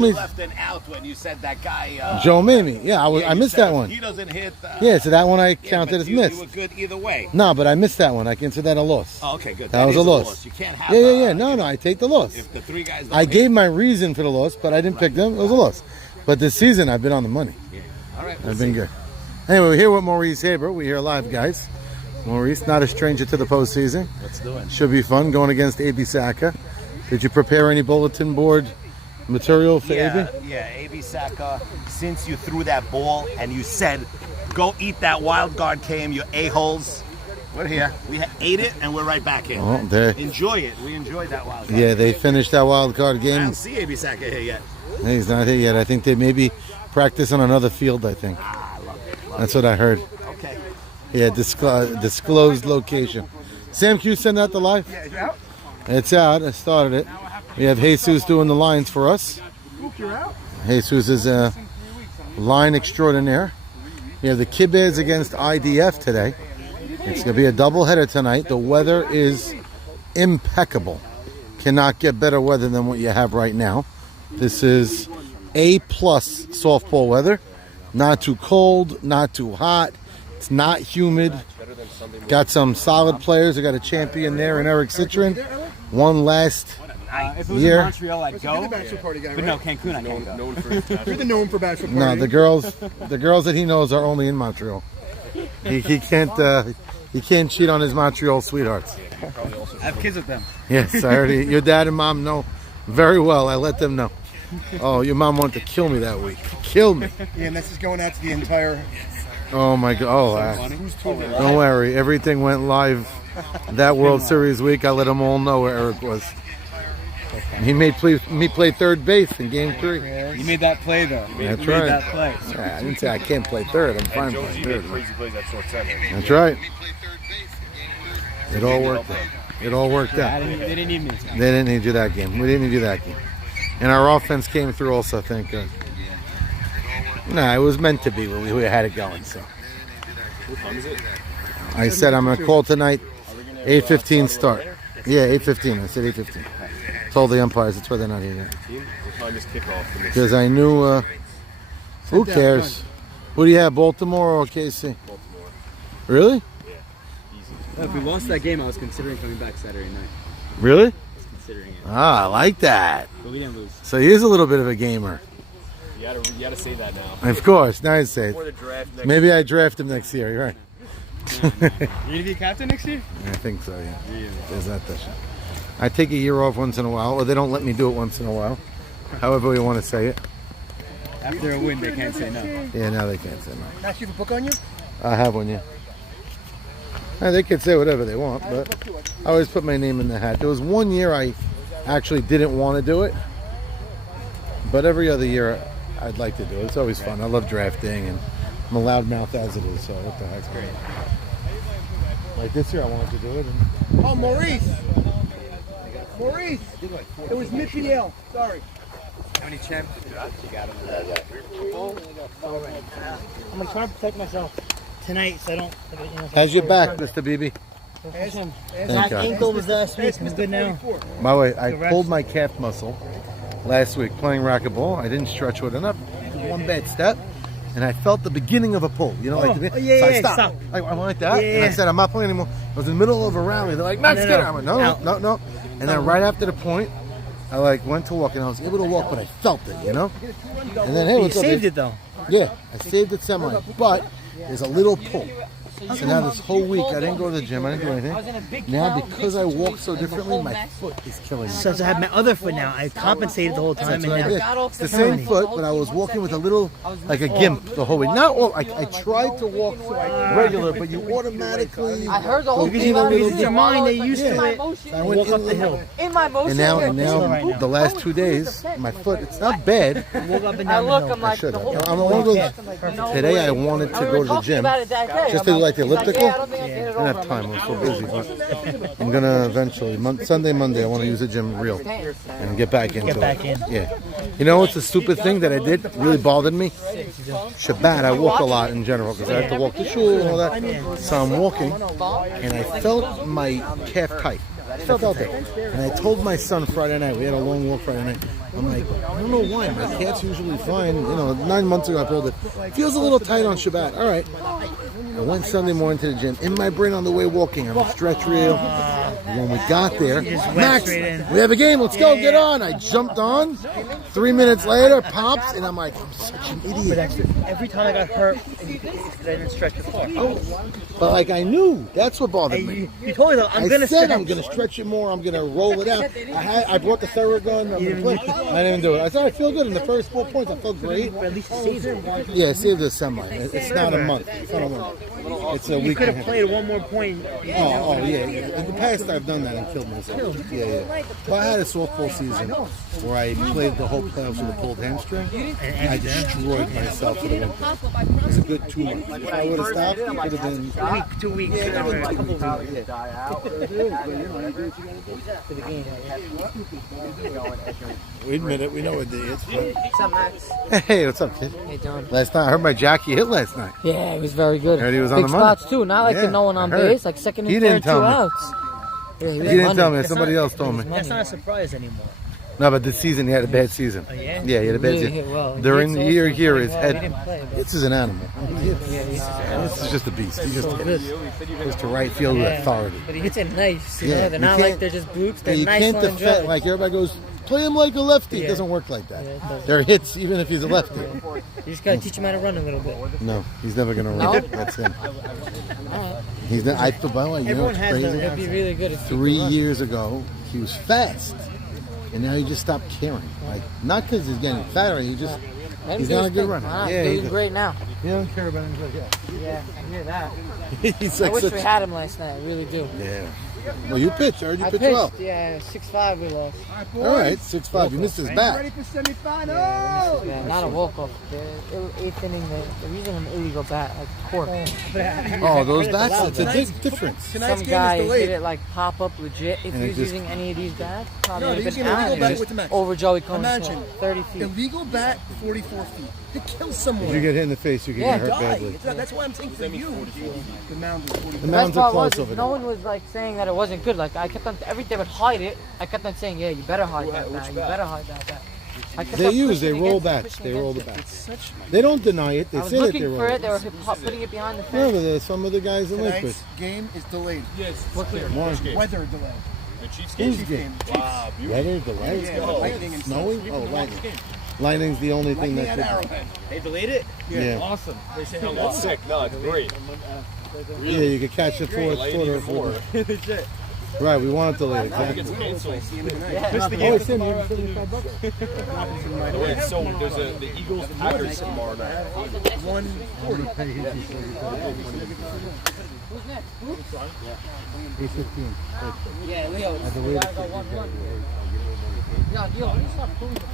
left an out when you said that guy. Joe Mimi. Yeah, I missed that one. He doesn't hit. Yeah, so that one I counted as missed. You were good either way. No, but I missed that one. I consider that a loss. Oh, okay, good. That was a loss. You can't have. Yeah. No, I take the loss. If the three guys. I gave my reason for the loss, but I didn't pick them. It was a loss. But this season, I've been on the money. Yeah. All right. I've been good. Anyway, we're here with Maurice Haber. We're here live, guys. Maurice, not a stranger to the postseason. Let's do it. Should be fun going against A.B. Saka. Did you prepare any bulletin board material for A.B.? Yeah, A.B. Saka, since you threw that ball and you said, go eat that wild card game, you a-holes. We're here. We ate it and we're right back here. Oh, enjoy it. We enjoyed that wild card. Yeah, they finished that wild card game. I don't see A.B. Saka here yet. He's not here yet. I think they maybe practice on another field, I think. I love it. That's what I heard. Okay. Yeah, disclosed location. Sam, can you send out the live? Yeah, is it out? It's out. I started it. We have Jesus doing the lines for us. You're out? Jesus is a line extraordinaire. We have the kibbes against IDF today. It's going to be a doubleheader tonight. The weather is impeccable. Cannot get better weather than what you have right now. This is A+ softball weather. Not too cold, not too hot. It's not humid. Got some solid players. I got a champion there in Eric Citron. One last if it was year. in Montreal, I'd go. You're the bachelor party guy, right? But no, Cancun, I can't go. You're the known for bachelor party. No, the girls that he knows are only in Montreal. He can't cheat on his Montreal sweethearts. I have kids with them. Yes, I already. Your dad and mom know very well. I let them know. Oh, your mom wanted to kill me that week. Kill me. Yeah, and this is going out to the entire. Oh my God! Don't worry. Everything went live that World Series week. I let them all know where Eric was. He made me play third base in Game 3. You made that play though. That's you right. Made that play. Yeah, I didn't say I can't play third. I'm fine playing third. Plays at short center. That's right. It all worked out. It all worked out. They didn't need me. They didn't need you that game. We didn't need you that game. And our offense came through also, thank God. Nah, it was meant to be when we had it going. So I said I'm going to call tonight 8:15 start. Yeah, 8:15. I said 8:15. Told the umpires that's why they're not here yet. Because I knew, who cares? Who do you have, Baltimore or KC? Baltimore. Really? Well, if we lost that game, I was considering coming back Saturday night. Really? I was considering it. Ah, I like that. But we didn't lose. So he is a little bit of a gamer. You gotta say that now. Of course, now I say Before the it. draft next Maybe I draft him next year, you're right. You're gonna be a captain next year? I think so, yeah. There's that shit. I take a year off once in a while, or they don't let me do it once in a while. However you want to say it. After a win, they can't say no. Yeah, now they can't say no. Ask you for a book on you? I have one, yeah. They can say whatever they want, but I always put my name in the hat. There was one year I actually didn't want to do it, but every other year I'd like to do it. It's always fun. I love drafting, and I'm a loudmouth as it is, so what the heck's great. Like this year I wanted to do it. And Oh, Maurice! Maurice! It was Mitchell Yale. Sorry. How many champs? You got him. I'm gonna try to protect myself tonight so I don't. how's your back, Mr. BB? That ankle was last week. It's good now. By the way, I pulled my calf muscle last week playing racquetball. I didn't stretch it enough. One bad step, and I felt the beginning of a pull. You know, like the yeah, so I yeah, stopped. stop. I went like that, Yeah, and I yeah. said, "I'm not playing anymore." I was in the middle of a rally. They're like, "Max, No, get no. out!" I went, "No." And then right after the point, I went to walk, and I was able to walk, but I felt it, you know. And then hey, You what's up, saved babe? it though. Yeah, I saved it semi, but there's a little pull. So now this whole week I didn't go to the gym, I didn't do anything. Now because I walk so differently, my foot is killing me. So I have my other foot now. I compensated the whole time, That's and what I now did. It's the same foot, but I was walking with a little, like a gimp the whole week. Not all, I tried to walk regular, but you automatically. I heard the whole because thing. you know, it's your mind. They used Yeah. to it. I went Walk up the hill. In my motion. And now the last 2 days, my foot, it's not bad. Walk up and I down look, the I'm hill. like, should the have. whole I'm one of those. Today I wanted to go to the gym just to do like the elliptical. I don't think I can hit it I don't over. have time. I'm so busy. But I'm gonna eventually Sunday, Monday. I want to use the gym real and get back into Get back it. in. Yeah. You know what's the stupid thing that I did? Really bothered me. Shabbat. I walk a lot in general because I have to walk to shul and all that. So I'm walking, and I felt my calf tight. I felt it. And I told my son Friday night. We had a long walk Friday night. I'm like, I don't know why. My cat's usually fine. 9 months ago I pulled it. Feels a little tight on Shabbat. All right. I went Sunday morning to the gym. In my brain on the way walking, I'm a stretch reel. When we got there, Max, we have a game. Let's go. Get on. I jumped on. 3 minutes later, pops, and I'm like, I'm such an idiot. Every time I got hurt, I didn't stretch before. But like I knew, that's what bothered me. You told me I'm gonna stretch. I'm gonna stretch it more. I'm gonna roll it out. I brought the Theragun. I'm gonna play. I didn't do it. I thought I feel good in the first 4 points. I felt great. But at least saved it. Yeah, save the semi. It's not a month. It's not a month. It's a You week. could have played one more point. Oh, yeah. In the past, I've done that and killed myself. Yeah. Well, I had a softball season where I played the whole playoffs with a pulled hamstring. I destroyed myself for the winter. It was a good 2 months. If I would have stopped, it could have been 2 weeks. Yeah, it could have been a couple of weeks. We admit it. We know what day it's. What's up, Max? Hey, what's up, kid? How you doing? Last night, I heard my Jackie hit last night. Yeah, it was very good. Heard he was Big on the money. spots too, not like Yeah, the no one on I heard. base, like second He and didn't third, tell 2 me. outs. Yeah, He didn't tell me. Somebody else told me. That's not a surprise anymore. No, but this season he had a bad season. Oh, yeah? Yeah, he had a bad Really season. hit well. During the year here, his He head. didn't play, but This is an animal. This is just a beast. He just goes to right field with authority. But he hits it nice. You Yeah, know, they're you not can't- like they're just boots. Yeah, They're you nice can't on the defend, judge. like everybody goes, play him like a lefty. It Yeah. doesn't work like that. Yeah, it doesn't. They're hits even if he's a lefty. You just gotta teach him how to run a little bit. No, he's never going to No? run. That's him. He's not, by the way, you know Everyone what's has crazy? that. It'd be really good if 3 years ago, he was fast. And now he just stopped caring. Like, not because he's getting fatter, he's not a good runner. Yeah, he he's great now. He don't care about him. Yeah, I hear that. He's I like wish such, we had him last night. I really do. yeah. Well, you pitched. I heard you I pitched pitched. well. Yeah, 6-5 we lost. All right, 6-5. You missed his bat. Ready for semifinal? Yeah, not a walk-off. The 8th inning, they're using an illegal bat, like cork. Oh, those bats, it's a big difference. Some guy hit it like pop up legit. If And he it was just- using any of these bats, probably No, would he's have been gonna out. illegal and bat just with the Max. over Joey Cohen's Imagine. head, 30 feet. Illegal bat, 44 feet. To kill someone. If you get hit in the face, you can Yeah, get hurt Die. badly. That's why I'm saying for you. The mound is 44. The The mounds best are part close was over no there. one was like saying that it wasn't good. Like I kept on every day would hide it. I kept on saying, yeah, you better hide that bat. You better hide that bat. I kept They on use, they pushing roll against it, bats. pushing They roll the against it. bats. They don't deny it. They I was say that looking they for roll it. They were it. putting it behind the No, fence. but some of the guys in Lakewood. Tonight's game is delayed. What game? Weather delay. The Chiefs Who's game. game? Wow, beautiful. Weather, the lights. Yeah, lightning and stuff. Snowing? Oh, lightning. Lightning's the only thing Lightning that at could. Arrowhead. They delayed it? Yeah. Awesome. They say how long? Sick. No, it's great. Yeah, you could catch it fourth Late quarter. even more. Right, we want it to late. It Exactly. gets canceled. Oh, it's him. $75. By the way, so there's the Eagles Packers tomorrow night. 140. 8:15. Yeah, Leo. At the latest. Yeah, Leo, you stop pulling it.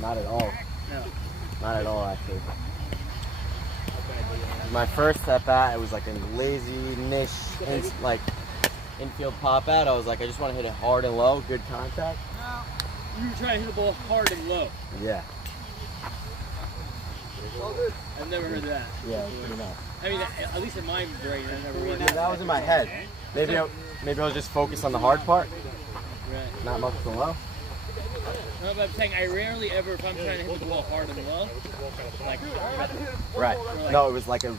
Not at all. Not at all, actually. My first at bat, it was like a lazy niche, like infield pop out. I was like, I just want to hit it hard and low, good contact. You were trying to hit the ball hard and low. Yeah, I've never heard that. yeah, pretty much. I mean, at least in my brain, I never heard Yeah, that. that was in my head. Maybe I was just focused on the hard part, Right. not much the low. No, but I'm saying I rarely ever, if I'm trying to hit the ball hard and low, like, Right. No, it was like a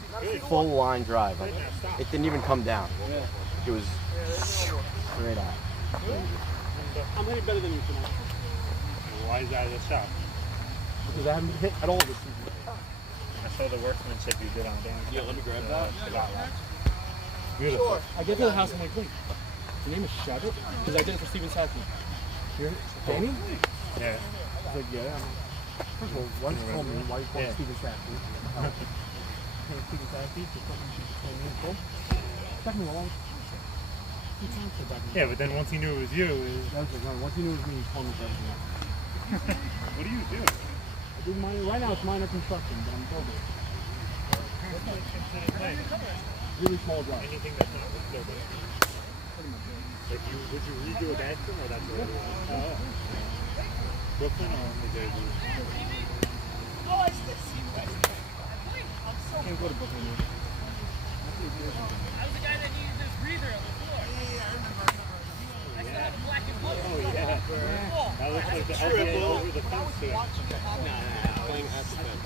full line drive. Like, it didn't even come down. yeah. It was straight out. I'm hitting better than you tonight. Why is that a shot? Because I haven't hit at all this season. I saw the workmanship you did on Dan. Yeah, let me grab that. Beautiful. I get to the house, I'm like, wait, your name is Shabbat? Because I did it for Steven Sassy. You're Danny? Yeah. I was like, yeah. First of all, why did you call me? Why you call me Yeah. Steven Sassy? Steven Sassy, just let me call me and call. Second of all, Yeah, but then once he knew it was you, That's it. Once you knew it was me, you told me everything else. what do you do? I do minor, right now it's minor construction, but I'm building. Really small job. Anything that's not with building. Like would you redo a bathroom or that's what it was? Brooklyn or New Jersey? Can't go to Brooklyn. Man. I was the guy that needed this breather on the floor. I still have a black and blue. Oh yeah. That looks like the LPA over the fence to it. Playing at the fence.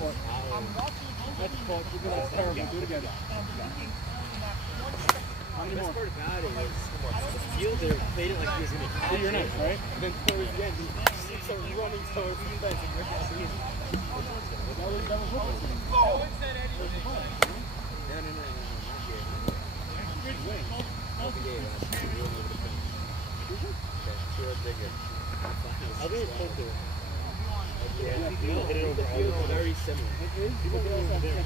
That's called, that's terrible. Do it again. How many more? The best part about it is the field there played it like he was going to catch You're it. next, right? And then towards the end, he starts running towards the fence and you're catching it. That was hopeless. No, not yet. Not the game. That's real over the fence. Okay, sure, bigger. I'll be close to it. Yeah, Hit it over the all field's the time. very similar. People go over there.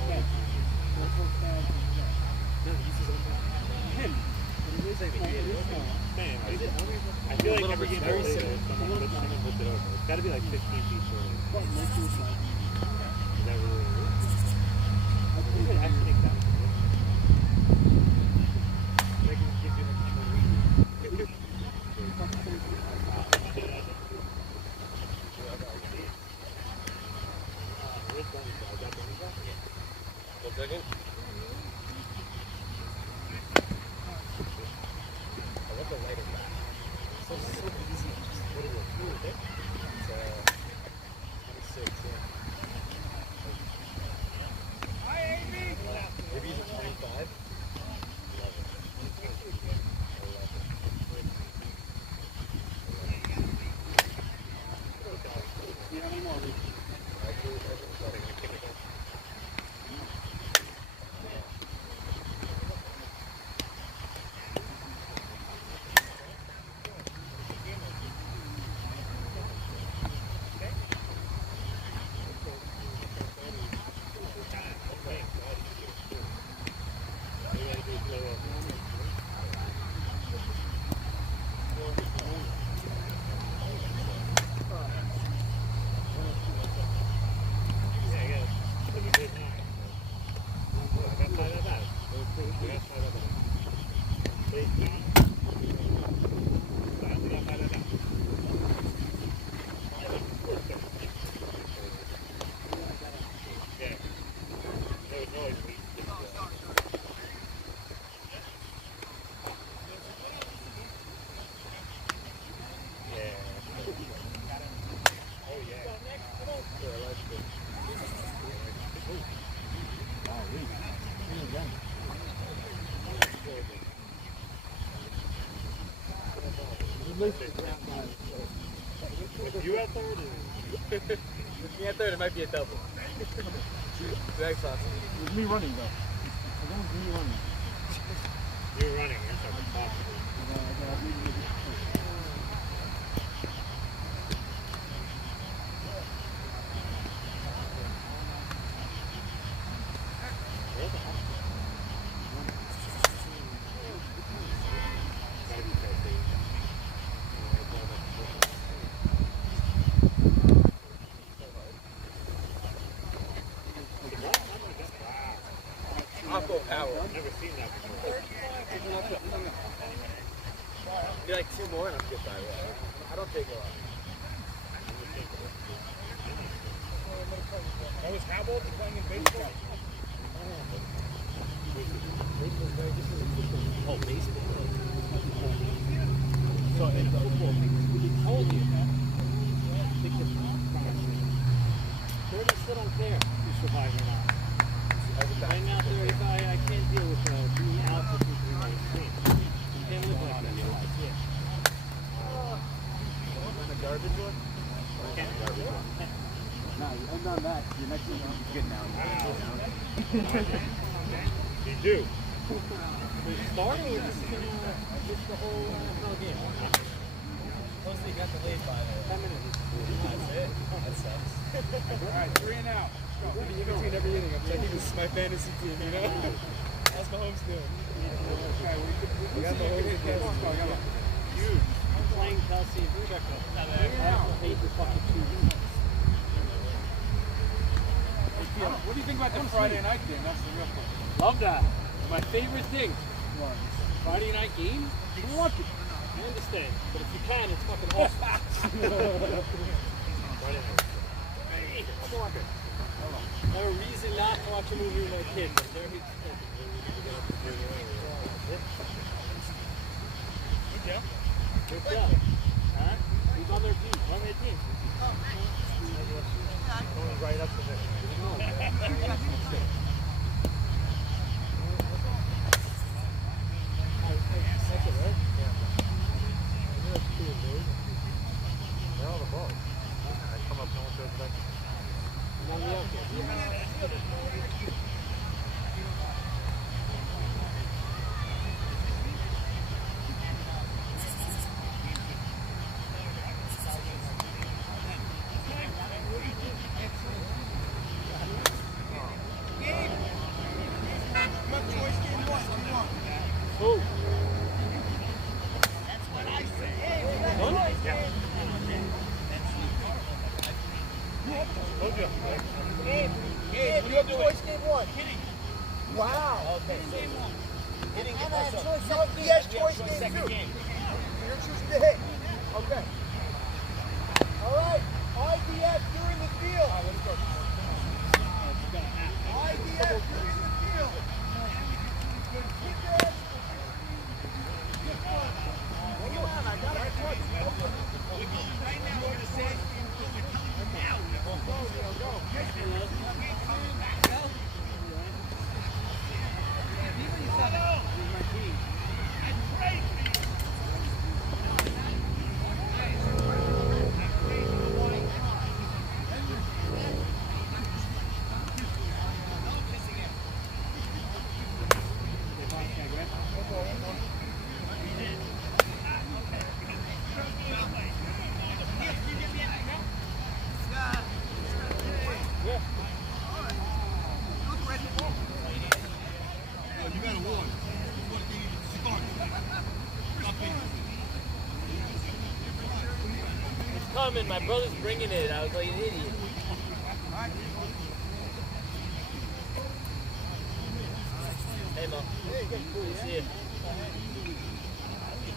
No, he uses his own back. Him. Man, I feel like every game very I play there, similar. someone puts it over. It's got to be like 15 feet short. Is that really weird? I think that's Like it gives you like 20. One second. I want the lighter back. So easy. What is it? It's 26, yeah. Maybe he's a 25. With you at third? With me at third, it might be a double. That's awesome. It was me running, though. As long as me running. You're running. You're talking possible. Aqua power. I've never seen that before. Be like 2 more and I'll get by. I don't take a lot. That was how old playing in baseball? Oh, baseball. So in football, we told you. Jordan still don't care. You survive or not. Hang out there if I can't deal with being out for 2-3 nights. You can't live like that. Yeah. The garbage one? Garbage one. No, I'm not that. Your next one is good now. You do. Starting with just the whole game. Mostly got the lead by 10 minutes. That's it. That sucks. All right, 3 and out. In between every inning, I'm checking this is my fantasy team, you know? How's Mahomes doing? We got Mahomes in Kansas. Huge. I'm playing Kelsey and Pacheco. I hate the fucking two. What do you think about the Friday night game? That's the real question. Love that. My favorite thing. Friday night game? Who wants it? I understand. But if you can, it's fucking awesome. Friday night. I have a reason not to watch a movie with my kids. But they're Good job. Good job. Alright? Who's on their team? Run their team. Going right up to them. Second, right? Yeah. That's cool, dude. They're all the balls. I come up, no one throws it back. No, yeah, Who? That's what I say. Gabe, you have choice game one. Hitting. Wow. Okay. Hitting. He has choice game two. You're choosing to hit. Okay. All right. IDF, you're in the field. IDF, you're in the field. Coming, my brother's bringing it. I was like an idiot. Hey, Mom. Hey, good to see you.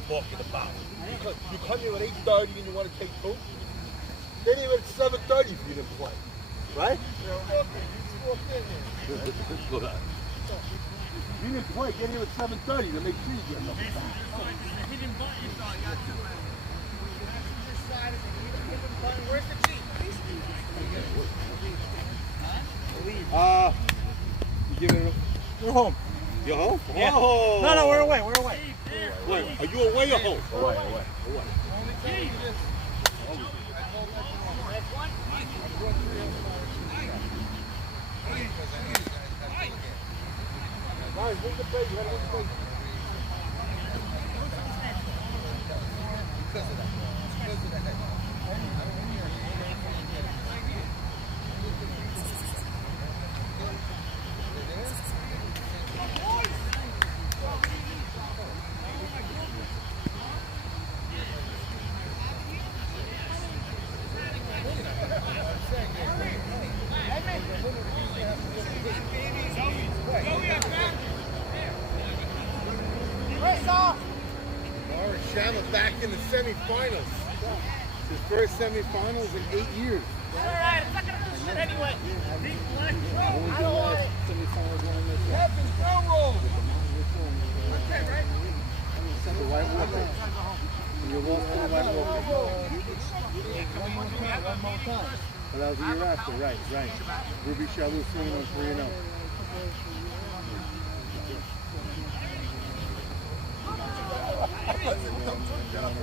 Talking about. You come here at 8:30 and you want to take two? Then even at 7:30 if you didn't play. Right? You didn't play, get here at 7:30 to make sure you get enough time. Where's the cheat? You give it We're home. You're home? Yeah. Oh. No, we're away. We're away. Wait, are you away or home? Away. Guys, win the play. You gotta win the play. Because of that. Shamma back in the semifinals. It's his first semifinals in 8 years. Alright, I'm not gonna do shit anyway. I don't want it. Kevin, throw roll. Okay, right? The White Walker. You lost to the White Walker. One more time. Well, that was the year after, right. Ruby Shalou swinging on 3-0.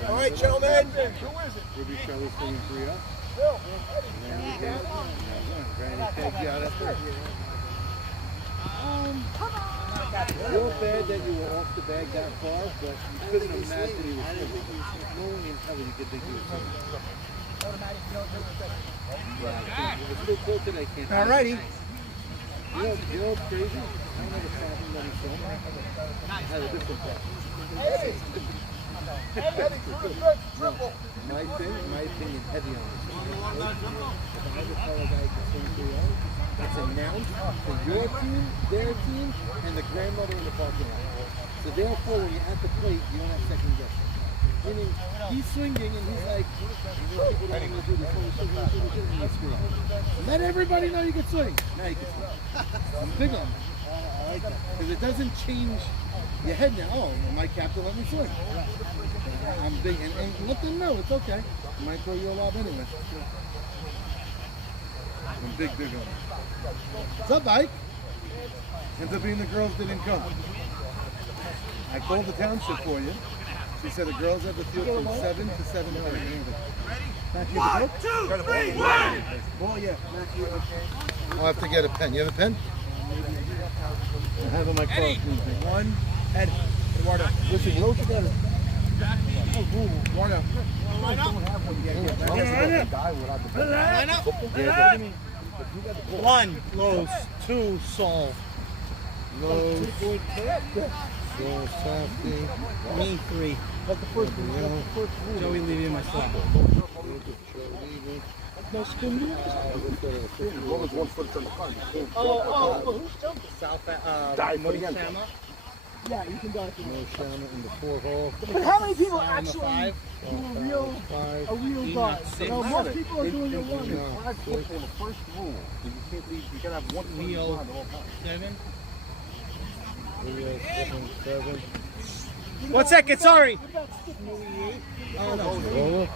All right, gentlemen. Ruby Shalou swinging 3-0. Granny take you out at third. Real bad that you were off the bag that far, but you couldn't imagine he was swinging. Knowing in hell you could think he was swinging. It was still cold today, can't All righty. You know what's crazy? I don't have a problem letting film. I have a different problem. My opinion, heavy on it. If I ever tell a guy to swing 3-0, it's announced for your team, their team, and the grandmother in the parking lot. So therefore, when you're at the plate, you don't have second guessing. Meaning, he's swinging and he's like, you know, people don't want to do this, and you screw up. Let everybody know you can swing. Now you can swing. I'm big on that. I like that. Because it doesn't change your head now. Oh, my captain let me swing. I'm big, and let them know it's okay. I might throw you a lob anyway. I'm big on it. What's up, Ike? Ends up being the girls didn't come. I called the township for you. She said the girls have the field from 7 to 7:30. Matthew, 1, 2, 3, 1. Ball, yeah. Matthew, okay. I'll have to get a pen. You have a pen? I have in my car. One, Ed, Eduardo. Listen, roll together. Eduardo. One, Lowe's. Two, Sol. Lowe's. Lowe's, safety. Me, 3. That's the first one. Joey Levy, myself. No spin deal? Who's jumping? South, Moody Sama. Yeah, you can dive. No Shama in the 4-hole. But how many people Sam, actually 5. do a real Enoch, dive? 6. You know, most people are doing it one. Flag football, the first rule is you can't leave, you gotta have one Leo, 7. Leo, 7. One second, sorry. Roller. No,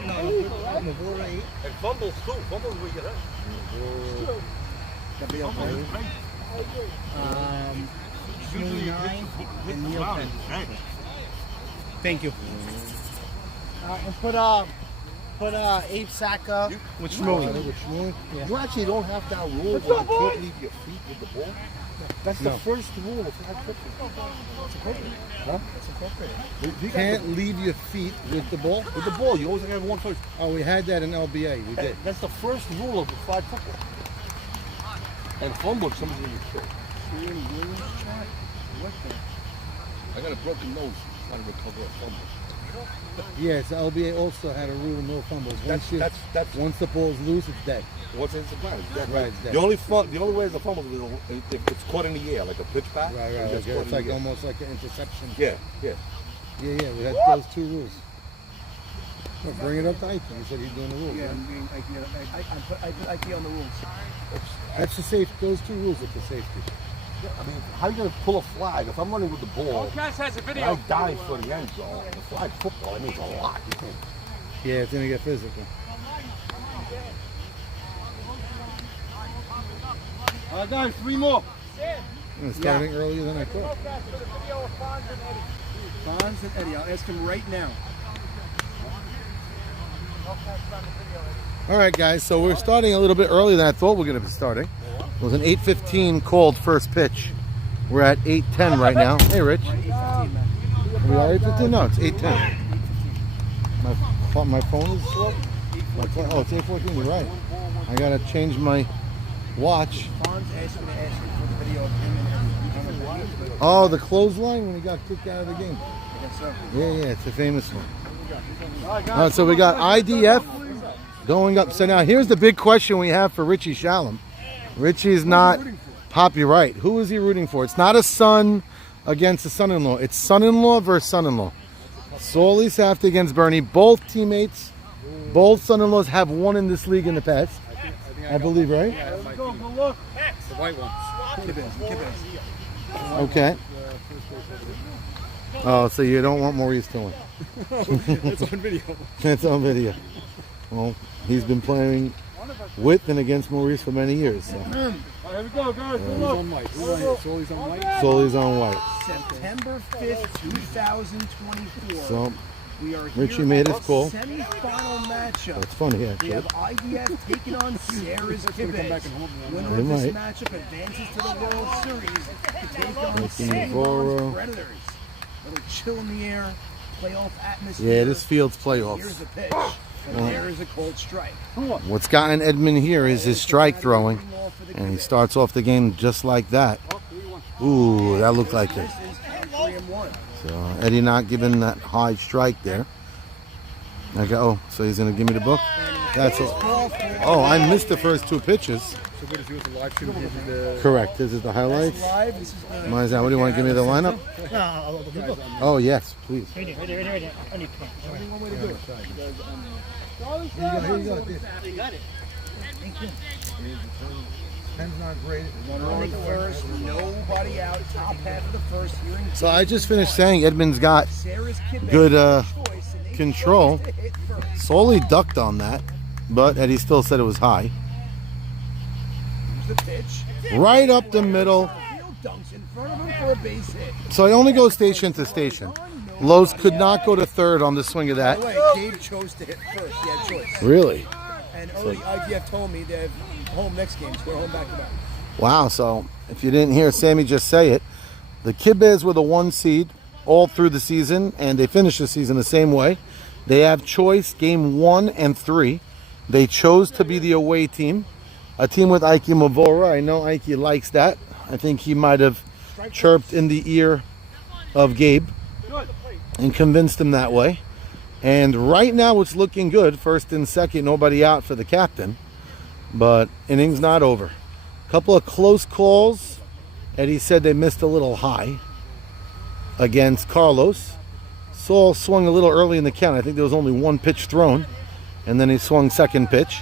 Mavora 8. And fumbles too. Fumbles we get Smoothie 9 and Neil 10. Thank you. And put Abe Saka with Shmooey. You actually don't have that rule where you can't leave your feet with the ball. That's the first rule of flag football. It's appropriate. Huh? It's appropriate. You can't leave your feet with the ball? With the ball, you always have one first. Oh, we had that in LBA. We did. That's the first rule of the flag football. And fumble, somebody's going to get killed. I got a broken nose trying to recover a fumble. Yes, LBA also had a rule, no fumbles. That's Once the ball's loose, it's dead. what's in the plan. It's dead. Right, it's dead. The only way is a fumble is if it's caught in the air, like a pitch back. Right. It's like almost like an interception. Yeah. Yeah, we had those two rules. Well, bring it up to Ike. You said he's doing the rules. Yeah, Right? I put Ike on the rules. That's the safe. Those two rules are for safety. I mean, how are you going to pull a flag if I'm running with the ball? Cass has a And video. I dive for the end zone. The flag football, it means a lot. Yeah, it's gonna get physical. Guys, 3 more. It's starting earlier than I thought. Fonz and Eddie, I'll ask him right now. All right, guys. So we're starting a little bit earlier than I thought we were gonna be starting. It was an 8:15 called first pitch. We're at 8:10 right now. Hey, Rich. Are we all 8:15? No, it's 8:10. My phone is slow. Oh, it's 8:14. You're right. I gotta change my watch. Fonz asked me to ask you for the video of him and Eddie. Oh, the clothesline when he got kicked out of the game. I guess so. Yeah, it's a famous one. All right, so we got IDF going up. So now here's the big question we have for Richie Shalom. Richie's not Poppy, right? Who is he rooting for? It's not a son against a son-in-law. It's son-in-law versus son-in-law. Solly Safty against Bernie. Both teammates, both son-in-laws have won in this league in the past. I believe, right? The white ones. Kibbes. Okay. Oh, so you don't want Maurice to win. It's on video. That's on video. Well, he's been playing with and against Maurice for many years. So. Here we go, guys. Good luck. On white. Solly's on white. Solly's on white. September 5th, 2024. So We are here Richie made for his call. Semi-final matchup. That's funny, We actually. have IDF taking on Sarah's Kibbes. Winner They of this might. matchup advances to the World Series to take on Making San Navarro. Juan's Predators. A little chill in the air, playoff atmosphere. Yeah, this field's playoffs. Here's the pitch. There is a cold strike. What's gotten Edmund here is his strike throwing, and he starts off the game just like that. Ooh, that looked like it. So Eddie not giving that high strike there. Okay, oh, so he's gonna give me the book. That's all. Oh, I missed the first 2 pitches. So what if you was the live stream? This is the Correct. This is the highlights. Live. This is the. What is that? What do you want to give me the lineup? Oh yes, please. Right there. On your plant. Only one way to do it. Here you go. You got it. Pen's not great. Runner on first. Nobody out. Top half of the first. So I just finished saying Edmund's got Sarah's kibbes. good control. Slowly ducked on that, but Eddie still said it was high. The pitch. Right up the middle. Field dunks in front of him for a base hit. So I only go station to station. Lowe's could not go to third on the swing of By the that. way, Gabe chose to hit first. He had choice. Really? And the IGF told me they have home next game, so we're home back to back. Wow. So if you didn't hear Sammy just say it, the kibbes were the 1 seed all through the season, and they finished the season the same way. They have choice game 1 and 3. They chose to be the away team. A team with Ike Mavora. I know Ike likes that. I think he might have chirped in the ear of Gabe and convinced him that way. And right now it's looking good. First and second, nobody out for the captain. But inning's not over. Couple of close calls. Eddie said they missed a little high against Carlos. Saul swung a little early in the count. I think there was only 1 pitch thrown. And then he swung second pitch.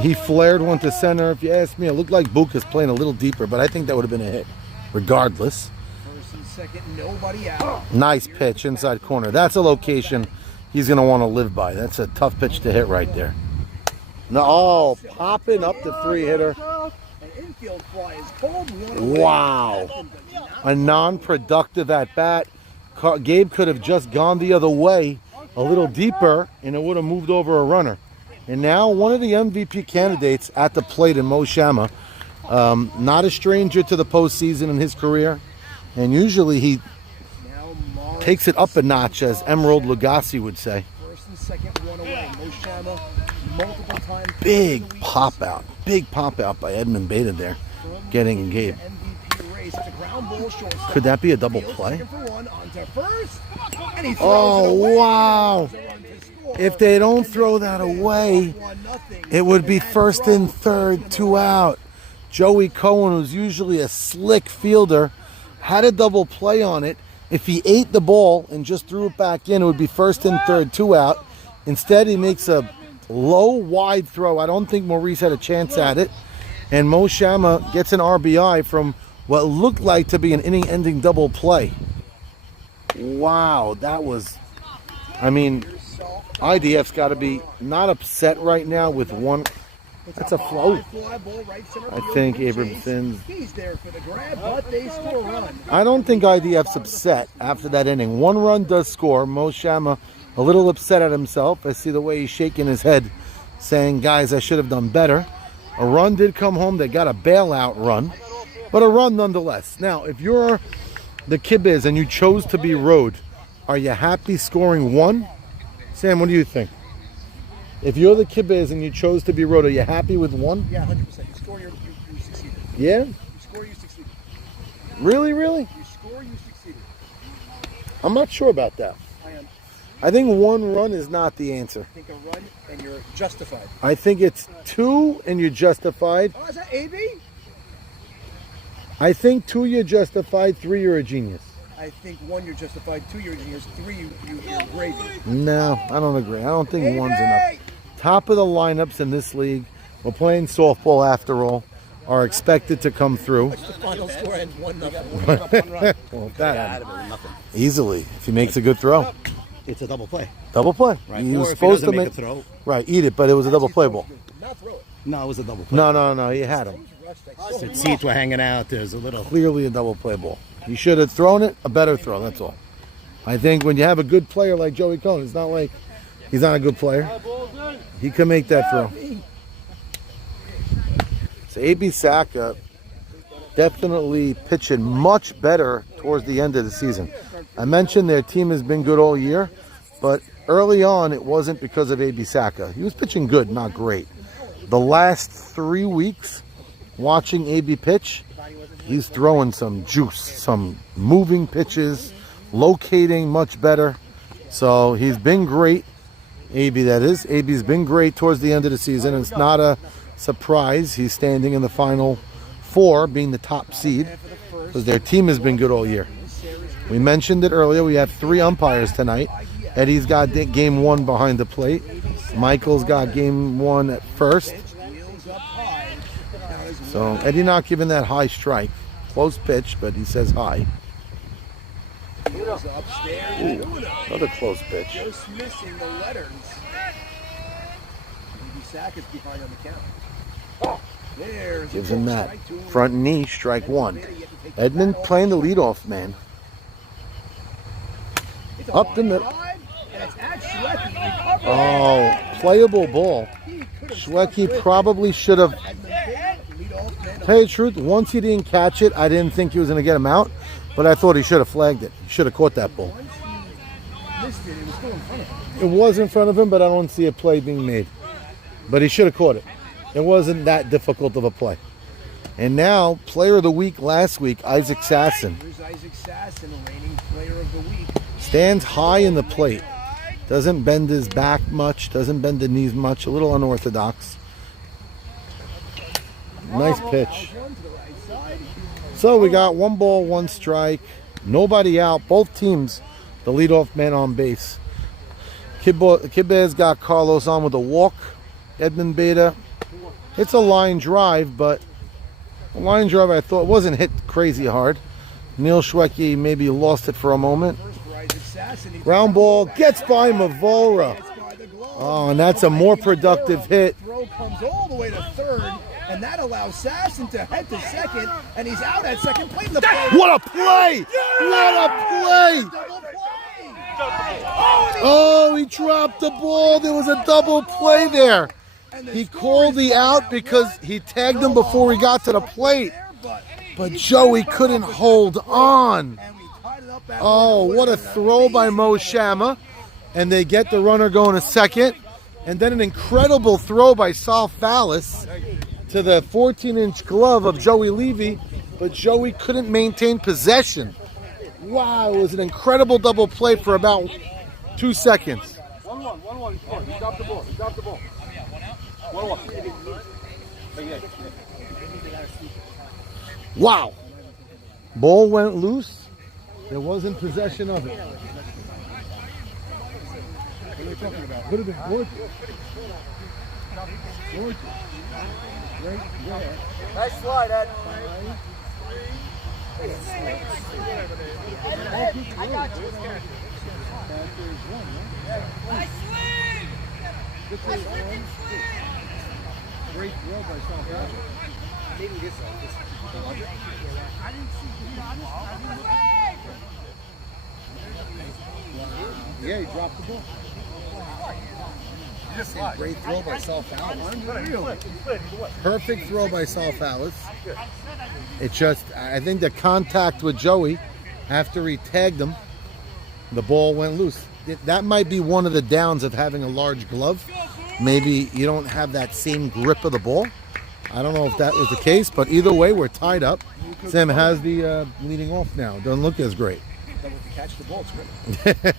He flared one to center. If you ask me, it looked like Buka's playing a little deeper, but I think that would have been a hit regardless. First and second, nobody out. Nice pitch inside corner. That's a location he's going to want to live by. That's a tough pitch to hit right there. No, oh, popping up the 3-hitter. An infield fly is cold. Wow. A non-productive at-bat. Gabe could have just gone the other way a little deeper, and it would have moved over a runner. And now one of the MVP candidates at the plate in Mo Shama. Not a stranger to the postseason in his career. And usually he takes it up a notch, as Emerald Lagasse would say. First and second, 1 away. Mo Shama, multiple times. Big pop out. Big pop out by Edmund Beta there, getting Gabe. MVP race. It's a ground ball shortstop. Could that be a double play? Second for 1, onto first. And he throws Oh, it away. wow. If they don't throw that away, it would be first and third, 2 out. Joey Cohen, who's usually a slick fielder, had a double play on it. If he ate the ball and just threw it back in, it would be first and third, 2 out. Instead, he makes a low, wide throw. I don't think Maurice had a chance at it. And Mo Shama gets an RBI from what looked like to be an inning-ending double play. Wow, that was... I mean, IDF's got to be not upset right now with 1... That's a float. I think Abramson's... He's there for the grab, but they score a run. I don't think IDF's upset after that inning. 1 run does score. Mo Shama a little upset at himself. I see the way he's shaking his head, saying, guys, I should have done better. A run did come home. They got a bailout run, but a run nonetheless. Now, if you're the Kibbes and you chose to be road, are you happy scoring 1? Sam, what do you think? If you're the Kibbes and you chose to be road, are you happy with 1? Yeah, 100%. You score, you succeeded. Yeah? You score, you succeeded. Really, really? You score, you succeeded. I'm not sure about that. I am. I think 1 run is not the answer. I think a run and you're justified. I think it's 2 and you're justified. Oh, is that AB? I think 2 you're justified, 3 you're a genius. I think 1 you're justified, 2 you're genius, 3 you're gravy. No, I don't agree. I don't think 1's enough. Top of the lineups in this league, we're playing softball after all, are expected to come through. What's the final score? And 1-0. Well, that easily, if he makes a good throw. It's a double play. Double play. Right. He Or was if he supposed doesn't to make make a throw. Right, eat it, but it was a double play ball. Not throw it. No, it was a double play. No, he had him. The seats were hanging out. There's a little. Clearly a double play ball. He should have thrown it, a better throw, that's all. I think when you have a good player like Joey Cohen, it's not like he's not a good player. He can make that throw. So A.B. Saka definitely pitching much better towards the end of the season. I mentioned their team has been good all year, but early on, it wasn't because of A.B. Saka. He was pitching good, not great. The last 3 weeks, watching A.B. pitch, he's throwing some juice, some moving pitches, locating much better. So he's been great. A.B. that is. A.B.'s been great towards the end of the season. And it's not a surprise he's standing in the final 4, being the top seed, because their team has been good all year. We mentioned it earlier. We have 3 umpires tonight. Eddie's got game 1 behind the plate. Michael's got game 1 at first. So Eddie not giving that high strike. Close pitch, but he says high. Ooh, another close pitch. Just missing the letters. Maybe Sackett's behind on the count. There's Gives him that front knee, strike 1. Edmund playing the leadoff man. Up the middle. Oh, playable ball. Schwecke probably should have. Tell you the truth, once he didn't catch it, I didn't think he was going to get him out, but I thought he should have flagged it. He should have caught that ball. It was in front of him, but I don't see a play being made. But he should have caught it. It wasn't that difficult of a play. And now, player of the week last week, Isaac Sasson. Isaac Sasson, reigning player of the week. Stands high in the plate. Doesn't bend his back much. Doesn't bend the knees much. A little unorthodox. Nice pitch. So we got 1 ball, 1 strike. Nobody out. Both teams, the leadoff man on base. Kibbes got Carlos on with a walk. Edmund Beta. It's a line drive, but a line drive I thought wasn't hit crazy hard. Neil Schwecke maybe lost it for a moment. Ground ball gets by Mavora. Oh, and that's a more productive hit. Throw comes all the way to third, and that allows Sasson to head to second, and he's out at second plate in the play. What a play! What a play! Oh, he dropped the ball. There was a double play there. He called the out because he tagged him before he got to the plate. But Joey couldn't hold on. Oh, what a throw by Mo Shama. And they get the runner going to second. And then an incredible throw by Sal Fallis to the 14-inch glove of Joey Levy. But Joey couldn't maintain possession. Wow, it was an incredible double play for about 2 seconds. 1-1. He dropped the ball. He dropped the ball. 1-1. Wow. Ball went loose. There wasn't possession of it. What are you talking about? Could have been worth it. Right there. Nice slide, Ed. I got you. Nice swing! Nice freaking swing! Great throw by Sal Fallis. Maybe this one. Yeah, he dropped the ball. Great throw by Sal Fallis. Perfect throw by Sal Fallis. It just, I think the contact with Joey, after he tagged him, the ball went loose. That might be one of the downs of having a large glove. Maybe you don't have that same grip of the ball. I don't know if that was the case, but either way, we're tied up. Sam has the leading off now. Doesn't look as great. But if you catch the ball, it's great.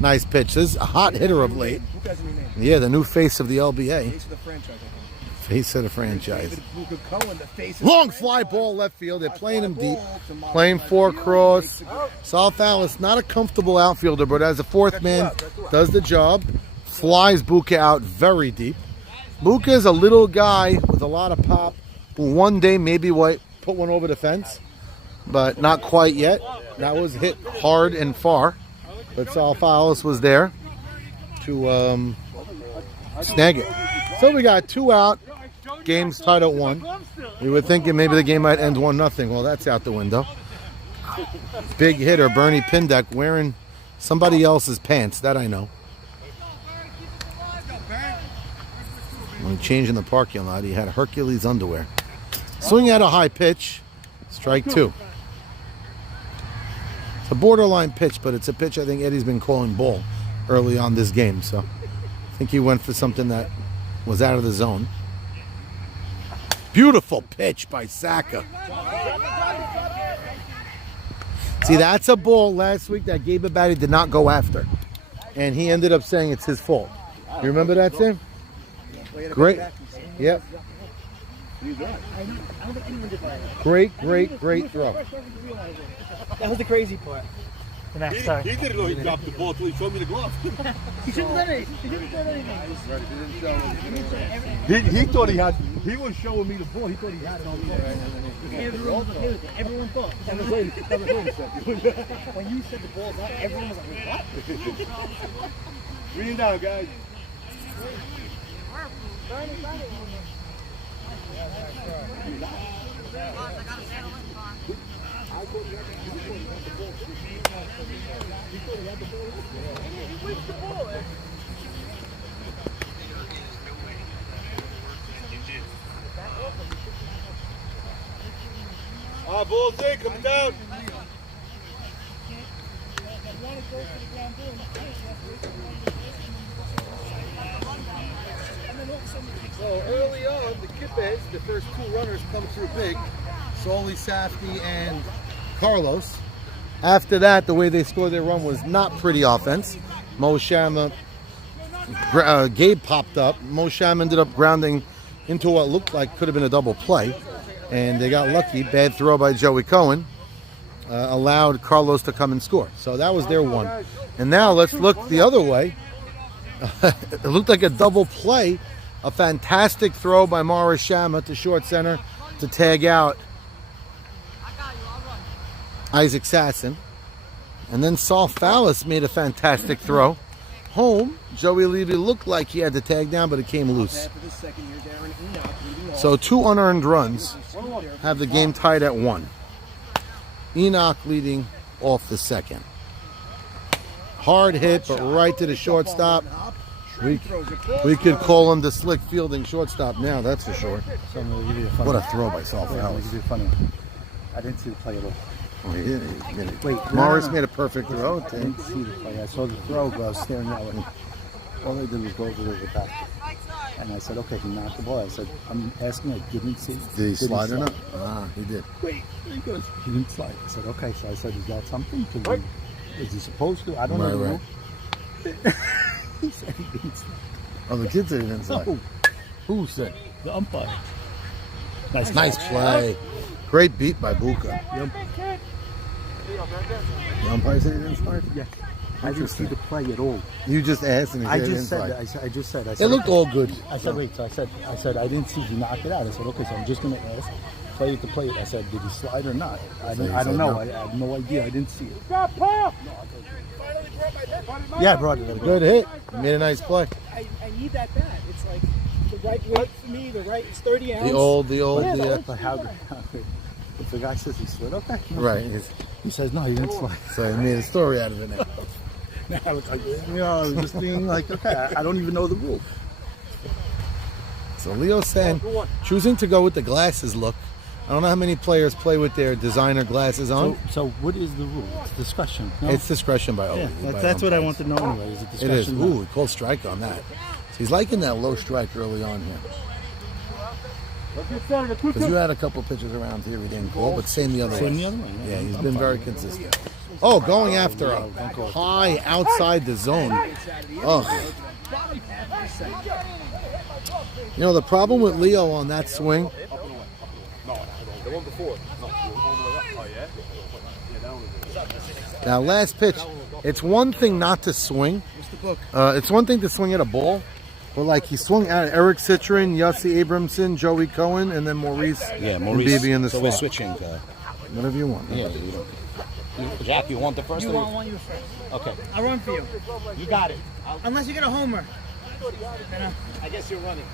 Nice pitch. This is a hot hitter of late. Who has any name? Yeah, the new face of the LBA. Face of the franchise, I think. Face of the franchise. David Luka Cohen, the face of the Long franchise. fly ball left field. They're playing him deep. Playing 4 cross. Sal Fallis, not a comfortable outfielder, but as a fourth man, does the job. Flies Buka out very deep. Buka is a little guy with a lot of pop who one day maybe put one over the fence, but not quite yet. That was hit hard and far, but Sal Fallis was there to snag it. So we got 2 out. Game's tied at 1. We were thinking maybe the game might end 1-0. Well, that's out the window. Big hitter Bernie Pindeck wearing somebody else's pants. That I know. When he changed in the parking lot, he had Hercules underwear. Swing at a high pitch. Strike 2. It's a borderline pitch, but it's a pitch I think Eddie's been calling ball. early on this game. So I think he went for something that was out of the zone. Beautiful pitch by Saka. See, that's a ball last week that Gabe Abadi did not go after. And he ended up saying it's his fault. You remember that, Sam? Great. Yep. Great throw. That was the crazy part. The next time. He didn't know he dropped the ball until he showed me the glove. He shouldn't have done it. He shouldn't have done anything. He thought he had. He was showing me the ball. He thought he had it on the ball. Everyone was okay with it. Everyone thought. When you said the ball's up, everyone was like, what? Bring it down, guys. Ball's in, coming down. So early on, the kibbes, the first two runners come through big. Solly Safdie and Carlos. After that, the way they scored their run was not pretty offense. Mo Shama, Gabe popped up. Mo Shama ended up grounding into what looked like could have been a double play. And they got lucky. Bad throw by Joey Cohen allowed Carlos to come and score. So that was their one. And now let's look the other way. It looked like a double play. A fantastic throw by Morris Shama to short center to tag out Isaac Sasson. And then Saul Fallis made a fantastic throw. Home, Joey Levy looked like he had to tag down, but it came loose. So 2 unearned runs have the game tied at 1. Enoch leading off the second. Hard hit, but right to the shortstop. We could call him the slick fielding shortstop now, that's for sure. So I'm gonna give you a funny What a throw by Saul I'm gonna Fallis. give you a funny one. I didn't see the play at all. Oh, he did it. Wait, Morris made a perfect I throw. didn't see the play. I saw the throw, but I was staring at it. All they did was go over the back. And I said, okay, he knocked the ball. I said, I'm asking, I didn't see. Did he slide or not? Ah, he did. Wait, he goes, he didn't slide. I said, okay. So I said, is that something? Is he supposed to? I don't know. Right. He said he didn't slide. Oh, the kid said he didn't slide. No. Who said? The umpire. Nice play. Great beat by Buka. The umpire said he didn't slide? Yes. I didn't see the play at all. You just asked and he I said he just didn't said slide. that. I said. It looked all good. I said, wait. So I said, I didn't see he knocked it out. I said, okay. So I'm just gonna ask. Play it to play it. I said, did he slide or not? I don't know. no. I have no idea. I didn't see it. Yeah, Yeah, I brought it. Good hit. He made a nice play. I need that bat. It's like the right weight for me, it's 30 ounce. The old, But how if the guy says he slid, okay. right. He says, no, he didn't slide. So he made a story out of it now. Now I was like, I was just being like, okay, I don't even know the rule. So Leo San choosing to go with the glasses look. I don't know how many players play with their designer glasses on. So what is the rule? It's discretion. No? It's discretion by all. Yeah, by that's what I umpires. want to know anyway. Is it It discretion? is. Ooh, he called strike on that. So he's liking that low strike early on here. Because you had a couple pitches around here we didn't call, but same the other way. Same the other way. Yeah, he's been very consistent. Oh, going after a high outside the zone. Ugh. You know, the problem with Leo on that swing, The one before. now last pitch, it's one thing not to swing. It's one thing to swing at a ball, but like he swung at Eric Citron, Yossi Abramson, Joey Cohen, and then Maurice, and BB in the So we're slot. switching. Whatever you want. Yeah, you don't. Jack, you want the first? You or want you first. Okay. I'll run for you. You got it. Unless you get a homer. I guess you're running.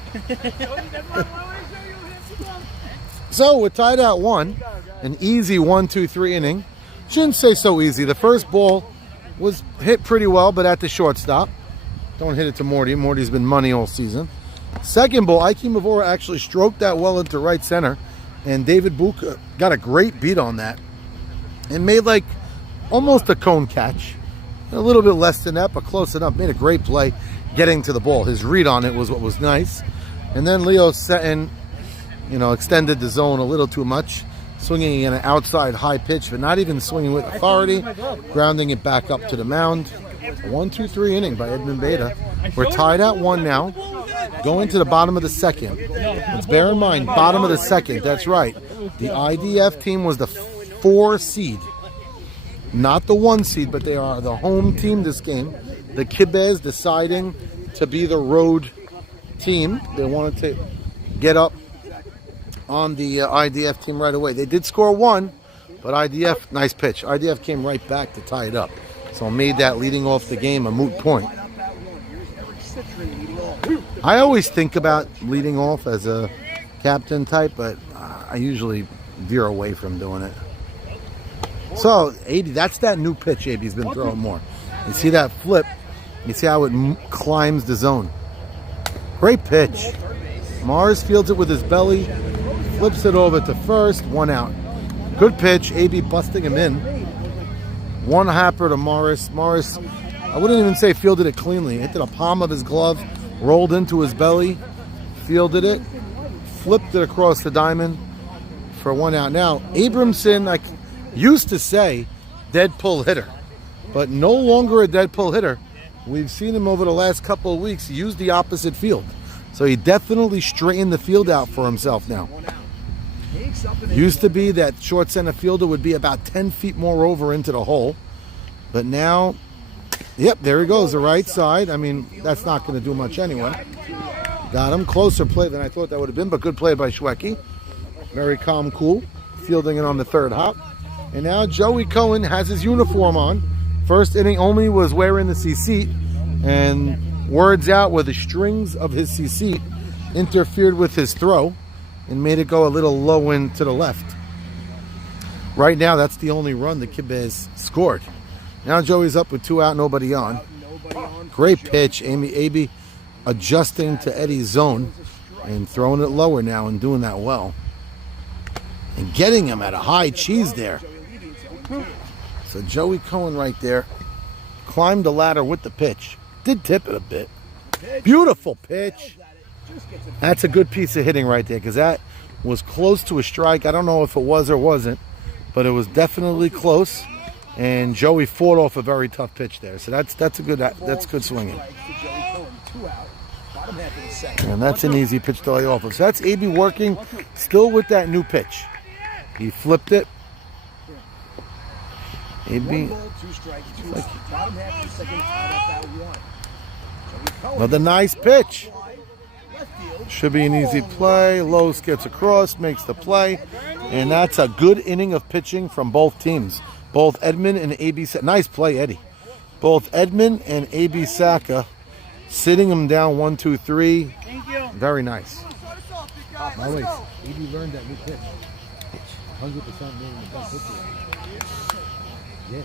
So we're tied at 1. An easy 1-2-3 inning. Shouldn't say so easy. The first ball was hit pretty well, but at the shortstop. Don't hit it to Morty. Morty's been money all season. Second ball, Ike Mavora actually stroked that well into right center. And David Buka got a great beat on that. And made like almost a cone catch. A little bit less than that, but close enough. Made a great play getting to the ball. His read on it was what was nice. And then Leo Seton, extended the zone a little too much, swinging in an outside high pitch, but not even swinging with authority, grounding it back up to the mound. 1-2-3 inning by Edmund Beta. We're tied at 1 now, going to the bottom of the second. Let's bear in mind, bottom of the second, that's right. The IDF team was the 4 seed. Not the 1 seed, but they are the home team this game. The Kibbes deciding to be the road team. They wanted to get up on the IDF team right away. They did score 1, but IDF, nice pitch. IDF came right back to tie it up. So made that leading off the game a moot point. I always think about leading off as a captain type, but I usually veer away from doing it. So, AB, that's that new pitch AB's been throwing more. You see that flip? You see how it climbs the zone. Great pitch. Morris fields it with his belly, flips it over to first, 1 out. Good pitch, AB busting him in. 1 hopper to Morris. Morris, I wouldn't even say fielded it cleanly. Hit the palm of his glove, rolled into his belly, fielded it, flipped it across the diamond for 1 out. Now, Abramson, I used to say dead pull hitter, but no longer a dead pull hitter. We've seen him over the last couple of weeks use the opposite field. So he definitely straightened the field out for himself now. Used to be that short center fielder would be about 10 feet more over into the hole. But now, yep, there he goes, the right side. I mean, that's not going to do much anyway. Got him. Closer play than I thought that would have been, but good play by Schwecke. Very calm, cool. Fielding it on the 3rd hop. And now Joey Cohen has his uniform on. First inning only was wearing the C-seat, and words out where the strings of his C-seat interfered with his throw and made it go a little low in to the left. Right now, that's the only run the Kibbes scored. Now Joey's up with 2 out, nobody on. Great pitch, AB adjusting to Eddie's zone and throwing it lower now and doing that well. And getting him at a high cheese there. So Joey Cohen right there climbed the ladder with the pitch. Did tip it a bit. Beautiful pitch. That's a good piece of hitting right there because that was close to a strike. I don't know if it was or wasn't, but it was definitely close. And Joey fought off a very tough pitch there. So that's good swinging. And that's an easy pitch to lay off of. So that's AB working still with that new pitch. He flipped it. AB. Another nice pitch. Should be an easy play. Lowe's gets across, makes the play. And that's a good inning of pitching from both teams. Both Edmund and AB. Nice play, Eddie. Both Edmund and AB Saka sitting him down 1, 2, 3. Very nice. Always. AB learned that new pitch. 100% learning the best pitch. Yeah.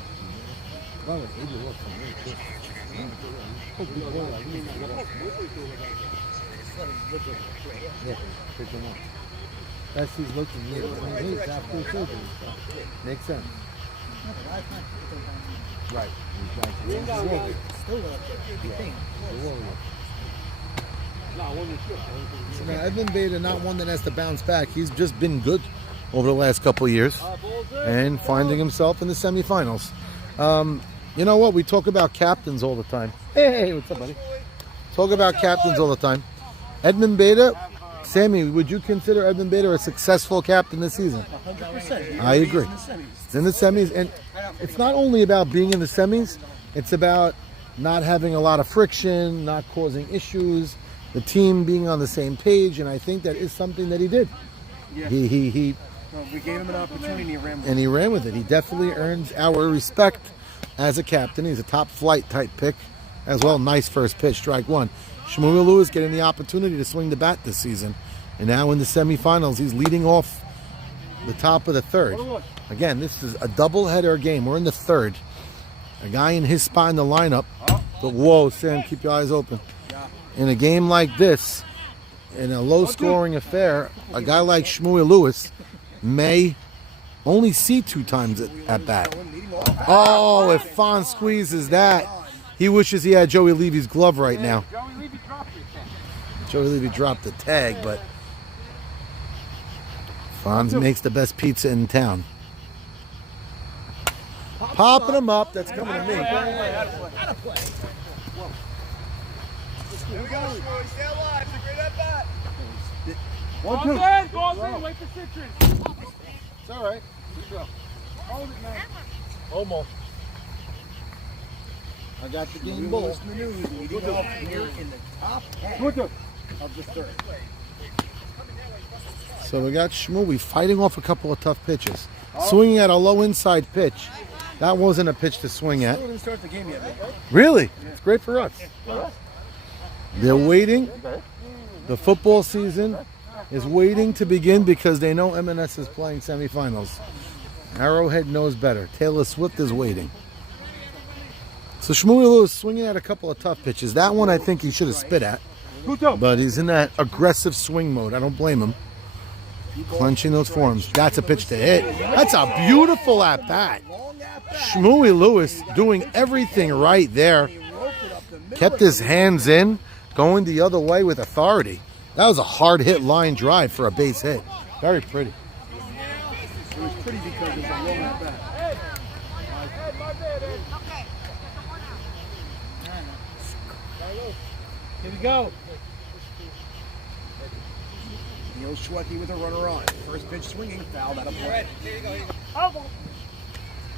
Well, AB works on really quick. Yeah, pick him up. That's he's looking here. I mean, he's after surgery, so makes sense. Right. Exactly. So now Edmund Beta, not one that has to bounce back. He's just been good over the last couple of years and finding himself in the semifinals. You know what? We talk about captains all the time. Hey, what's up, buddy? Talk about captains all the time. Edmund Beta, Sammy, would you consider Edmund Beta a successful captain this season? 100%. I agree. It's in the semis, and it's not only about being in the semis, it's about not having a lot of friction, not causing issues, the team being on the same page, and I think that is something that he did. Yeah. He We gave him an opportunity and he ran with it. and he ran with it. He definitely earns our respect as a captain. He's a top flight type pick as well. Nice first pitch, strike 1. Shmuel Lewis getting the opportunity to swing the bat this season. And now in the semifinals, he's leading off the top of the 3rd. Again, this is a doubleheader game. We're in the 3rd. A guy in his spot in the lineup. But whoa, Sam, keep your eyes open. In a game like this, in a low-scoring affair, a guy like Shmuel Lewis may only see 2 times at bat. Oh, if Fon squeezes that, he wishes he had Joey Levy's glove right now. Joey Levy dropped the tag, but Fonz makes the best pizza in town. Popping him up. That's coming to me. There we go, Shmuel. Stay alive. It's a great at bat. 1, 2. Wait for Citrus. It's all right. Good go. Hold it, man. Almost. I got the game ball. Listen to the news. Leading off here in the top half Good go. of the third. So we got Shmuel fighting off a couple of tough pitches. Swinging at a low inside pitch. That wasn't a pitch to swing at. Still didn't start the game yet, man. Really? It's great for us. They're waiting. The football season is waiting to begin because they know M&S is playing semifinals. Arrowhead knows better. Taylor Swift is waiting. So Shmuel is swinging at a couple of tough pitches. That one I think he should have spit at. But he's in that aggressive swing mode. I don't blame him. Clenching those forearms. That's a pitch to hit. That's a beautiful at-bat. Shmuel Lewis doing everything right there. Kept his hands in, going the other way with authority. That was a hard hit line drive for a base hit. Very pretty. It was pretty because it was a long at bat. Here we go. Neil Schwecki with a runner on. First pitch swinging, fouled out of play.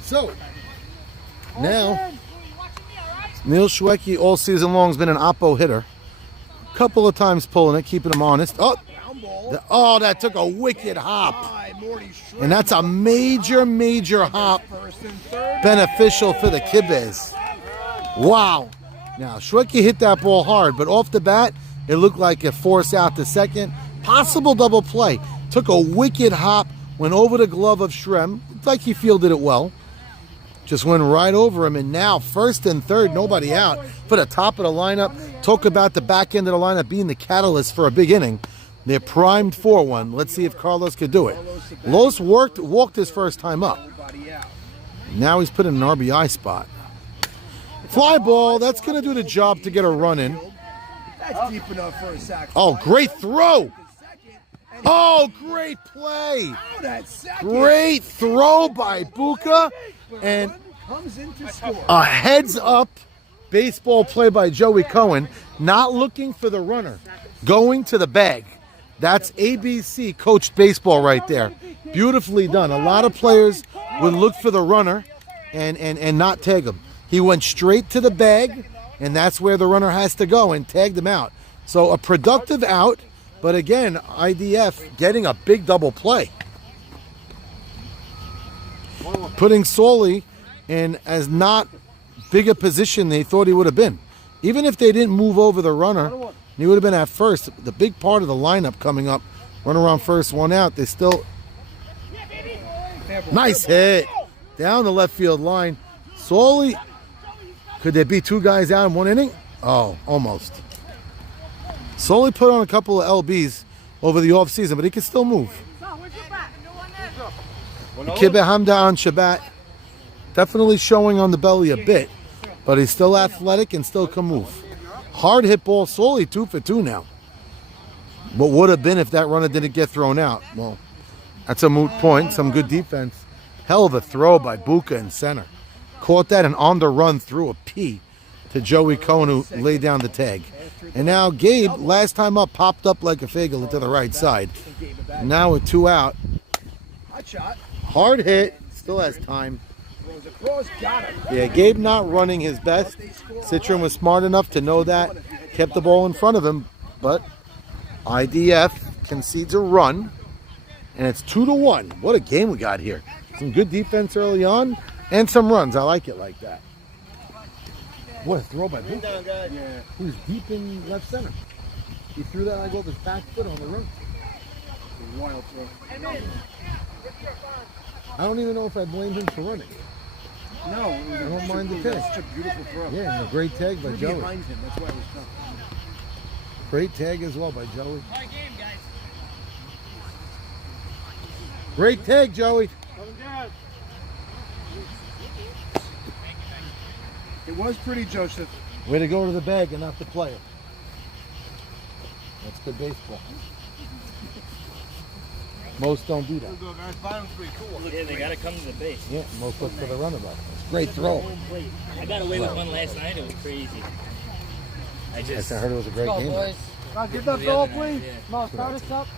So, now, Neil Schwecki all season long has been an oppo hitter. Couple of times pulling it, keeping him honest. Oh, that took a wicked hop. And that's a major, major hop beneficial for the kibbes. Wow. Now, Schwecki hit that ball hard, but off the bat, it looked like a force out to second. Possible double play. Took a wicked hop, went over the glove of Shrem. Looked like he fielded it well. Just went right over him, and now first and third, nobody out. For the top of the lineup, talk about the back end of the lineup being the catalyst for a big inning. They're primed for one. Let's see if Carlos could do it. Los walked his first time up. Now he's put in an RBI spot. Fly ball, that's going to do the job to get a run in. That's deep enough for a sack. Oh, great throw. Oh, great play. Great throw by Buka. And a heads-up baseball play by Joey Cohen. Not looking for the runner. Going to the bag. That's ABC coached baseball right there. Beautifully done. A lot of players would look for the runner and not tag him. He went straight to the bag, and that's where the runner has to go, and tagged him out. So a productive out, but again, IDF getting a big double play. Putting Soley in as not big a position they thought he would have been. Even if they didn't move over the runner, he would have been at first. The big part of the lineup coming up, run around first, one out, they still... Nice hit. Down the left field line. Soley... Could there be 2 guys out in 1 inning? Oh, almost. Solely put on a couple of LBs over the offseason, but he can still move. Kibbeh Hamda on Shabbat. Definitely showing on the belly a bit, but he's still athletic and still can move. Hard hit ball, Solely 2 for 2 now. What would have been if that runner didn't get thrown out? Well, that's a moot point. Some good defense. Hell of a throw by Buka in center. Caught that and on the run threw a P to Joey Cohen, who laid down the tag. And now Gabe, last time up, popped up like a fagel to the right side. Now with 2 out. Hard hit, still has time. Yeah, Gabe not running his best. Citron was smart enough to know that. Kept the ball in front of him, but IDF concedes a run. And it's 2-1. What a game we got here. Some good defense early on. And some runs. I like it like that. What a throw by Buka. Yeah. He was deep in left center. He threw that like off his back foot on the run. Wild throw. I don't even know if I blame him for running. No, I don't mind the tag. Such a beautiful throw. Yeah, and a great tag by Joey. Behind him. That's why it was tough. Great tag as well by Joey. Great tag, Joey. It was pretty, Joseph. Way to go to the bag and not the player. That's good baseball. Most don't do that. Yeah, they gotta come to the base. Yeah, most look for the runabout. Great throw. I got away with one last night. It was crazy. I heard it was a great Go, game. boys. Get that ball, please. Mo, start us up.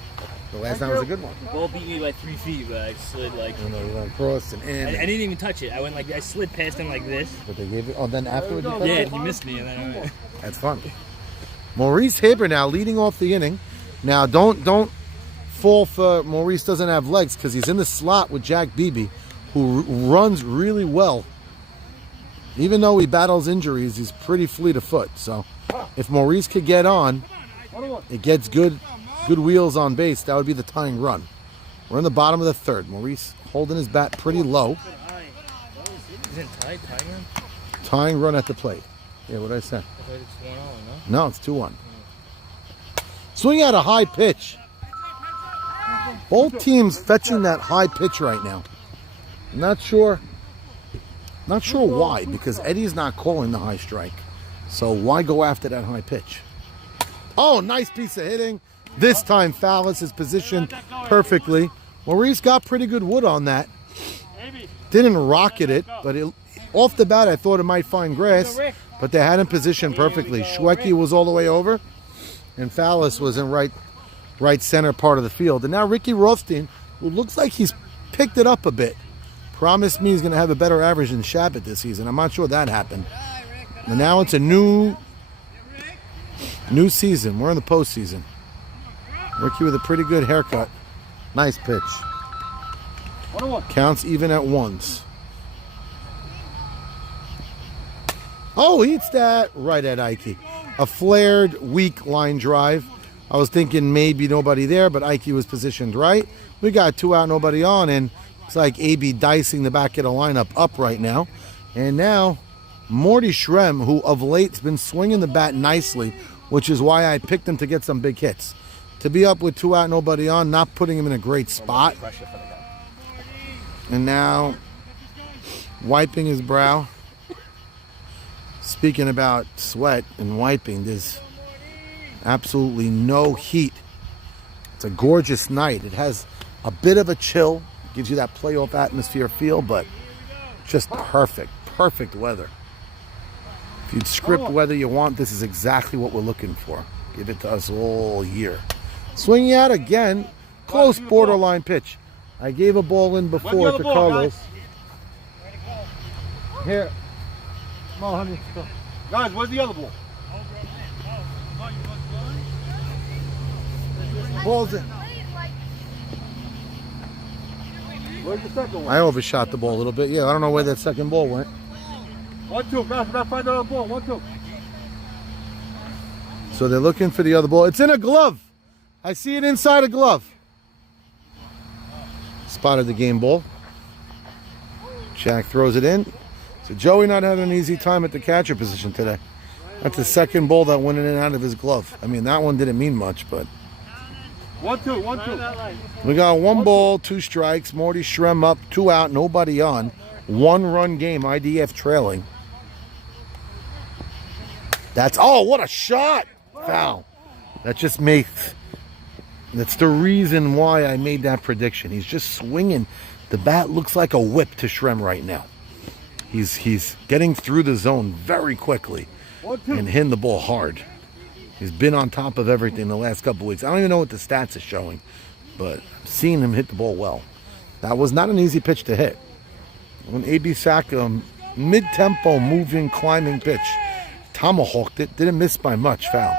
The last time was a good one. The ball beat me by 3 feet, but I slid like. You know, we went across and in. I didn't even touch it. I went like I slid past him like this. But they gave it. Oh, then afterwards. You Yeah, he missed me, and then I went. That's fun. Maurice Haber now leading off the inning. Now don't fall for Maurice doesn't have legs because he's in the slot with Jack Beebe, who runs really well. Even though he battles injuries, he's pretty fleet of foot. So if Maurice could get on, it gets good wheels on base. That would be the tying run. We're in the bottom of the third. Maurice holding his bat pretty low. Isn't tying run? Tying run at the plate. Yeah, what did I say? I thought it's 1-0, No, it's 2-1. Swing at a high pitch. Both teams fetching that high pitch right now. Not sure why, because Eddie's not calling the high strike. So why go after that high pitch? Oh, nice piece of hitting. This time Fallis is positioned perfectly. Maurice got pretty good wood on that. Didn't rocket it, but off the bat I thought it might find grass, but they had him positioned perfectly. Schwecke was all the way over, and Fallis was in right center part of the field. And now Ricky Rothstein, who looks like he's picked it up a bit, promised me he's going to have a better average than Shabbat this season. I'm not sure that happened. And now it's a new season. We're in the postseason. Ricky with a pretty good haircut. Nice pitch. Counts even at ones. Oh, he hits that right at Ike. A flared, weak line drive. I was thinking maybe nobody there, but Ike was positioned right. We got 2 out, nobody on, and it's like AB dicing the back of the lineup up right now. And now, Morty Shrem, who of late's been swinging the bat nicely, which is why I picked him to get some big hits. To be up with 2 out, nobody on, not putting him in a great spot. And now, wiping his brow. Speaking about sweat and wiping, there's absolutely no heat. It's a gorgeous night. It has a bit of a chill. Gives you that playoff atmosphere feel, but just perfect weather. If you'd script weather you want, this is exactly what we're looking for. Give it to us all year. Swinging out again. Close borderline pitch. I gave a ball in before to Carlos. Here. Come on, honey. Go. Guys, where's the other ball? Ball's in. Where's the second one? I overshot the ball a little bit. Yeah, I don't know where that second ball went. 1-2, guys, we gotta find the other ball. 1-2. So they're looking for the other ball. It's in a glove. I see it inside a glove. Spotted the game ball. Jack throws it in. So Joey not having an easy time at the catcher position today. That's the second ball that went in and out of his glove. I mean, that one didn't mean much, but 1-2. we got 1 ball, 2 strikes. Morty Shrem up, 2 out, nobody on. 1-run game, IDF trailing. That's, oh, what a shot! Foul. That just makes, that's the reason why I made that prediction. He's just swinging. The bat looks like a whip to Shrem right now. He's getting through the zone very quickly and hitting the ball hard. He's been on top of everything the last couple weeks. I don't even know what the stats are showing, but I'm seeing him hit the ball well. That was not an easy pitch to hit. When A.B. Saka, mid-tempo, moving, climbing pitch, tomahawked it, didn't miss by much, foul.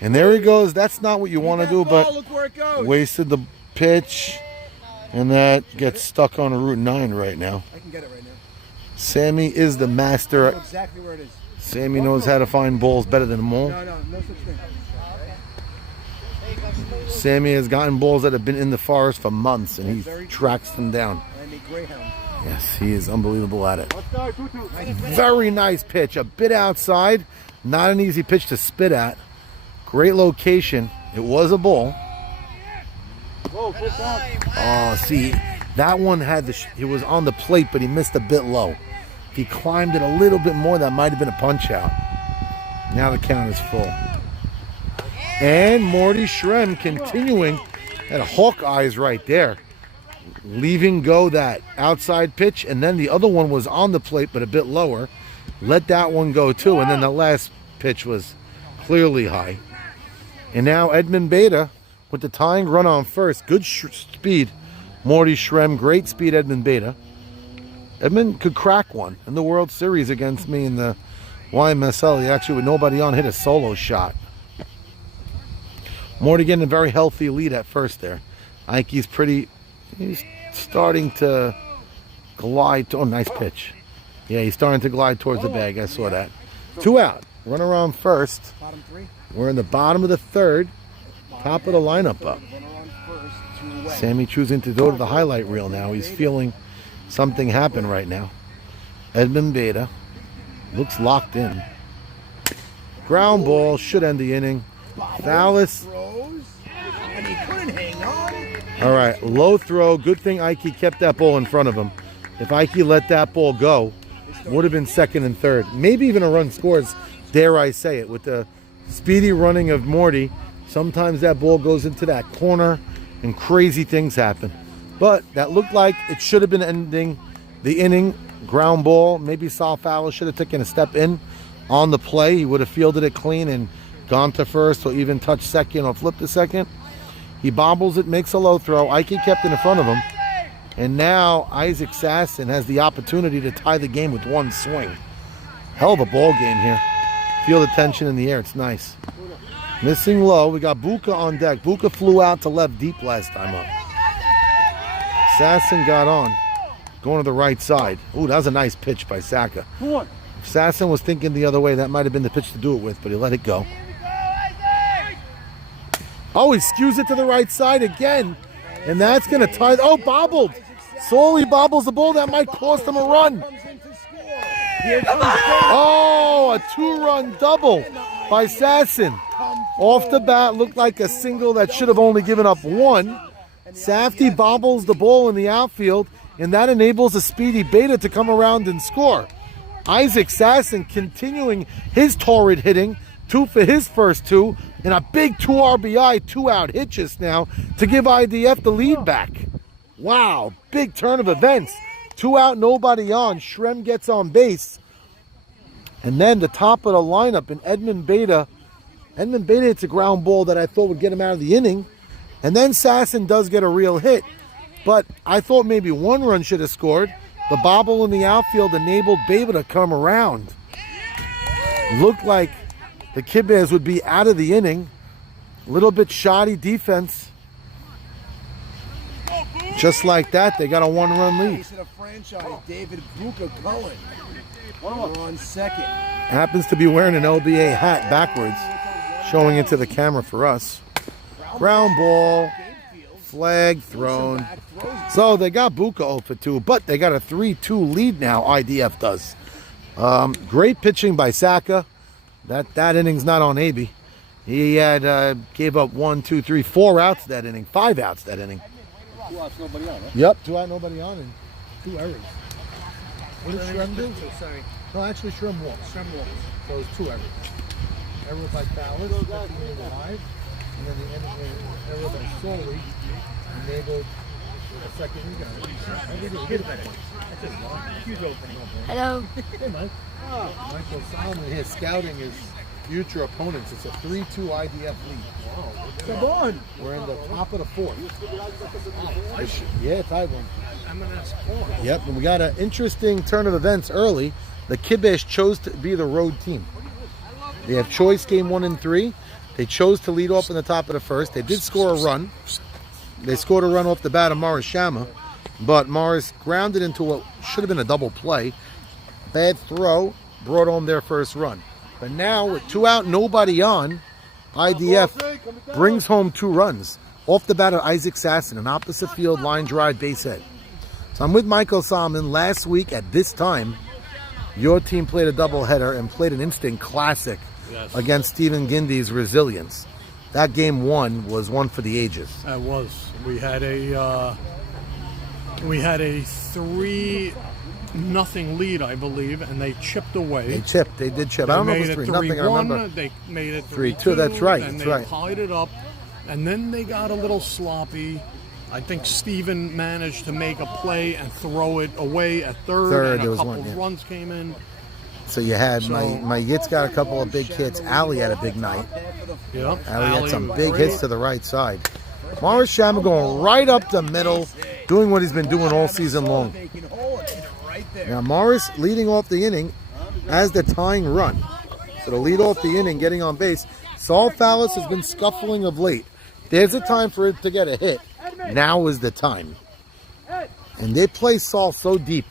And there he goes. That's not what you want to do, but wasted the pitch, and that gets stuck on Route 9 right now. I can get it right now. Sammy is the master. I know exactly where it is. Sammy knows how to find balls better than them all. No such thing. Sammy has gotten balls that have been in the forest for months, and he tracks them down. I'm a greyhound. Yes, he is unbelievable at it. Very nice pitch. A bit outside. Not an easy pitch to spit at. Great location. It was a ball. Oh, see, That one had he was on the plate, but he missed a bit low. If he climbed it a little bit more, that might have been a punch out. Now the count is full. And Morty Shrem continuing at Hawkeyes right there. Leaving go that outside pitch, and then the other one was on the plate, but a bit lower. Let that one go too, and then the last pitch was clearly high. And now Edmund Beta with the tying run on first. Good speed. Morty Shrem, great speed, Edmund Beta. Edmund could crack one in the World Series against me in the YMSL. He actually, with nobody on, hit a solo shot. Morty getting a very healthy lead at first there. Ike's he's starting to glide. Oh, nice pitch. Yeah, he's starting to glide towards the bag. I saw that. 2 out. Run around first. Bottom 3. We're in the bottom of the third. Top of the lineup up. Sammy choosing to go to the highlight reel now. He's feeling something happen right now. Edmund Beta looks locked in. Ground ball should end the inning. Fallis. And he couldn't hang on. All right, low throw. Good thing Ike kept that ball in front of him. If Ike let that ball go, would have been second and third. Maybe even a run scores, dare I say it. With the speedy running of Morty, sometimes that ball goes into that corner and crazy things happen. But that looked like it should have been ending the inning. Ground ball. Maybe Sal Fowler should have taken a step in on the play. He would have fielded it clean and gone to first or even touched second or flipped to second. He bobbles it, makes a low throw. Ike kept it in front of him. And now Isaac Sasson has the opportunity to tie the game with one swing. Hell of a ball game here. Feel the tension in the air. It's nice. Missing low. We got Buka on deck. Buka flew out to left deep last time up. Sasson got on. Going to the right side. Ooh, that was a nice pitch by Saka. If Sasson was thinking the other way, that might have been the pitch to do it with, but he let it go. Oh, he skews it to the right side again. And that's going to tie. Oh, bobbled. Slowly bobbles the ball. That might cost him a run. Oh, a 2-run double by Sasson. Off the bat, looked like a single that should have only given up one. Safety bobbles the ball in the outfield, and that enables a speedy Beta to come around and score. Isaac Sasson continuing his torrid hitting. 2 for his first 2, and a big 2 RBI, 2-out hit just now to give IDF the lead back. Wow, big turn of events. 2 out, nobody on. Shrem gets on base. And then the top of the lineup in Edmund Beta. Edmund Beta hits a ground ball that I thought would get him out of the inning. And then Sasson does get a real hit. But I thought maybe 1 run should have scored. The bobble in the outfield enabled Beta to come around. Looked like the Kibbes would be out of the inning. A little bit shoddy defense. Just like that, they got a 1-run lead. Ace of the franchise, David Buka Cullen. On second. Happens to be wearing an LBA hat backwards, showing it to the camera for us. Ground ball, flag thrown. So they got Buka 0 for 2, but they got a 3-2 lead now, IDF does. Great pitching by Saka. That inning's not on AB. He had gave up 1, 2, 3, 4 outs that inning, 5 outs that inning. 2 outs, nobody on, right? Yep, 2 out, nobody on, and 2 errors. What did Shrem do? Sorry. No, actually Shrem walked. So it was 2 errors. Error by Fallis, alive, and then the error by Solely enabled a second rebound. Huge opening. Hello. Hey, Mike. Michael Solomon here scouting his future opponents. It's a 3-2 IDF lead. Wow. Come on. We're in the top of the 4th. Yeah, tied one. I'm going to ask 4. Yep, and we got an interesting turn of events early. The Kibbes chose to be the road team. They have choice game 1 and 3. They chose to lead off in the top of the first. They did score a run. They scored a run off the bat of Morris Shama, but Morris grounded into what should have been a double play. Bad throw, brought home their first run. But now with 2 out, nobody on, IDF brings home 2 runs. Off the bat of Isaac Sasson, an opposite field line drive base hit. So I'm with Michael Salmon. Last week at this time, your team played a doubleheader and played an instant classic against Stephen Gindy's Resilience. That game 1 was one for the ages. That was. We had a We had a 3-0 lead, I believe, and they chipped away. They chipped. They did chip. I don't know if it was 3-0. I remember. They made it 3-2. That's right. And That's they right. tied it up, and then they got a little sloppy. I think Steven managed to make a play and throw it away at third, and a couple of runs came in. So you had my Yitz got a couple of big hits. Allie had a big night. Yeah, Allie had some big hits to the right side. Morris Shama going right up the middle, doing what he's been doing all season long. Now Morris leading off the inning as the tying run. So to lead off the inning, getting on base. Saul Fallis has been scuffling of late. There's a time for it to get a hit. Now is the time. And they play Saul so deep.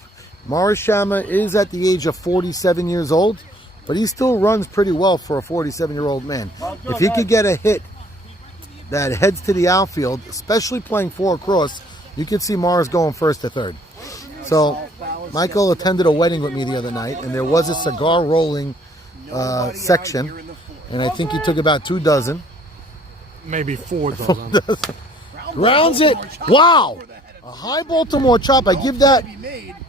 Morris Shama is at the age of 47 years old, but he still runs pretty well for a 47-year-old man. If he could get a hit that heads to the outfield, especially playing 4 across, you could see Morris going first to third. So Michael attended a wedding with me the other night, and there was a cigar rolling section, and I think he took about 2 dozen. Maybe 4 dozen. Grounds it. Wow. A high Baltimore chop. I give that. And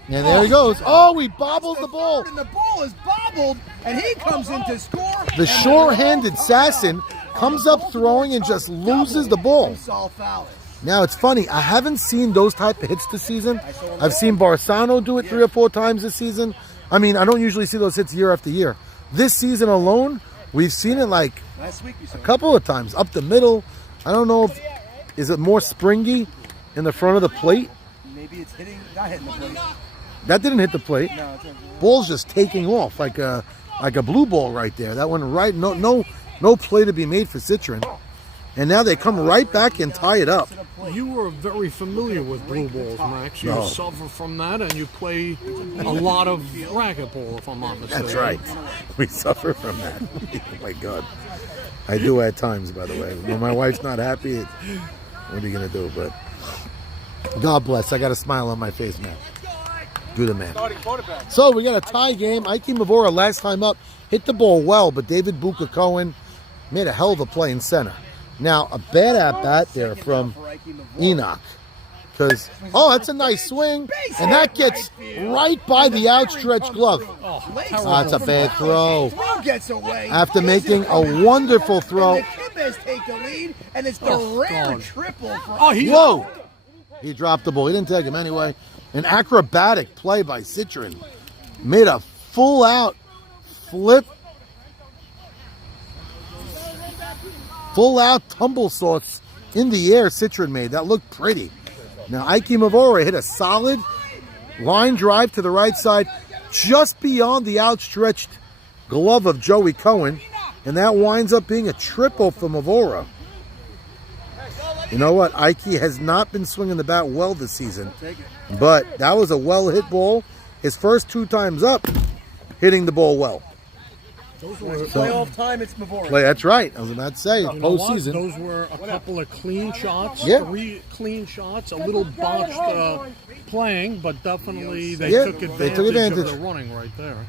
there he goes. Oh, he bobbles the ball. And the ball is bobbled, and he comes in to score. The sure-handed Sasson comes up throwing and just loses the ball. Now, it's funny. I haven't seen those type of hits this season. I've seen Barsano do it 3 or 4 times this season. I mean, I don't usually see those hits year after year. This season alone, we've seen it like a couple of times. Up the middle. I don't know if... Is it more springy in the front of the plate? Maybe it's not hitting the plate. That didn't hit the plate. No, ball's just taking off like a blue ball right there. That went right. No play to be made for Citron. And now they come right back and tie it up. You were very familiar with blue balls, Max. You suffer from that, and you play a lot of racquetball, if I'm not mistaken. That's right. We suffer from that. Oh my God. I do at times, by the way. When my wife's not happy, what are you going to do? But God bless. I got a smile on my face, man. Do the man. So we got a tie game. Ike Mavora last time up hit the ball well, but David Buka Cohen made a hell of a play in center. Now, a bad at-bat there from Enoch. Because, that's a nice swing. And that gets right by the outstretched glove. That's a bad throw. After making a wonderful throw. The kibbes take the lead, and it's the rare triple for Whoa! He dropped the ball. He didn't take him anyway. An acrobatic play by Citron. Made a full-out flip. Full-out tumble sauce in the air Citron made. That looked pretty. Now, Ike Mavora hit a solid line drive to the right side just beyond the outstretched glove of Joey Cohen. And that winds up being a triple for Mavora. You know what? Ike has not been swinging the bat well this season. But that was a well-hit ball. His first 2 times up, hitting the ball well. Playoff time, it's Mavora. That's right. I was about to say, postseason. Those were a couple of clean shots. Yeah. 3 clean shots. A little botched playing, but definitely they took advantage of the running right there.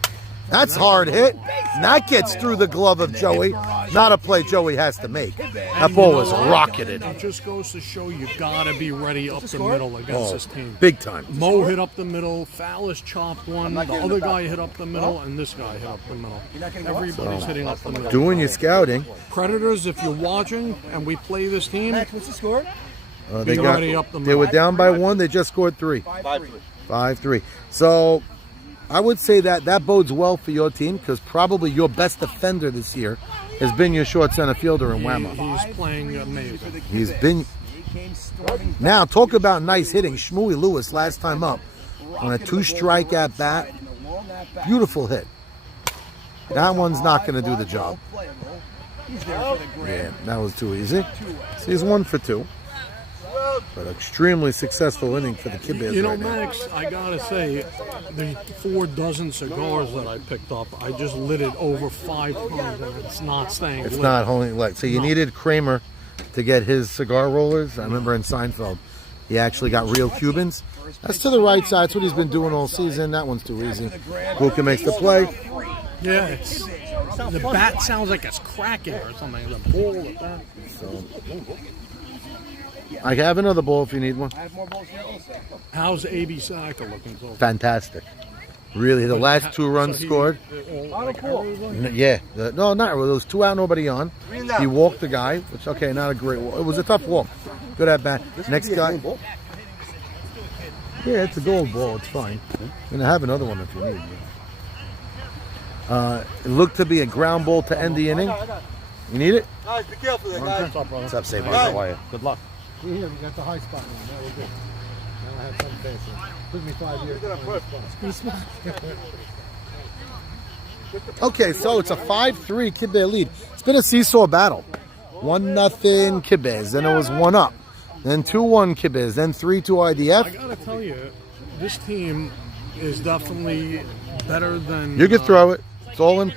That's hard hit. And that gets through the glove of Joey. Not a play Joey has to make. That ball was rocketed. It just goes to show you got to be ready up the middle against this team. Big time. Mo hit up the middle. Fallis chopped one. The other guy hit up the middle, and this guy hit up the middle. Everybody's hitting up the middle. Doing your scouting. Predators, if you're watching and we play this team, What's the score? They were down by 1. They just scored 3. 5-3. So I would say that bodes well for your team because probably your best defender this year has been your short center fielder in Whammo. He's playing amazing. He's been. Now, talk about nice hitting. Shmooey Lewis last time up on a 2-strike at bat. Beautiful hit. That one's not going to do the job. Yeah, that was too easy. So he's 1 for 2. But extremely successful inning for the kibbes. You know, right Max, I gotta say, the 4 dozen cigars that I picked up, I just lit it over 5 times, and it's not staying It's lit. not holding lit. So you needed Kramer to get his cigar rollers. I remember in Seinfeld, he actually got real Cubans. That's to the right side. That's what he's been doing all season. That one's too easy. Buka makes the play. Yeah, the bat sounds like it's cracking or something. The ball, the bat. I have another ball if you need one. I have more balls here also. How's AB Saka looking so far? Fantastic. Really, the last 2 runs scored. Yeah. No, not really. There was 2 out, nobody on. He walked the guy, which, okay, not a great walk. It was a tough walk. Good at bat. Next guy. Yeah, it's a gold ball. It's fine. And I have another one if you need. It looked to be a ground ball to end the inning. You need it? Guys, be careful there, guys. What's up, Savon? How are you? Good luck. Here, we got the high spot. That was good. Now I have something fancy. Took me 5 years. Okay, so it's a 5-3 Kibbes lead. It's been a seesaw battle. 1-0 Kibbes. Then it was 1 up. Then 2-1 Kibbes. Then 3-2 I IDF. gotta tell you, this team is definitely better than. You can throw it. It's all in.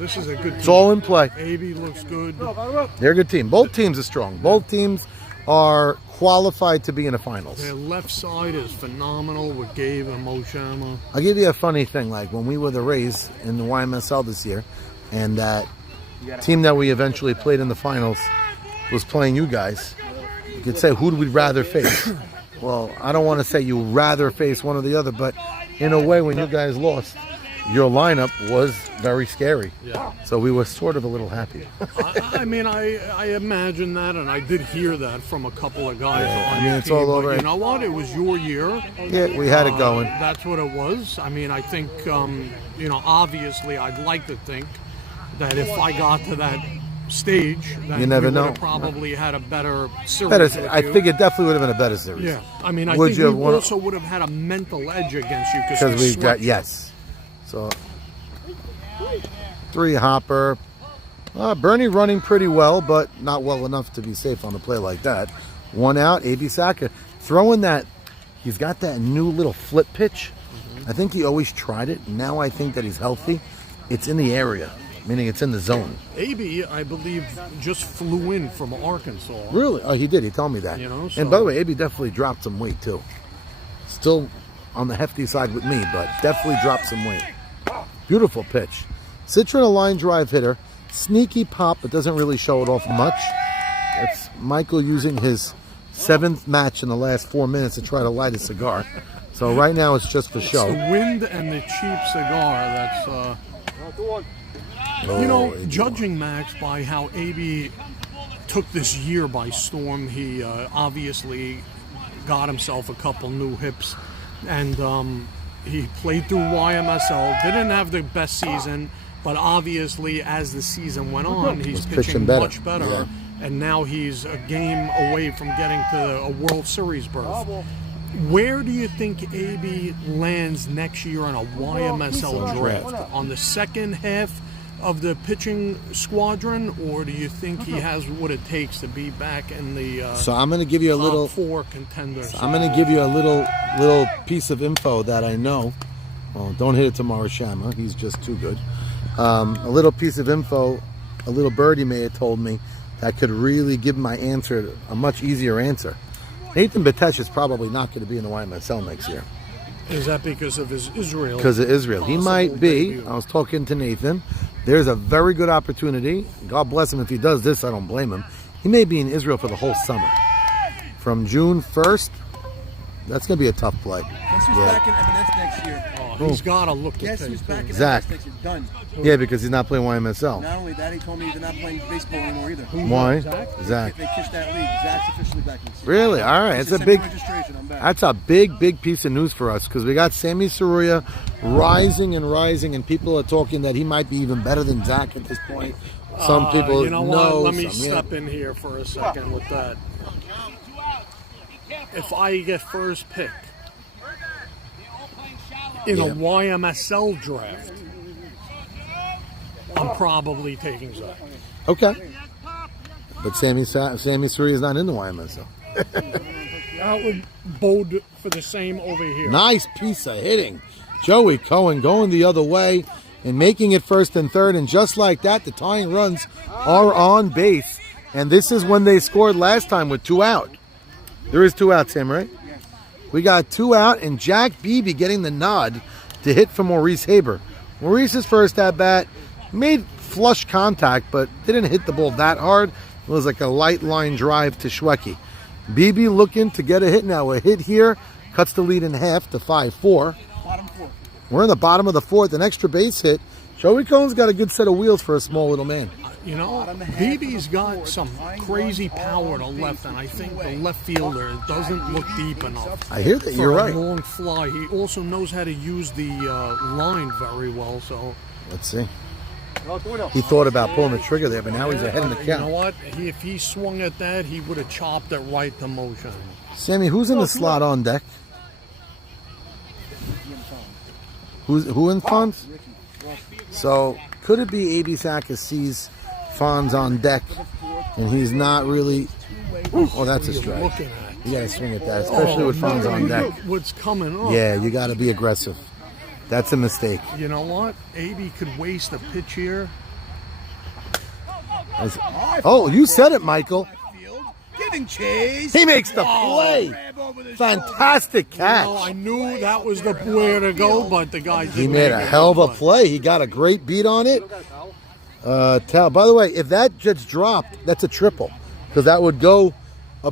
This is a good team. It's all in play. AB looks good. They're a good team. Both teams are strong. Both teams are qualified to be in the finals. Their left side is phenomenal with Gabe and Moshama. I'll give you a funny thing. Like when we were the Rays in the YMSL this year, and that team that we eventually played in the finals was playing you guys, you could say, who would we rather face? Well, I don't want to say you rather face one or the other, but in a way, when you guys lost, your lineup was very scary. Yeah. So we were sort of a little happy. I mean, I imagine that, and I did hear that from a couple of guys. Yeah, on I mean, the it's team, all but over. You know what? It was your year. Yeah, we had it going. That's what it was. I mean, I think, obviously, I'd like to think that if I got to that stage, that You never we would know. have probably had a better series. Better, with I you. think it definitely would have been a better series. Yeah, I mean, I Would think you have we won- also would have had a mental edge against you Because we we got, switched. yes. So, 3 Hopper. Bernie running pretty well, but not well enough to be safe on a play like that. 1 out, AB Saka. Throwing that, he's got that new little flip pitch. I think he always tried it. Now I think that he's healthy. It's in the area, meaning it's in the zone. AB, I believe, just flew in from Arkansas. Really? Oh, he did. He told me that. You know, And by the way, AB definitely dropped some weight too. Still on the hefty side with me, but definitely dropped some weight. Beautiful pitch. Citron, a line drive hitter. Sneaky pop, but doesn't really show it off much. It's Michael using his 7th match in the last 4 minutes to try to light a cigar. So right now it's just for It's show. the wind and the cheap cigar that's... judging Max by how AB took this year by storm, he obviously got himself a couple new hips, and he played through YMSL, didn't have the best season, but obviously as the season went on, he's pitching pitching better. much better, Yeah. and now he's a game away from getting to a World Series berth. Where do you think AB lands next year on a YMSL draft? On the second half of the pitching squadron, or do you think he has what it takes to be back in the So I'm going to give you a top little. 4 contenders? I'm going to give you a little piece of info that I know. Well, don't hit it to Marishama. He's just too good. A little piece of info, a little birdie may have told me that could really give my answer a much easier answer. Nathan Batesh is probably not going to be in the YMSL next year Is that because of his Israel? because of Israel. He possible might be. debut? I was talking to Nathan. There's a very good opportunity. God bless him if he does this. I don't blame him. He may be in Israel for the whole summer. From June 1st, that's going to be a tough play. Guess who's back in MLS next year? Oh, he's got to look to Guess take who's back in Zach. MLS next year? Done. Yeah, because he's not playing YMSL. Not only that, he told me they're not playing baseball anymore either. Why? Zach? Zach. They kissed that league. Zach's officially back in the season. Really? All right. It's It's a big. registration. I'm back. That's a big piece of news for us because we got Sammy Saruya rising, and people are talking that he might be even better than Zach at this point. Some people you know know. what? Let me some, step in here for a second with that. If I get first pick in a YMSL draft, I'm probably taking Zach. Okay. But Sammy Saruya is not in the YMSL. That would bode for the same over here. Nice piece of hitting. Joey Cohen going the other way and making it first and third. And just like that, the tying runs are on base. And this is when they scored last time with 2 out. There is 2 out, Tim, right? Yes. We got 2 out, and Jack Beebe getting the nod to hit for Maurice Haber. Maurice's first at bat made flush contact, but didn't hit the ball that hard. It was like a light line drive to Schwecke. BB looking to get a hit now. A hit here cuts the lead in half to 5-4. Bottom four. We're in the bottom of the fourth. An extra base hit. Joey Cohen's got a good set of wheels for a small little man. You know, BB's got some crazy power to left, and I think the left fielder doesn't look deep enough. I hear that. For You're a right. long fly. He also knows how to use the line very well. So Let's see. He thought about pulling the trigger there, but now he's ahead in the you know count. what? If he swung at that, he would have chopped it right to motion. Sammy, who's in the slot on deck? Who in Fonz? So could it be AB Sacker sees Fonz on deck and he's not really? Oh, that's a strike. Looking at. You gotta swing at that, especially with Fonz on deck. What's coming up? Yeah, you gotta be aggressive. That's a mistake. You know what? AB could waste a pitch here. Oh, you said it, Michael. Giving chase. He makes the play. Fantastic catch. I knew that was the way to go, but the guy didn't. He made a hell of a play. He got a great beat on it. By the way, if that gets dropped, that's a triple, because that would go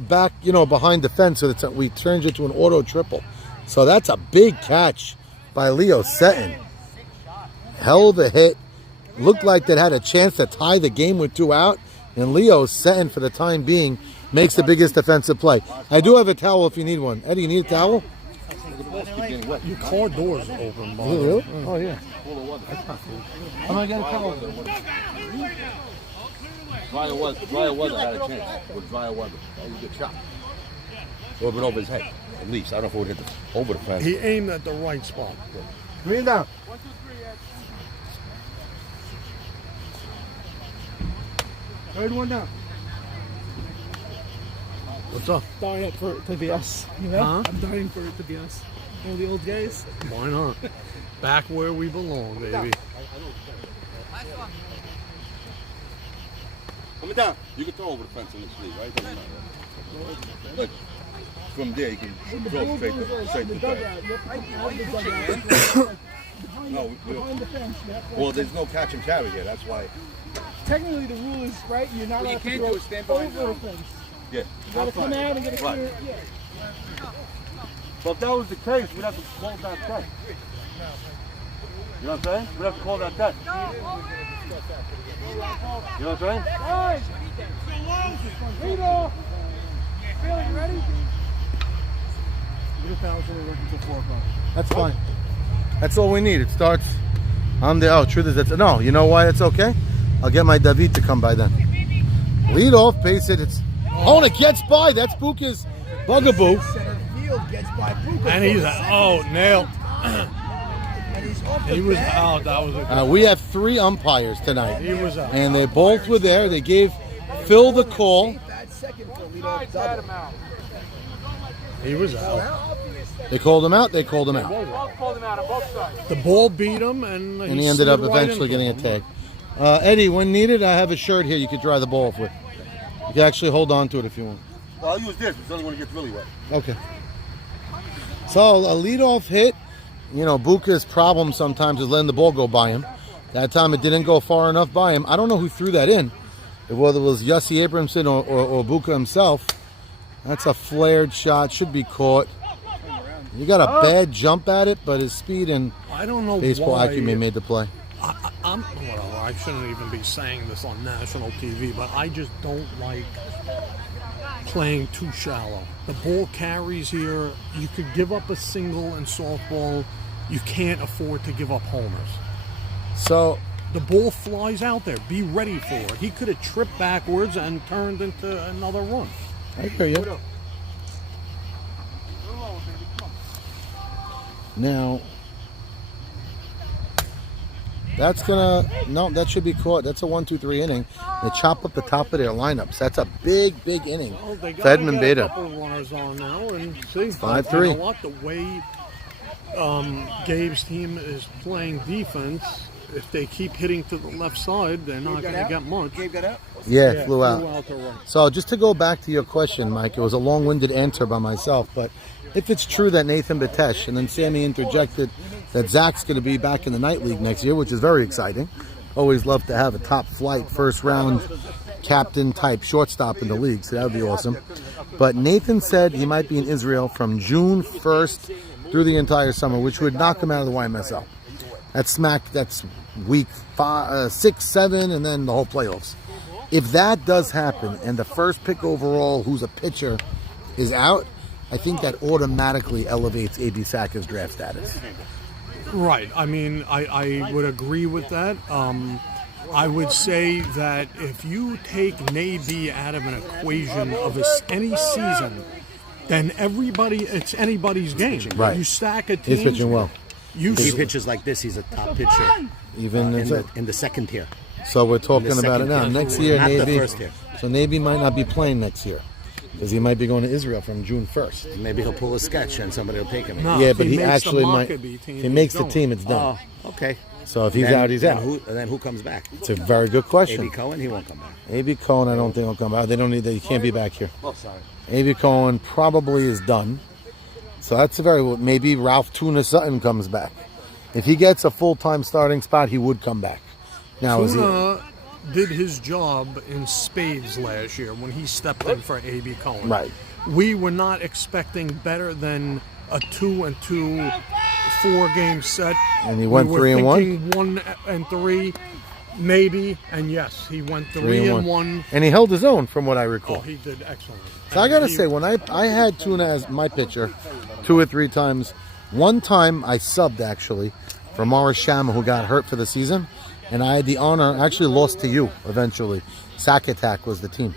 back, behind the fence. So we turned it to an auto triple. So that's a big catch by Leo Setton. Hell of a hit. Looked like they had a chance to tie the game with 2 out, and Leo Setton, for the time being, makes the biggest defensive play. I do have a towel if you need one. Eddie, you need a towel? Your car door's open, by Oh, the really? way. Oh, yeah. I'm going to get a towel. Dry weather had a chance. With dry weather, that was a good shot. It would have been over his head, at least. I don't know if it would hit over the fence. He aimed at the right spot. Green down. Third one down. What's up? Dying for it to be us. You know? Huh? I'm dying for it to be us. All the old guys. Why not? Back where we belong, baby. Coming down. You can throw over the fence in the sleeve, right? Doesn't matter. But from there, you can throw straight to the bag. No, Behind the fence. well, there's no catch and carry here. That's why. Technically, the rule is right. You're not allowed to throw over the fence. Yeah. You gotta come out and get a clear. Yeah. But if that was the case, we'd have to call that 10. You know what I'm saying? We'd have to call that 10. You know what I'm saying? Guys, lead off. Phil, you ready? Your pals are working till 4 o'clock. That's fine. That's all we need. It starts on the... Oh, truth is, that's... No, you know why it's okay? I'll get my David to come by then. Lead off, base it. It's... Oh, and it gets by. That's Buka's bugaboo. Center field gets by Buka. And he's nailed. And he's off the He was bag. out. That was a good. We have 3 umpires tonight. He was out. And they both were there. They gave Phil the call. Bad second for lead off double. He was out. They called him out. They called him out. The ball beat him, and And he ended up slid right eventually into getting a him. tag. Eddie, when needed, I have a shirt here you could dry the ball off with. You can actually hold on to it if you want. Well, I'll use this. It's only when it gets really wet. Okay. So a leadoff hit. Buka's problem sometimes is letting the ball go by him. That time it didn't go far enough by him. I don't know who threw that in. Whether it was Yossi Abramson or Buka himself. That's a flared shot. Should be caught. You got a bad jump at it, but his speed and I don't know baseball why. acumen made the play. I shouldn't even be saying this on national TV, but I just don't like playing too shallow. The ball carries here. You could give up a single in softball. You can't afford to give up homers. So The ball flies out there. Be ready for it. He could have tripped backwards and turned into another run. I hear you. Now, that's gonna that should be caught. That's a 1-2-3 inning. They chop up the top of their lineups. That's a big inning. Well, they got Fedman a Beta. couple runners on now, and see, 5-3. You know what? The way Gabe's team is playing defense, if they keep hitting to the left side, they're not going to get much. Gabe got out? Yeah, it flew out. to right. So just to go back to your question, Mike, it was a long-winded answer by myself, but if it's true that Nathan Batesh, and then Sammy interjected that Zach's going to be back in the night league next year, which is very exciting. Always love to have a top flight first round captain type shortstop in the league, so that would be awesome. But Nathan said he might be in Israel from June 1st through the entire summer, which would knock him out of the YMSL. That's week 6, 7, and then the whole playoffs. If that does happen, and the first pick overall, who's a pitcher, is out, I think that automatically elevates A.B. Saka's draft status. Right. I mean, I would agree with that. I would say that if you take Naby out of an equation of any season, then it's anybody's game. Right. You stack a team. He's pitching well. He pitches like this. He's a top pitcher. Even in the second tier. So we're talking about it now. tier. Next year, Not the Navy. first tier. So Navy might not be playing next year because he might be going to Israel from June 1st. Maybe he'll pull a sketch and somebody will take him. No, Yeah, if but he makes actually the might. Maccabi team, If he makes the he's team, it's done. Oh, okay. So if he's out, he's out. Then who comes back? It's a very good question. A.B. Cohen, he won't come back. A.B. Cohen, I don't think will come back. They don't need that. He can't be back here. A.B. Cohen probably is done. So that's maybe Ralph Tuna Sutton comes back. If he gets a full-time starting spot, he would come back. Now, Tuna did his job in spades last year when he stepped in for A.B. Cohen. Right. We were not expecting better than a 2-2 4-game set. And he went we 3-1? 1-3, maybe. And yes, he went 3-1. And he held his own, from what I recall. Oh, he did excellent. So I gotta say, when I had Tuna as my pitcher 2 or 3 times, one time I subbed actually for Morris Shama, who got hurt for the season, and I had the honor, actually lost to you eventually. Sack Attack was the team,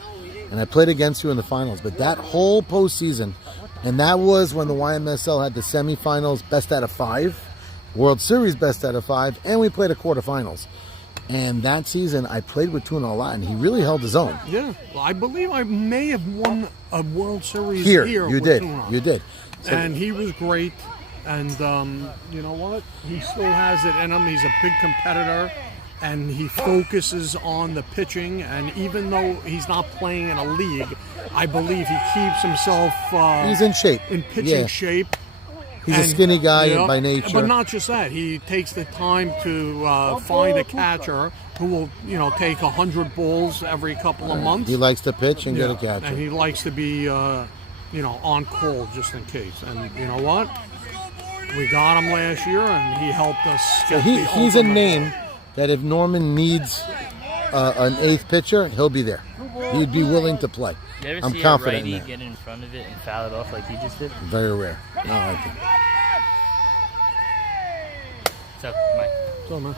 and I played against you in the finals. But that whole postseason, and that was when the YMSL had the semifinals, best out of 5, World Series best out of 5, and we played a quarterfinals. And that season, I played with Tuna a lot, and he really held his own. Yeah, well, I believe I may have won a World Series Here, here you with did. Tuna. You did. So, And he was great. And you know what? He still has it in him. He's a big competitor. And he focuses on the pitching. And even though he's not playing in a league, I believe he keeps himself he's in shape. in pitching Yeah. shape. He's a skinny guy by nature. But not just that. He takes the time to find a catcher who will, take 100 balls every couple of months. He likes to pitch and get a catcher. And he likes to be, on call just in case. And you know what? We got him last year, and he helped us. So Get he's a name that if Norman needs an 8th pitcher, he'll be there. He'd be willing to play. You ever I'm see confident a righty in that. get in front of it and foul it off like he just did? Very rare. I like it. What's up, Mike? So, man.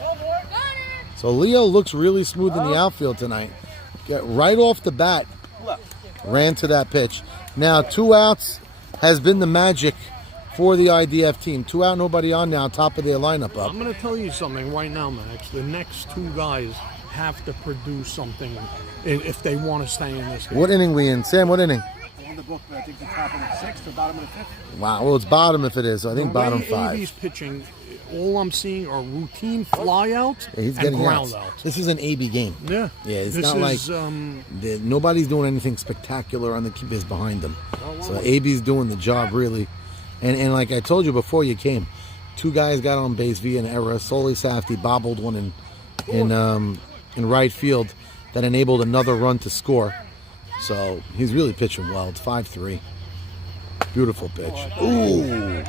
So Leo looks really smooth in the outfield tonight. Right off the bat, ran to that pitch. Now 2 outs has been the magic for the IDF team. 2 out, nobody on now, top of their lineup up. I'm going to tell you something right now, Max. The next 2 guys have to produce something if they want to stay in this game. What inning we in? Sam, what inning? On the book, I think the top of the 6th or bottom of the 5th. Wow, well, it's bottom if it is. So I think bottom 5. AB's pitching, all I'm seeing are routine flyouts Yeah, he's and getting ground outs. outs. This is an AB game. Yeah. Yeah, it's This not is, like nobody's doing anything spectacular on the kibbes behind them. So AB's doing the job really. And like I told you before you came, 2 guys got on base via an error. Soli Safdie bobbled one in right field that enabled another run to score. So he's really pitching well. It's 5-3. Beautiful pitch. Ooh.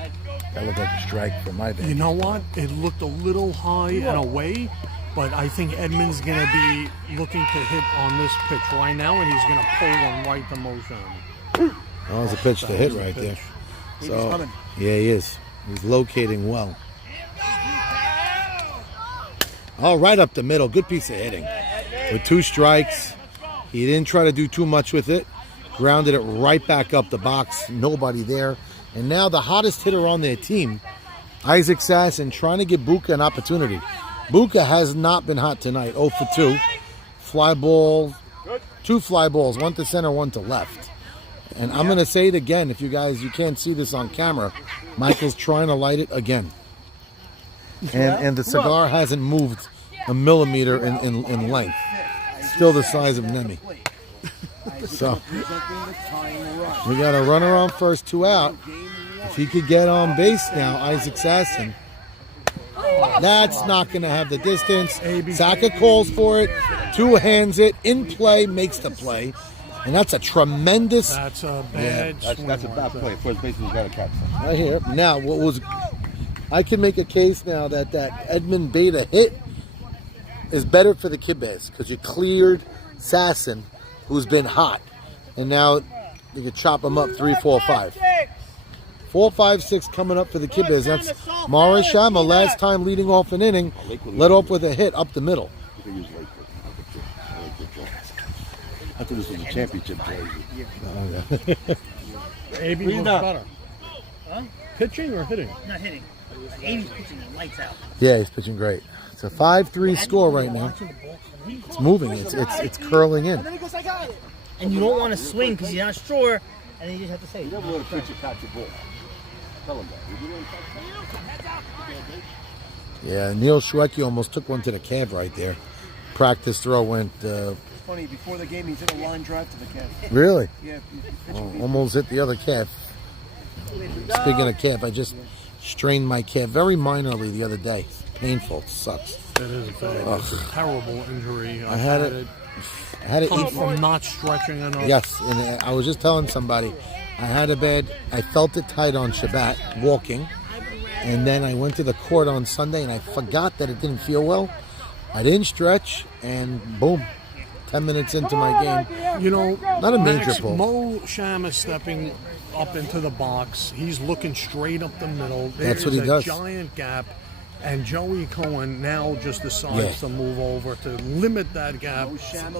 That looked like a strike for my You bad. know what? It looked a little high and away, but I think Edmund's going to be looking to hit on this pitch right now, and he's going to pull and right the motion. That was a pitch to hit right there. So, yeah, he is. He's locating well. All right up the middle. Good piece of hitting. With 2 strikes. He didn't try to do too much with it. Grounded it right back up the box. Nobody there. And now the hottest hitter on their team, Isaac Sasson, trying to give Buka an opportunity. Buka has not been hot tonight. 0 for 2. Fly ball. 2 fly balls. 1 to center, 1 to left. And I'm going to say it again. If you can't see this on camera, Michael's trying to light it again. And the cigar hasn't moved a millimeter in length. Still the size of Nemi. So we got a runner on first, 2 out. If he could get on base now, Isaac Sasson. That's not going to have the distance. Saka calls for it, two hands it, in play, makes the play. And that's a tremendous... That's a bad swing. That's a bad play. First baseman's got to catch that. Right here. Now, what was... I can make a case now that Edmund Beta hit is better for the kibbes because you cleared Sasson, who's been hot. And now you can chop him up 3, 4, 5. 4, 5, 6 coming up for the kibbes. That's Morris Shama, last time leading off an inning, led off with a hit up the middle. I thought this was a championship jersey. AB looks better. Huh? Pitching or hitting? Not hitting. Amy's pitching the lights out. Yeah, he's pitching great. It's a 5-3 score right now. It's moving. It's curling in. And you don't want to swing because you're not sure, and then you just have to say. You never let a pitcher catch a ball. Tell him that. Yeah, Neil Schwecki almost took one to the calf right there. Practice throw went... Funny, before the game, he's in a line drive to the calf. Really? Yeah. Almost hit the other calf. Speaking of calf, I just strained my calf very minorly the other day. Painful. It sucks. It is bad. It's a terrible injury. I had it. I had it eat from not stretching enough. Yes, and I was just telling somebody, I had a bad. I felt it tight on Shabbat walking, and then I went to the court on Sunday, and I forgot that it didn't feel well. I didn't stretch, and boom, 10 minutes into my game. You know, not a major Max, pull. Mo Sham is stepping up into the box. He's looking straight up the middle. That's what he There's does. a giant gap. And Joey Cohen now just decides to move over to limit that gap.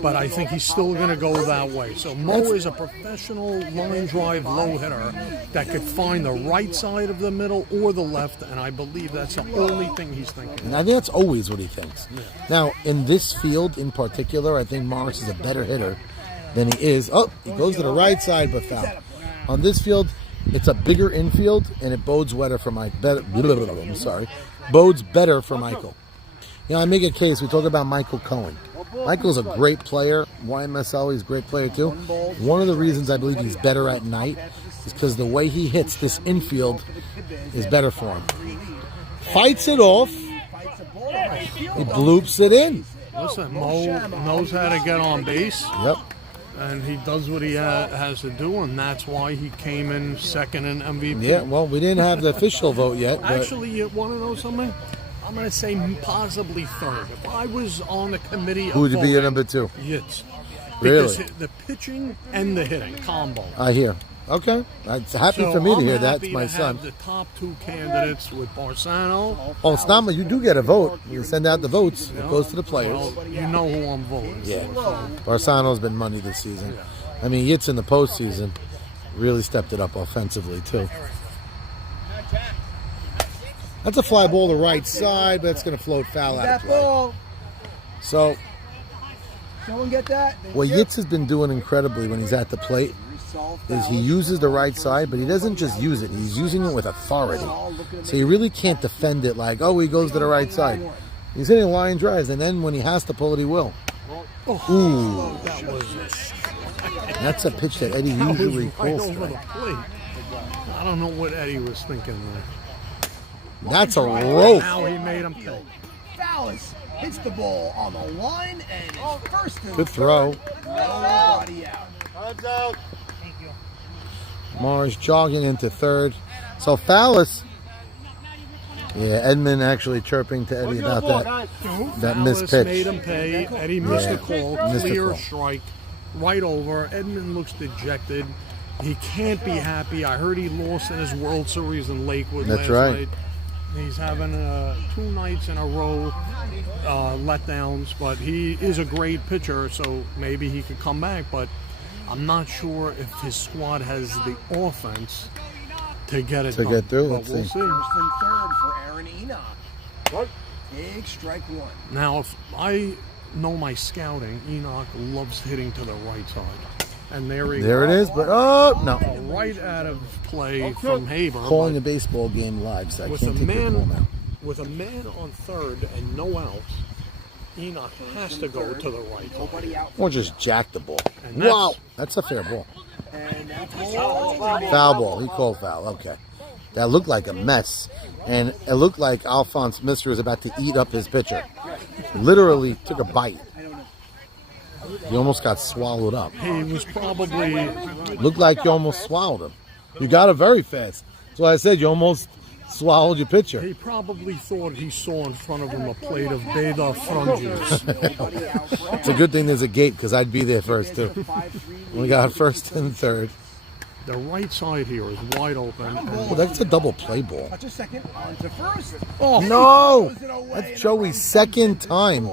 But I think he's still going to go that way. So Mo is a professional line drive low hitter that could find the right side of the middle or the left. And I believe that's the only thing he's thinking. And I think that's always what he thinks. Now, in this field in particular, I think Morris is a better hitter than he is. Oh, he goes to the right side, but foul. On this field, it's a bigger infield, and it bodes better for my... I'm sorry. Bodes better for Michael. You know, I make a case. We talk about Michael Cohen. Michael's a great player. YMSL, he's a great player too. One of the reasons I believe he's better at night is because the way he hits this infield is better for him. Fights it off. He bloops it in. Listen, Mo knows how to get on base. Yep. And he does what he has to do, and that's why he came in second in MVP. Yeah, well, we didn't have the official vote yet. But Actually, you want to know something? I'm going to say possibly third. If I was on the committee, who would be your number two? Yates. Really? Because the pitching and the hitting combo. I hear. Okay. It's happy So for me to I'm hear happy that's my to son. have the top two candidates with Barsano. Oh, Stama, you do get a vote. You send out the votes. It goes to the players. Well, you know who I'm voting Yeah. for. So. Barsano's been money this season. I mean, Yitz in the postseason really stepped it up offensively, too. That's a fly ball to right side, but it's going to float foul out of play. So, Someone get that? what Yitz has been doing incredibly when he's at the plate is he uses the right side, but he doesn't just use it. He's using it with authority. So you really can't defend it like, oh, he goes to the right side. He's hitting line drives, and then when he has to pull it, he will. Ooh. That's a pitch that Eddie usually right calls over strike. the plate. I don't know what Eddie was thinking there. That's a rope. Now he made him pay. Fallis hits the ball on the line and is first and Good throw. nobody out. Morris jogging into third. So Fallis. Yeah, Edmund actually chirping to Eddie about that missed Fallis pitch. made him pay. Eddie missed the call. Missed the Clear call. strike. Right over. Edmund looks dejected. He can't be happy. I heard he lost in his World Series in Lakewood That's last right. night. He's having 2 nights in a row letdowns, but he is a great pitcher, so maybe he could come back. But I'm not sure if his squad has the offense to get it To done. get through, But let's we'll see. see. First and third for Aaron Enoch. What? Big strike one. Now, if I know my scouting, Enoch loves hitting to the right side. And there he There it is, but oh no. right out of play from Haber. Calling but a baseball game live, so I with can't a take your ball now. man with a man on third and no outs, Enoch has to go to the right side. Or just jack the ball. And that's- Wow, that's a fair ball. And that's ball. Foul ball. He called foul. Okay. That looked like a mess. and it looked like Alphonse Mister was about to eat up his pitcher. Literally took a bite. He almost got swallowed up. He was probably... Looked like you almost swallowed him. You got it very fast. That's why I said you almost swallowed your pitcher. He probably thought he saw in front of him a plate of Beda frunges. It's a good thing there's a gate because I'd be there first too. We got first and third. The right side here is wide open. Well, that's a double play ball. Just a second. On to first. Oh, No! That's Joey's second time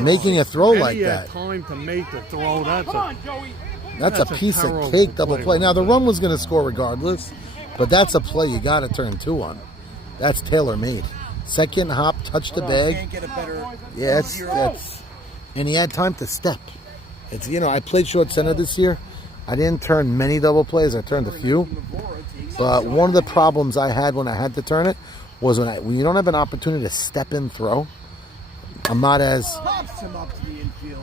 making a throw and like he had that. time to make the throw. That's a That's a piece terrible of cake double play. play. Now, the run was going to score regardless, but that's a play you got to turn two on. That's tailor-made. Second hop, touch the bag. Can't get a better. Yeah, that's... And he had time to step. It's, you know, I played short center this year. I didn't turn many double plays. I turned a few. But one of the problems I had when I had to turn it was when you don't have an opportunity to step in throw, I'm not as Pops him up to the infield.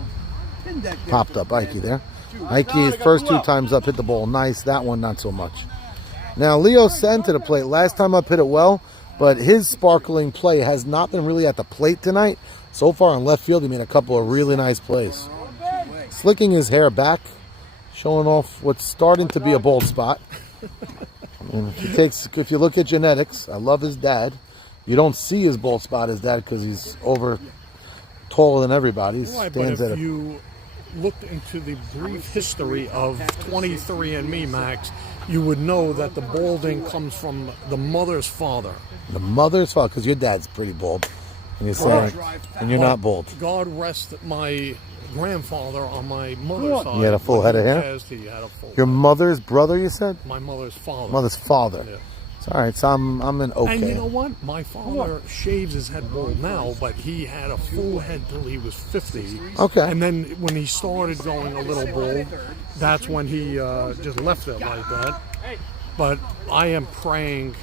Pin that there. popped up. Ike there. Ike, his first two times up, hit the ball nice. That one, not so much. Now, Leo sent to the plate. Last time up, hit it well. But his sparkling play has not been really at the plate tonight. So far in left field, he made a couple of really nice plays. Slicking his hair back, showing off what's starting to be a bald spot. And if you look at genetics, I love his dad. You don't see his bald spot, his dad, because he's taller than everybody. He Right, but stands if at you looked into the brief history of 23andMe, Max, you would know that the balding comes from the mother's father. the mother's fault, because your dad's pretty bald. And you're saying, and you're not bald. God rest my grandfather on my mother's side. You had a full head of hair? Yes, he had a full Your mother's brother, you said? My mother's father. Mother's father. Yeah. It's all right, so I'm an okay. And you know what? My father shaves his head bald now, but he had a full head till he was 50. Okay. And then when he started going a little bald, that's when he just left it like that. But I am praying.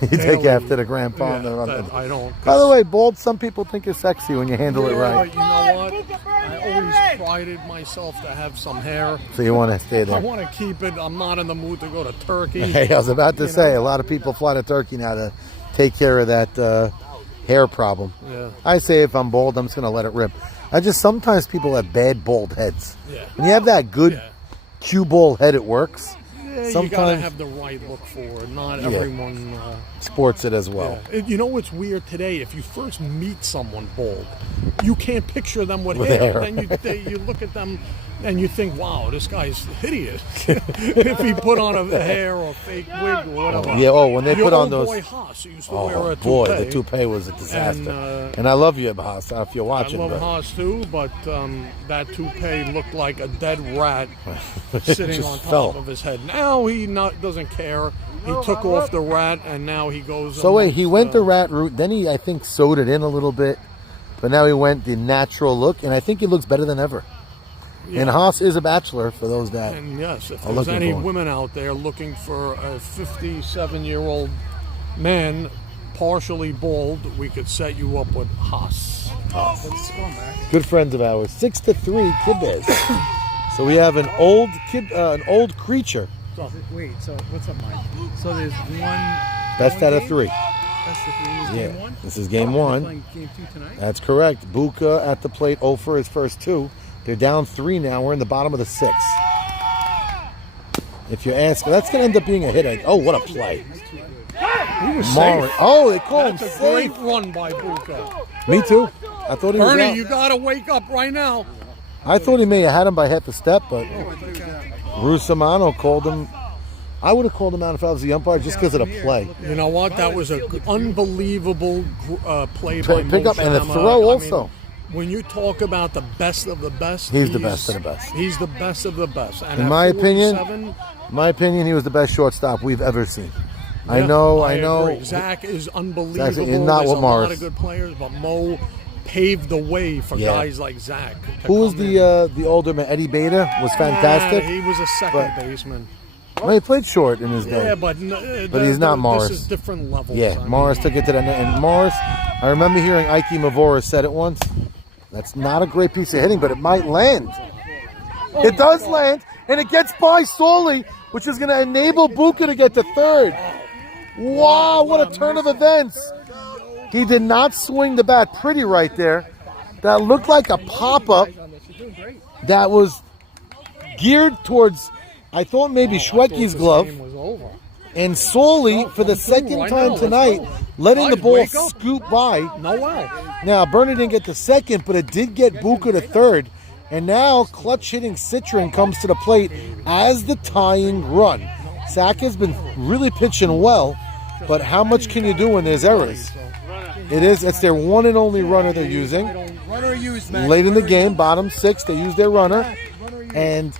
You take daily, after the grandpa. yeah, that I don't. By the way, bald, some people think you're sexy when you handle it right. But you know what? I always prided myself to have some hair. So you want to stay I there. want to keep it. I'm not in the mood to go to Turkey. Hey, I was about to You say, know? a lot of people fly to Turkey now to take care of that hair problem. Yeah. I say if I'm bald, I'm just going to let it rip. Sometimes people have bad bald heads. Yeah. When you have that good cue ball head, it works. Yeah, you Sometimes gotta have the right look for it. Not everyone. sports it as well. Yeah. You know what's weird today? If you first meet someone bald, you can't picture them with, With hair. hair. Then you look at them and you think, "Wow, this guy's hideous." If he put on a hair or a fake wig or whatever. Yeah. Oh, when they Your put on old those. boy Haas used to Oh wear a boy, toupee. the toupee was a disaster. And, And I love you, Haas, if you're I watching. love but Haas too, but that toupee looked like a dead rat it sitting just on top fell. of his head. Now he doesn't care. He took off the rat, and now he goes. So wait, he amongst, went the rat route. Then he, I think, sewed it in a little bit. But now he went the natural look, and I think he looks better than ever. Yeah. And Haas is a bachelor for those that And yes, if are there's looking any for him. women out there looking for a 57-year-old man, partially bald, we could set you up with Haas. Good friends of ours. 6-3 kibbes. So we have an old creature. So, wait, so what's up, Mike? So there's one. Best out of three. That's the three. This is game one. This is game We're one. playing game 2 tonight. That's correct. Buka at the plate, 0 for his first two. They're down 3 now. We're in the bottom of the 6th. If you ask, that's going to end up being a hit. Oh, what a play. He was Maury. safe. Oh, they call him That's a safe. great run by Buka. Me too. I thought he was Ernie, out. you gotta wake up right now. I thought he may have had him by half a step, but Rusamano called him. I would have called him out if I was the umpire just because of the play. You know what? That was an unbelievable play by Pick up and the Moshama. throw I also. mean, when you talk about the best of the best, He's the best of the best. He's the best of the best. And In at my opinion, 47, he was the best shortstop we've ever seen. I yeah, know. agree. Zach is unbelievable. Zach's not There's what a Morris. lot of good players, but Mo paved the way for Yeah. guys like Zach. to Who was come in. the older man? Eddie Beta was fantastic. He was a second But- baseman. Well, he played short in his day. Yeah, but he's not Morris. This is different levels. Yeah, I mean, Morris took it to the net. And Morris, I remember hearing Ike Mavora said it once. That's not a great piece of hitting, but it might land. It does land, and it gets by Solly, which is going to enable Buka to get to third. Wow, what a turn of events. He did not swing the bat pretty right there. That looked like a pop-up that was geared towards, I thought maybe Schwecky's glove. And Soley, for the second time tonight, letting the ball scoot by. No way. Now, Bernie didn't get the second, but it did get Buka to third. And now, clutch-hitting Citron comes to the plate as the tying run. Sack has been really pitching well, but how much can you do when there's errors? It's their one and only runner they're using. Late in the game, bottom six, they use their runner. And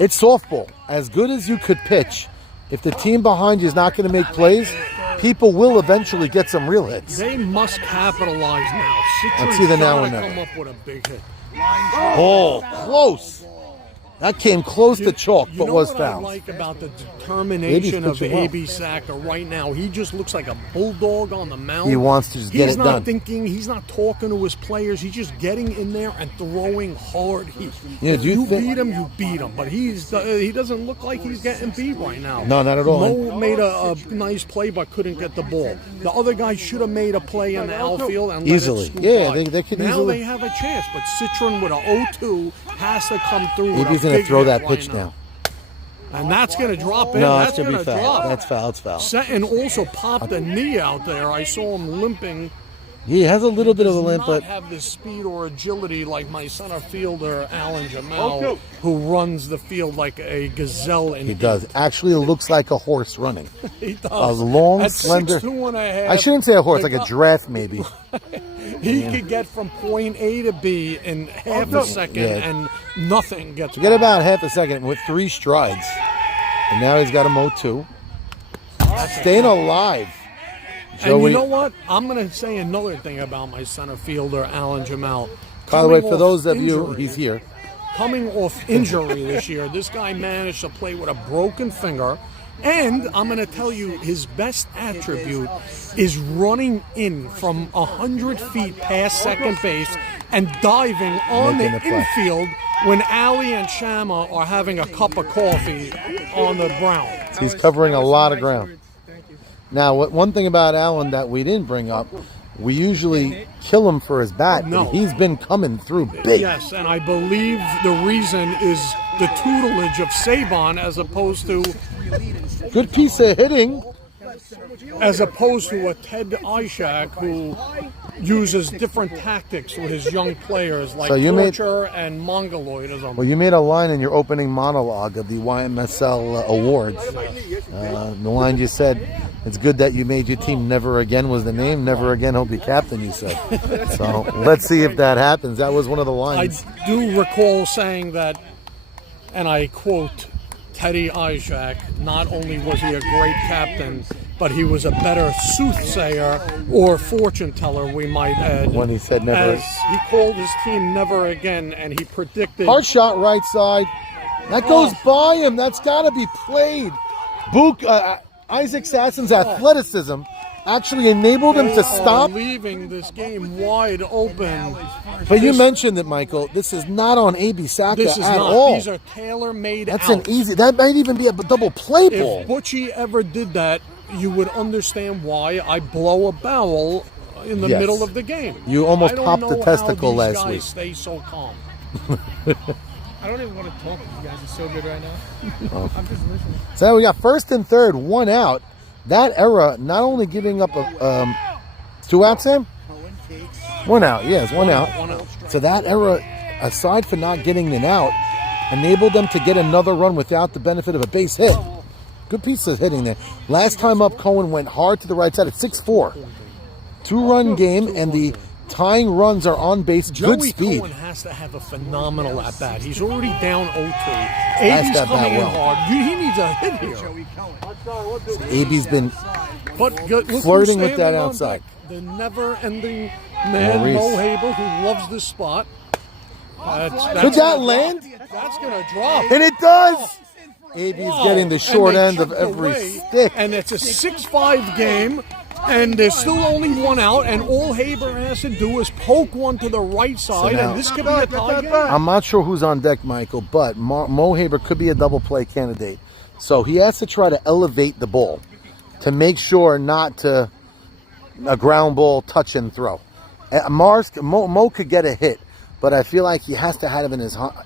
it's softball. As good as you could pitch, if the team behind you is not going to make plays, people will eventually get some real hits. They must capitalize now. Let's see the now and come then. up with a big hit. Oh, close. That came close to chalk, but was You know what fouled. I like about the determination of pitching well. A.B. Sacker right now? He just looks like a bulldog on the mound. He wants to just get He's it not done. thinking. He's not talking to his players. He's just getting in there and throwing hard. Yeah, do you think- beat him, you beat him. But he doesn't look like he's getting beat right now. No, not at all. Mo made a nice play but couldn't get the ball. The other guy should have made a play in the outfield and Easily. let it scoot Yeah, by. they could now easily- they have a chance, but Citron with a 0-2 has to come through. Maybe with he's a going to big throw hit that right pitch now. now. And that's going to drop in. No, that's it's going to be gonna foul. drop. That's foul. It's foul. And also popped the knee out there. I saw him limping. He has a little bit of a limp, Does but not have the speed or agility like my center fielder, Alan Jamal, who runs the field like a gazelle. In he does. Actually, it looks like a horse running. He does. A long, At slender. 6'2.5", I shouldn't say a horse, like a giraffe, maybe. He could get from point A to B in half a second, Yeah. and nothing gets. Forget about half a second with 3 strides. And now he's got a 0-2. Staying alive. And you know what? I'm going to say another thing about my center fielder, Alan Jamal. By the way, Coming for off those of you, injury- he's here. Coming off injury this year, this guy managed to play with a broken finger. And I'm going to tell you, his best attribute is running in from 100 feet past second base and diving on Making the the play. infield when Ali and Shama are having a cup of coffee on the ground. He's covering a lot of ground. Now, one thing about Allen that we didn't bring up, we usually kill him for his bat, No. but he's been coming through big. Yes, and I believe the reason is the tutelage of Saban as opposed to Good piece of hitting. a Ted Ishak who uses different tactics with his young players like So you made- torture and mongoloidism. Well, you made a line in your opening monologue of the YMSL awards. The line you said, it's good that you made your team Never Again was the name. Never again he'll be captain, you said. So let's see if that happens. That was one of the I lines. do recall saying that, and I quote Teddy Ishak, not only was he a great captain, but he was a better soothsayer or fortune teller, we might add. When he said never. As he called his team Never Again, and he predicted... Hard shot right side. That goes by him. That's got to be played. Isaac Sassen's athleticism actually enabled him to stop. Leaving this game wide open. But you mentioned it, Michael. This is not on A.B. Saka This is at not. all. These are tailor-made That's outs. an easy. That might even be a double play ball. If Butchie ever did that, you would understand why I blow a bowel in the Yes. middle of the game. You almost I don't popped know the testicle how last these guys week. Stay so calm. I don't even want to talk. You guys are so good right now. I'm just listening. So we got first and third, 1 out. That era, not only giving up 2 outs, Sam? 1 out, yes, 1 out. 1 out. So that era, aside from not getting an out, enabled them to get another run without the benefit of a base hit. Good piece of hitting there. Last time up, Cohen went hard to the right side at 6-4. 2-run game, and the tying runs are on base. Good Joey speed. Cohen has to have a phenomenal at bat. He's already down 0-2. That's AB's that bat coming in well. hard. He needs a hit here. AB's been But look who's flirting with that standing on outside. deck. The never-ending man, Maurice. Mo Haber, who loves this spot. Could that land? That's going to drop. And it does. AB's Wow. getting the And short they end of chipped every away, stick. And it's a 6-5 game, and there's still only 1 out, and all Haber has to do is poke one to the right side, now- and this could be a tie game. I'm not sure who's on deck, Michael, but Mo Haber could be a double play candidate. So he has to try to elevate the ball. to make sure not to a ground ball touch and throw. Mo could get a hit, but I feel like he has to have it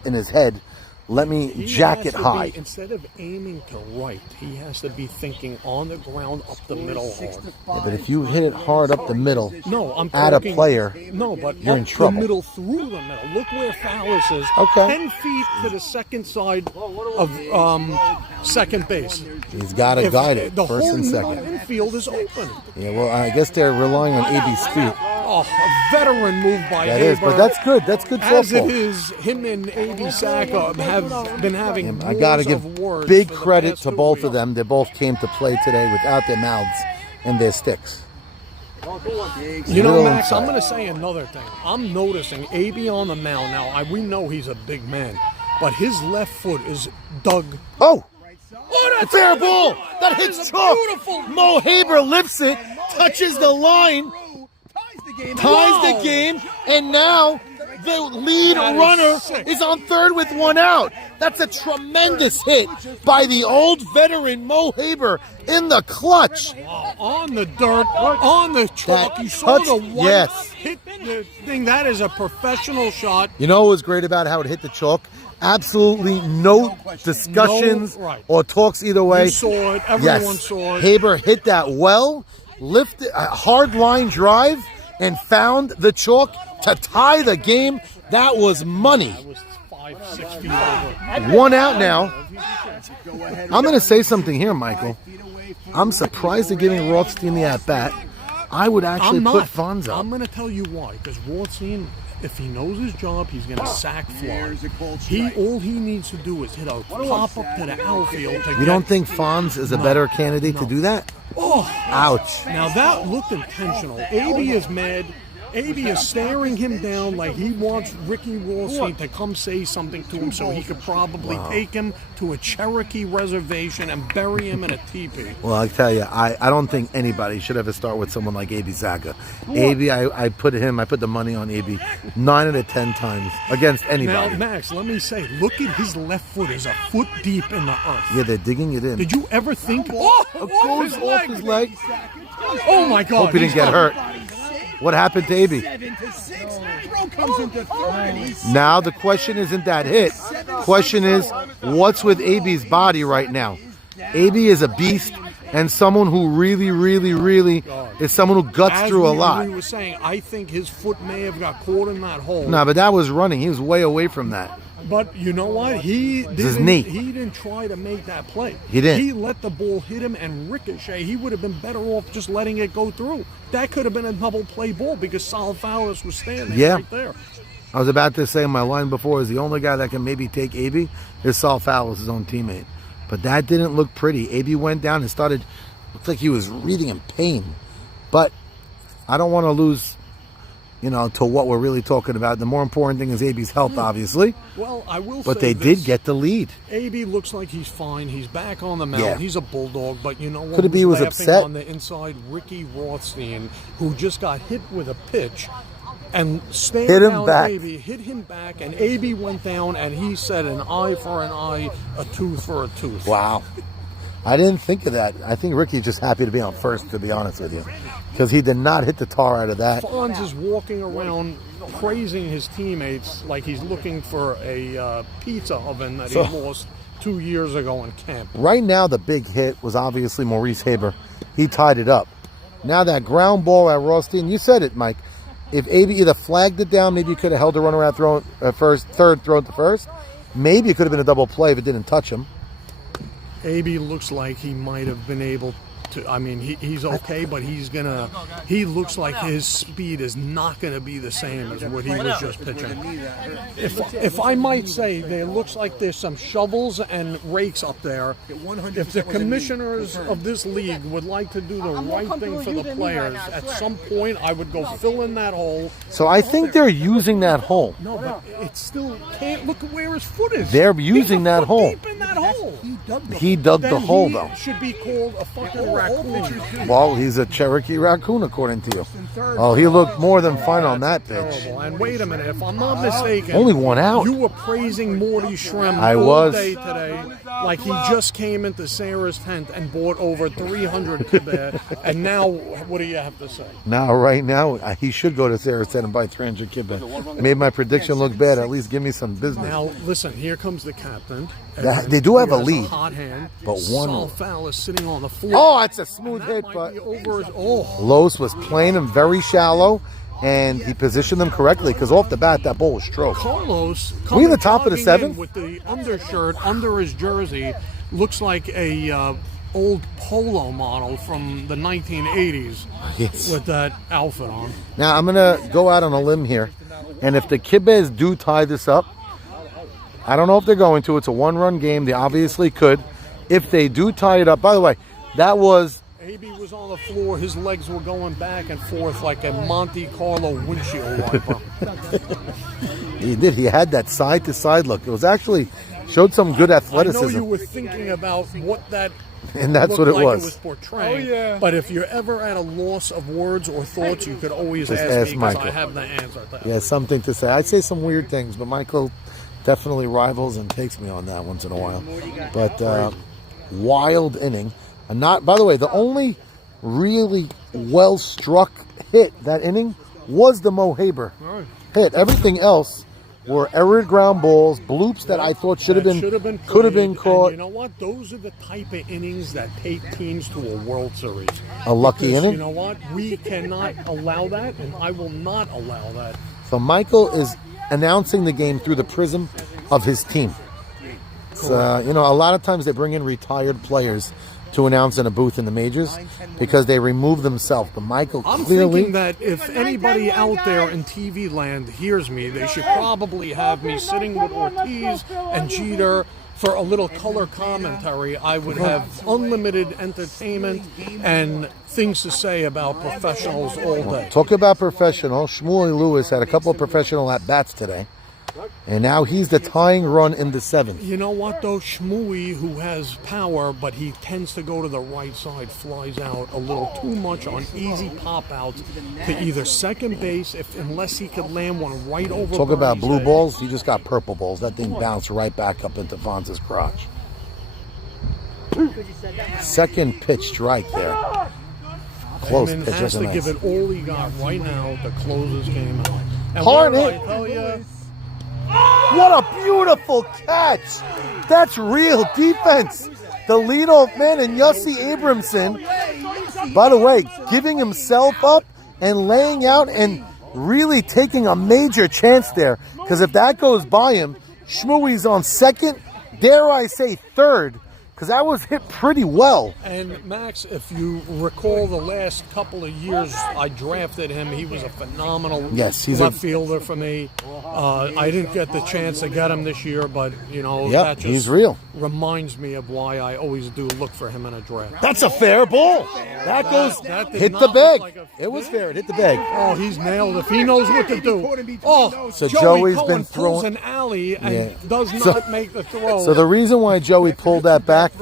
in his head. Let me jack it high. Instead of aiming to right, he has to be thinking on the ground up the middle hard. Yeah, but if you hit it hard up the middle, I'm at talking, a player, but you're in trouble. The middle, through the middle. Look where Fowler is. Okay. 10 feet to the second side of second base. He's got to guide it the first whole and middle second. infield is open. Yeah, well, I guess they're relying on AB's feet. Oh, a veteran move by That Aber. is, but that's good. That's good As it softball. is, him and AB Saka have been having I got to wars give of words big for the credit past to 2 both weeks. of them. They both came to play today without their mouths and their sticks. You know, Middle Max, inside. I'm going to say another thing. I'm noticing AB on the mound now. We know he's a big man, but his left foot is dug. Oh, a fair ball. That hits chalk. Beautiful. Mo Haber lifts it, touches the line, ties the game, and now the lead That is runner sick. is on third with 1 out. That's a tremendous hit by the old veteran Mo Haber in the clutch. On the dirt, on the chalk. That You saw touch- the white yes. hit the thing. That is a professional shot. You know what was great about how it hit the chalk? Absolutely no discussions No, right. or talks either way. You saw it. Everyone Yes. saw it. Haber hit that well, lifted a hard line drive, and found the chalk to tie the game. That was money. It was 5-6 feet over. 1 out now. I'm going to say something here, Michael. I'm surprised they're giving Rothstein the at-bat. I would actually I'm put not. Fonz out. I'm going to tell you why. Because Rothstein, if he knows his job, he's going to sack fly. All he needs to do is hit a pop up to the outfield. You don't think Fonz is a better candidate to do that? Oh, Ouch. now that looked intentional. AB is mad. AB is staring him down like he wants Ricky Rothstein to come say something to him so he could probably take him to a Cherokee reservation and bury him in a teepee. Well, I tell you, I don't think anybody should ever start with someone like A.B. Saka. A.B., I put the money on A.B. 9 out of 10 times against Now, anybody. Max, let me say, look at his left foot is a foot deep in the earth. Yeah, they're digging it in. Did you ever think? It goes off his leg. Oh my God! Hope he didn't get hurt. What happened to A.B.? 7-6. Bro comes into third and he's Now the question isn't that hit. Question is, what's with A.B.'s body right now? A.B. is a beast and someone who really is someone who guts As through a lot. we were saying, I think his foot may have got caught in that hole. No, but that was running. He was way away from that. But you know what? his knee. He didn't try to make that play. He didn't. He let the ball hit him and ricochet. He would have been better off just letting it go through. That could have been a double play ball because Sal Fowler was standing right there. I was about to say in my line before is the only guy that can maybe take A.B. is Saul Fowler, his own teammate. But that didn't look pretty. A.B. went down and looked like he was breathing in pain. But I don't want to lose, to what we're really talking about. The more important thing is A.B.'s health, obviously. Well, I will But say they did get the lead. AB looks like he's fine. He's back on the mound. Yeah. He's a bulldog. But you know what? Could it be he was upset? On the inside, Ricky Rothstein, who just got hit with a pitch and stared Hit him down back. AB, hit him back, and AB went down, and he said an eye for an eye, a tooth for a tooth. Wow. I didn't think of that. I think Ricky's just happy to be on first, to be honest with you. Because he did not hit the tar out of that. Fonz is walking around praising his teammates like he's looking for a pizza oven that he lost 2 years ago in camp. Right now, the big hit was obviously Maurice Haber. He tied it up. Now that ground ball at Rothstein, you said it, Mike. If AB either flagged it down, maybe he could have held the runner out, thrown third, thrown to first. Maybe it could have been a double play if it didn't touch him. AB looks like he might have been able to. I mean, he's okay, but he looks like his speed is not gonna be the same as what he was just pitching. If I might say, there looks like there's some shovels and rakes up there. If the commissioners of this league would like to do the right thing for the players, at some point I would go fill in that hole. So I think they're using that hole. No, but it still can't. Look at where his foot is. They're using that hole. Deep in that hole. He He dug the Then hole, he though. should be called a fucking raccoon. Well, he's a Cherokee raccoon, according to you. Oh, he looked more than fine on that pitch. Terrible. And wait a minute, if I'm not mistaken, Only one out. You were praising Morty Shrem I all was. day today, like he just came into Sarah's tent and bought over 300 kibbes. And now, what do you have to say? Now, right now, he should go to Sarah's tent and buy 300 kibbes. Made my prediction look bad. At least give me some business. Now, listen, here comes the captain. They do have He a has lead, hot hand. but one. Salfowl is sitting on the floor. Oh, that's a smooth And that hit, might but be over his, oh. Los was playing him very shallow, and he positioned them correctly because off the bat, that ball was stroked. Carlos, We in the top of the jogging in seventh? with the undershirt under his jersey, looks like a old polo model from the 1980s Yes. with that outfit on. Now, I'm going to go out on a limb here, and if the kibbes do tie this up, I don't know if they're going to. It's a one-run game. They obviously could. If they do tie it up, by the way, that was AB was on the floor. His legs were going back and forth like a Monte Carlo windshield wiper. he did. He had that side-to-side look. It was actually showed some good I know athleticism, you were thinking about what that and that's looked what it like was. It was portraying. But if you're ever at a loss of words or thoughts, you could always Just ask ask me because Michael. I have the answer to that. Yeah, something to say. I'd say some weird things, but Michael definitely rivals and takes me on that once in a while. But wild inning. And not, by the way, the only really well-struck hit that inning was the Mo Haber hit. Everything else were errant ground balls, bloops that I thought should have been could have been played. caught. And you know what? Those are the type of innings that take teams to a World Series. A lucky Because inning. You know what? We cannot allow that, and I will not allow that. So Michael is announcing the game through the prism of his team. So, you know, a lot of times they bring in retired players to announce in a booth in the majors because they remove themselves. But Michael I'm clearly... thinking that if anybody out there in TV land hears me, they should probably have me sitting with Ortiz and Jeter for a little color commentary. I would have unlimited entertainment and things to say about professionals all day. Talk about professional. Shmuel Lewis had a couple of professional at-bats today. And now he's the tying run in the seventh. You know what, though? Shmooey, who has power, but he tends to go to the right side, flies out a little too much on easy pop-outs to either second base, unless he could land one right over Talk about Bernie's blue head. balls. He just got purple balls. That thing bounced right back up into Fonz's crotch. Second pitch strike there. Close Edmund pitch. has That's to give nice. it all he got right now to close this game out. And Hard what did hit. I tell you? What a beautiful catch! That's real defense. The leadoff man and Yossi Abramson, by the way, giving himself up and laying out and really taking a major chance there. Because if that goes by him, Shmooey's on second, dare I say third, because that was hit pretty well. And Max, if you recall the last couple of years I drafted him, he was a phenomenal Yes, he's left fielder for me. I didn't get the chance to get him this year, but you know, Yep, that just he's real. reminds me of why I always do look for him in a draft. That's a fair ball. That goes, that did hit not the look bag. like a- It was fair. It hit the bag. Oh, he's nailed it. If he knows what to do. Oh, So Joey Joey's Cohen been pulls throwing- an alley and Yeah. does So- not make the throw. So the reason why Joey pulled that back,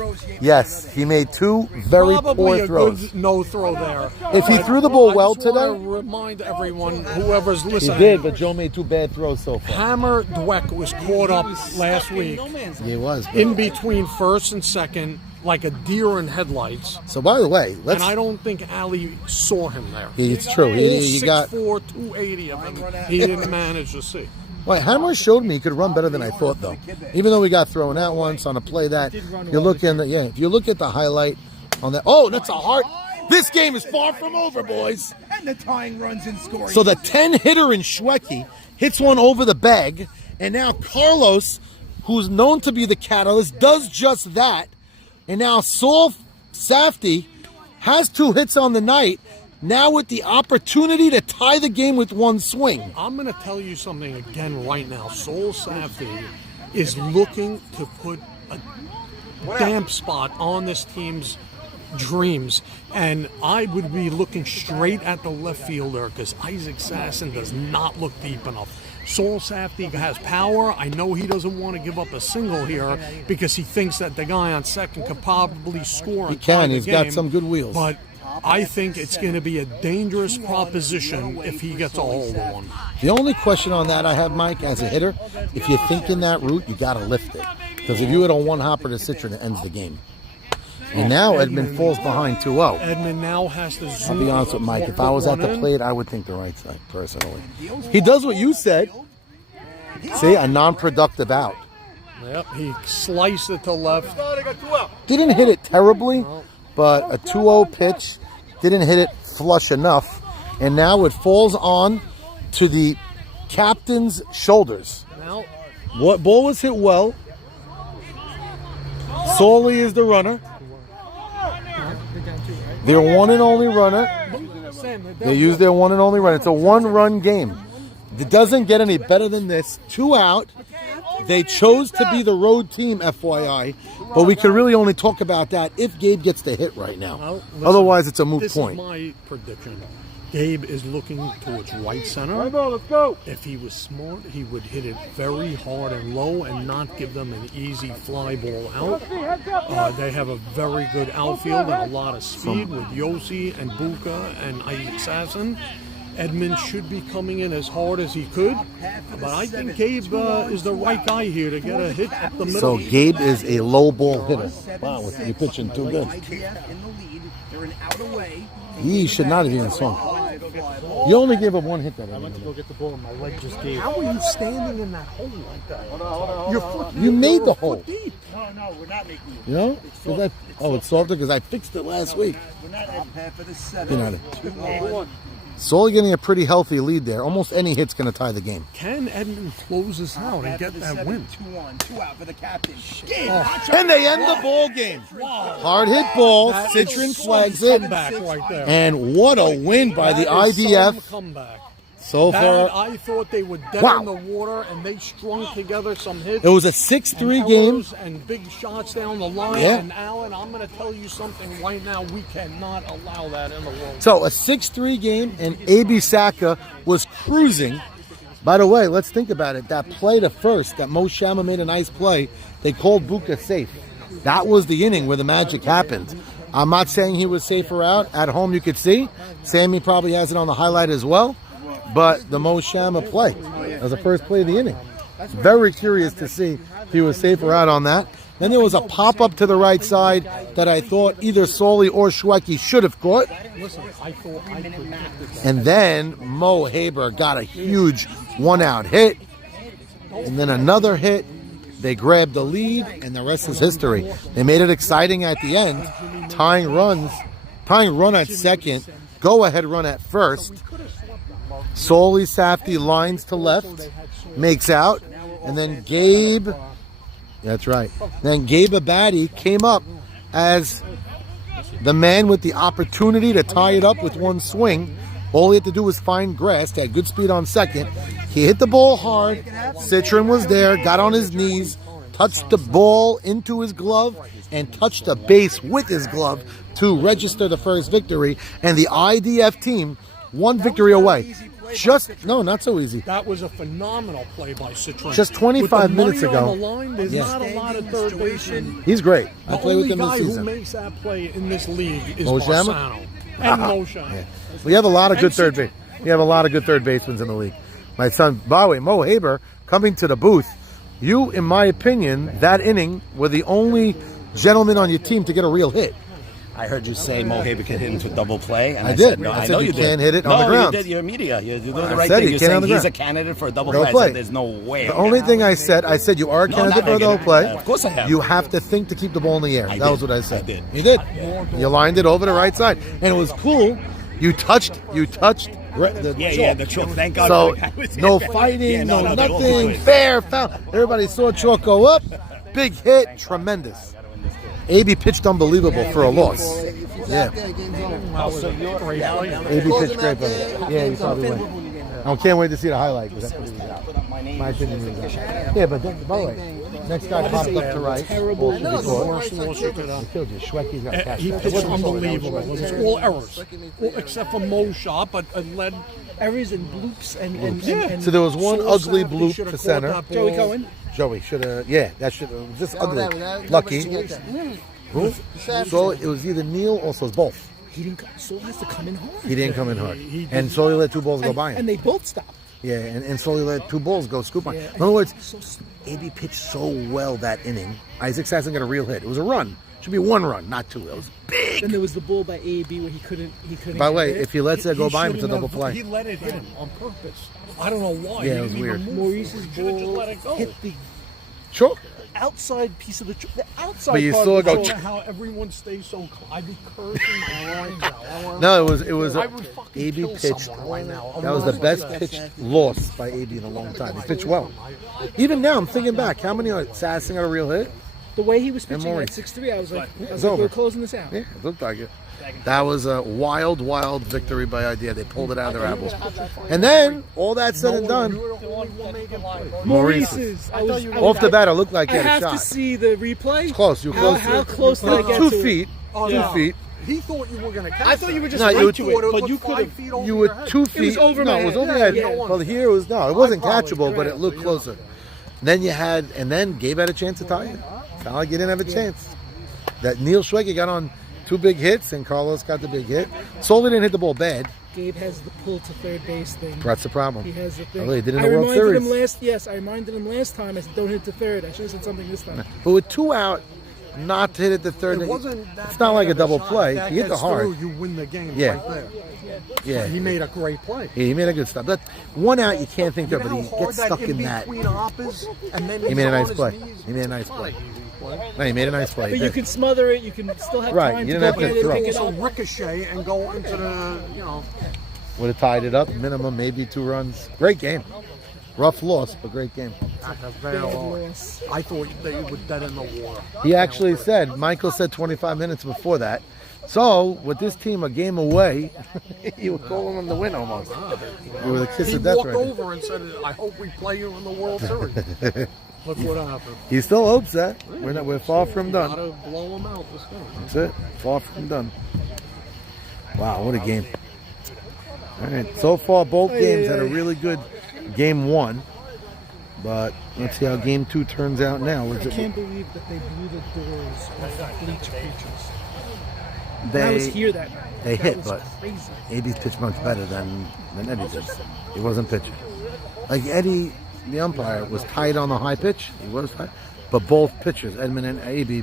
yes, he made two very Probably poor a throws. good no throw there. If he But threw the ball I well just wanna today- remind everyone, whoever's He listening, did, but Joe made two bad throws so far. Hammer Dweck was caught up last week He was. but- in between first and second, like a deer in headlights. So by the way, let's. And I don't think Ali saw him there. It's true. He got. 6'4", 280 of him. He didn't manage to see. Well, Hammer showed me he could run better than I thought, though. Even though we got thrown out once on a play that you look in the if you look at the highlight on that. Oh, that's a hard. This game is far from over, boys. And the tying runs and scoring. So the 10-hitter in Schwecke hits one over the bag, and now Carlos, who's known to be the catalyst, does just that. And now Saul Safdie has two hits on the night, now with the opportunity to tie the game with one swing. I'm going to tell you something again right now. Sol Safdie is looking to put a damp spot on this team's dreams, and I would be looking straight at the left fielder because Isaac Sasson does not look deep enough. Saul Safdie has power. I know he doesn't want to give up a single here because he thinks that the guy on second could probably score. He can. He's got some good wheels. But I think it's going to be a dangerous proposition if he gets a hold of one. The only question on that I have, Mike, as a hitter, if you're thinking that route, you got to lift it. Because if you hit a one-hopper to Citron, it ends the game. And now Edmund falls behind 2-0. Edmund now has to zoom. I'll be honest with Mike. If I was at the plate, I would think the right side, personally. He does what you said. See, a non-productive out. Yep, he sliced it to left. Didn't hit it terribly, but a 2-0 pitch didn't hit it flush enough. And now it falls on to the captain's shoulders. Now, What ball was hit well? Solely is the runner. Their one and only runner. They use their one and only runner. It's a one-run game. It doesn't get any better than this. 2 out. They chose to be the road team, FYI. But we could really only talk about that if Gabe gets the hit right now. Well, listen, otherwise, it's a moot point. This is my prediction. Gabe is looking towards right center. Let's go. If he was smart, he would hit it very hard and low and not give them an easy fly ball out. They have a very good outfield and a lot of speed with Yossi and Buka and Assassin. Edmund should be coming in as hard as he could, but I think Gabe is the right guy here to get a hit up the middle. So Gabe is a low ball hitter. Wow, you're pitching too good. He should not have even swung. You only gave up one hit that I went to go get the ball and my leg just gave. How are you standing in that hole like that? Your foot. You made the hole. No, we're not making it. You know? It's softer because I fixed it last week. We're not at half of the 7. You're not. Solely getting a pretty healthy lead there. Almost any hit's going to tie the game. Can Edmund close this out and get that win? 2-1, 2 out for the captain. And they end the ball game. Hard hit ball. Citron flags it. Comeback right there. And what a win by the IDF. Comeback. So far, I thought they were dead in the water, and they strung together some hits. it was a 6-3 game. And big shots down the line. Yeah. And Alan, I'm going to tell you something right now. We cannot allow that in the world. So a 6-3 game, and A.B. Saka was cruising. By the way, let's think about it. That play to first, that Mo Shama made a nice play. They called Buka safe. That was the inning where the magic happened. I'm not saying he was safer out. At home, you could see. Sammy probably has it on the highlight as well. But the Mo Shama play as the first play of the inning. Very curious to see if he was safer out on that. Then there was a pop-up to the right side that I thought either Soley or Schweicke should have caught. And then Mo Haber got a huge one-out hit. And then another hit. They grabbed the lead, and the rest is history. They made it exciting at the end. Tying run at second, go-ahead run at first. Solely Safdie lines to left, makes out, and then Gabe, that's right, then Gabe Abadi came up as the man with the opportunity to tie it up with one swing. All he had to do was find grass. He had good speed on second. He hit the ball hard. Citron was there, got on his knees, touched the ball into his glove, and touched the base with his glove to register the first victory. And the IDF team, one victory away. Not so easy. That was a phenomenal play by Citron. Just 25 minutes ago. On the line, there's not a lot of third basemen. He's great. I The play with only him this guy who season. makes that play in this league is Mo Shama? Barsano and Mo Shama. Yeah. We have a lot of good third base. We have a lot of good third basemen in the league. My son, by the way, Mo Haber, coming to the booth. You, in my opinion, that inning were the only gentleman on your team to get a real hit. I heard you say Mo Haber can hit into a double play. And I did. No, I I said know you you can't did. hit it on the ground. You did. You're media. You're doing the I right said thing. he You're can't on saying the he's a ground. candidate for a double Double play. I play. said there's no way. The only thing I said you are a No, candidate not for a double making it. play. Of course I have. You have to think to keep the ball in the air. I That did. was what I said. I did. You did. Yeah. You lined it over the right side. And it was cool. You touched the chalk. The chalk. Thank God. So, the guy was no there. fighting, Yeah, no they all nothing, played. fair, foul. Everybody saw chalk go up. Big hit, tremendous. AB pitched unbelievable for a loss. Yeah. AB pitched great, brother. Yeah, he probably went. I can't wait to see the highlight. 'Cause that's what he was out. My opinion was out. Yeah, but then, by the way, Next guy popped up to right. Terrible. Also before. Worst loss you could have. He killed you. Schwecky's got catch. He It pitched wasn't Sully, that was unbelievable. Schwecky. It was all errors, well, except for Mo's shot, but it led. Errors and bloops and Yeah. So there was one So ugly sad he bloop should've to caught center. that ball. Joey Cohen. Joey should have. Yeah, that should have. Just ugly. that- Lucky. that was- Who? So it was either Neil or so it was both. He didn't. Saul has to come in hard. He didn't come in hard. And Sully let two balls go by him. And they both stopped. Yeah, and slowly let two balls go scoop on. Yeah, In other words, so AB pitched so well that inning. Isaac Sasson got a real hit. It was a run. Should be one run, not two. It was big. Then there was the ball by AB where he couldn't. By the way, get it. if he lets it go by him, it's a shouldn't double have- He play. let it hit him on purpose. I don't know why. Yeah, He it was didn't weird. even move. Maurice's He should've just ball let it go. hit the Sure. outside piece of the outside. But you part saw of it the go. I don't know how everyone stays so. I'd be cursing my lines out. No, it was. I would fucking AB kill pitched. someone right now. That was the best pitch loss by AB in a long time. He pitched well. Even now, I'm thinking back. How many Sasson got a real hit? The way he was pitching Maurice. at 6-3, I was like, over. we're closing this out. Yeah, it looked like it. That was a wild, wild victory by Idea. They pulled it out of their apples. And then, all that said and done, Maurice's. I was Off the bat, it looked like he I had a have to shot. see the replay. Close. You were close. How close did I get 2 to it? feet. Oh, 2 no. feet. He thought you were going to catch I thought you were just No, right you to would- it, but but you could have. You were 2 feet. was over no, my it was head. over your head. Yeah. Well, here it was no. It wasn't probably catchable, but it grabbed looked it, closer. Then you had, and then Gabe had a chance to tie it. It's not like you didn't have a chance. That Neil Schweggy got on 2 big hits, and Carlos got the big hit. Solely didn't hit the ball bad. Gabe has the pull to third base thing. That's the problem. He has the thing. Oh, he did in I the World reminded him Series. I reminded him last time. I said, don't hit to third. I should have said something this time. But with 2 out, not to hit it the third. It wasn't that It's not like a bad double shot. play. That He hit the gets hard. through, you win the game Yeah. right there. Yeah, He made a great play. he made a good stop. But 1 out, you can't think You of, know but he how hard gets that stuck in that. between hop is? And then He he's made a on nice his play. knees. He made a nice It's not play. an easy play. No, he made a nice play. But you can smother it. You can still have Right, time you to didn't go have to get it, throw. pick it Also up. ricochet and go into the, Would have tied it up, minimum, maybe 2 runs. Great game. Rough loss, but great game. Bad loss. I thought they would dead in the water. He actually said, Michael said 25 minutes before that. So, with this team a game away, you were calling them to win almost. You were the kiss He of death walked right there. over and said, I hope we play you in the World Series. Look what happened. He still hopes that. We're far from done. Gotta blow him out this game. That's it. Far from done. Wow, what a game. All right, so far both games had a really good game 1. But let's see how game 2 turns out now. I can't believe that they blew the doors off the bleach creatures. I They, was here that night. they That hit, was but crazy. AB's pitched much better than Eddie did. He wasn't pitching. Like Eddie, the umpire, was tight on the high pitch. He was tight. But both pitchers, Edmund and AB,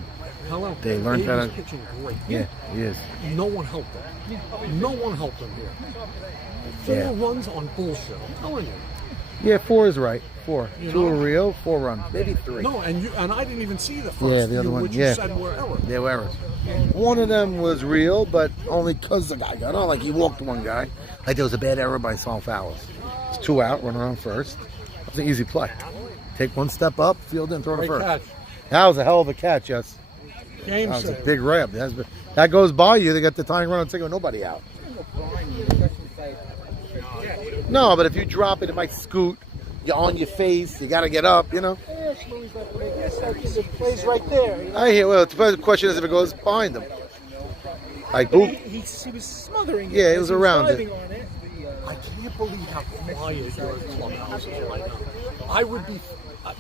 Hello. they learned how to. He's pitching great. Yeah, he is. No one helped him. No one helped him here. 4 runs on bullshit. I'm telling you. Yeah, 4 is right. 4. You 2 are know? real, 4 runs. Maybe 3. No, and I didn't even see the first Yeah, the few, other one, which yeah. you said were errors. They were errors. One of them was real, but only because the guy got on. Like he walked one guy. Like there was a bad error by Saul Fowles. It's 2 out, run around first. It was an easy play. Take 1 step up, field in, throw to Great first. catch. That was a hell of a catch, yes. Game That was a save. big grab. That goes by you. They got the tying run on second with nobody out. No, but if you drop it, it might scoot. You're on your face. You got to get up, you know. It plays right there. You know? I hear. Well, the question is if it goes behind them. Like, boop. He was smothering it. Yeah, it as was he around it. driving on it. I can't believe how quiet your clubhouse is right now. I would be.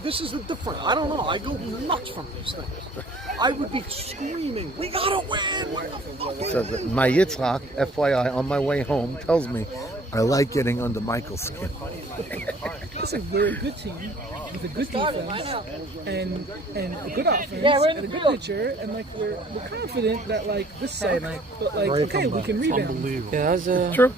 This is the different. I don't know. I go nuts from these things. I would be screaming, "We gotta win!" So my Yitzhak, FYI, on my way home, tells me I like getting under Michael's skin. Listen, we're a good team with a good defense and a good offense and a good pitcher, and like we're confident that like this side, but like okay, we can rebound. Unbelievable. Yeah, True.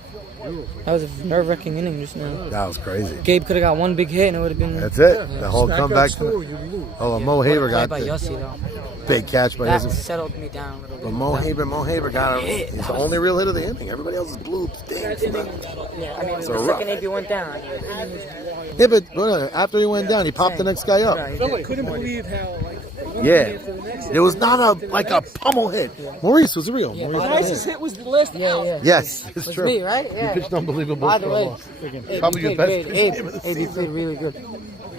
that was a nerve-wracking inning just now. That was crazy. Gabe could have got 1 big hit and it would have been. That's it. The whole That comeback. goes through, you lose. Oh, Mo Haber Play got by the Yossi though. big catch by That his. settled me down a little bit. But Mo Haber got it. He's the only real hit of the inning. Everybody else is blue. Yeah, I mean, So the rough. second AB went down. Yeah, but after he went down, he popped the next guy up. Couldn't believe how like one Yeah, thing after the next. it was not a pummel hit. Maurice was real. Yeah, Maurice by was the way. Nicest hit was the last out. Yeah. Yes, it's Was true. me, right? Yeah. He pitched unbelievable By for the a way, loss. AB Probably your played best great. pitch game of the AB season. played really good.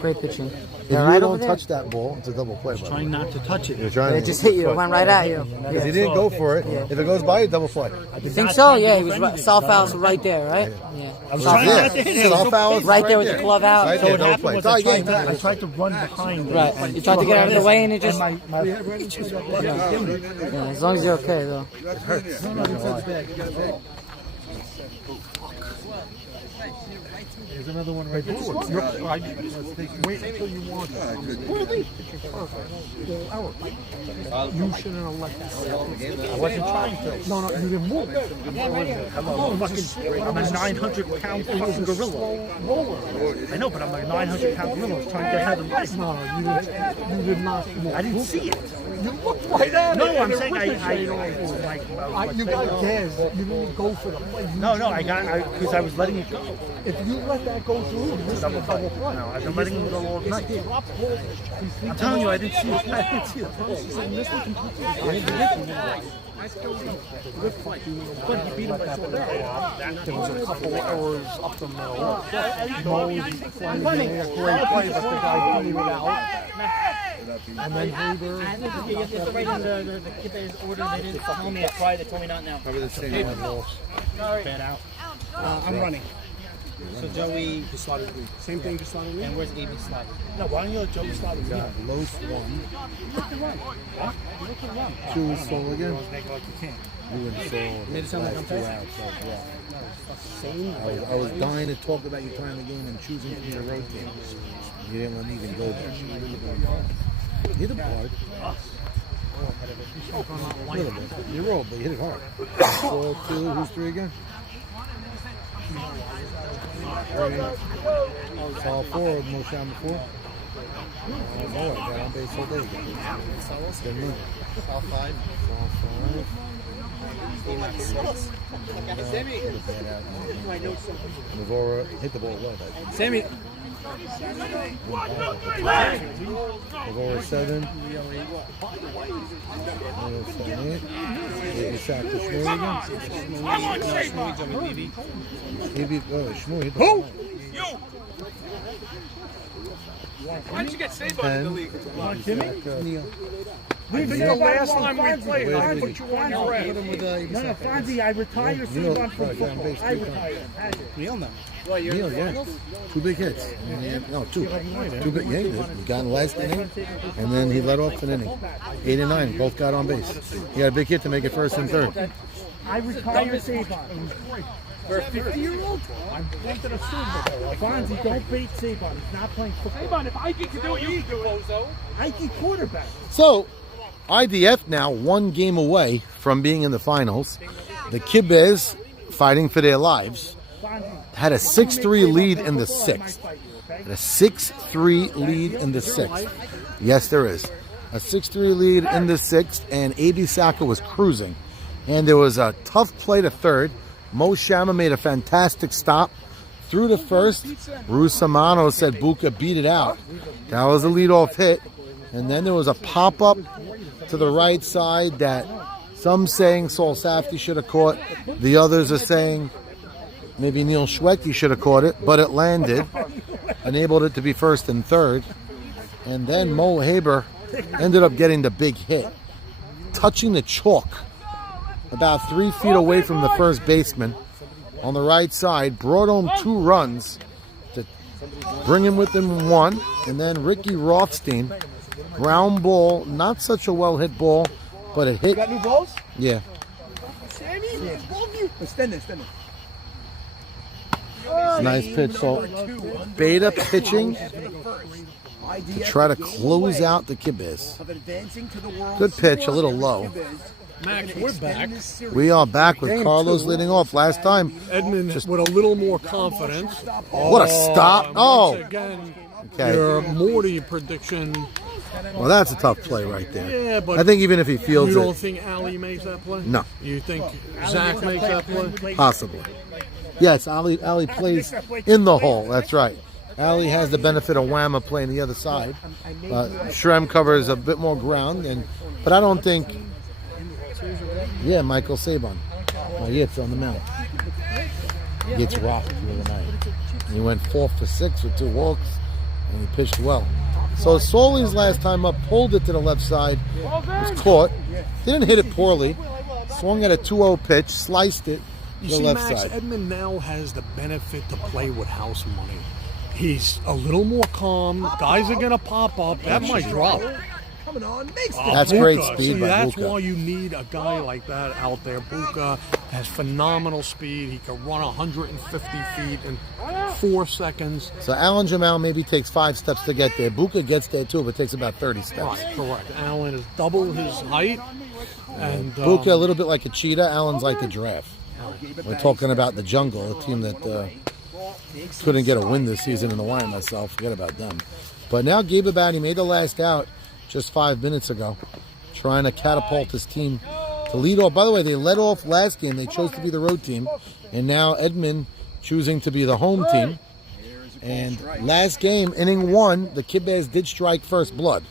Great pitching. If you don't touch that ball, it's a double play. Trying not to touch it. You're trying It to just hit you. It went right at you. Because he didn't go for it. If it goes by, it's double play. You think so? Yeah, he was South Foul's right there, right? Yeah. I was trying not to hit him. South foul is Right there with the glove out. Right So there, what double happened play. was Tie I game. tried to run behind him. Right. You tried to get out of the way and it just. My Yeah, as long as you're okay, though. There's another one right there. Wait until you want it. You shouldn't have let that happen. I wasn't trying to. No, you didn't move. I'm a 900-pound fucking gorilla. I know, but I'm a 900-pound gorilla. I was trying to get ahead of the race. No, you did not move. I didn't see it. You looked right at it. No, I'm saying you got gas. You didn't go for the play. No, because I was letting it go. If you let that go through, it's a double play. No, I've been letting him go all night. I'm telling you, I didn't see it. I didn't see it. Good fight. But he beat him by 4. There was a couple errors up the middle. Mo's playing a great play, but the guy beat it out. And then Haber. You have to write in the kibbes order. They didn't tell me at Friday. They told me not now. Probably the same one. Bad out. I'm running. So Joey just slotted me. Same thing, just slotted me. And where's AB slotted? No, why don't you let Joey slot me? Los 1. Look at run. Look at run. 2 Soul again. Make like you can. You and Soul. Made it sound like I'm last 2 fast. outs. I was dying to talk about your time of game and choosing from your road games. You didn't let me even go there. Hit it hard. A little bit. You rolled, but you hit it hard. 4-2. Who's 3 again? Saw 4 with Mosham before. Oh boy, I got on base all day again. Good move. Saw 5. Navora hit the ball well. Sammy. Navora 7. You sacked the Shmooey again? Shmooey hit the ball. Why'd you get saved by the league? I think the last time we played, I put you on your ass. No, Fonzie, I retired Savon from football. I retired. Neil now. Neil, yeah. 2 big hits. No, 2. 2 big, yeah, he did. He got in last inning, and then he let off an inning. 8 and 9, both got on base. He got a big hit to make it first and third. I retired Savon. For a 50-year-old? I'm thinking of Fonzie, don't bait Savon. He's not playing football. Savon, if Ike can do it, you can do it, Bozo. Ike quarterback. So, IDF now 1 game away from being in the finals. The Kibbes, fighting for their lives, had a 6-3 lead in the 6th. Had a 6-3 lead in the 6th. Yes, there is. A 6-3 lead in the 6th, and A.B. Saka was cruising. And there was a tough play to third. Mo Shama made a fantastic stop. Through the first, Rusamano said Buka beat it out. That was a leadoff hit. And then there was a pop-up to the right side that some saying Saul Safdie should have caught. The others are saying maybe Neil Schwecke should have caught it, but it landed. Enabled it to be first and third. And then Mo Haber ended up getting the big hit. Touching the chalk about 3 feet away from the first baseman on the right side. Brought home 2 runs to bring him within 1. And then Ricky Rothstein, ground ball, not such a well hit ball, but it hit. You got new balls? Yeah. Sammy, extend it. Nice pitch. So Beta pitching to try to close out the Kibbes. Good pitch, a little low. Max, we're back. We are back with Carlos leading off. Last time, Edmund just with a little more confidence. What a stop. Oh. Again, Okay. your Morty prediction. Well, that's a tough play right there. Yeah, but I think even if he you fields don't it, think Ali makes that play? No. You think Zach makes that play? possibly. Yes, Ali plays in the hole. That's right. Ali has the benefit of Whamma playing the other side. Shrem covers a bit more ground, but I don't think. Yeah, Michael Sabon. Oh, he hits on the mound. He gets rocked the other night. He went 4 for 6 with 2 walks and he pitched well. So Solly's last time up pulled it to the left side, was caught, didn't hit it poorly, swung at a 2-0 pitch, sliced it to You the see, left Max, side. Edmund now has the benefit to play with house money. He's a little more calm. Guys are going to pop up. That might drop. Coming on, makes That's great Buka. speed See, by that's Buka. why you need a guy like that out there. Buka has phenomenal speed. He can run 150 feet in 4 seconds. So Alan Jamal maybe takes 5 steps to get there. Buka gets there too, but takes about 30 steps. Right, correct. Allen is double his height. And Buka a little bit like a cheetah, Alan's like a giraffe. We're talking about the Jungle, a team that couldn't get a win this season in the YMSL. Forget about them. But now Gabe Abadi made the last out just 5 minutes ago, trying to catapult his team to lead off. By the way, they led off last game. They chose to be the road team. And now Edmund choosing to be the home team. And last game, inning 1, the Kibbes did strike first blood.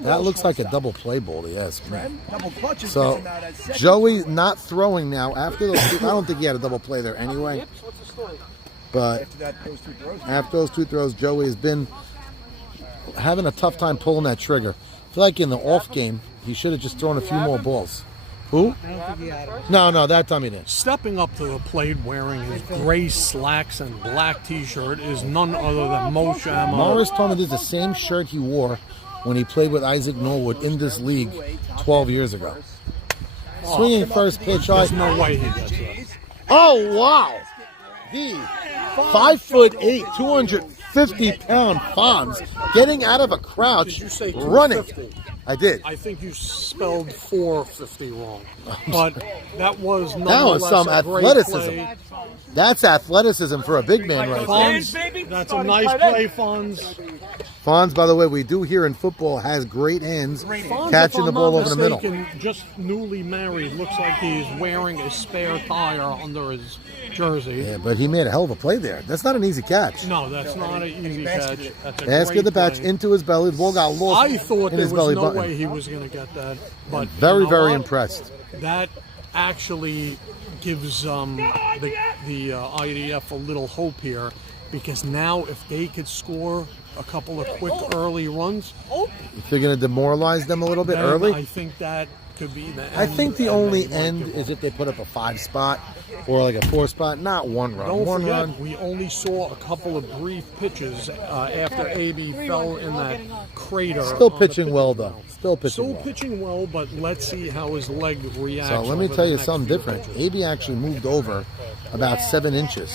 That looks like a double play ball, to ask me. So Joey not throwing now after those two. I don't think he had a double play there anyway. But after those 2 throws, Joey has been having a tough time pulling that trigger. I feel like in the off game, he should have just thrown a few more balls. Who? No, that time he didn't. stepping up to the plate wearing his gray slacks and black T-shirt is none other than Moshe Amar. Morris told me this is the same shirt he wore when he played with Isaac Norwood in this league 12 years ago. Swinging first pitch. There's no way he gets that. Oh, wow. The 5'8", 250-pound Fonz getting out of a crouch, Did you say running. 250? I did. I think you spelled 450 wrong. But that was That nonetheless was some a great athleticism. play. That's athleticism for a big man right there. Fonz, that's a nice play, Fonz. Fonz, by the way, we do hear in football, has great hands, Fonz, catching if the I'm ball not over the middle. mistaken, just newly married, looks like he's wearing a spare tire under his jersey. Yeah, but he made a hell of a play there. That's not an easy catch. No, that's not an easy catch. That's a Basket great the patch play. into his belly. The ball got lost I thought in there his was belly no button. way he was going to get that. But Very, you know very what? impressed. That actually gives the IDF a little hope here, because now if they could score a couple of quick early runs, If you're going to demoralize them a little bit then early, I think that could be the end. I think the and only they might end give is up. if they put up a 5 spot or like a 4 spot, not 1 run. Don't 1 forget, run. we only saw a couple of brief pitches after AB fell in that crater. Still on the pitching well, though. mound. Still pitching Still well. pitching well, but let's see how his leg reacts. So let me over tell the you next something few different. pitches. AB actually moved over about 7 inches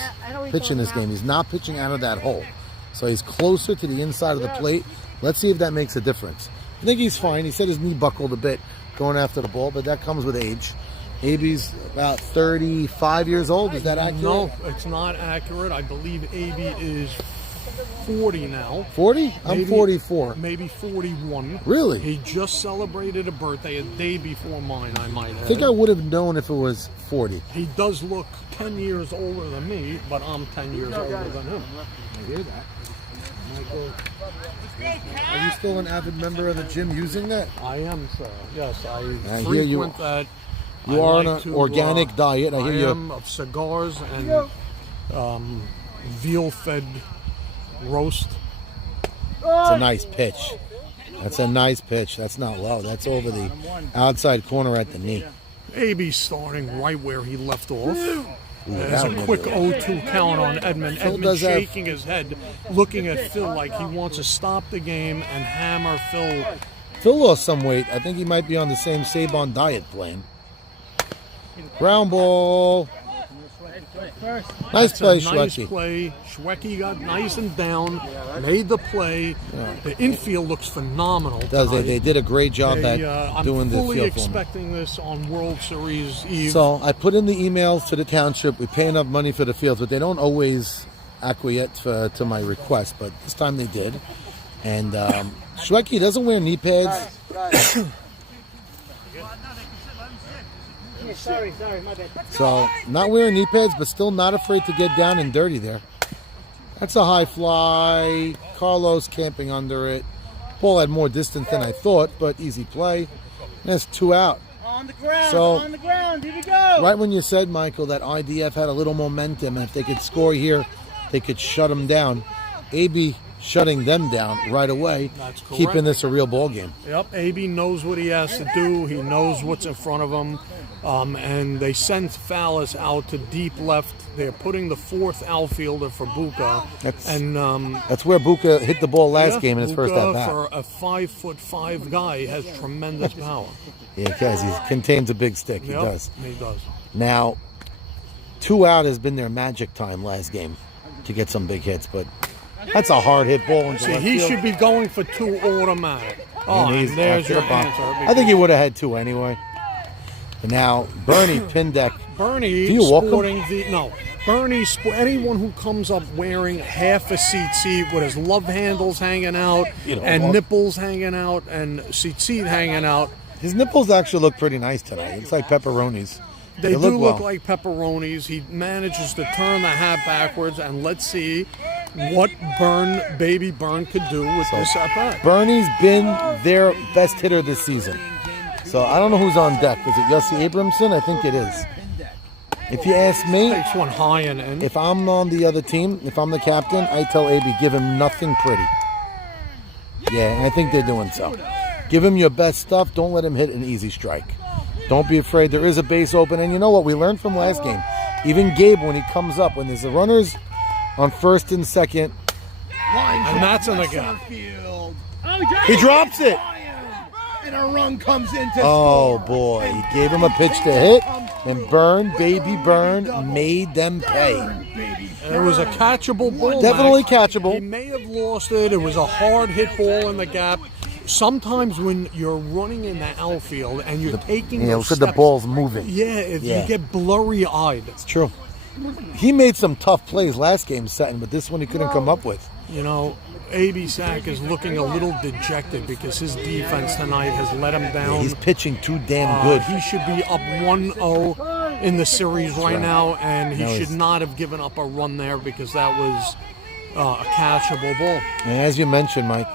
pitching this game. He's not pitching out of that hole. So he's closer to the inside of the plate. Let's see if that makes a difference. I think he's fine. He said his knee buckled a bit going after the ball, but that comes with age. AB's about 35 years old. Is that accurate? No, it's not accurate. I believe AB is 40 now. 40? I'm Maybe- 44. Maybe 41. Really? He just celebrated a birthday a day before mine, I might add. I think I would have known if it was 40. He does look 10 years older than me, but I'm 10 years older than him. I hear that. Michael, are you still an avid member of the gym using that? I am, sir. Yes, I I hear you. frequent that. You I are like on an to, organic diet. I hear you. am of cigars and veal-fed roast. It's a nice pitch. That's a nice pitch. That's not low. That's over the outside corner at the knee. AB starting right where he left off. There's that a would quick be- 0-2 count on Edmund. Phil Edmund does have- shaking his head, looking at Phil like he wants to stop the game and hammer Phil. Phil lost some weight. I think he might be on the same Saban diet plan. Ground ball. Nice play, It's a nice Schwecky. play. Schwecky got nice and down, made the play. The infield looks phenomenal. Does tonight. they did a great job They, at doing I'm the fully field for him. expecting this on World Series Eve. So I put in the emails to the township. We pay enough money for the fields, but they don't always acquiesce to my request. But this time they did. And Schwecky doesn't wear knee pads. Sorry, my bad. So not wearing knee pads, but still not afraid to get down and dirty there. That's a high fly. Carlos camping under it. Ball had more distance than I thought, but easy play. That's 2 out. On the ground, So- on the ground, here we go. Right when you said, Michael, that IDF had a little momentum, and if they could score here, they could shut them down. AB shutting them down right away, That's correct. keeping this a real ball game. Yep, AB knows what he has to do. He knows what's in front of him. And they sent Fallis out to deep left. They're putting the fourth outfielder for Buka. That's where Buka hit the ball last game in his first Buka, at bat. for a 5'5" guy, has tremendous power. Yeah, because he contains a big stick. He Yep, does. He does. Now, 2 out has been their magic time last game to get some big hits, but that's a hard hit ball. Into See, left he field. should be going for 2 automatic. Oh, And he's and there's after your the bomb. answer. I think he would have had 2 anyway. And now, Bernie Pindek. Bernie Do you walk him? sporting anyone who comes up wearing half a seat with his love handles hanging out You don't and walk. nipples hanging out and seat hanging out. His nipples actually look pretty nice tonight. It's like pepperonis. They do look well. like pepperonis. He manages to turn the hat backwards, and let's see what Baby Byrne could do with this at bat. Bernie's been their best hitter this season. So I don't know who's on deck. Is it Yossi Abramson? I think it is. If you ask me, Takes one high and in. if I'm on the other team, if I'm the captain, I tell AB, give him nothing pretty. Yeah, and I think they're doing so. Give him your best stuff. Don't let him hit an easy strike. Don't be afraid. There is a base open. And you know what? We learned from last game. Even Gabe, when he comes up, when there's the runners on first and second, And that's in the gap. he drops it. And a run comes into Oh, boy. He gave him a pitch to hit, and Baby Byrne, made them pay. It was a catchable ball. Definitely Max. catchable. He may have lost it. It was a hard hit ball in the gap. Sometimes when you're running in the outfield and you're taking Yeah, those look at the steps, ball's moving. Yeah, Yeah. you get blurry-eyed. It's true. He made some tough plays last game, Sutton, but this one he couldn't come up with. You know, AB Sack is looking a little dejected because his defense tonight has let him down. Yeah, he's pitching too damn good. He should be up 1-0 in the series right now, and he Now should he's- not have given up a run there because that was a catchable ball. And as you mentioned, Mike,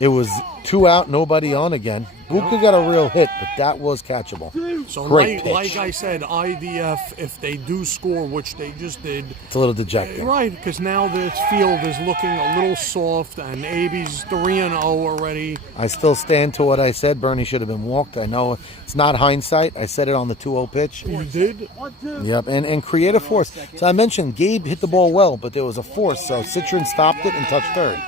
it was 2 out, nobody on again. Buka got a real hit, but that was catchable. So Great like pitch. I said, IDF, if they do score, which they just did, It's a little dejecting. right, because now this field is looking a little soft, and AB's 3-0 already. I still stand to what I said. Bernie should have been walked. I know it's not hindsight. I said it on the 2-0 pitch. You did? Yep, and create a force. So I mentioned Gabe hit the ball well, but there was a force, so Citron stopped it and touched third.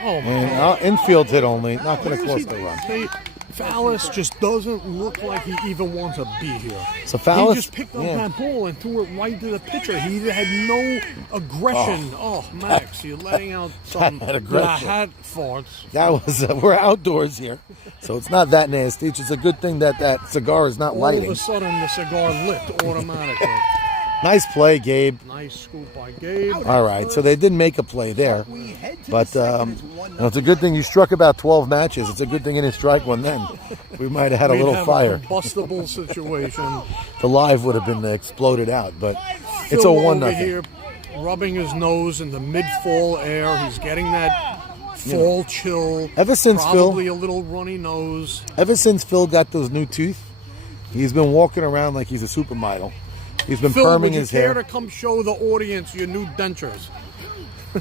Oh, my And God. infield hit only, not going to Where is close he? the run. Fallis just doesn't look like he even wants to be here. So Fallis, he just picked up yeah. that ball and threw it right to the pitcher. He had no aggression. Oh, Max, you're letting out some had aggression. hat farts. That was we're outdoors here, so it's not that nasty. It's just a good thing that that cigar is not All lighting. of a sudden, the cigar lit automatically. Nice play, Gabe. Nice scoop by Gabe. All right, so they did make a play there, but it's a good thing you struck about 12 matches. It's a good thing you didn't strike one then. We might have had a We'd little have fire. A combustible situation. The live would have been exploded out, but it's a Phil 1-0. over here, rubbing his nose in the mid-fall air. He's getting that fall chill. Ever since probably a little runny nose. Ever since Phil got those new teeth, he's been walking around like he's a supermodel. He's been Phil, perming would you his care hair. to come show the audience your new dentures?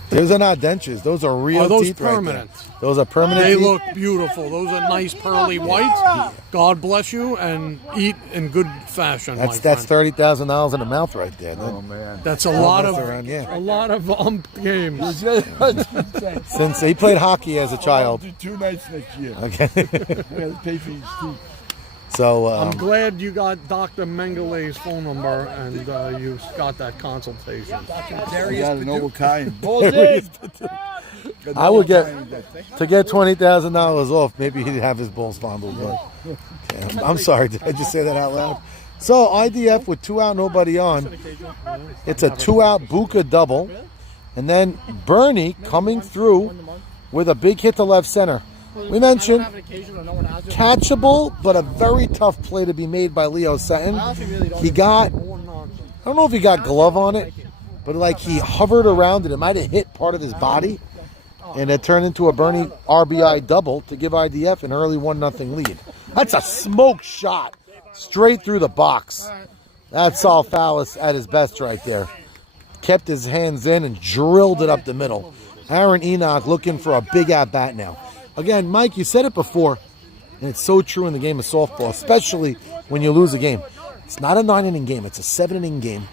Those are not dentures. Those are real Are those teeth permanent? right there. Those are permanent They teeth. look beautiful. Those are nice pearly whites. God bless you, and eat in good fashion. That's my friend. $30,000 in the mouth right there. man. That's a lot of around, yeah. a lot of games. Since he played hockey as a child. Do 2 nights next year. Okay. I gotta pay for these teeth. So I'm glad you got Dr. Mengelay's phone number and you got that consultation. I got a noble kind. I would get to get $20,000 off. Maybe he'd have his balls fondled. But, okay, I'm sorry. Did I just say that out loud? So IDF with 2 out, nobody on. It's a 2-out Buka double, and then Bernie coming through with a big hit to left center. We mentioned catchable, but a very tough play to be made by Leo Sutton. He got, I don't know if he got glove on it, but like he hovered around it. It might have hit part of his body, and it turned into a Bernie RBI double to give IDF an early 1-0 lead. That's a smoke shot straight through the box. That's Saul Fallis at his best right there. kept his hands in and drilled it up the middle. Aaron Enoch looking for a big at-bat now. Again, Mike, you said it before, and it's so true in the game of softball, especially when you lose a game. It's not a 9-inning game. It's a 7-inning game.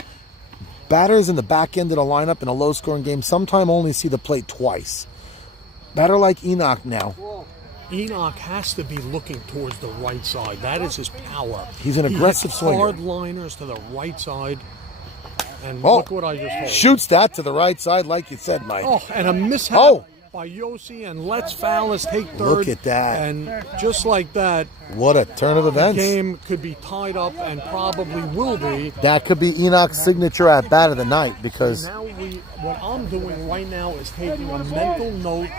Batters in the back end of the lineup in a low-scoring game sometimes only see the plate twice. Batter like Enoch now. Enoch has to be looking towards the right side. That is his power. He's an aggressive swinger. Hard liners to the right side. And look what I just told. Shoots that to the right side like you said, Mike. Oh, and a mishap by Yossi, and let's Fowlis take third. Look at that. And just like that, what a turn of events. The game could be tied up and probably will be. That could be Enoch's signature at bat of the night because now what I'm doing right now is taking a mental note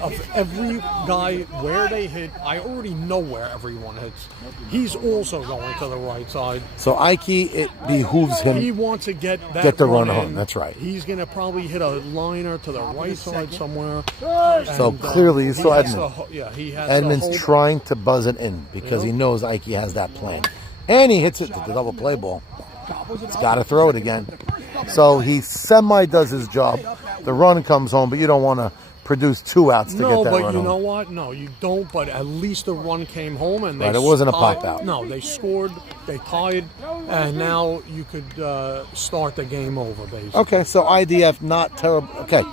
of every guy where they hit. I already know where everyone hits. He's also going to the right side. So Ike, it behooves him. He wants to get the run home. That's right. He's going to probably hit a liner to the right side somewhere. So clearly you saw Edmund. He has Edmund's trying to buzz it in because he knows Ike has that plan. And he hits it to the double play ball. He's got to throw it again. So he does his job. The run comes home, but you don't want to produce 2 outs to get that run. No, but you home. know what? No, you don't. But at least the run came home, and it wasn't a pop out. No, they scored, they tied, and now you could start the game over, basically. Okay, so IDF not terrible. Okay,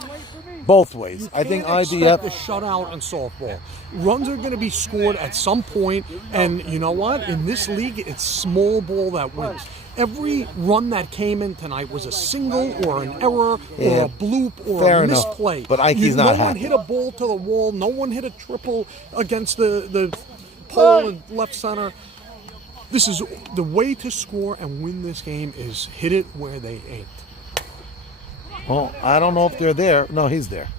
both ways. I think IDF the shutout in softball. Runs are going to be scored at some point, and you know what? In this league, it's small ball that wins. Every run that came in tonight was a single or an error or a bloop or a misplay. But Ike's not happy. No one hit a ball to the wall. No one hit a triple against the pole in left center. This is the way to score and win this game is hit it where they ain't. Well, I don't know if they're there. No, he's there.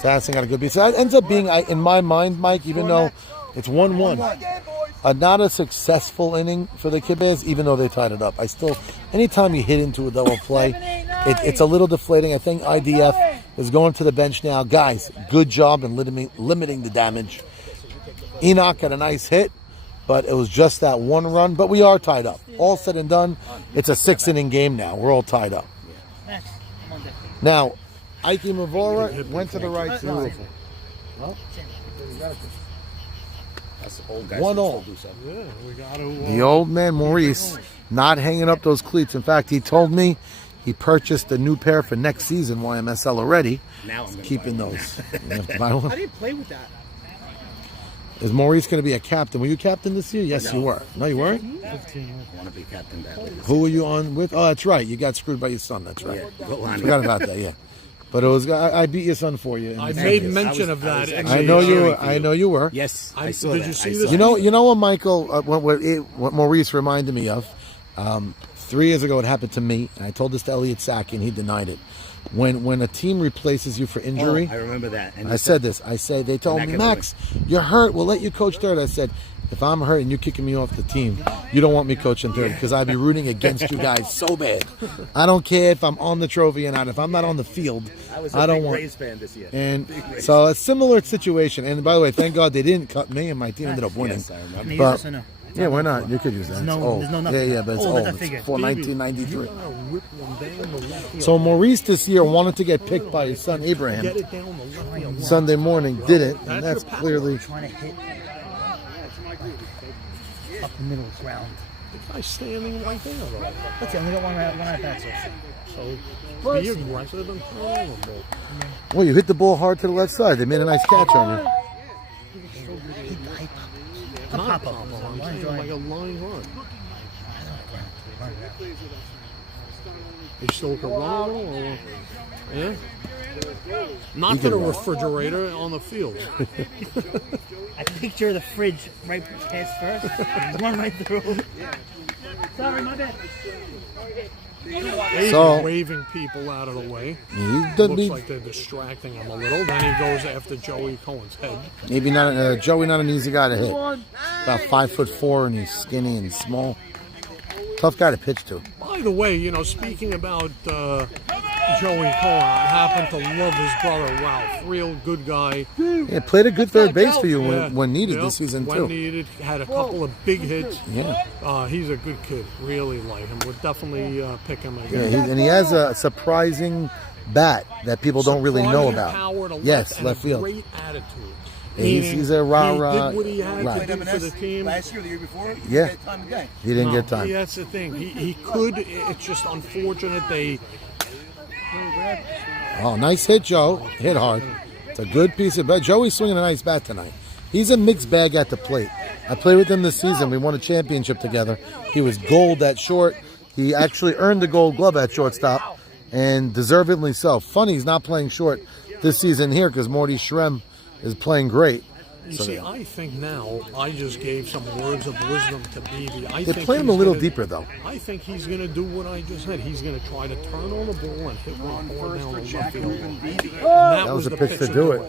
Sasson got a good beat. So it ends up being, in my mind, Mike, even though it's 1-1. Not a successful inning for the kibbes, even though they tied it up. Anytime you hit into a double play, it's a little deflating. I think IDF is going to the bench now. Guys, good job in limiting the damage. Enoch got a nice hit, but it was just that one run. But we are tied up. All said and done, it's a 6-inning game now. We're all tied up. Now, Ike Mavora went to the right. Beautiful. Well, That's the old guy. 1-0. Yeah, we got to. The old man Maurice not hanging up those cleats. In fact, he told me he purchased a new pair for next season YMSL already. Now I'm keeping those. You have to buy How one. do you play with that? Is Maurice going to be a captain? Were you captain this year? Yes, you were. No, you weren't? 15 years. I want to be captain badly. Who were you on with? Oh, that's right. You got screwed by your son. That's right. Yeah, go on. Forgot about that. Yeah, but it was. I beat your son for you. I made mention of that. I know you were. I know you were. Yes, I saw did that. you see this? You know what, Michael? What Maurice reminded me of. 3 years ago, it happened to me, and I told this to Elliot Sack, and he denied it. When a team replaces you for injury, I remember that. And I said this. They told me, Max, you're hurt. We'll let you coach third. I said, if I'm hurt and you're kicking me off the team, you don't want me coaching third because I'd be rooting against you guys so bad. I don't care if I'm on the trophy or not. If I'm not on the field, I don't want. Rays fan this year. And so a similar situation. And by the way, thank God they didn't cut me, and my team ended up winning. Yes, I remember. Can you But- use this or no? Yeah, why not? You could use that. There's It's no- old. there's no nothing. Yeah, but it's Oh, old. that's a It's figure. for 1993. Rip one down the left. So Maurice this year wanted to get picked by his son Abraham. Get it down the left. Sunday morning, didn't, and that's clearly. Trying to hit up the middle ground. The guy's standing right there, though. That's it. Only got one at bat. So be aggressive and throw the ball. Well, you hit the ball hard to the left side. They made a nice catch on you. Not pop up. I'm saying like a line run. You still can run or yeah? Not to the refrigerator on the field. I picture the fridge right past first. There's one right through. Sorry, my bad. He's So- waving people out of the way. He doesn't Looks need, like they're distracting him a little. Then he goes after Joey Cohen's head. maybe not. Joey, not an easy guy to hit. About 5'4", and he's skinny and small. Tough guy to pitch to. By the way, speaking about Joey Cohen. I happen to love his brother Ralph. Real good guy. Yeah, played a good third base for you Yeah. when needed Yep, this season when too. needed, had a couple of big hits. Yeah. He's a good kid. Really like him. Would definitely pick him Yeah, again. and he has a surprising bat that people don't really know Surprising about. power to Yes, and left a field. Great attitude. Yeah, he's a rah-rah. He did what he had Right. to do for the team. Last year, the year before, Yeah. he had time of day. He didn't No, get time. That's the thing. He could. It's just unfortunate they. Oh, nice hit, Joe. Hit hard. It's a good piece of bat. Joey's swinging a nice bat tonight. He's a mixed bag at the plate. I played with him this season. We won a championship together. He was gold at short. He actually earned the gold glove at shortstop, and deservedly so. Funny he's not playing short this season here because Morty Shrem is playing great. You So see, I think now I just gave some words of wisdom to BB. they played him a little deeper, though. I think he's going to do what I just said. He's going to try to turn on the ball and hit one more down the left field. And That was the the pitch to do it.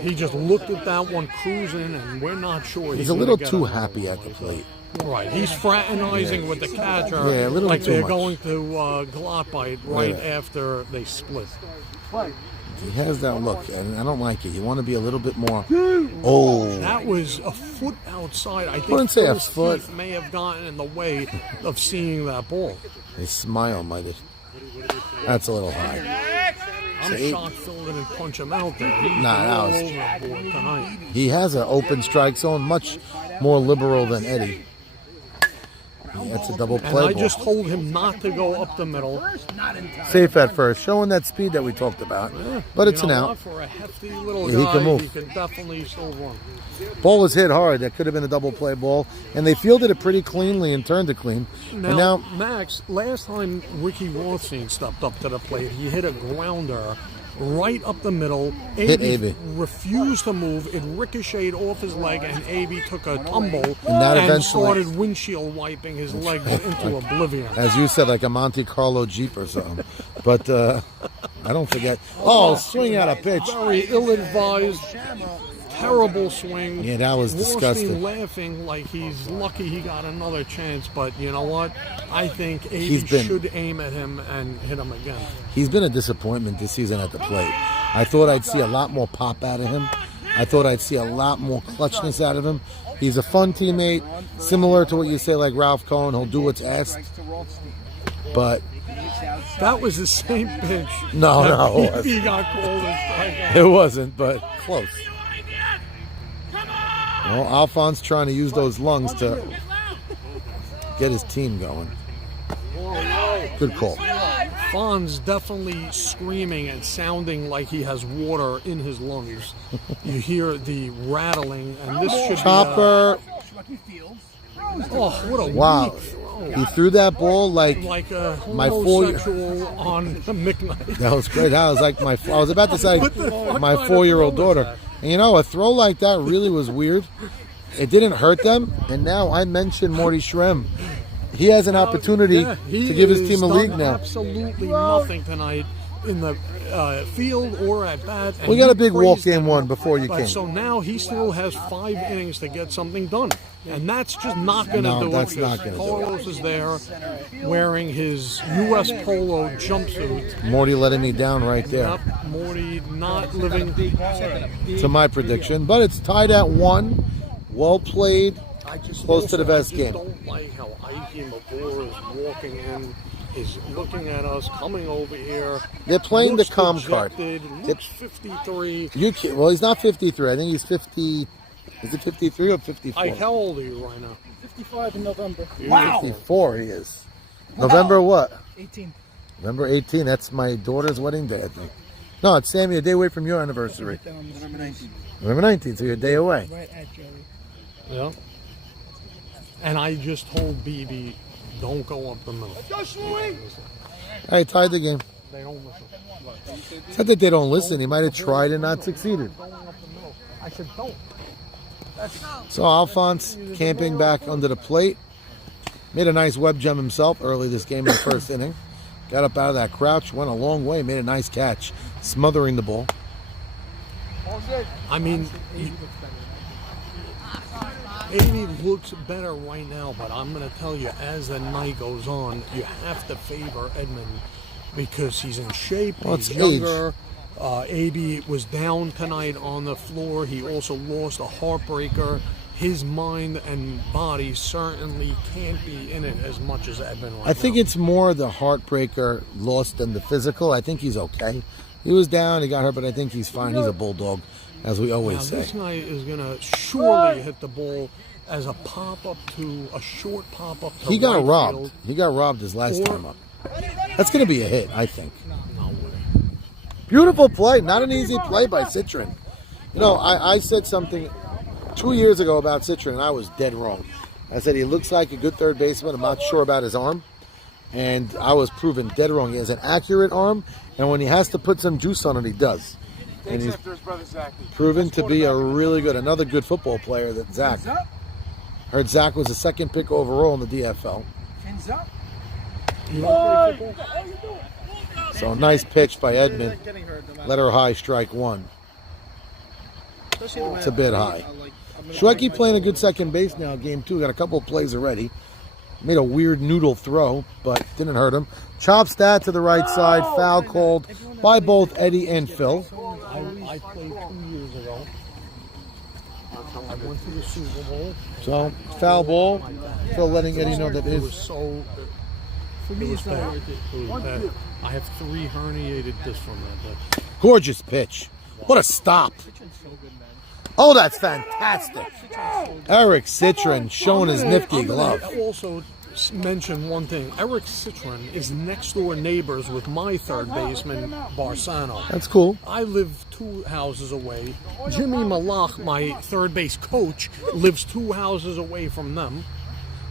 He just looked at that one cruising, and we're not sure. He's a little too happy at the plate. Right, he's fraternizing with the catcher, Yeah, a little like too they're much. going to glot bite right Yeah. after they split. He has that look, and I don't like it. You want to be a little bit more. Oh, That was a foot outside. I wouldn't think say a Phil's foot. teeth may have gotten in the way of seeing that ball. his smile might have. That's a little high. I'm So he- shocked Phil didn't punch him out there. He's Nah, that all was- over the board tonight. He has an open strike zone, much more liberal than Eddie. That's a double And play I ball. just told him not to go up the middle. Safe at first, showing that speed that we talked about. But it's You an know out. what? For a hefty little Yeah, he guy, can move. he can definitely still run. Ball was hit hard. That could have been a double play ball. And they fielded it pretty cleanly and turned it clean. And now, Max, last time Ricky Rothstein stepped up to the plate, he hit a grounder right up the middle. Hit AB AB. refused to move. It ricocheted off his leg, and AB took a tumble that and eventually- started windshield wiping his legs into oblivion. as you said, like a Monte Carlo Jeep or something. But I don't forget. Oh, swing out a pitch. Very ill-advised, terrible swing. Yeah, that was Rothstein disgusting. laughing like he's lucky he got another chance, but you know what? I think He's AB been- should aim at him and hit him again. He's been a disappointment this season at the plate. I thought I'd see a lot more pop out of him. I thought I'd see a lot more clutchness out of him. He's a fun teammate, similar to what you say, like Ralph Cohen. He'll do what's asked. But That was the same pitch. No, that no, it BP got called a strikeout. it wasn't, but close. Well, Alphonse trying to use those lungs to get his team going. Good call. Fon's definitely screaming and sounding like he has water in his lungs. You hear the rattling, and this should Chopper. be oh, what a Wow. weak throw. He threw that ball like Like a my homosexual on McKnight. that was great. That was like I was about to say What the fuck my kind of 4-year-old throw was daughter. And you know, a throw like that really was weird. It didn't hurt them. And now I mentioned Morty Shrem. He has an opportunity Yeah, he to give his has team a done league now. Absolutely nothing tonight in the field or at bat. and We got you a big walk praised game him. one before you But came. So now he still has 5 innings to get something done. And that's just not going to No, do that's it. not gonna do it. Carlos is there wearing his U.S. Polo jumpsuit. Morty letting me down right there. Yep, Morty not living. To my prediction, but it's tied at 1. Well played. I just Close to the best I just game. don't like how Ike Mabor is walking in, is looking at us, coming over here. They're playing the looks calm card. dejected, Looks 53. Well, he's not 53. I think he's 50. Is it 53 or 54? Ike, how old are you right now? 55 in November. 54 he is. November what? 18. November 18. That's my daughter's wedding day, I think. No, it's Sammy, a day away from your anniversary. November 19. November 19th, so you're a day away. Right at Joey. Yeah. And I just told BB, don't go up the middle. I tied the game. They don't listen. It's not that they don't listen. He might have tried and not succeeded. I said, don't. So Alphonse camping back under the plate. Made a nice web gem himself early this game in the first inning. Got up out of that crouch, went a long way, made a nice catch, smothering the ball. I mean, Amy looks better right now, but I'm going to tell you, as the night goes on, you have to favor Edmund because he's in shape. Well, He's it's younger. AB was down tonight on the floor. He also lost a heartbreaker. His mind and body certainly can't be in it as much as Edmund right I think now. it's more the heartbreaker loss than the physical. I think he's okay. He was down, he got hurt, but I think he's fine. He's a bulldog, as we always Now, say. this guy is going to surely hit the ball as a pop-up to a short pop-up to He got right robbed. field. He got robbed his last Or- time up. That's going to be a hit, I think. No way. Beautiful play. Not an easy play by Citron. You know, I said something 2 years ago about Citron, and I was dead wrong. I said he looks like a good third baseman. I'm not sure about his arm. And I was proven dead wrong. He has an accurate arm, and when he has to put some juice on it, he does. And he's proven to be a really good, another good football player that Zach. Heard Zach was the second pick overall in the DFL. So nice pitch by Edmund. Let her high, strike one. It's a bit high. Schweicke playing a good second base now, game two. Got a couple of plays already. Made a weird noodle throw, but didn't hurt him. Chops that to the right side. Foul called by both Eddie and Phil. I played 2 years ago. I went to the Super Bowl. So, foul ball. Phil letting Eddie know that It was his... so... For me, it's bad. It was bad. I have 3 herniated discs from that. But Gorgeous pitch. What a stop. Oh, that's fantastic. Eric Citron showing his nifty glove. Also mention one thing. Eric Citron is next door neighbors with my third baseman, Barsano. That's cool. I live 2 houses away. Jimmy Malach, my third base coach, lives 2 houses away from them.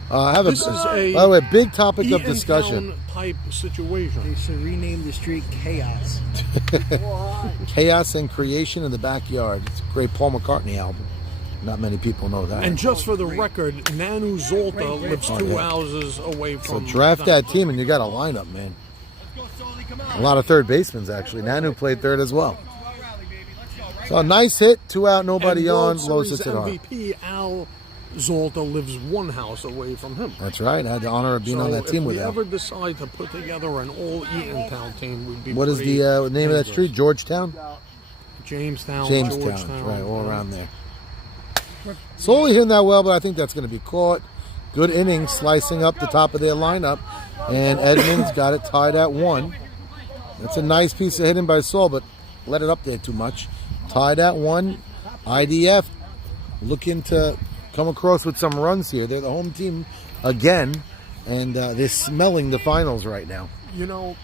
I have This is a by the way, big topic of Eaton discussion. Town type situation. They should rename the street Chaos. Chaos and creation in the backyard. It's a great Paul McCartney album. Not many people know that. And just for the record, Nanu Zolta lives 2 houses away So from. draft that team and you got a lineup, man. A lot of third basemen, actually. Nanu played third as well. So a nice hit, 2 out, nobody And on. World Low Series sits it hard. MVP Al Zolta lives 1 house away from him. That's right. I had the honor of being on that team if with we him. ever decide to put together an all Eatontown team, we'd be What is pretty the name of that dangerous. street? Georgetown? Jamestown, Jamestown. Georgetown. That's right, all around there. Slowly hitting that well, but I think that's going to be caught. Good inning, slicing up the top of their lineup. And Edmonds got it tied at 1. That's a nice piece of hitting by Saul, but let it up there too much. Tied at 1. IDF looking to come across with some runs here. They're the home team again, and they're smelling the finals right now. You know,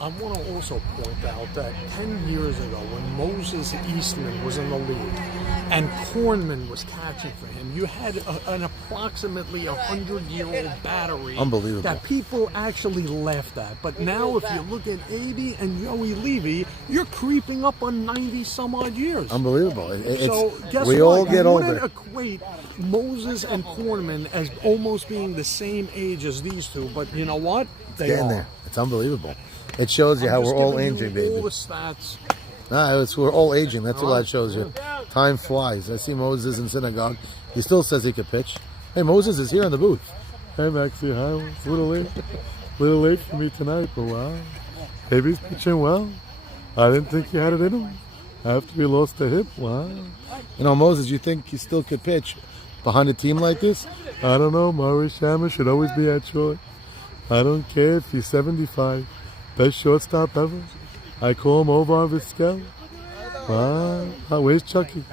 I want to also point out that 10 years ago, when Moses Eastman was in the league and Kornman was catching for him, you had an approximately 100-year-old battery Unbelievable. that people actually laughed at. But now, if you look at AB and Joey Levy, you're creeping up on 90-some-odd years. Unbelievable. So guess we what? all get you older. wouldn't equate Moses and Kornman as almost being the same age as these two, but you know what? They Getting are. there. It's unbelievable. It shows you I'm how just we're all giving you aging, baby. All the stats. Nah, we're all aging. That's all that shows you. Time flies. I see Moses in synagogue. He still says he could pitch. Hey, Moses is here in the booth. Hey, Maxie. Hi. It's a little late for me tonight, but wow. Baby's pitching well. I didn't think you had it in him. After he lost the hip, wow. You know, Moses, you think you still could pitch behind a team like this? I don't know. Maurice Shammer should always be at short. I don't care if he's 75. Best shortstop ever. I call him Ovar Vizquel. Wow. Where's Chucky?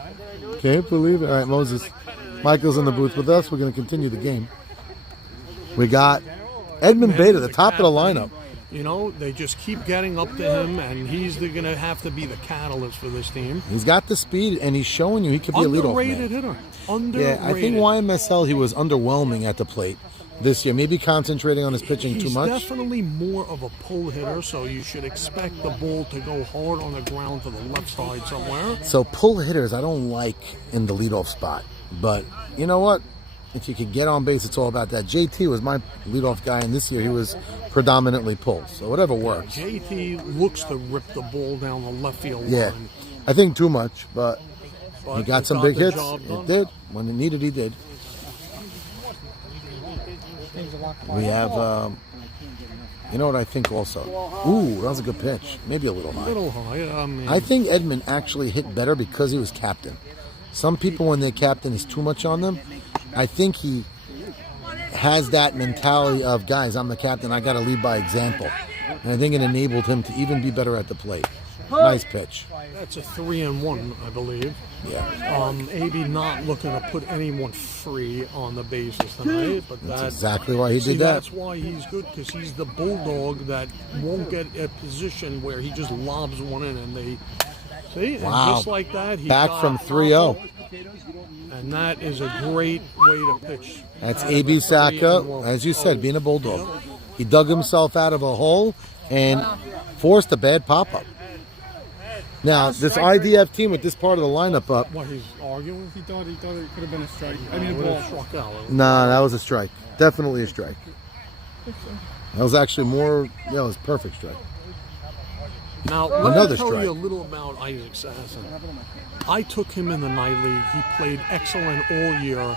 Can't believe it. All right, Moses. Michael's in the booth with us. We're going to continue the game. We got Edmund Beta, the top of the lineup. You know, they just keep getting up to him, and he's going to have to be the catalyst for this team. He's got the speed, and he's showing you he could be a leadoff Underrated man. hitter. Underrated. Yeah, I think YMSL, he was underwhelming at the plate this year. Maybe concentrating on his pitching too much. He's definitely more of a pull hitter, so you should expect the ball to go hard on the ground to the left side somewhere. So pull hitters I don't like in the leadoff spot. But you know what? If you could get on base, it's all about that. JT was my leadoff guy, and this year he was predominantly pull. So whatever works. JT looks to rip the ball down the left field Yeah, line. I think too much, but he But got it some big the hits. job done. It did. When it needed, he did. We have, you know what I think also? Ooh, that was a good pitch. Maybe a little high. A little high. I think Edmund actually hit better because he was captain. Some people, when they're captain, is too much on them. I think he has that mentality of, guys, I'm the captain, I got to lead by example. And I think it enabled him to even be better at the plate. Nice pitch. That's a 3-1, I believe. Yeah. AB not looking to put anyone free on the bases tonight, but That's exactly why he did that. That's why he's good, because he's the bulldog that won't get a position where he just lobs one in and they see. Wow. And just like that, he Back got from 3-0. And that is a great way to pitch. That's AB Saka, as you said, being a bulldog. He dug himself out of a hole and forced a bad pop-up. Now, this IDF team with this part of the lineup up. What, he's arguing? He thought it could have been a strike. I mean, a ball. Struck out. Nah, that was a strike. Definitely a strike. That was actually more, yeah, it was a perfect strike. Now, let Another me tell strike. you a little about Isaac Sasson. I took him in the night league. He played excellent all year.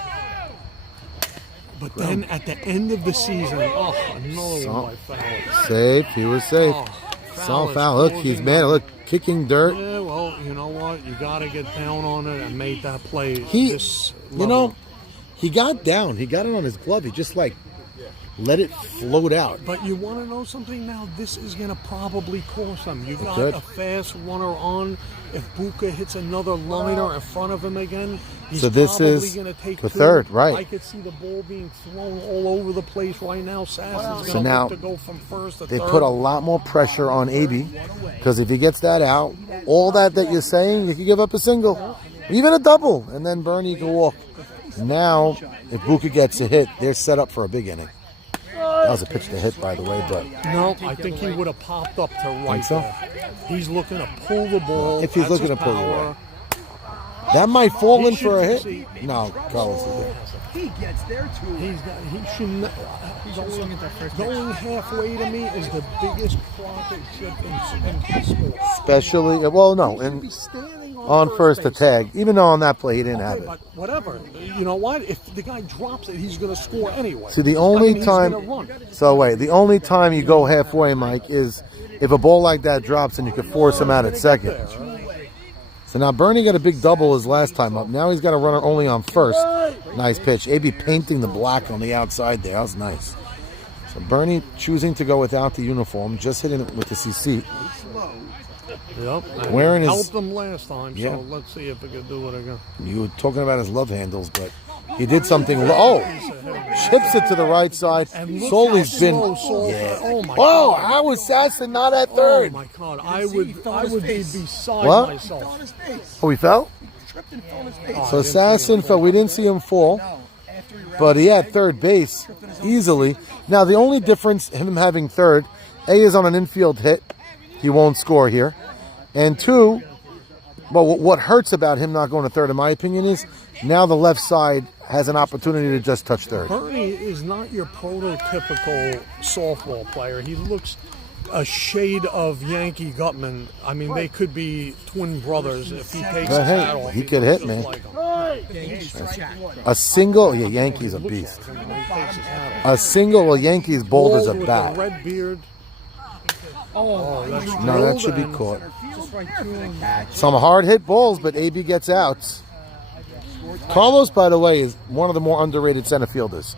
But then at the end of the season, another one by Fowler. Safe. He was safe. Saw foul. Look, he's mad. Look, kicking dirt. Yeah, well, you know what? You got to get down on it and make that play. He, this you know, he got down. He got it on his glove. He just like let it float out. But you want to know something now? This is going to probably cost him. You got Good. a fast runner on. If Buka hits another liner in front of him again, he's So this probably is going to take the two. third, right. I could see the ball being thrown all over the place right now. Sasson's So going now to go from first to they third. put a lot more pressure on AB because if he gets that out, all that you're saying, you can give up a single, even a double, and then Bernie can walk. Now, if Buka gets a hit, they're set up for a big inning. That was a pitch to hit, by the way, but No, I think he would have popped up to right so? there. He's looking to pull the ball. If he's That's looking his to pull the power. ball. That might fall He in for a should hit. see- No, Carlos is there. He gets there too. He should not. Going halfway to me is the biggest profit ship in sports. Especially, well, no, and on first to tag, even though on that play he didn't have Okay, it. but whatever. You know what? If the guy drops it, he's going to score anyway. See, the only he's time, gonna run. so wait, the only time you go halfway, Mike, is if a ball like that drops and you could force him out at second. So now Bernie got a big double his last time up. Now he's got a runner only on first. Nice pitch. AB painting the black on the outside there. That was nice. So Bernie choosing to go without the uniform, just hitting it with the CC. Yep. and Wearing his- helped him last time, Yeah. so let's see if we can do it again. You were talking about his love handles, but he did something. Oh, chips it to the right side. And look Soli's how been. slow Sol- Yeah. Oh my Whoa, God. how was Sasson not at Oh third? my God! I would be beside What? myself. On his face. Oh, he fell? Tripped and fell on his face. So Sasson fell. We didn't see him fall, After he ran but he had third base easily. Now, the only difference, him having third, A is on an infield hit. He won't score here. And two, well, what hurts about him not going to third, in my opinion, is now the left side has an opportunity to just touch third. Bernie is not your prototypical softball player. He looks a shade of Yankee Gutman. I mean, they could be twin brothers if he takes But his hey, hat off. he could hit, looks man. like him. A single, yeah, Yankees a beast. A single, well, Yankees bold as a Bald with bat. the red beard. Oh, that's No, that drilled should be and- caught. Some hard hit balls, but AB gets outs. Carlos, by the way, is one of the more underrated center fielders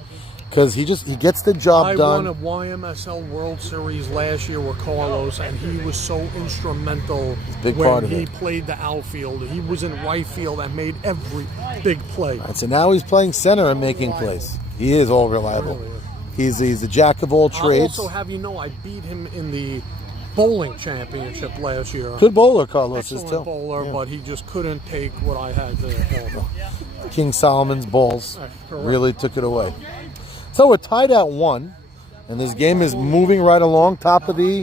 because he gets the job I done. won a YMSL World Series last year with Carlos, and he was so instrumental big when part of he it. played the outfield. He was in right field and made every big play. And so now he's playing center and making plays. He is all reliable. He's the jack of all I trades. also have you know I beat him in the bowling championship last year. Good bowler, Carlos is Excellent too. bowler, but he just couldn't take what I had there. King Solomon's balls correct. really took it away. So we're tied at 1, and this game is moving right along. Top of the.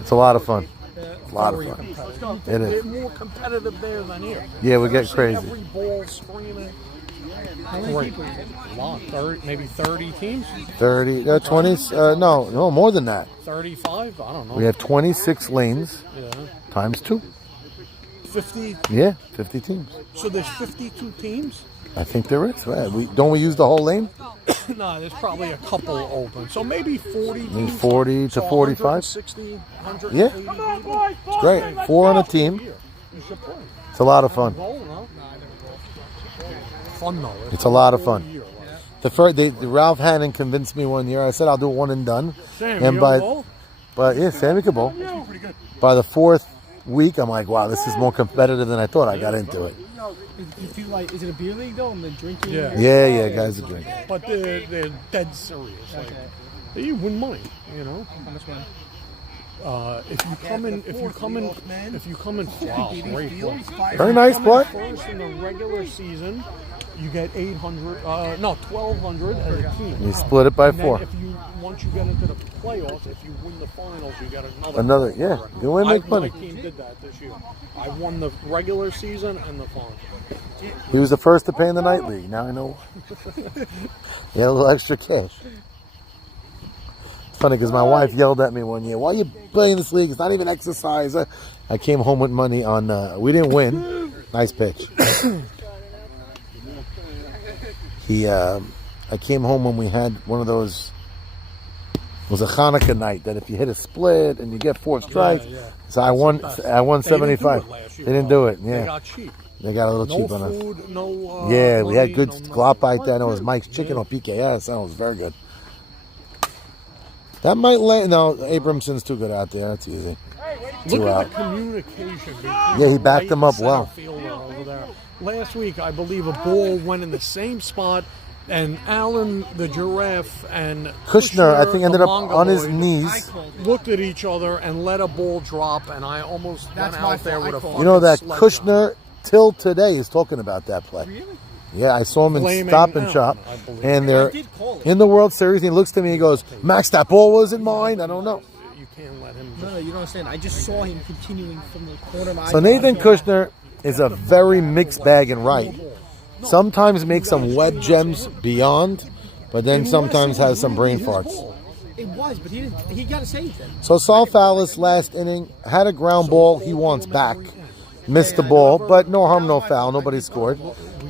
It's a lot of fun. A lot of fun. It They're is. more competitive there than here. Yeah, we get I've seen crazy. Every ball screaming. Wait, a lot, 30, maybe 30 teams? 30, 20, no, more than that. 35? I don't know. We have 26 lanes Yeah. times 2. 50. Yeah, 50 teams. So there's 52 teams? I think there is. Right? Don't we use the whole lane? No, there's probably a couple open. So maybe 40. Maybe 40 to 45. 160, 100. Yeah. It's great. 4 on a team. You should play. It's a lot of fun. Fun though. It's a lot of fun. The first, Ralph Hannon convinced me one year. I said I'll do one and done. And but yeah, Sammy could bowl. By the 4th week, I'm like, wow, this is more competitive than I thought. I got into it. Is it a beer league though? And the drinking? Yeah, guys are drinking. But they're dead serious. Like, you wouldn't mind, you know. How much money? If you come in, wow, great play. Very nice play. First in the regular season, you get 1,200 as a team. You split it by And then 4. Once you get into the playoffs, if you win the finals, you get Another, yeah. You want to make money. My team did that this year. I won the regular season and the finals. He was the first to pay in the night league. Now I know. He had a little extra cash. It's funny because my wife yelled at me one year, "Why are you playing this league? It's not even exercise." I came home with money on. We didn't win. Nice pitch. I came home when we had one of those. It was a Hanukkah night that if you hit a split and you get 4 strikes, so I won 75. They didn't do it. Yeah, they got cheap. They got a little No cheap on us. food, no. Yeah, we had money, good no glop right there. I know it was Mike's Chicken or PKS. That was very good. That might land. No, Abramson's too good out there. That's easy. Look 2 at out. the communication. Yeah, he backed them up well. Over there. Last week, I believe a ball went in the same spot, and Alan, the giraffe, and Kushner, I think, the ended up on his mongoloid, knees. looked at each other and let a ball drop, and I almost went out there with a fucking You know that sledgehammer. Kushner, till today, is talking about that play. Really? Yeah, I saw him in Blaming Stop and Allen, Shop, I believe. and they're in the World Series. And he looks to me, and he goes, "Max, that ball wasn't mine." I don't know. You can't let him. No, you don't understand. I just saw him continuing from the corner of my eye. So Nathan Kushner is a very mixed bag in right. Sometimes makes some web gems beyond, but then sometimes has some brain farts. It was, but he got to save them. So Saul Fallis last inning had a ground ball he wants back. Missed the ball, but no harm, no foul. Nobody scored.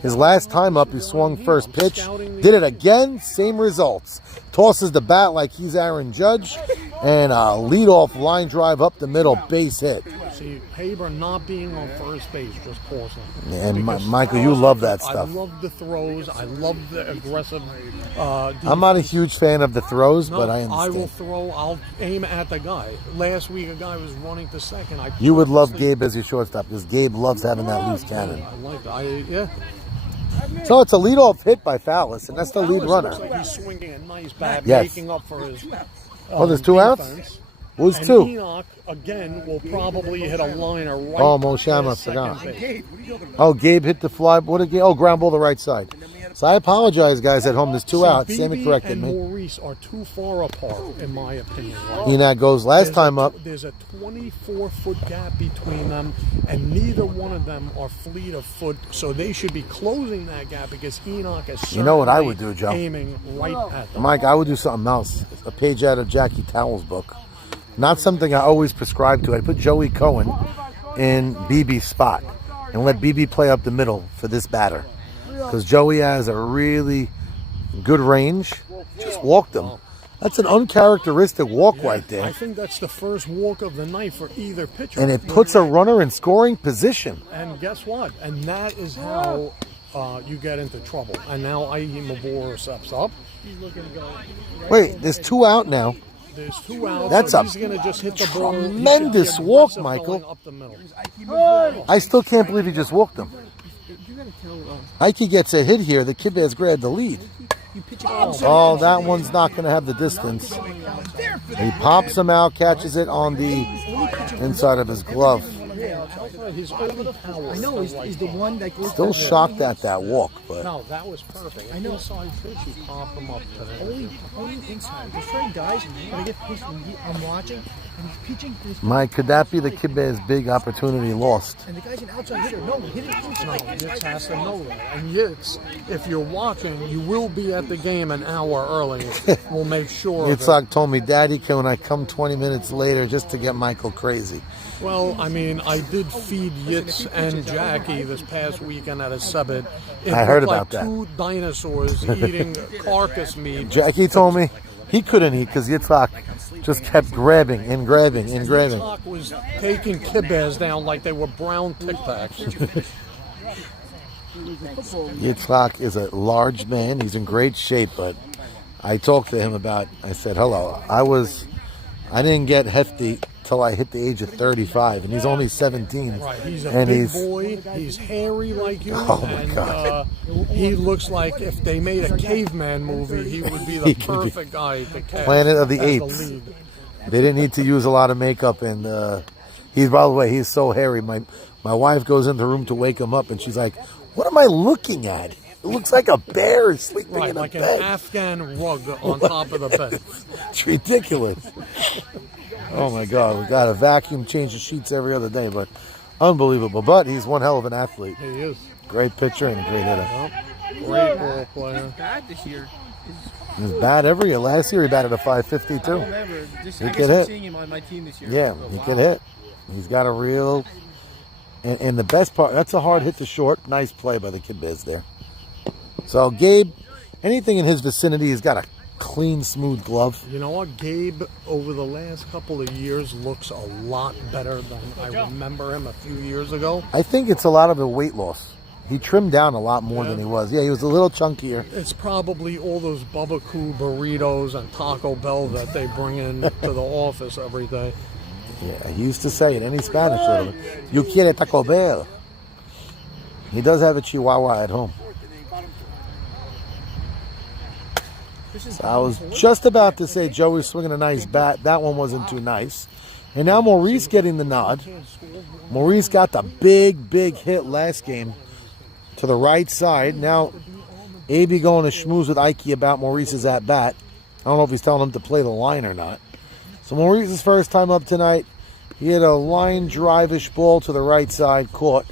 His last time up, he swung first pitch. Did it again, same results. Tosses the bat like he's Aaron Judge, and a leadoff line drive up the middle, base hit. See, Haber not being on first base just pulls him. And Michael, you love that stuff. I love the throws. I love the aggressive. I'm not a huge fan of the throws, but I I will understand. throw. I'll aim at the guy. Last week, a guy was running to second. You would love Gabe as your shortstop because Gabe loves having that loose cannon. I like that. Yeah. So it's a leadoff hit by Fallis, and that's the lead runner. Looks like he's swinging a nice bat, Yes. making up for his. Oh, there's 2 outs? defense. What was And 2? Enoch again will probably hit a liner right. Oh, Moshama, to second forgot. base. Oh, Gabe hit the fly. What did Gabe? Oh, ground ball the right side. So I apologize, guys, at home. There's 2 outs. Bibi Sammy corrected and me. Maurice are too far apart, in my opinion. Enoch goes last time up. There's a 24-foot gap between them, and neither one of them are fleet of foot, so they should be closing that gap because Enoch is You know what I certainly would do, Joe? aiming right at them. Mike, I would do something else. A page out of Jackie Towell's book. Not something I always prescribe to. I put Joey Cohen in BB's spot and let BB play up the middle for this batter. Because Joey has a really good range. Just walk them. That's an uncharacteristic walk right I there. think that's the first walk of the night for either pitcher. And it puts a runner in scoring position. And guess what? And that is how you get into trouble. And now Ahi Mabor steps up. He's looking to go. Wait, there's 2 out now. There's 2 outs. That's so a he's gonna just hit the ball. He should be tremendous walk, aggressive Michael. going up the middle. I still can't believe he just walked him. You got to tell Ike gets a hit here. The kibbes grabbed the lead. you pitch it out. Oh, that one's not going to have the distance. He pops him out, catches it on the inside of his glove. His early power. I know he's the one that goes. Still shocked at that walk, but No, that was perfect. I know. Inside pitch, he popped him up today. Only inside. There's certain guys when I get pitched, I'm watching and he's pitching. And, Mike, could that be the kibbes' big opportunity lost? and the guy's an outside hitter. No, hit it inside. Yitz has to know that. And Yitz, if you're watching, you will be at the game an hour early. We'll make sure. Yitzhak told me, Daddy, can I come 20 minutes later just to get Michael crazy? Well, I mean, I did feed Yitz and Jackie this past weekend at a subbit. I heard like about that. Two dinosaurs eating carcass meat. Jackie told me he couldn't eat because Yitzhak just kept grabbing and grabbing and grabbing. Yitzhak was taking kibbes down like they were brown Tic Tacs. Yitzhak is a large man. He's in great shape, but I talked to him about, I said, hello, I didn't get hefty till I hit the age of 35, and he's only 17. Right, he's a and big boy. He's hairy like you. Oh, my God. He looks like if they made a caveman movie, he would be the perfect guy to cast. Planet of the as Apes. lead. They didn't need to use a lot of makeup, and he's, by the way, he's so hairy. My wife goes in the room to wake him up, and she's like, what am I looking at? It looks like a bear sleeping Right, in a like bed. an Afghan rug on top of the bed. It's ridiculous. Oh my God, we got to vacuum, change the sheets every other day, but unbelievable. But he's one hell of an athlete. He is. Great pitcher and a great hitter. Great ball player. Bad this year. He's bad every year. Last year he batted a 550 too. He could hit. Seeing him on my team this year. Yeah, he could hit. He's got a real. And the best part, that's a hard hit to short. Nice play by the kibbes there. So Gabe, anything in his vicinity, he's got a clean, smooth glove. You know what? Gabe, over the last couple of years, looks a lot better than I remember him a few years ago. I think it's a lot of a weight loss. He trimmed down a lot more than he was. Yeah, he was a little chunkier. It's probably all those Barbecue burritos and Taco Bell that they bring in to the office every day. Yeah, he used to say it. Any Spanish little, you quiere Taco Bell. He does have a Chihuahua at home. So I was just about to say Joey's swinging a nice bat. That one wasn't too nice. And now Maurice getting the nod. Maurice got the big hit last game to the right side. Now AB going to schmooze with Ike about Maurice's at bat. I don't know if he's telling him to play the line or not. So Maurice's first time up tonight. He had a line drive-ish ball to the right side, caught.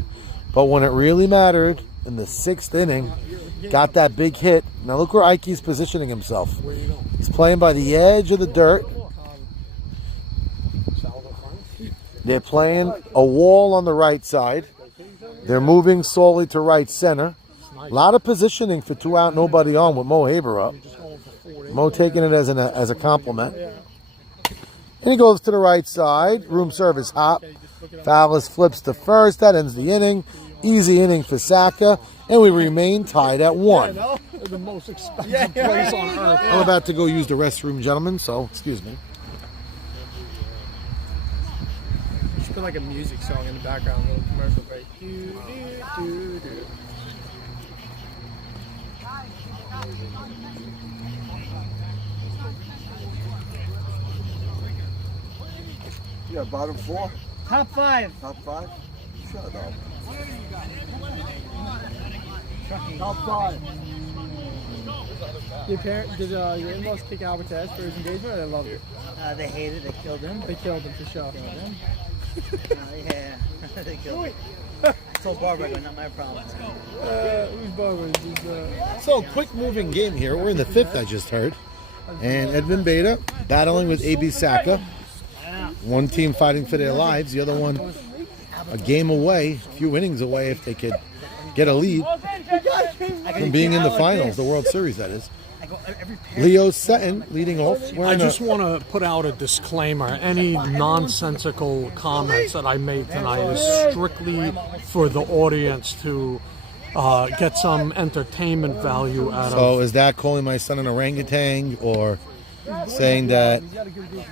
But when it really mattered, in the 6th inning, got that big hit. Now look where Ike's positioning himself. He's playing by the edge of the dirt. They're playing a wall on the right side. They're moving slowly to right center. A lot of positioning for 2 out, nobody on with Mo Haber up. Mo taking it as a compliment. And he goes to the right side. Room service hop. Fowles flips to first. That ends the inning. Easy inning for Saka. And we remain tied at 1. The most expensive place on earth. I'm about to go use the restroom, gentlemen, so excuse me. Just put like a music song in the background, a little commercial break. Do, do, do, do. Yeah, bottom 4, Top 5. top 5. Shut up. Top 5. Did your in-laws kick Albert Tess for his engagement, or they loved it? They hated. They killed him. They killed him for sure. Yeah, they killed him. I told Barbara, I go, not my problem. Who's Barbara? So, quick moving game here. We're in the 5th, I just heard. And Edmund Beta battling with AB Saka. One team fighting for their lives, the other one a game away, a few innings away if they could get a lead from being in the finals, the World Series, that is. Leo Sutton leading off. I just want to put out a disclaimer. Any nonsensical comments that I made tonight is strictly for the audience to get some entertainment value out of. So is that calling my son an orangutan or saying that,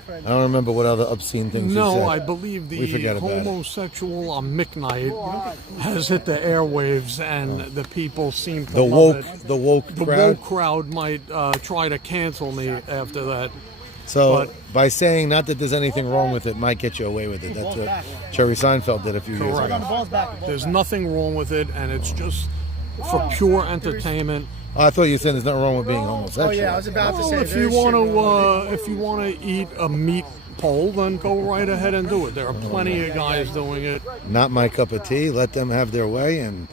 I don't remember what other obscene things you said. No, I believe We the forget about it. homosexual on McKnight has hit the airwaves, and the people seem to The love woke, it. the woke The crowd. woke crowd might try to cancel me after that. So but- by saying not that there's anything wrong with it, might get you away with it. That's what Jerry Seinfeld did a few years ago. Correct. There's nothing wrong with it, and it's just for pure entertainment. Oh, I thought you said there's nothing wrong with being homosexual. Oh yeah, I was about to say. Well, if you want to eat a meat pole, then go right ahead and do it. There are plenty of guys doing it. Not my cup of tea. Let them have their way, and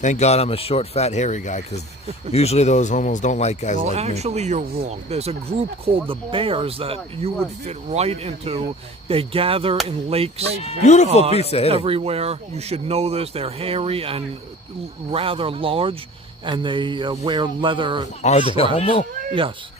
Thank God I'm a short, fat, hairy guy, because usually those homos don't like guys Well, like me. actually, you're wrong. There's a group called the Bears that you would fit right into. They gather in lakes. Beautiful piece of hitting. everywhere. You should know this. They're hairy and rather large, and they wear leather. Are they straps. homo? Yes.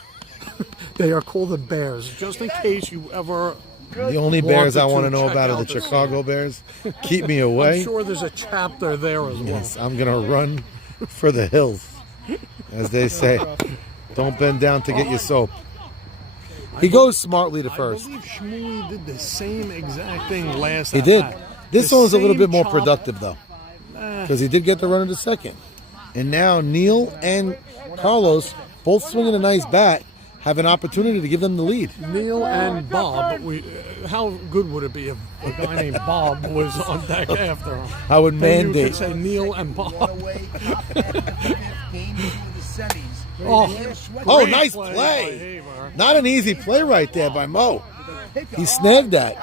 They are called the Bears. Just in case you ever. The only Bears I want to wanted know check about are out the this. Chicago Bears. Keep me away. I'm sure there's a chapter there as well. Yes, I'm going to run for the hills, as they say. Don't bend down to get your soap. He goes smartly to first. I believe Shmuley did the same exact thing last He at did. bat. This The one was a little same bit more chop. productive, though, because he did get the runner to second. And now Neil and Carlos, both swinging a nice bat, have an opportunity to give them the lead. Neil and Bob. How good would it be if a guy named Bob was on deck after him? I would Then you mandate. could say Neil and Bob. Oh, nice by play. Haver. Not an easy play right there by Mo. He snagged that.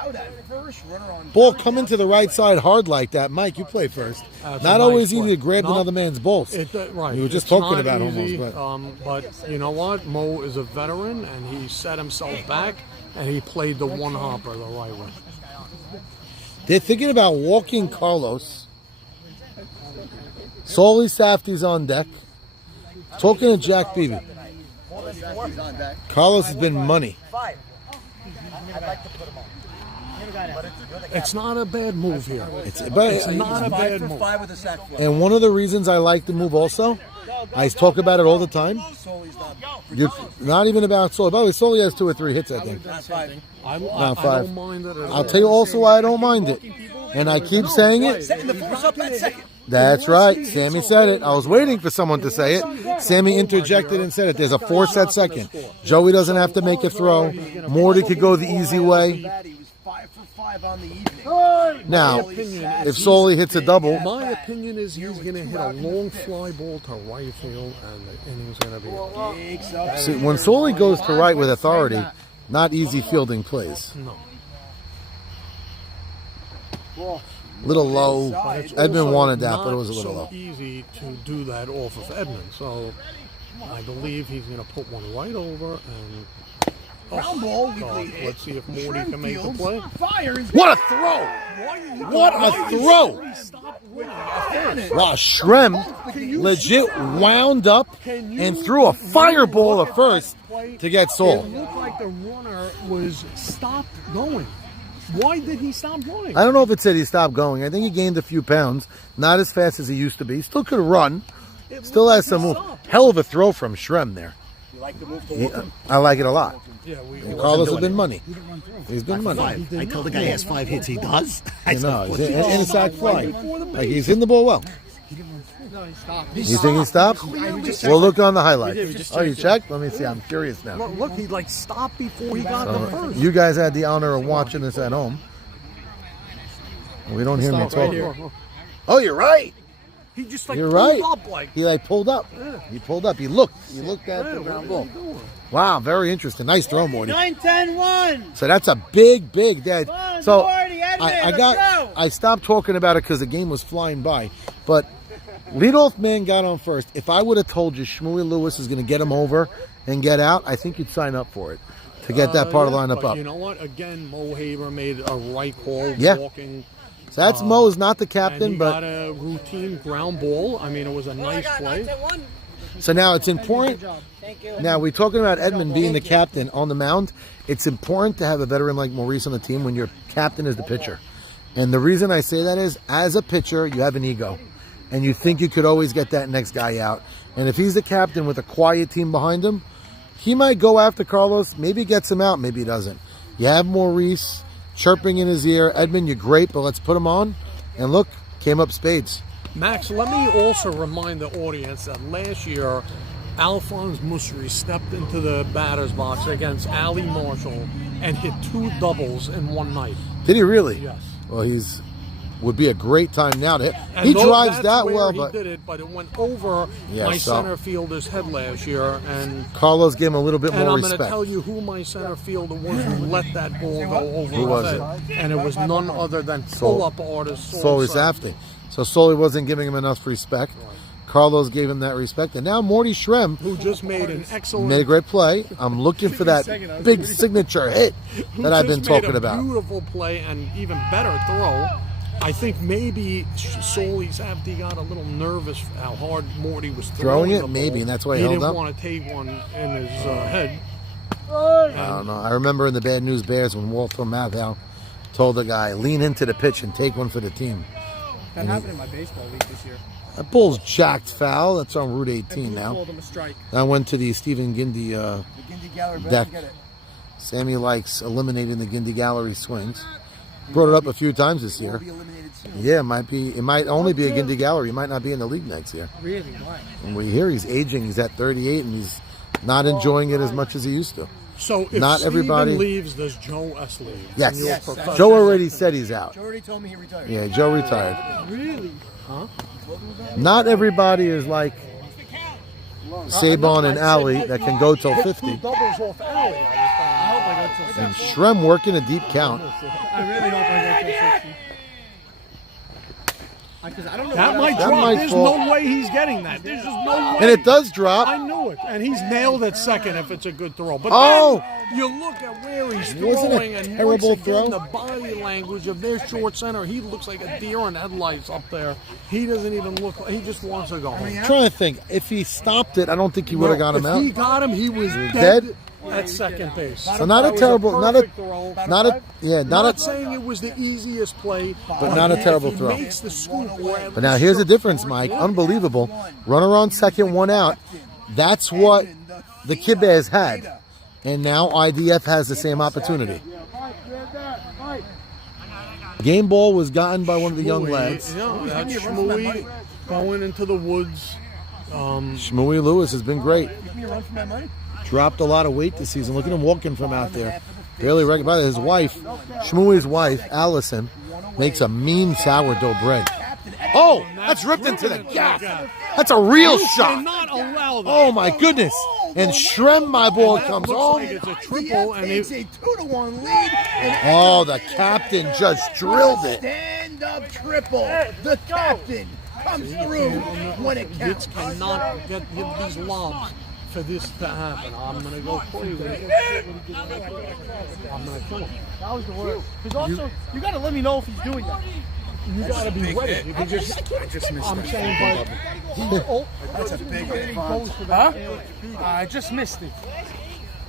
Ball coming to the right side hard like that. Mike, you play first. That's Not a always nice easy play. to grab No. another man's balls. Right. We were just It's talking not about easy, almost, but you know what? Mo is a veteran, and he set himself back, and he played the one hopper the right way. They're thinking about walking Carlos. Solly Safdie's on deck. Talking to Jack Beebe. Carlos has been money. It's not a bad move here. It's not a bad move. And one of the reasons I like the move also, I talk about it all the time. You're not even about Solly. By the way, Solly has 2 or 3 hits, I think. I Not 5. don't mind it at all. I'll tell you also why I don't mind it. And I keep saying it. That's right. Sammy said it. I was waiting for someone to say it. Sammy interjected and said it. There's a 4-set second. Joey doesn't have to make a throw. Morty could go the easy way. Now, if Solly hits a double, My opinion is he's going to hit a long fly ball to right field, and the inning's going to be. see, when Solly goes to right with authority, not easy fielding plays. No. Little low. Edmund Also wanted that, but it not was a little so low. easy to do that off of Edmund. So I believe he's going to put one right over and. Ground ball. Let's see if Morty can make the play. What a throw! What a throw! Wow, Shrem legit wound up and threw a fireball at first to get It Sol. looked like the runner was stopped going. Why did he stop going? I don't know if it said he stopped going. I think he gained a few pounds. Not as fast as he used to be. Still could run. Still has some move. Hell of a throw from Shrem there. You like the move to walk him? I like it a lot. Yeah, Carlos has been money. He's been money. I told the guy he has 5 hits. He does. I You know, said, he's in sack fly. Like he's in the ball well. You think he stopped? We'll look on the highlights. Oh, you checked? Let me see. I'm curious now. Look, he like stopped before he got the first. You guys had the honor of watching this at home. We don't hear me talking. Oh, you're right. He just like You're pulled right. up like. He like pulled up. He pulled up. He looked. He looked at the ground ball. Wow, very interesting. Nice throw, Morty. 9-10-1. So that's a big dead. on, So Morty, Edmund, I let's stopped talking about it because the game was flying by. But leadoff man got on first. If I would have told you Shmuley Lewis is going to get him over and get out, I think you'd sign up for it to get that part of the lineup but up. You know what? Again, Mo Haber made a right call Yeah. walking. So that's Mo is not the And captain, he but got a routine ground ball. I mean, it was a nice play. so now it's important. Now we're talking about Edmund being the captain on the mound. It's important to have a veteran like Maurice on the team when your captain is the pitcher. And the reason I say that is, as a pitcher, you have an ego, and you think you could always get that next guy out. And if he's the captain with a quiet team behind him, he might go after Carlos. Maybe gets him out. Maybe he doesn't. You have Maurice chirping in his ear. Edmund, you're great, but let's put him on. And look, came up spades. Max, let me also remind the audience that last year, Alphonse Musri stepped into the batter's box against Ali Marshall and hit 2 doubles in one night. Did he really? Yes. Well, he's would be a great time now to hit. And He though drives that's that where well, he but did it, but it went over Yeah, my so- center fielder's head last year, and Carlos gave him a little bit and more I'm going to respect. tell you who my center fielder was who let that ball go over Who his was head, and it was none other than Sol- pull-up artist Sully Safety. So Sully wasn't giving him enough respect. Carlos gave him that respect, and now Morty Shrem who just made an excellent, made a great play. I'm looking for that big signature hit who that I've just been talking made a about. Beautiful play and even better throw. I think maybe Sully Safety got a little nervous how hard Morty was Throwing it, the maybe, ball. and that's why he he held didn't up. want to take one in his head. I don't know. I remember in the Bad News Bears when Walter Matthau told the guy, lean into the pitch and take one for the team. That happened in my baseball league this year. That bull's jacked foul. That's on Route 18 now. Called him a strike. I went to the Stephen Gindy The Gindy Gallery deck. get it. Sammy likes eliminating the Gindy Gallery swings. Brought it up a few times this year. Be eliminated soon. Yeah, it might only be a Gindy Gallery. He might not be in the league next year. Really? Why? And we hear he's aging. He's at 38 and he's not enjoying it as much as he used to. So if Not Steven everybody- leaves, does Joe S. leave? Yes. In your Yes. profession? Joe already said he's out. Joe already told me he retired. Yeah, Joe retired. Really? Not everybody is like Sabon and Ali that can go till 50. Doubles off alley. I hope I got till And 60. Shrem working a deep count. I really hope I got till 60. Because I don't know That what might else- That drop. might There's fall. no way he's getting that. There's just no way. And it does drop. I knew it. And he's nailed at second if it's a good throw. But Oh! then you look at where he's Wasn't it throwing, and once terrible again, throw? the body language of their short center, he looks like a deer in headlights up there. He doesn't even look like, he just wants to go home. I'm trying to think. If he stopped it, I don't think he would have got him If out. he got him, he was Dead? dead at second base. So not a That was terrible, not a, perfect throw. not a, yeah, Not not a. saying it was the easiest play, but not a if terrible he throw. makes the scoop where But now here's the difference, Mike. Unbelievable. Runner on second, one out. That's what the kibbes had, and now IDF has the same opportunity. Game ball was gotten by one of the young lads. Yeah, that's Shmooey going into the woods. Shmooey Lewis has been great. Give me a run for my money. Dropped a lot of weight this season. Look at him walking from out there. Barely recognized his wife, Shmooey's wife, Allison, makes a mean sourdough bread. Oh, that's ripped into the gap. That's a real shot. Cannot allow that. Oh my goodness. And Shrem, my ball comes Looks home. like it's a triple, and Takes it, a 2-1 lead. And Oh, the captain just drilled it. stand-up triple. The captain comes through when it Hitz counts. cannot get these lobs for this to happen. I'm gonna go crazy. I'm gonna kill him. That was the worst. Because also, you got to let me know if he's doing that. You gotta be ready. You can just. I'm saying, but he's old. That's a big hit. He goes for that. I just missed it.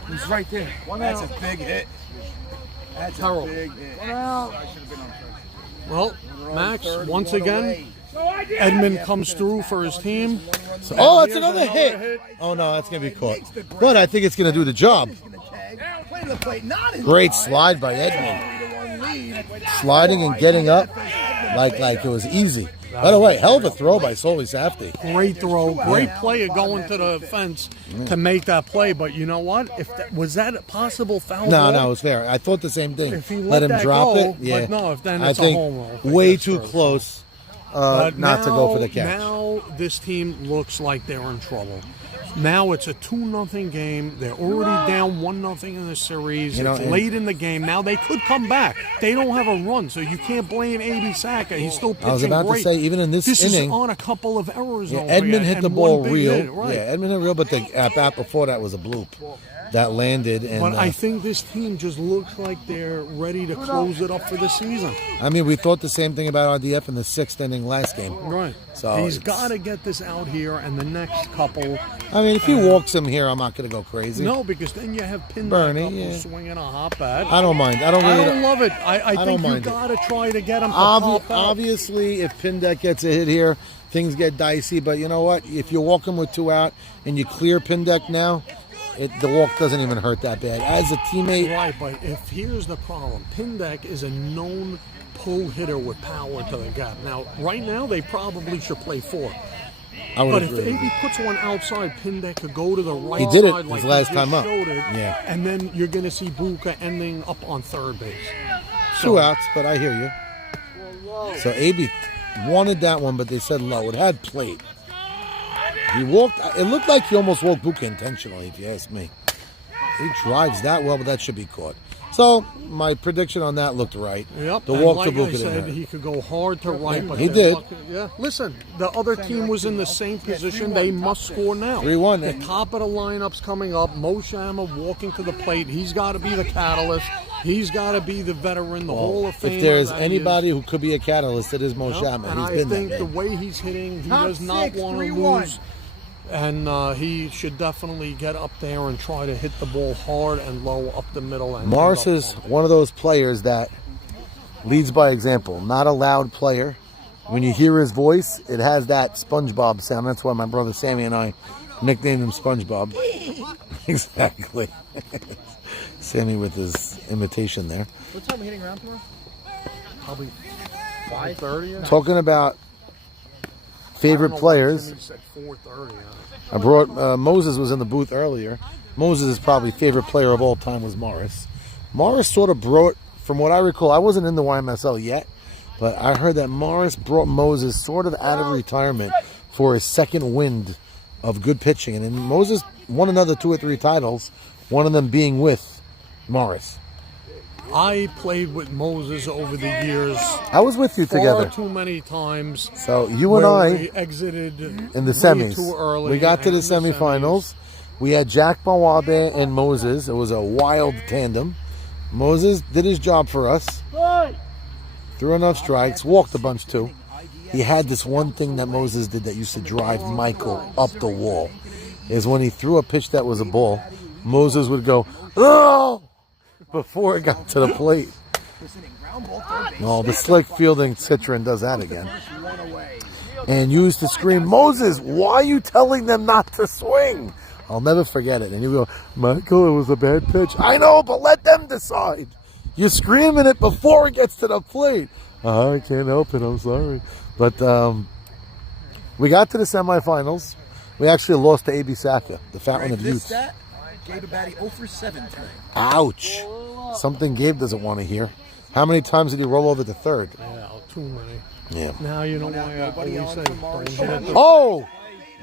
He's right there. That's a big hit. That's a big hit. Well, Max, once again, Edmund comes through for his team. Oh, that's another hit. Oh no, that's gonna be caught. But I think it's gonna do the job. Play to the plate, not in Great slide by Edmund. Sliding and getting up like it was easy. By the way, hell of a throw by Sully Safety. Great throw, great player going to the fence to make that play. But you know what? If that, was that a possible foul? No, ball? no, it was fair. I thought the same thing. If he let let him that drop go, it, yeah. but no, if then I it's a think home run, if it way gets too through. close But not to go for the catch. Now this team looks like they're in trouble. Now it's a 2-0 game. They're already down 1-0 in the series. You know, It's and- late in the game. Now they could come back. They don't have a run, so you can't blame A.B. Saka. He's still pitching I was about great. to say, even in this inning, is on a couple of errors. yeah, over Edmund here, hit the and ball one big real. hit, right. Yeah, Edmund hit real, but the at bat before that was a bloop that landed. And But I think this team just looks like they're ready to close it up for the season. I mean, we thought the same thing about RDF in the 6th inning last game. Right. So he's it's- got to get this out here, and the next couple. I mean, if he walks him here, I'm not going to go crazy. No, because then you have Pinback Bernie, up yeah. who's swinging a hot bat. I don't mind. I don't really. love it. I don't think you mind it. got to try to get him to pop out. Obviously, if Pindek gets a hit here, things get dicey. But you know what? If you walk him with 2 out and you clear Pindek now, the walk doesn't even hurt that bad. As a teammate, Right, but here's the problem. Pindeck is a known pull hitter with power to the gap. Now, right now, they probably should play 4. I would But if agree. he puts one outside, Pindeck could go to the right He did it side his like last he time just up. showed it, Yeah. and then you're going to see Buka ending up on third base. 2 outs, but I hear you. So AB wanted that one, but they said low. It had plate. He walked. It looked like he almost walked Buka intentionally, if you ask me. He drives that well, but that should be caught. So my prediction on that looked right. Yep. The and walk like to Buka I didn't said, hurt. he could go hard to right, but He the did. luck- Yeah. Listen, the other team was in the same position. They must score now. 3-1. The top of the lineup's coming up. Mo Shamma walking to the plate. He's got to be the catalyst. He's got to be the veteran, the Hall of Famer. If there's that he anybody is. who could be a catalyst, it is Mo Yep. Shamma. And He's I been think there. the way he's hitting, he Top does not six, want to 3-1. lose. And he should definitely get up there and try to hit the ball hard and low up the middle. And Morris end up is one of those players that leads by example. Not a loud player. When you hear his voice, it has that SpongeBob sound. That's why my brother Sammy and I nicknamed him SpongeBob. Exactly. Sammy with his imitation there. What time are we hitting around tomorrow? Probably 5:30. Talking about favorite players. He said 4:30. I brought Moses was in the booth earlier. Moses' probably favorite player of all time was Morris. Morris sort of brought, from what I recall, I wasn't in the YMSL yet, but I heard that Morris brought Moses sort of out of retirement for his second wind of good pitching. And then Moses won another 2 or 3 titles, one of them being with Morris. I played with Moses over the years. I was with you together. Far too many times. So you and where I we exited in the way semis. too early. We got to the and in semifinals. We had Jack Mawabe and Moses. It was a wild tandem. Moses did his job for us. Threw enough strikes, walked a bunch too. He had this one thing that Moses did that used to drive Michael up the wall. Is when he threw a pitch that was a ball, Moses would go, "Oh!" before it got to the plate. No, the slick fielding Citron does that again. And used to scream, "Moses, why are you telling them not to swing?" I'll never forget it. And he would go, "Michael, it was a bad pitch." "I know, but let them decide. You're screaming it before it gets to the plate." "I can't help it, I'm sorry." But we got to the semifinals. We actually lost to A.B. Saka, the fountain of youth. Gabe Abadi 0 for 7 tonight. Ouch. Something Gabe doesn't want to hear. How many times did he roll over to third? Yeah, too many. Yeah. Now you know why I always say don't hit it. Oh!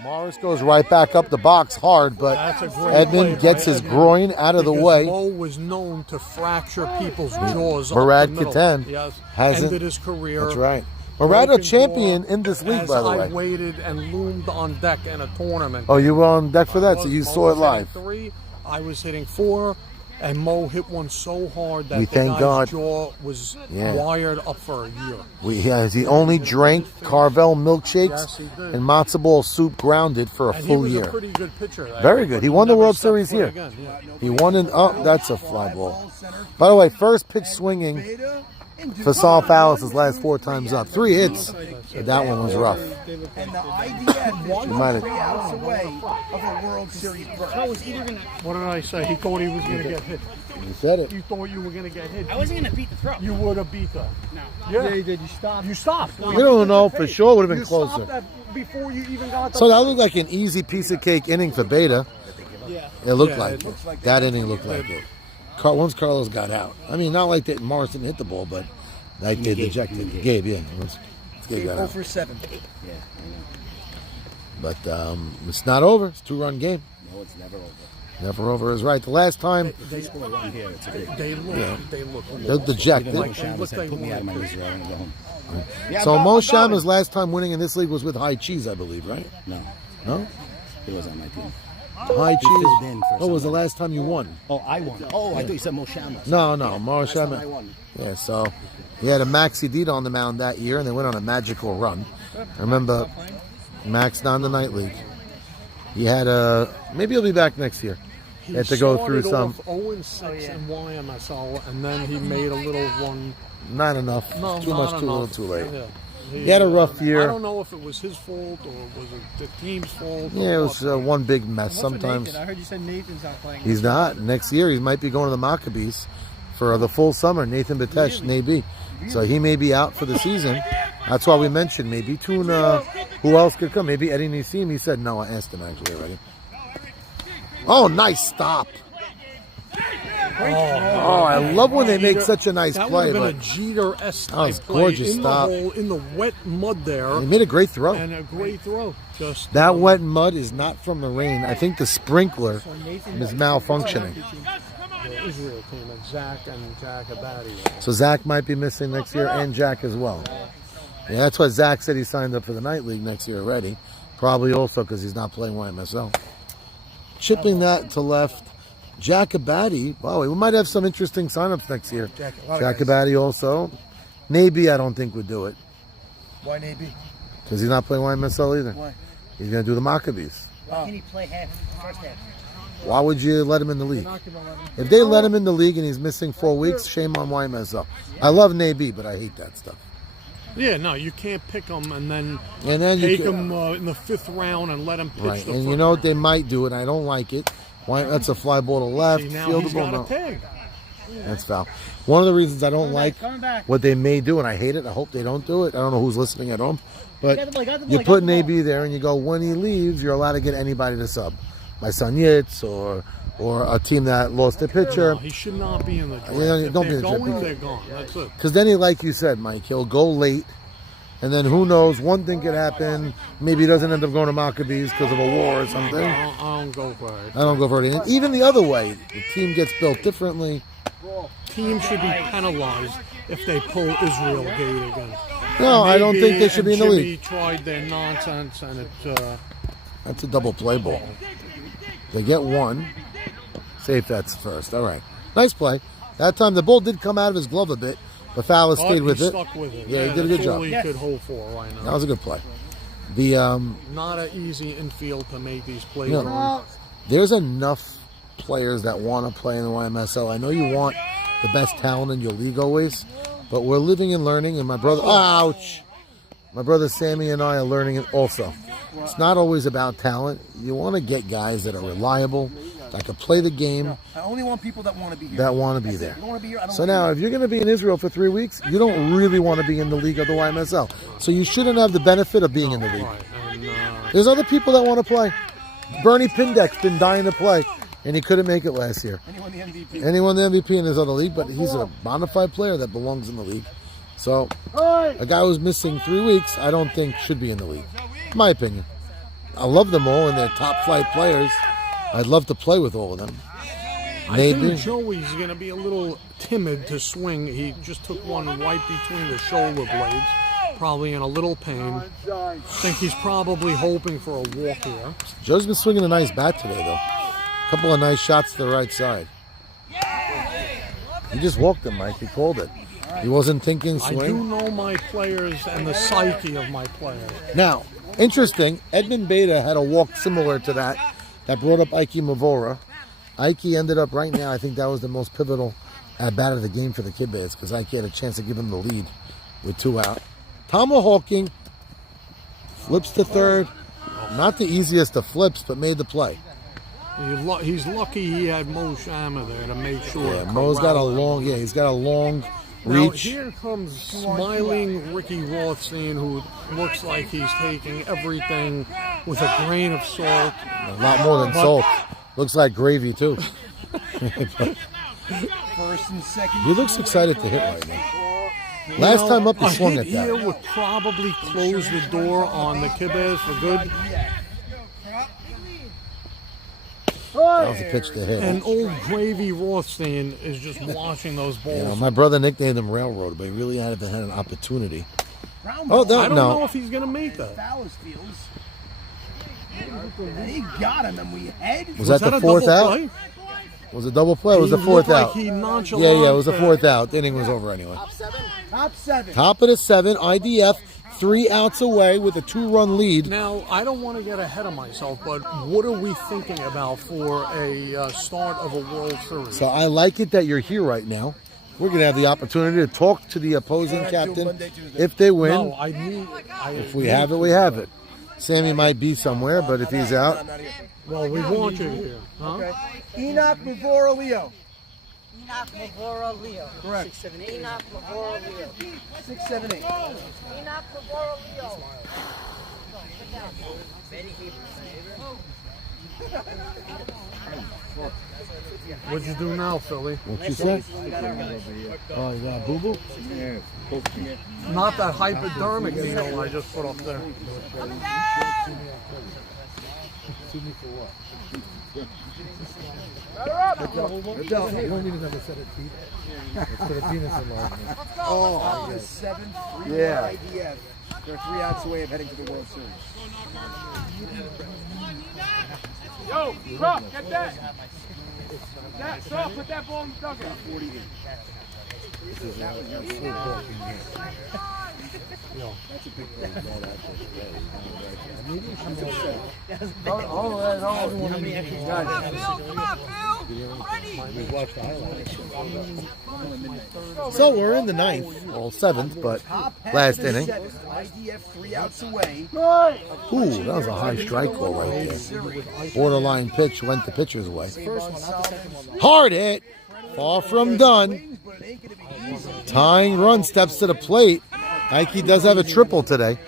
Morris goes right back up the box hard, but That's a great Edmund play gets by his Edmund. groin out of the Because way. Mo was known to fracture people's jaws. Murad up the middle. Katan Yes. hasn't- Ended his career. That's right. Murad a Broken champion jaw in this league, as by the I way. waited and loomed on deck in a tournament. Oh, you were on deck for that, so you Mo saw it was hitting live. 3, I was hitting 4, and Mo hit one so hard that We the thank guy's God. jaw was Yeah. wired up for a year. He only drank Carvel milkshakes Yes, he did. and matzo ball soup grounded for a And he full was year. a pretty good pitcher. that Very year, good. but He won the never World stepped Series foot here. again, yeah. He won in. Oh, that's a fly ball. By the way, first pitch swinging for Saul Fallis' last 4 times up. 3 hits, but that one was rough. And the IDF is You might have- 3 outs away of a World Series berth. What did I say? He thought he was going to get hit. You said it. You thought you were going to get hit. I wasn't gonna beat the throw. You would have beat that. No. Yeah, you did. You stopped. You stopped. We don't know for sure. It would have been You closer. stopped that before you even got the So that looked like an easy piece of cake inning for Beta. It looked Yeah, like it it. looks like That inning looked like it. Once Carlos got out. I mean, not like that Morris didn't hit the ball, but like they dejected. Gabe, yeah. Once Gabe got 0 out. for 7. But it's not over. It's a 2-run game. No, it's never over. Never over is right. The last time They score a run here. It's a big. They look. Yeah. They look. they're dejected. Mike Look Shamus what said, they "Put me out of my want. misery. I want to go home." So Mo Shama's last time winning in this league was with High Cheese, I believe, right? No, No? he was on my team. High filled Cheese. in for Oh, was the someone. last time you won? Oh, I won. Oh, I thought you said Mo Shamus. No, Mo Last time I Shama. won. Yeah, so he had a Maxi Dita on the mound that year, and they went on a magical run. I remember Max down the night league. He had a maybe he'll be back next year. He had to go through some. 0-6 in YMSL, and then he made a little run. Not enough. No, Too not much. Too little. enough. Too late. Yeah. He had a rough I year. don't know if it was his fault or was it the team's fault. Yeah, it was one big mess. Sometimes I heard you said Nathan's not playing. he's not. Next year he might be going to the Maccabees for the full summer. Nathan Batesh, maybe. So he may be out for the season. That's why we mentioned maybe Tuna. Who else could come? Maybe Eddie Nissim. He said no. I asked him actually already. Oh, nice stop. Oh, I love when they make such a nice that play. That would have But been a Jeter-esque that was type play gorgeous in stop. the hole, in the wet mud there. He made a great throw. And a great throw. Just That wet mud is not from the rain. I think the sprinkler is malfunctioning. The Israel team and Zach Abadi. So Zach might be missing next year, and Jack as well. Yeah, that's why Zach said he signed up for the night league next year already. Probably also because he's not playing YMSL. Chipping that to left. Jack Abadi. Wow, we might have some interesting signups next year. Jack Abadi also. Naby, I don't think would do it. Why Naby? Because he's not playing YMSL either. Why? He's going to do the Maccabees. Why can he play first half? Why would you let him in the league? If they let him in the league and he's missing 4 weeks, shame on YMSL. I love Naby, but I hate that stuff. Yeah, no, you can't pick him and then you take him in the 5th round and let him pitch right, the and first. you know what they might do, and I don't like it. Why? That's a fly ball to left, See, now he's fieldable. got a tag. That's foul. One of the reasons I don't like what they may do, and I hate it, I hope they don't do it. I don't know who's listening at home, but you put an AB there and you go, when he leaves, you're allowed to get anybody to sub. My son Yitz or a team that lost a pitcher. No, he should not be in the draft. Don't if be in they're the draft. going, they're gone. That's it. Because then, like you said, Mike, he'll go late, and then who knows, one thing could happen. Maybe he doesn't end up going to Maccabees because of a war or something. I don't go for it. I don't go for it. And even the other way, the team gets built differently. Team should be penalized if they pull Israel Gate again. No, I don't think they should be in the Jimmy league. tried their nonsense, and it. That's a double play ball. They get one. Safe, that's first. All right. Nice play. That time the ball did come out of his glove a bit, but Fowler stayed with it. Stuck with it. Yeah, he did a good that's all job. he could hold for right now. That was a good play. The Not an easy infield to make these plays Yeah. on. There's enough players that want to play in the YMSL. I know you want the best talent in your league always, but we're living and learning, and my brother, ouch! My brother Sammy and I are learning it also. It's not always about talent. You want to get guys that are reliable, that can play the game, I only want people that want to be here. that want to be there. You don't want to be here, I don't So want now, if you're going to be in Israel for 3 weeks, you don't really want to be in the league of the YMSL. So you shouldn't have the benefit of being in the league. Right, and, There's other people that want to play. Bernie Pindek's been dying to play, and he couldn't make it last year. And he won the MVP. And he won the MVP in his other league, but he's a bona fide player that belongs in the league. So a guy who's missing 3 weeks, I don't think should be in the league. My opinion. I love them all, and they're top flight players. I'd love to play with all of them. I Maybe. think Joey's going to be a little timid to swing. He just took one right between the shoulder blades, probably in a little pain. I think he's probably hoping for a walk here. Joe's been swinging a nice bat today, though. A couple of nice shots to the right side. He just walked him, Mike. He called it. He wasn't thinking I do swing. know my players and the psyche of my players. Now, interesting, Edmund Beta had a walk similar to that brought up Ike Mavora. Ike ended up right now, I think that was the most pivotal at bat of the game for the kibbes because Ike had a chance to give him the lead with 2 out. Tomahawking flips to third. Not the easiest of flips, but made the play. He's lucky he had Mo Shama there to make sure. Yeah, Mo's got a long, he's got a long Now, reach. here comes smiling Ricky Rothstein, who looks like he's taking everything with a grain of salt. A lot more than salt. Looks like gravy, too. First and second. He looks excited to hit right now. Last time up, he swung a at hit here that. would probably close the door on the kibbes for good. That was a pitch to hit. And old Gravy Rothstein is just watching those balls. You know, my brother nicknamed him Railroad, but he really had an opportunity. Oh, I no, don't know no. if he's going to make that. Fowler's fields. He got him, and we head. Was that the a fourth double out? play? Was it double play? Or was He the fourth looked out? like he Yeah, nonchalant, it was the fourth out. The inning was over anyway. Top seven. Top of the 7, IDF, 3 outs away with a 2-run lead. Now, I don't want to get ahead of myself, but what are we thinking about for a start of a World Series? So I like it that you're here right now. We're going to have the opportunity to talk to the opposing captain if they win. No, I need. If we have it, we have it. Sammy might be somewhere, but if he's out, Well, we want you here. Huh? Okay. Enoch Mavora Leo. Enoch Mavora Leo. Correct. 678. Enoch Mavora Leo. 678. Enoch Mavora Leo. What'd you do now, Philly? What you say? Oh, you got a boo-boo? Not that hypodermic needle I just put up there. You don't need another set of teeth. Let's put a penis enlargement. Oh, the 7th IDF. They're 3 outs away of heading to the World Series. Yo, Croc, get that. Stop, put that ball in the dugout. 48. That was your full walking game. That's a big play. Maybe you should say. Come on, Phil. Ready. We watched the highlights. So we're in the 9th, well 7th, but last inning. IDF 3 outs away. Ooh, that was a high strike call right there. Borderline pitch went the pitcher's way. Hard hit, far from done. Tying run steps to the plate. Ike does have a triple today.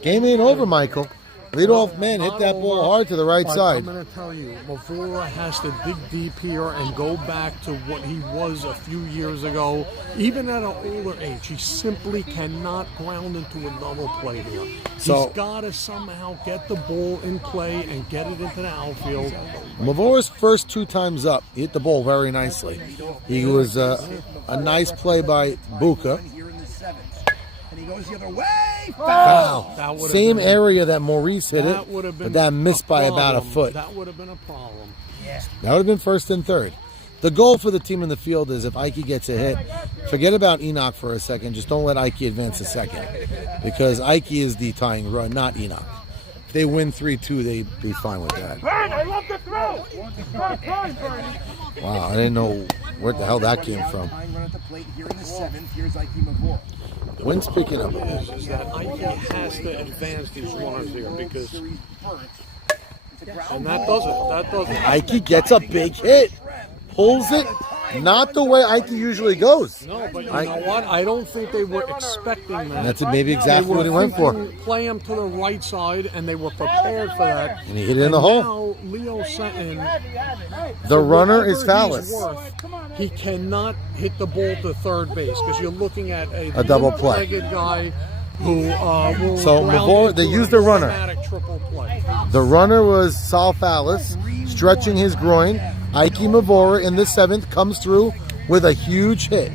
Game ain't over, Michael. Leadoff man hit that ball hard to the right side. I'm going to tell you, Mavora has to dig deep here and go back to what he was a few years ago. Even at an older age, he simply cannot ground into a double play here. So, he's got to somehow get the ball in play and get it into the outfield. Mavora's first 2 times up, he hit the ball very nicely. He was a nice play by Buka. And he goes the other way. Foul. Same area that Maurice hit it, but that missed by about a foot. That would have been a problem. Yeah. That would have been 1st and 3rd. The goal for the team in the field is if Ike gets a hit, forget about Enoch for a second. Just don't let Ike advance a second. Because Ike is the tying run, not Enoch. If they win 3-2, they'd be fine with that. Burn, I love the throw. Wow, I didn't know where the hell that came from. Run at the plate here in the 7th. Here's Ike Mavora. Wind's picking up a bit. Is that Ike has to advance these runners here because, and that does it. Ike gets a big hit, pulls it, not the way Ike usually goes. No, but you know what? I don't think they were expecting that. That's maybe exactly what he went for. Play him to the right side, and they were prepared for that. And he hit it in the hole. Now Leo Sutton, The runner is foulous. He cannot hit the ball to third base because you're looking at a double play. guy who will So ground Mavora, into they a used the runner. automatic triple play. The runner was Sal Fallis, stretching his groin. Ike Mavora in the 7th comes through with a huge hit.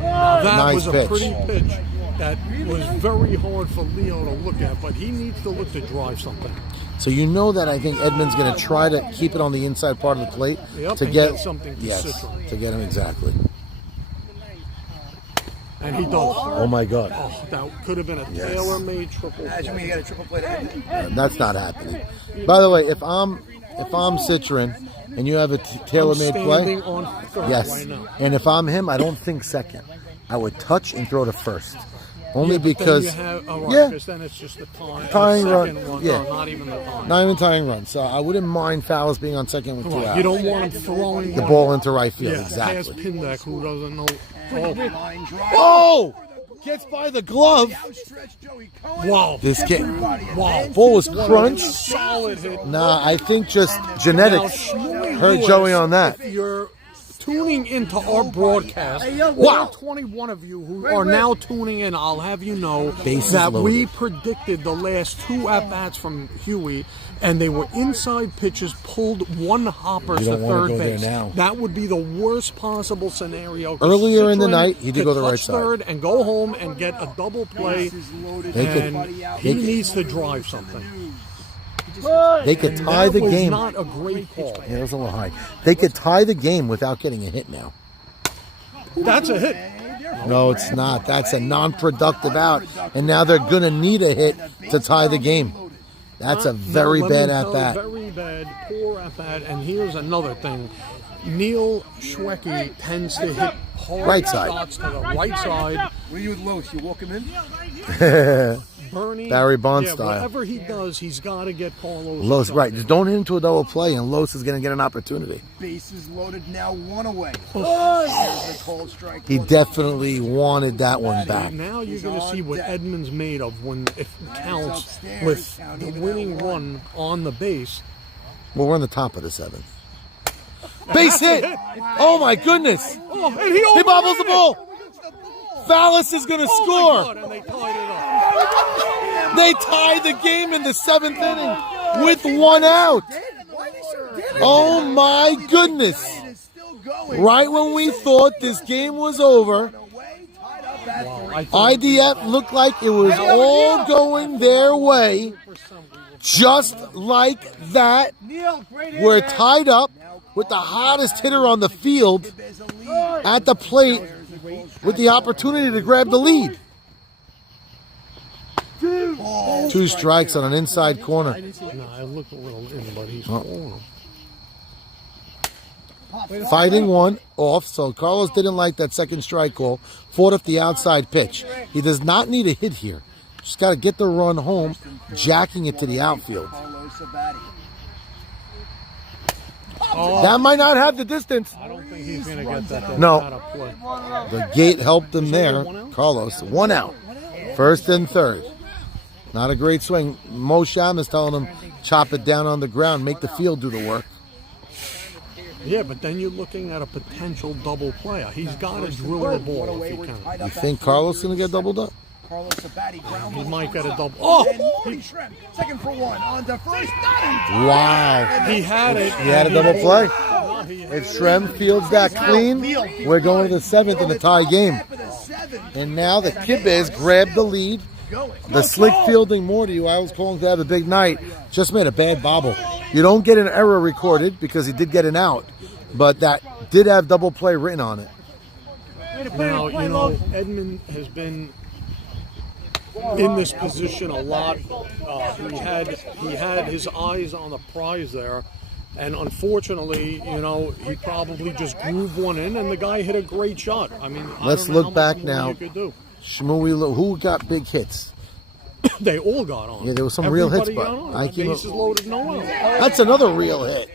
Now, that Nice was a pitch. pretty pitch that was very hard for Leo to look at, but he needs to look to drive something. So you know that I think Edmund's going to try to keep it on the inside part of the plate Yep, to and get get something to yes, Citron. to get him exactly. And he does. Oh my God, Oh, that could have been a tailor-made triple Imagine play. we got a triple play. that's not happening. By the way, if I'm Citron and you have a tailor-made play, Standing on third yes. right now. And if I'm him, I don't think second. I would touch and throw to first. Only Yeah, but then because you have, right, yeah, because then it's just the tying second run. one. Yeah. No, not even the tying. not even tying run. So I wouldn't mind Fallis being on second with 2 Right, outs. you don't want him throwing The ball into right field, Yeah, exactly. past Pindack, who doesn't know. Oh! Gets by the glove. Wow. This game. Wow. Ball was crunched. Solid hit. Nah, I think just genetics hurt Joey on that. If you're tuning into our broadcast, Wow. 21 of you who are now tuning in, I'll have you know Bases that we loaded. predicted the last 2 at-bats from Huey, and they were inside pitches, pulled 1 hoppers You to don't wanna third go there base. now. That would be the worst possible scenario. Earlier in the Citron night, he did could go the right touch side. third and go home and get a double play, They could- and they he could- needs to drive something. They could tie the That was game. not a great call. Yeah, it was a little high. They could tie the game without getting a hit now. That's a hit. No, it's not. That's a non-productive out. And now they're going to need a hit to tie the game. That's a very Let me bad tell you, at-bat. Very bad, poor at-bat. And here's another thing. Neil Schwecke tends to hit hard Right side. shots to the right side. What are you with Los? You walk him in? Bernie, Barry Bonds yeah, style. whatever he does, he's got to get Carlos. Los, right. Just don't hit into a double play, and Los is going to get an opportunity. Bases loaded now, 1 away. Here's the cold strike. He definitely wanted that one back. Now you're going to see what Edmonds made of when it counts with the winning run on the base. Well, we're on the top of the 7th. Base hit! Oh my goodness! Oh, and He bobbles the ball. Fallis is going to Oh score. my God, and they tied it up. They tie the game in the 7th inning with 1 out. Oh my goodness! Right when we thought this game was over, IDF looked like it was all going their way. Just like that, we're tied up with the hottest hitter on the field at the plate with the opportunity to grab the lead. 2 strikes on an inside corner. No, I look a little in, but he's falling. Fighting one off, so Carlos didn't like that second strike call. Fought up the outside pitch. He does not need a hit here. Just got to get the run home, jacking it to the outfield. That might not have the distance. I don't think he's going to get that. No. Out of play. The gate helped him there. Carlos, 1 out. First and third. Not a great swing. Mo Sham is telling him, chop it down on the ground, make the field do the work. Yeah, but then you're looking at a potential double player. He's got to drill the ball if he can. You think Carlos is going to get doubled up? He might get a double. Oh! Second for 1 on to first. Wow. He had it. He had a double play. If Shrem fields that clean, we're going to the 7th in a tie game. And now the Kibbes grabbed the lead. The slick fielding Morty, who I was calling to have a big night, just made a bad bobble. You don't get an error recorded because he did get an out, but that did have double play written on it. Now, you know, Edmund has been in this position a lot. He had his eyes on the prize there, and unfortunately, you know, he probably just grooved one in, and the guy hit a great shot. I mean, Let's I don't know look how back much more now. you could do. Shmooey, who got big hits? They all got on. Yeah, there was some real hits, Everybody but got on. I keep Bases loaded, no out. That's another real hit.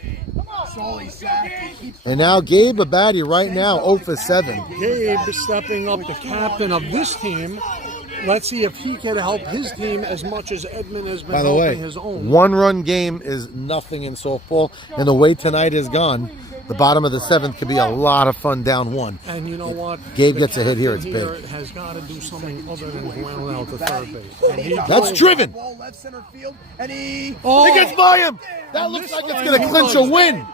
And now Gabe Abadi right now 0 for 7. Gabe stepping up, the captain of this team. Let's see if he can help his team as much as Edmund has been By the helping way, his own. 1-run game is nothing in softball, and the way tonight is gone, the bottom of the 7th could be a lot of fun down 1. And you know what? Gabe The gets a hit here, captain it's big. Has got to do something other than ground out to third base. And he That's drove. driven. Ball left center field, and he. Oh, It gets by him. That looks like it's going to clinch a win.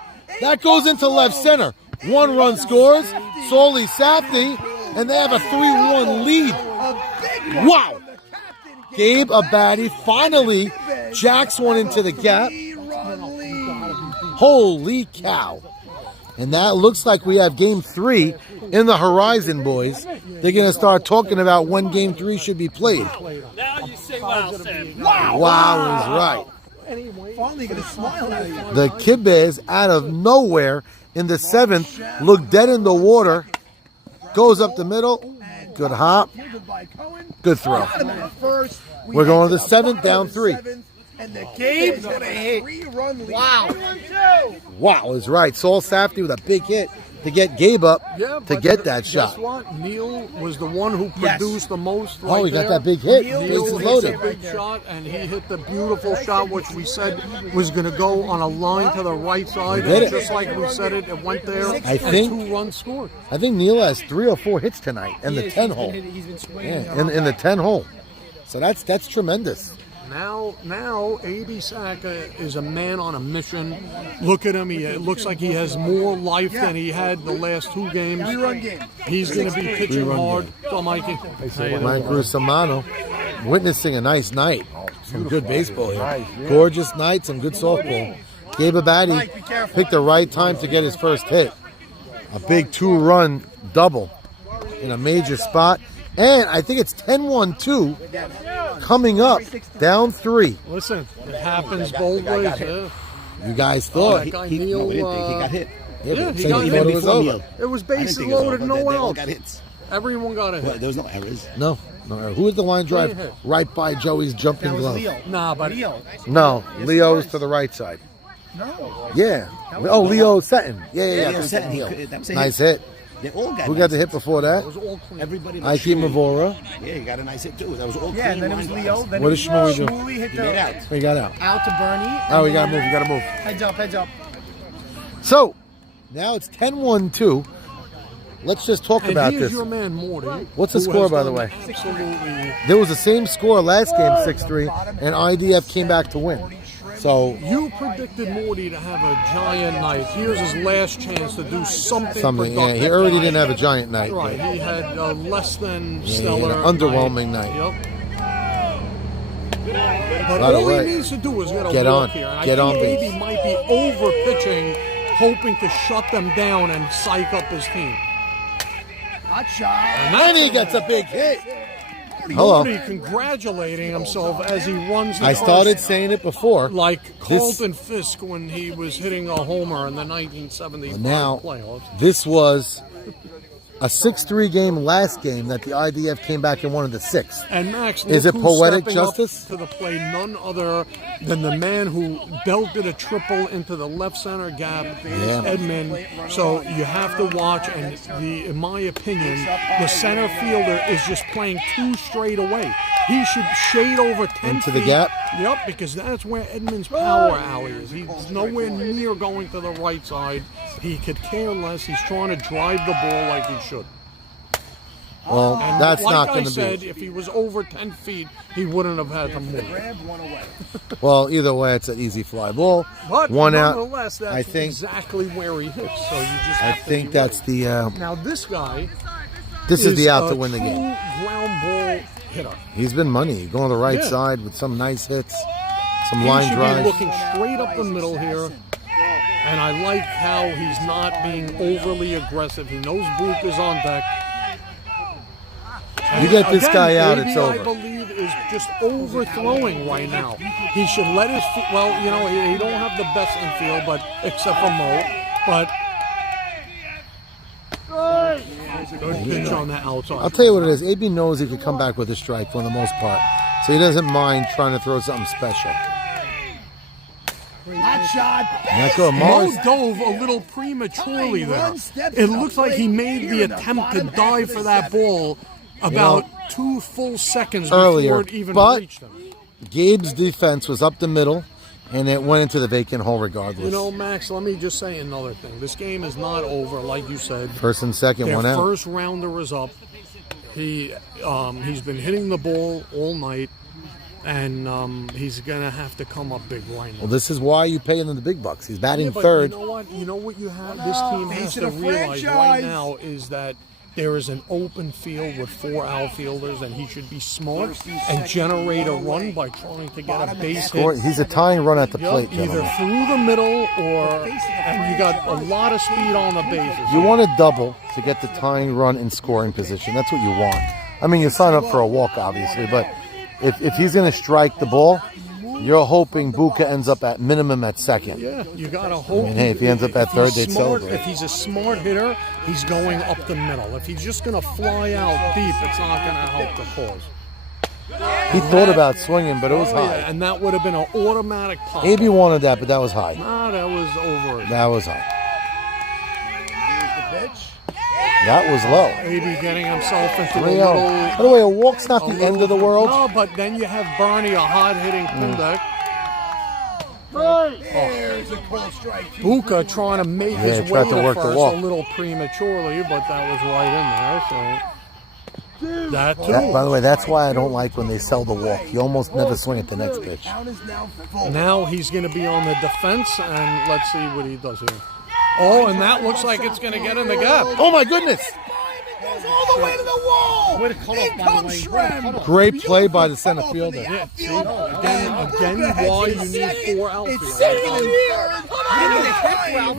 That goes into left center. 1 run scores. Soli Safdie, and they have a 3-1 lead. Wow. Gabe Abadi finally jacks one into the gap. Holy cow. And that looks like we have game 3 in the horizon, boys. They're going to start talking about when game 3 should be played. Now you say wow, Sam. Wow is right. Finally gonna smile at you. The Kibbes out of nowhere in the 7th look dead in the water. Goes up the middle. Good hop. Good throw. First, We're going to the 7th, down 3. and the Gabe's gonna hit. 3-run lead. Wow is right. Saul Safdie with a big hit to get Gabe up Yeah, to but get that guess shot. what? Neil was the one who produced the most. Right Oh, he got there. that big hit. Neil Bases hit loaded. a big shot, and he hit the beautiful shot, which we said was going to go on a line to the right side. He did And it. just like we said it went there. I think- 2 runs scored. I think Neil has 3 or 4 hits tonight in the 10 hole. He's been swinging. Yeah, in the 10 hole. So that's tremendous. Now, A.B. Saka is a man on a mission. Look at him. It looks like he has more life than he had the last 2 games. 3-run game. He's going to be pitching 3-run hard. So, Mikey. How you doing? Mike Rusamano witnessing a nice night. Some good baseball here. Gorgeous night, some good softball. Gabe Abadi picked the right time to get his first hit. A big 2-run double in a major spot. And I think it's 10-1-2 coming up, down 3. Listen, it happens both ways. Yeah. You guys thought. That guy Neil, He got hit. yeah, he so got you hit thought it was before over. Neil. It was I didn't bases think it was loaded, over. no They all outs. got hits. Everyone got a hit. There was no errors. No. Who was the line drive hit. right by Joey's jumping glove? Nah, but No, Leo's to the right side. No. Yeah. Oh, Leo Seton. Yeah. Leo Seton, he- that was a Nice hit. They all got Who nice got the hit hits. before that? Everybody but Ike Shmuley. Mavora. Yeah, he got a nice hit too. That was all Yeah, and clean then it was line Leo. drives. Then What it did Shmuley do? Shmuley hit He made out. He got out. out to Bernie. Oh, we and got to then move. We got to move. Heads up, heads up. So, now it's 10-1-2. Let's just talk And about here's this. your man Morty. What's the who score, has by the done way? Absolutely. There was the same score last game, 6-3, and IDF came back to win. So, You predicted Morty to have a giant night. Here's his last chance to do something yeah, productive. he already didn't have a giant night. Right, he had less than he had stellar, an underwhelming night. Yep. But By the all way, he needs to do is get walk on. here. And Get I on think base. maybe might be over pitching, hoping to shut them down and psych up his team. Hot shot. And he gets a big hit. Hello. Morty congratulating himself as he runs. The I started first, saying it before. like Carlton Fisk when he was hitting a homer in the 1970s Now, playoffs. this was a 6-3 game last game that the IDF came back and won in the 6th. And Max, Is look it who's poetic stepping up justice? to the play? None other than the man who belted a triple into the left center gap, Yeah. Edmund. So you have to watch, and in my opinion, the center fielder is just playing too straight away. He should shade over 10 Into the feet. gap? Yep, because that's where Edmund's power alley is. He's nowhere near going to the right side. He could care less. He's trying to drive the ball like he should. Well, And that's like not I going to said, be. if he was over 10 feet, he wouldn't have had to move. Well, either way, it's an easy fly ball. But One out. nonetheless, that's I think. exactly where he hits. So you just I have to think be that's right. the. Now this guy This is the out a to win the game. true ground ball hitter. He's been money. Going to the right Yeah. side with some nice hits, some He line should drives. be looking straight up the middle here. And I like how he's not being overly aggressive. He knows Book is on deck. You get this Again, guy out, maybe it's I over. believe is just overthrowing right now. He should let his feet. Well, you know, he don't have the best infield, but except for Mo. But good pitch on the outside. I'll tell you what it is. AB knows he could come back with a strike for the most part, so he doesn't mind trying to throw something special. Hot shot. And that girl, Mo Morris, dove a little prematurely there. It looks like he made the attempt to dive for that ball about 2 full seconds earlier, before it even but- reached him. Gabe's defense was up the middle, and it went into the vacant hole regardless. You know, Max, let me just say another thing. This game is not over, like you said. First and second, Their one out. first rounder is up. He's been hitting the ball all night, and he's gonna have to come up big right now. Well, this is why you pay him the big bucks. He's batting Yeah, but third. You know what? You know what you have. This team has face to of the realize right franchise. now is that there is an open field with 4 outfielders, and he should be smart and generate a run by trying to get a base Or hit. he's a tying run at the Yep, plate, either gentlemen. through the middle and you got a lot of speed on the bases. You want a double to get the tying run in scoring position. That's what you want. I mean, you sign up for a walk, obviously, but if he's going to strike the ball, you're hoping Buka ends up at minimum at second. Yeah, you gotta hope. hey, if he ends up at third, he's they'd smart, celebrate. If he's a smart hitter, he's going up the middle. If he's just gonna fly out deep, it's not gonna help the cause. He thought about swinging, but it was Oh, high. yeah, and that would have been an automatic pop. AB wanted that, but that was high. Nah, that was over. That was high. That was low. AB getting himself into a 3-0. little. By the way, a walk's not the end of the world. No, but then you have Bernie, a hard-hitting pinback. There's a call strike. Buka trying to make Yeah, his way tried to to work the first walk. a little prematurely, but that was right in there. So that too. By the way, that's why I don't like when they sell the walk. You almost never swing at the next pitch. Count is now full. Now he's going to be on the defense, and let's see what he does here. Oh, and that looks like it's going to get in the gap. Oh my goodness! Goes all the way to the wall. Way to cut off, In by the comes way. Shrem. Great play by the center Beautiful fielder. cutoff in the Yeah, see, outfield. again, And why Buka you has need second. 4 It's outfielders. second and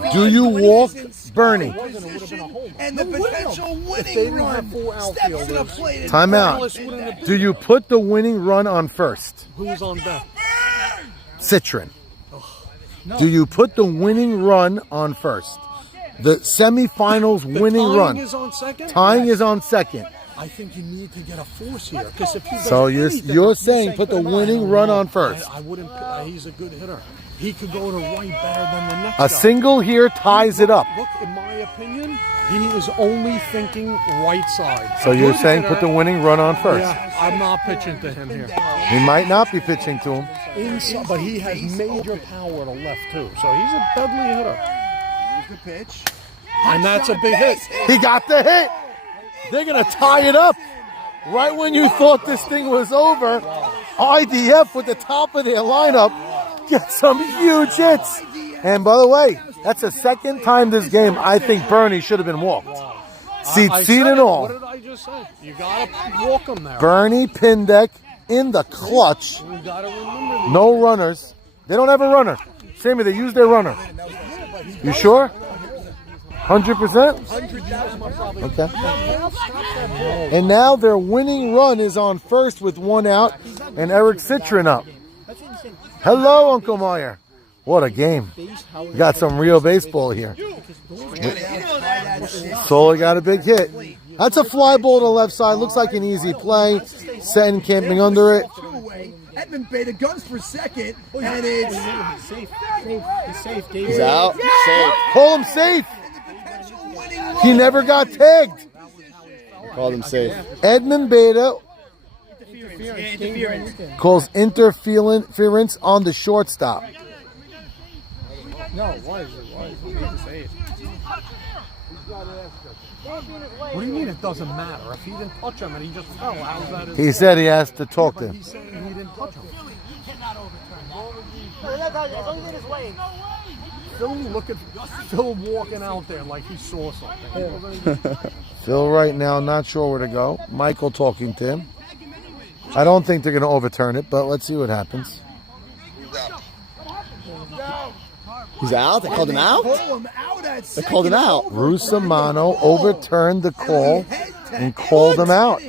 third. Do you walk Bernie? And the potential If they winning didn't run have 4 steps to the outfielders, plate. Timeout. Dallas wouldn't have- Do you put the winning run on first? Who's on deck? Citron. Do you put the winning run on first? The semifinals The winning tying run. is on second? Tying is on second. I think you need to get a force here. Because if he does So anything, you're saying put the winning run on first. I wouldn't. He's a good hitter. he could go to right better than the next A guy. single here ties it up. Look, in my opinion, he is only thinking right side. So you're saying put the winning run on first. Yeah, I'm not pitching to him here. He might not be pitching to him. Inside, but he has major power to left too, so he's a deadly hitter. Here's the pitch. And that's a big hit. He got the hit. They're going to tie it up. Right when you thought this thing was over, IDF with the top of their lineup get some huge hits. And by the way, that's the second time this game I think Bernie should have been walked. Seat and all. What did I just say? You got to walk him there. Bernie Pindek in the clutch. You got to remember these. No runners. They don't have a runner. Sammy, they use their runner. You sure? 100%? Okay. And now their winning run is on first with one out and Eric Citron up. Hello, Uncle Meyer. What a game. We got some real baseball here. Solar got a big hit. That's a fly ball to the left side. Looks like an easy play. Setting camping under it. Edmund Beta guns for second, and it's Safe. He's out. Safe. Call him safe. He never got tagged. Called him safe. Edmund Beta Interference. calls interference on the shortstop. No, why is it safe? What do you mean it doesn't matter? If he didn't touch him and he just fell, how's that? He said he has to talk to him. He's saying he didn't touch him. Look at Phil walking out there like he saw something. Phil right now not sure where to go. Michael talking to him. I don't think they're going to overturn it, but let's see what happens. He's out? They called him out? They called him out. Rusamano overturned the call and called him out.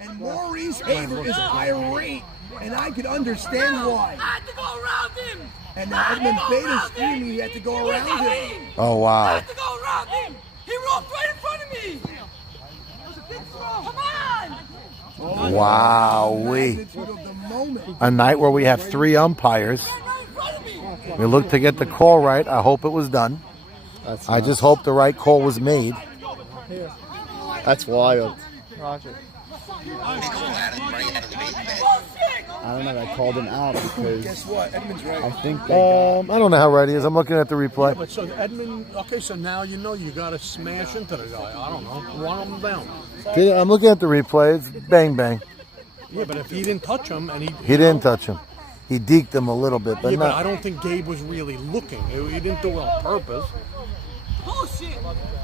And Maurice Haver is irate, and I could understand why. I had to go around him. And now Edmund Beta's screaming he had to go around him. Oh, I wow. had to go around him. He rolled right in front of me. Come on. Wow-wee. Magnitude of the moment. A night where we have 3 umpires. We look to get the call right. I hope it was done. I just hope the right call was made. That's wild. Roger. I don't know. I called him out because Guess what? Edmund's right. I think they I don't know how right he is. I'm looking at the replay. But so Edmund, okay, so now you know you got to smash into the guy. I don't know, run him down. I'm looking at the replay. It's bang, bang. Yeah, but if he didn't touch him and He didn't touch him. He deked him a little bit, but yeah, but I not. don't think Gabe was really looking. He didn't do it on purpose. Bullshit.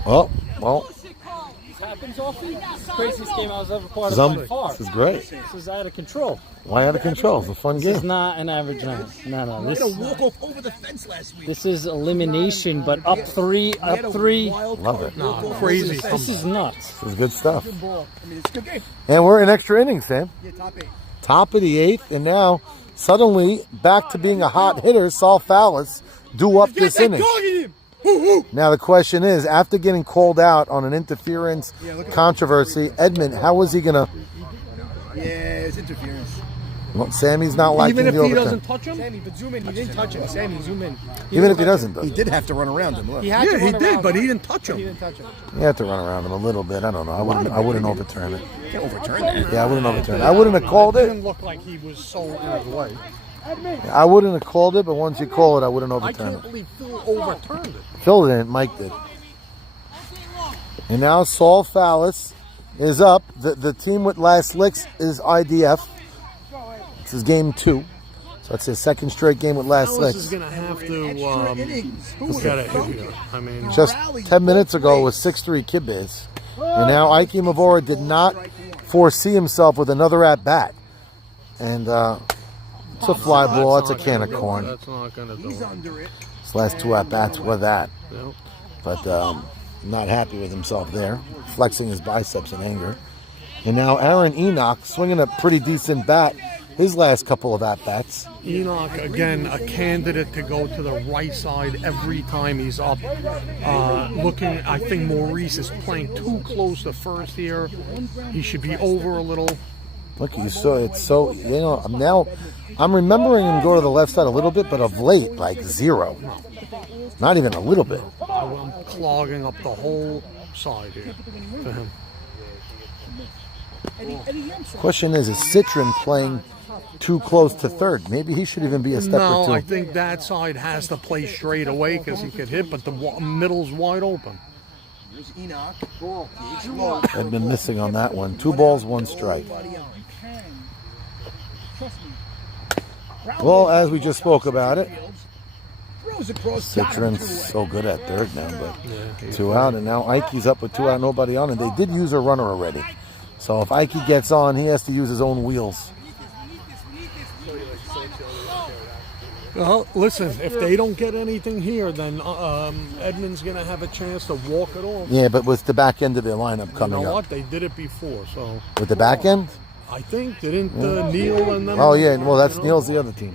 Well, Bullshit call. This happens often. It's the craziest game I was ever part of Zum- by far. this is great. This is out of control. Why out of control? It's a fun This is game. not an average night. No. He had a walk-off over the fence last week. This is elimination, but up three. Love it. No, crazy. This is nuts. This is good stuff. I mean, it's a good game. And we're in extra innings, Sam. Yeah, top 8. Top of the 8th, and now suddenly back to being a hot hitter. Saul Fallis due up this inning. Now the question is, after getting called out on an interference controversy, Edmund, how is he gonna? Yeah, it's interference. Well, Sammy's not liking Even if the he overtime. doesn't touch him? Sammy, but zoom in. He didn't touch him. Sammy, zoom in. Even if he doesn't, though. He did have to run around him. Look. Yeah, he did, but he didn't touch him. He didn't touch him. You have to run around him a little bit. I don't know. I wouldn't overturn it. You can't overturn that. Yeah, I wouldn't overturn it. I wouldn't have called It it. didn't look like he was so in his way. I wouldn't have called it, but once you call it, I wouldn't I overturn can't it. believe Phil overturned it. Phil didn't. Mike did. And now Saul Fallis is up. The team with last licks is IDF. This is game 2. So it's his second straight game with last Dallas is licks. going to have to get a hit here. I mean, Just 10 minutes ago was 6-3 kibbes. And now Ike Mavora did not foresee himself with another at-bat. And it's a fly ball. It's a can of corn. that's not going to do it. His last 2 at-bats were that. No. But not happy with himself there, flexing his biceps in anger. And now Aaron Enoch swinging a pretty decent bat his last couple of at-bats. Enoch, again, a candidate to go to the right side every time he's up. Looking, I think Maurice is playing too close to first here. He should be over a little. Look, you saw it's so, I'm remembering him go to the left side a little bit, but of late, like zero. Not even a little bit. I'm clogging up the whole side here for him. Question is Citron playing too close to third? Maybe he should even be a step or two. No, I think that side has to play straight away because he could hit, but the middle's wide open. I've been missing on that one. 2 balls, 1 strike. Well, as we just spoke about it, Citron's so good at third now, but 2 out, and now Ike's up with 2 out, nobody on, and they did use a runner already. So if Ike gets on, he has to use his own wheels. Well, listen, if they don't get anything here, then Edmonds going to have a chance to walk it off. Yeah, but with the back end of their lineup coming You know up. what? They did it before, so... With the back end? I think. Didn't Neil and them... Oh, yeah. Well, that's Neil's the other team.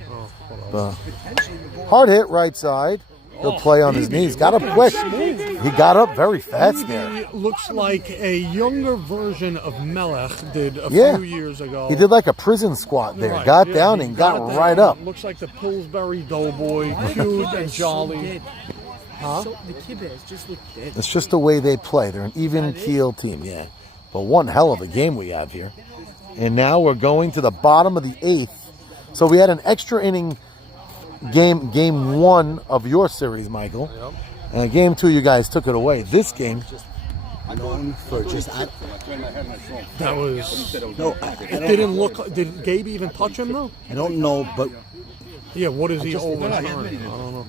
Hard hit right side. He'll play on his knees. Got up quick. He got up very fast there. He looks like a younger version of Melech did a few years ago. He did like a prison squat there. Right, Got down and got down. right up. Looks like the Pillsbury Doughboy, cute and jolly. Huh? The kibbes just look dead. It's just the way they play. They're an even keel team, yeah. But one hell of a game we have here. And now we're going to the bottom of the 8th. So we had an extra inning game 1 of your series, Michael. Yep. And game 2, you guys took it away. This game, Known for just That was... no. It didn't look... Did Gabe even touch him, though? I don't know, but Yeah, what is he overturning? I don't know.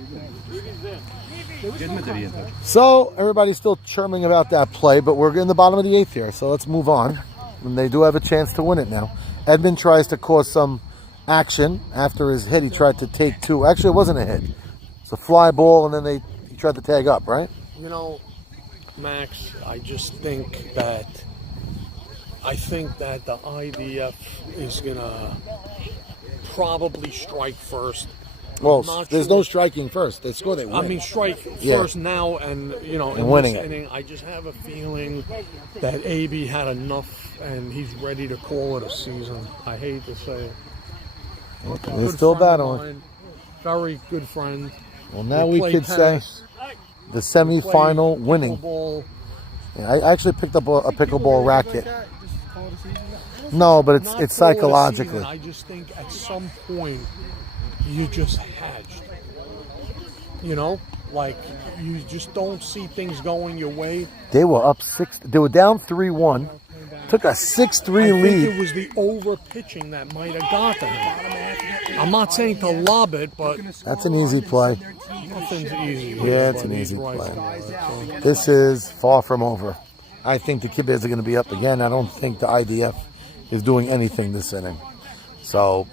so everybody's still chirming about that play, but we're in the bottom of the 8th here, so let's move on. And they do have a chance to win it now. Edmund tries to cause some action. After his hit, he tried to take 2. Actually, it wasn't a hit. It's a fly ball, and then he tried to tag up, right? You know, Max, I just think that the IDF is going to probably strike first. Well, Not there's sure. no striking first. They score, they win. I mean, strike Yeah. first now, and in winning this it. inning, I just have a feeling that AB had enough, and he's ready to call it a season. I hate to say it. They're Good still friend of battling. mine, very good friend. Well, now we play could say tennis, the semifinal play winning. pickleball. Yeah, I actually picked up a pickleball racket. No, but it's Not call it a psychologically. season, I just think at some point you just hatched. You know, like you just don't see things going your way. They were up 6. They were down 3-1. Took a 6-3 I think lead. it was the over pitching that might have got to him. I'm not saying to lob it, but That's an easy play. nothing's easy. Yeah, it's but an he's easy right play. there, so. This is far from over. I think the kibbes are going to be up again. I don't think the IDF is doing anything this inning. So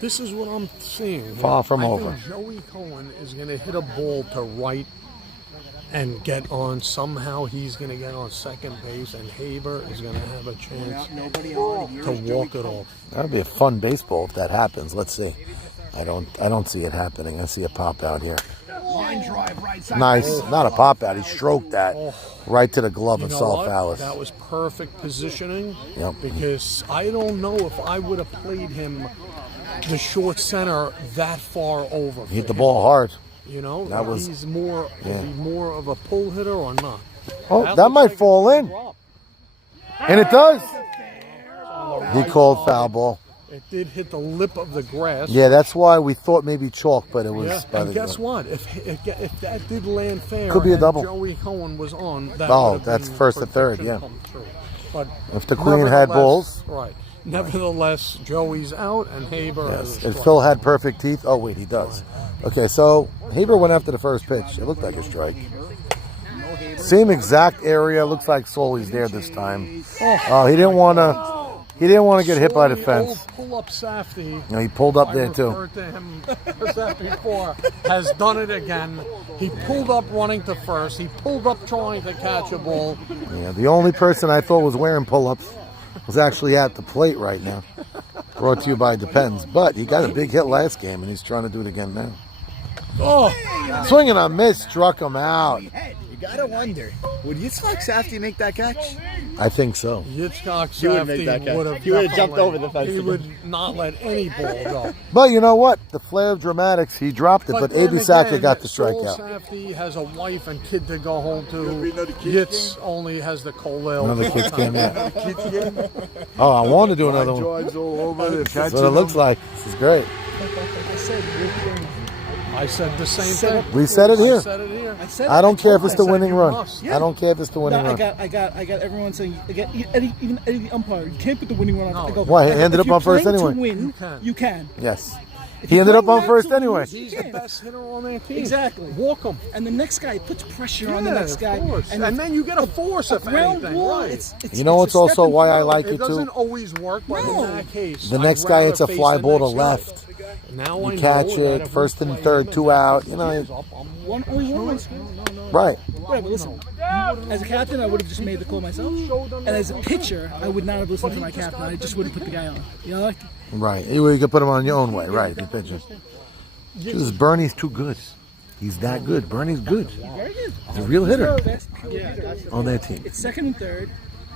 This is what I'm seeing. Far from I over. think Joey Cohen is going to hit a ball to right and get on. Somehow he's going to get on second base, and Haber is going to have a chance to walk it off. that would be a fun baseball if that happens. Let's see. I don't see it happening. I see a pop out here. line drive right side. Nice. Not a pop out. He stroked that right to the glove You of know Saul what? Fallis. That was perfect positioning. Yep. Because I don't know if I would have played him the short center that far over. He hit the ball hard. You know, That was- he's more yeah. is he more of a pull hitter or not? Oh, that looks might like fall a in. drop. And it does. He called foul ball. It did hit the lip of the grass. Yeah, that's why we thought maybe chalk, but it was Yeah, by and the guess what? If that did land fair, Could be a and double. Joey Cohen was on. That Oh, would have that's been first to third, protection yeah. come true. But If the queen had balls. right? Nevertheless, Joey's out, and Haber. Yes. has a If strike. Phil had perfect teeth. Oh, wait, he does. Okay, so Haber went after the first pitch. It looked like a strike. Same exact area. Looks like Soli's there this time. Oh, he didn't want to. He didn't want to get hit by the fence. Old pull-up Safety. No, he pulled up I there too. referred to him as that before. Has done it again. He pulled up running to first. He pulled up trying to catch a ball. Yeah, the only person I thought was wearing pull-ups was actually at the plate right now. Brought to you by Depends. But he got a big hit last game, and he's trying to do it again now. Oh, Swinging a miss, struck him out. You gotta wonder, would Yitzchak Safdie make that catch? I think so. Yitzchak He would make that Safdie catch. would have He would have jumped over the fence. He would not let any ball go. But you know what? The flair of dramatics, he dropped it, but then A.B. Sacker again, got the Saul strikeout. Safdie has a wife and kid to go home to. Yitz only has the Kolel. Another kid's game, yeah. Oh, I want to do another one. all over That's what it looks like. This is great. I said the same thing. We said it here. I said it here. I don't care if it's the I said winning you run. must. I don't care if it's the winning No, run. I got everyone saying, even Eddie the umpire, you can't put the winning run on. I go, Why? He I go, ended if up on first you're playing anyway. to win, you can. Yes. If He you're ended up playing on not first to anyway. lose, you He's the can't. best hitter on their team. Exactly. Walk him. And the next guy puts pressure on the next guy. Of course. And then you get a force if ground anything. ball, Right. it's You know it's what's a also step and why I flow. like It it doesn't too? always work, but No. in that case, The I'd next guy, rather it's a face fly the ball to next guy. left. Now You I catch know that it, if first we and play third, him 2 out. You know, Only one wins. right. Right, but listen, as a captain, I would have just made the call myself. And as a pitcher, I would not have listened to my captain. I just wouldn't put the guy on. You know, like, Right. You could put him on your own way. Right. If you pitch him. Just Bernie's too good. He's that good. Bernie's good. very good. He's a real hitter Best pitcher. on their team. It's second and third.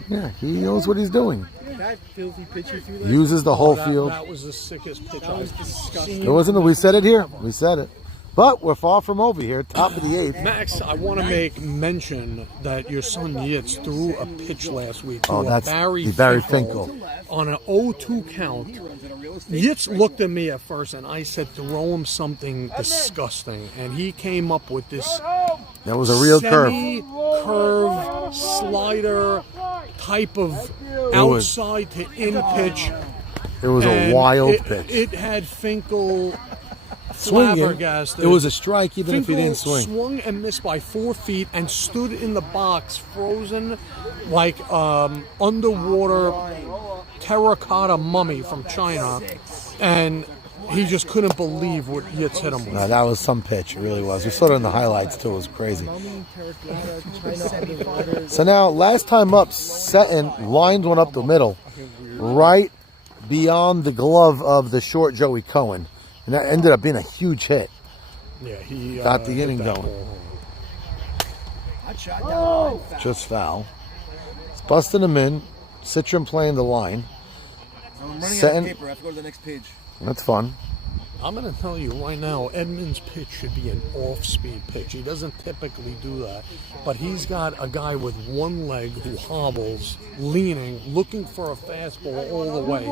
Yeah, he knows what he's doing. That filthy pitch you threw there. Uses the whole field. That was the sickest pitch That was I've disgusting. It wasn't. We said it here. We said it. But we're far from over here. Top of the 8th. Max, I want to make mention that your son Yitz threw a pitch last week to Oh, a that's Barry the Barry Finkel Finkel. on an 0-2 count. Yitz looked at me at first and I said, throw him something disgusting. And he came up with this That was a real curve. curve slider type of was- outside to in pitch. It was a And wild it, pitch. It had Finkel Swinging. flabbergasted. It was a strike even if he Finkel didn't swing. swung and missed by 4 feet and stood in the box frozen like underwater terracotta mummy from China, and he just couldn't believe what Yitz hit him with. No, that was some pitch. It really was. We saw it in the highlights too. It was crazy. So now, last time up, Seton lined one up the middle, right beyond the glove of the short Joey Cohen. And that ended up being a huge hit. Yeah, he Got the hit inning that going. ball home. Just foul. It's busting him in. Citron playing the line. I'm running Setting- out of paper. I have to go to the next page. That's fun. I'm going to tell you right now, Edmonds' pitch should be an off-speed pitch. He doesn't typically do that. But he's got a guy with one leg who hobbles, leaning, looking for a fastball all the way.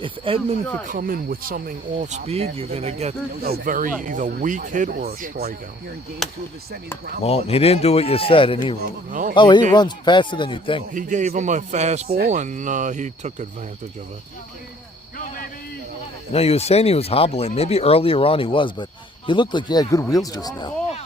If Edmond could come in with something off-speed, you're going to get a very either weak hit or a strikeout. Here in game 2 of the semis. Well, he didn't do what you said, and he. No, Oh, he gave- runs faster than you think. He gave him a fastball, and he took advantage of it. No, you were saying he was hobbling. Maybe earlier on he was, but he looked like he had good wheels just now.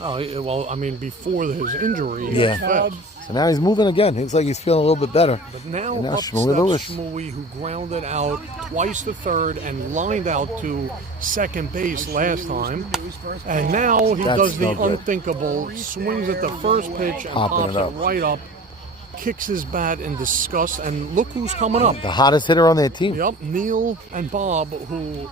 Oh, well, I mean, before his injury, he Yeah. was fast. So now he's moving again. He looks like he's feeling a little bit better. But now, And now up Shmooey steps Lewis. Shmooey, who grounded out twice to third and lined out to second base last time. And now he That's does the no good. unthinkable, swings at the first pitch and Popping pops it it up. right up, kicks his bat in disgust, and look who's coming up. The hottest hitter on their team. Yep, Neil and Bob, who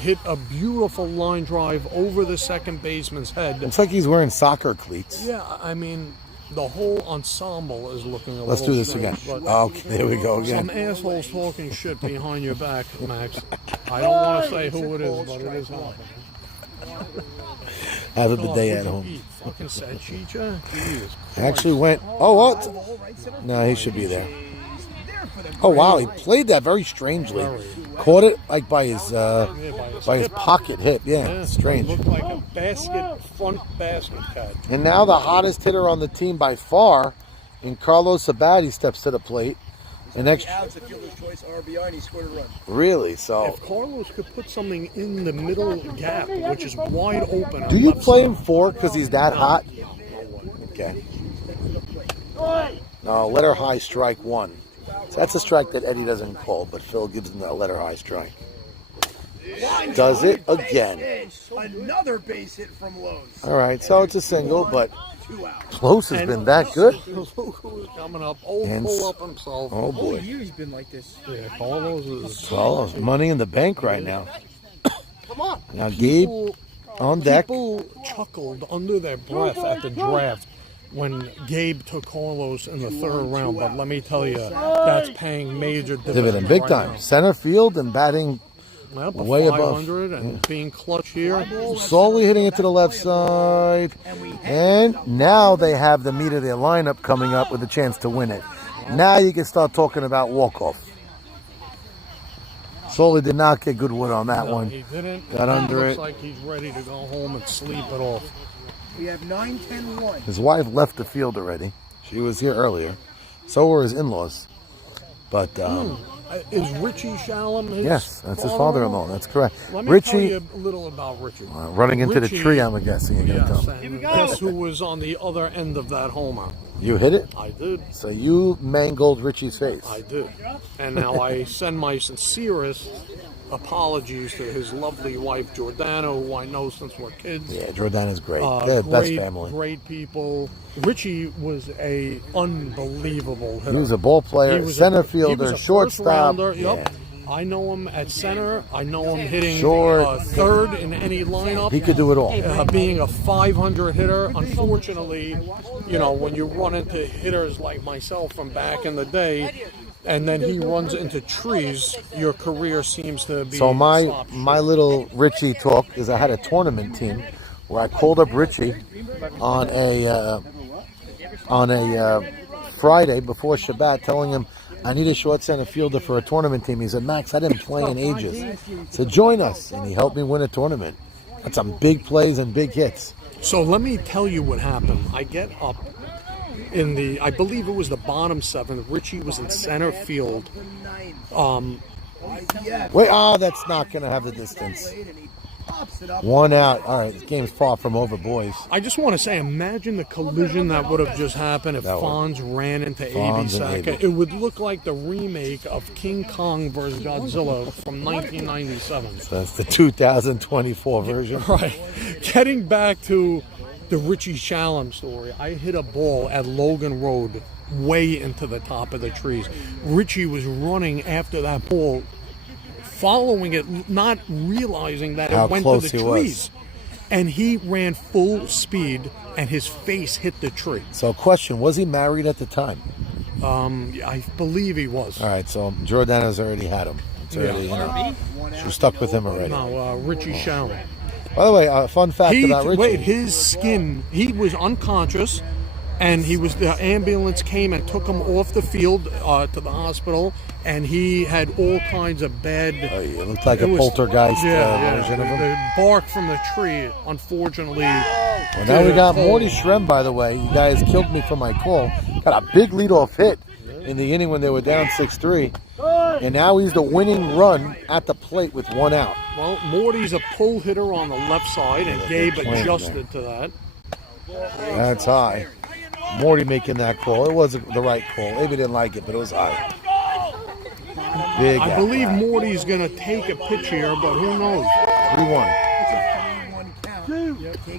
hit a beautiful line drive over the second baseman's head. Looks like he's wearing soccer cleats. Yeah, I mean, the whole ensemble is looking a Let's little do this strange, again. but Okay, there we go some again. assholes talking shit behind your back, Max. I don't want to say who it is, but it is happening. Have a Oh, bidet at what'd you home. eat? Fucking salchicha? Jesus Actually went. Oh, what? No, he should be there. Oh wow, he played that very strangely. Caught it like by his pocket hip. Yeah, strange. Looked like a front basket cat. And now the hottest hitter on the team by far, in Carlos Sabat, he steps to the plate. And next, Outs, a fielder's choice RBI, and he scored a run. really, so If Carlos could put something in the middle gap, which is wide open. do you play him 4 because he's that hot? Okay. No, letter high strike 1. So that's a strike that Eddie doesn't call, but Phil gives him that letter high strike. Does it again. Another base hit from Lowe's. All right, so it's a single, but 2 out. Close has been that good. Look who's coming up. Oh, And pull up himself. Oh All boy. year he's been like this. Yeah, Carlos is. Well, money in the bank right now. Come on. Now Gabe, People On deck. People chuckled under their breath at the draft when Gabe took Carlos in the third round, but let me tell you, that's paying major Dividend, big right time. now. Center field and batting Well, the way above. 500 and being clutch here. Slowly hitting it to the left side. And now they have the meat of their lineup coming up with a chance to win it. Now you can start talking about walk-off. Slowly did not get good wood on that one. He didn't. Got under looks it. like he's ready to go home and sleep it off. We have 9-10-1. His wife left the field already. She was here earlier. So were his in-laws. But, Is Richie Shalom his yes, that's his father-in-law. That's correct. Let me tell Richie, you a little about Richie. running into the Richie- tree, I'm guessing you're going to Yes, tell. and guess who was on the other end of that homer? You hit it? I did. So you mangled Richie's face. I did. And now I send my sincerest apologies to his lovely wife, Jordana, who I know since we're kids. Yeah, Jordan is great. They're the best Great, family. great people. Richie was a unbelievable hitter. He was a ball player, He was center he fielder, was a shortstop. first-rounder, Yeah. Yep. I know him at center. I know him hitting Short. third in any lineup. He could do it all. Being a 500 hitter, unfortunately, you know, when you run into hitters like myself from back in the day, and then he runs into trees, your career seems to be. So my stopped. little Richie talk is I had a tournament team where I called up Richie on a Friday before Shabbat, telling him I need a short center fielder for a tournament team. He said, Max, I didn't play in ages. I said, join us, and he helped me win a tournament. That's some big plays and big hits. So let me tell you what happened. I get up in the, I believe it was the bottom seventh. Richie was in center field. Wait, that's not going to have the distance. One out. All right, this game's far from over, boys. I just want to say, imagine the collision that would have just happened if That would- Fonz ran into A.B. Fonz and Saka. A.B.. It would look like the remake of King Kong vs. Godzilla from 1997. That's the 2024 version. Right. Getting back to the Richie Shalom story, I hit a ball at Logan Road way into the top of the trees. Richie was running after that ball, following it, not realizing that How it went close to the he was. trees. And he ran full speed, and his face hit the tree. So, question, was he married at the time? I believe he was. All right, so Jordana's already had him. It's already, she's stuck with him already. No, Richie Shalom. By the way, a fun fact about Richie. Wait, his skin, he was unconscious, and the ambulance came and took him off the field to the hospital, and he had all kinds of bad. It looked like a poltergeist version of him. The bark from the tree, unfortunately. Well, now we got Morty Shrem, by the way. You guys killed me for my call. Got a big leadoff hit in the inning when they were down 6-3. And now he's the winning run at the plate with one out. Well, Morty's a pull hitter on the left side, and Gabe adjusted to that. That's high. Morty making that call. It wasn't the right call. Maybe didn't like it, but it was high. Big I out. believe Morty's going to take a pitch here, but who knows? 3-1.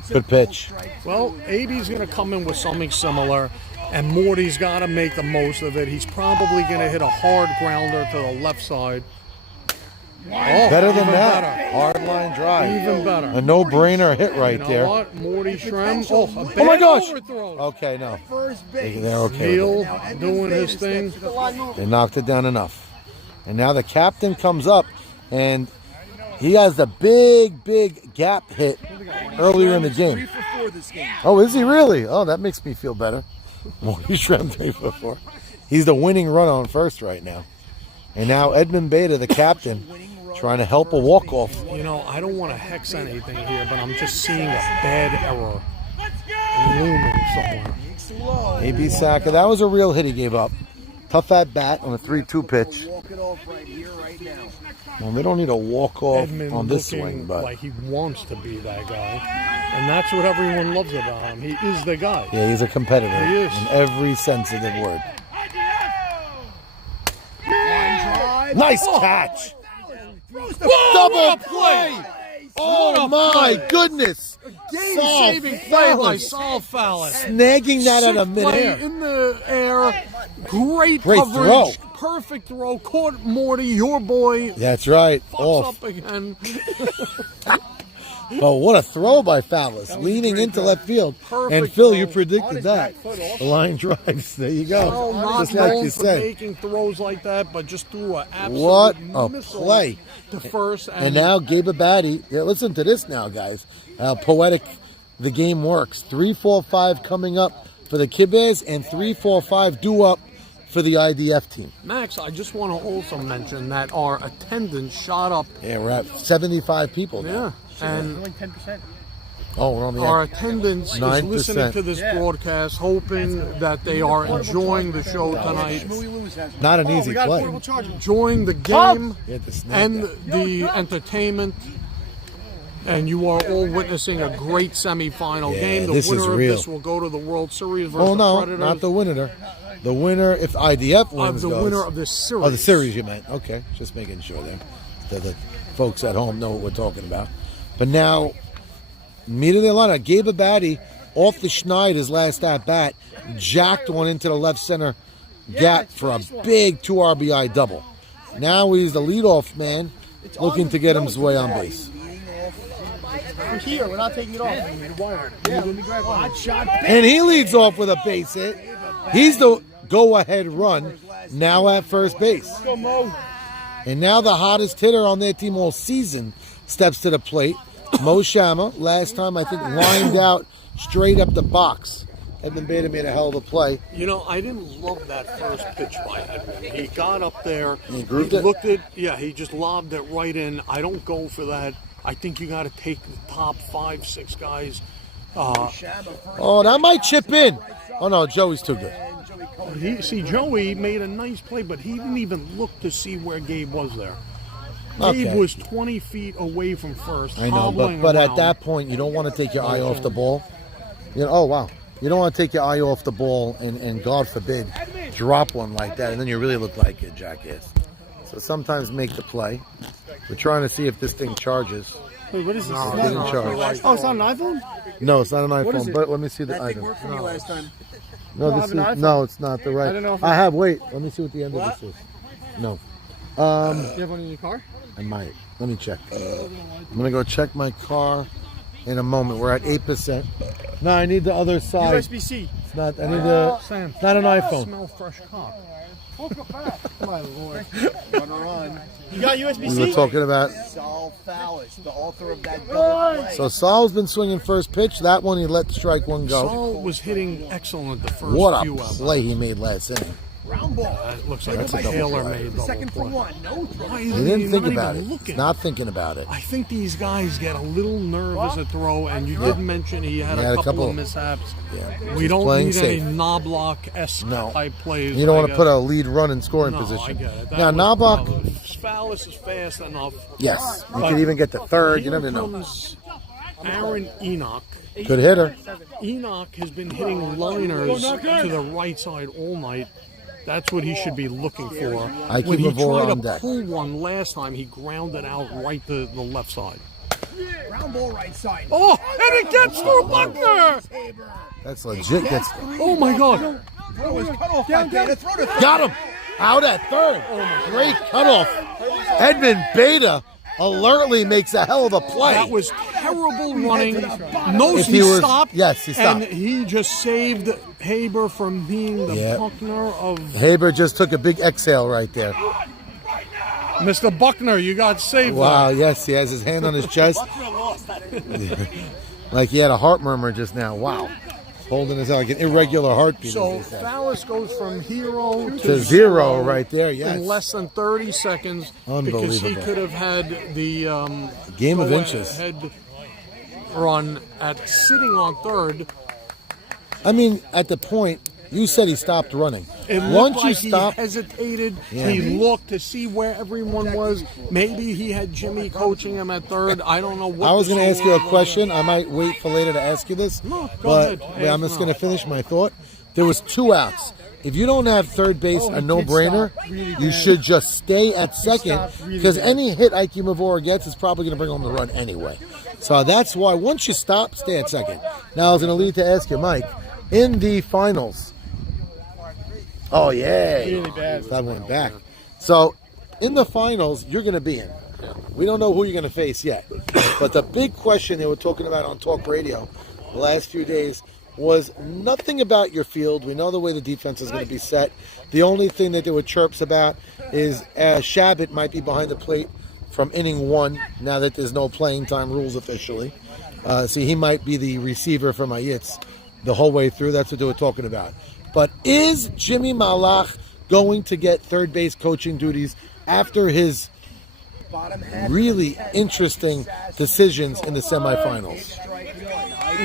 Good pitch. Well, AB's going to come in with something similar, and Morty's got to make the most of it. He's probably going to hit a hard grounder to the left side. Better than even that. better. Hard line drive. Even better. A no-brainer hit right You know there. what? Morty Shrem. Oh, a bad Oh my gosh! overthrow. Okay, no. First base. They're okay with Neal it. doing his thing. They knocked it down enough. And now the captain comes up, and he has the big gap hit earlier in the game. Oh, is he really? Oh, that makes me feel better. Morty Shrem 3-for-4. He's the winning run on first right now. And now Edmund Beta, the captain, trying to help a walk-off. You know, I don't want to hex anything here, but I'm just seeing a bad error looming somewhere. A.B. Saka, that was a real hit he gave up. Tough at bat on a 3-2 pitch. Walk it off right here, right now. Well, they don't need a walk-off Edmund on this looking swing, but like he wants to be that guy. And that's what everyone loves about him. He is the guy. yeah, he's a competitor He is. in every sense of the word. Drive. Nice catch. Throws the Double play. Oh my goodness. Game-saving play by Saul Fallon. Snagging that out of Sick play midair. in the air. Great Great coverage. throw. Perfect throw. Caught Morty, your boy. That's right. Fucks Off. up again. But what a throw by Fallis, leaning into left field. Perfect And Phil, throw. you predicted that. The line drives. There you go. Well, not Just like known you for said. making throws like that, but just threw an absolute What a missile play. to first. And now Gabe Abadi. Yeah, listen to this now, guys. How poetic the game works. 3-4-5 coming up for the Kibbes and 3-4-5 due up for the IDF team. Max, I just want to also mention that our attendance shot up. Yeah, we're at 75 people now. Yeah, and Only 10%. Oh, we're on the our attendance is 9%. listening to this broadcast, hoping that they are enjoying the show tonight, Not an easy play. enjoying the game You had to snap and that. the entertainment. And you are all witnessing a great semifinal Yeah, game. The this is winner of real. this will go to the World Series versus Oh, no, the Predators. not the winner. The winner, if IDF wins, the goes. winner of this series. Oh, the series you meant. Okay, just making sure there. So the folks at home know what we're talking about. But now, meet of the lineup. Gabe Abadi off the schneid his last at bat, jacked one into the left center gap for a big 2 RBI double. Now he's the leadoff man, looking to get his way on base. We're here. We're not taking it off. Yeah, we'll be great. Hot shot. And he leads off with a base hit. He's the go-ahead run now at first base. And now the hottest hitter on their team all season steps to the plate. Mo Shama, last time I think lined out straight up the box. Edmund Beta made a hell of a play. You know, I didn't love that first pitch by Edmund. He got up there. He grooved it? Looked it. Yeah, he just lobbed it right in. I don't go for that. I think you got to take the top 5, 6 guys. Oh, that might chip in. Oh, no, Joey's too good. Joey made a nice play, but he didn't even look to see where Gabe was there. Okay. Gabe was 20 feet away from first. I know, hobbling but at around. that point, you don't want to take your eye off the ball. You know, oh, wow. You don't want to take your eye off the ball and God forbid, drop one like that, and then you really look like a jackass. So sometimes make the play. We're trying to see if this thing charges. Wait, what is this? It didn't charge. Oh, it's not an iPhone? No, it's not an What is iPhone, it? but let me see the That thing item. worked for me last time. No, I this have an is iPhone. no, it's not the right. I don't know if I have. Wait, let me see what the end of this is. No, Do you have one in your car? I might. Let me check. I'm gonna go check my car in a moment. We're at 8%. No, I need the other side. USB-C. It's not. I need the. Sam, It's not an iPhone. smell fresh cock. My lord. On a run. You got We USB-C? were talking about. Saul Fallis, the author of that double play. So Saul's been swinging first pitch. That one he let strike one go. Saul was hitting excellent the first What a few play he made last inning. Ground ball. It looks like That's a a double Taylor play. made double Second for play. one. No. Why He isn't didn't think not about even it. looking? Not thinking about it. I think these guys get a little nervous at throw, and you did mention he had, a couple of mishaps. Yeah. We don't playing need safe. any Knobloch-esque No. type plays. You don't want to I put guess. a lead run in scoring No, position. I get it. That Now was Knobloch, Fallis is fast enough. yes, you could even get to third. You Here never know. comes Aaron Enoch. Good hitter. Enoch has been hitting liners to the right side all night. That's what he should be looking for. I keep when he Mavor tried on to deck. pull one last time, he grounded out right to the left side. Ground ball right side. Oh, and it gets through Buckner! That's legit. That's Oh my God! Throw is cut off by Beta. Throw to third. got him out at third. Great cutoff. Edmund Beta alertly makes a hell of a play. That was terrible running. No, If he he was- stopped. yes, he stopped. And he just saved Haber from being the Yeah. Buckner of Haber just took a big exhale right there. Mr. Buckner. You got saved. Wow, yes, he has his hand on his chest. Like he had a heart murmur just now. Wow. Holding his like an irregular heartbeat. So as they say. Fallis goes from hero To zero right there, yes. in less than 30 seconds because he Unbelievable. could have had the Game of go inches. ahead run at sitting on third. I mean, at the point, you said he stopped running. It looked Once like you stop, he hesitated. Yeah. He looked to see where everyone was. Maybe he had Jimmy coaching him at third. I don't know what. I was the going to ask you a score was. question. I might wait for later to ask you this. No, go but ahead. wait, I'm Ask just now. going to finish my thought. There was 2 outs. If you don't have third base, a no-brainer, you should just stay at second because any hit Ike Mavora gets is probably going to bring home the run anyway. So that's why once you stop, stay at second. Now I was going to lead to ask you, Mike, in the finals. Oh, yeah. Really bad. That went back. So in the finals, you're going to be in. We don't know who you're going to face yet. But the big question they were talking about on talk radio the last few days was nothing about your field. We know the way the defense is going to be set. The only thing that there were chirps about is Shabbat might be behind the plate from inning 1 now that there's no playing time rules officially. So he might be the receiver for Mayitz the whole way through. That's what they were talking about. But is Jimmy Malach going to get third base coaching duties after his really interesting decisions in the semifinals?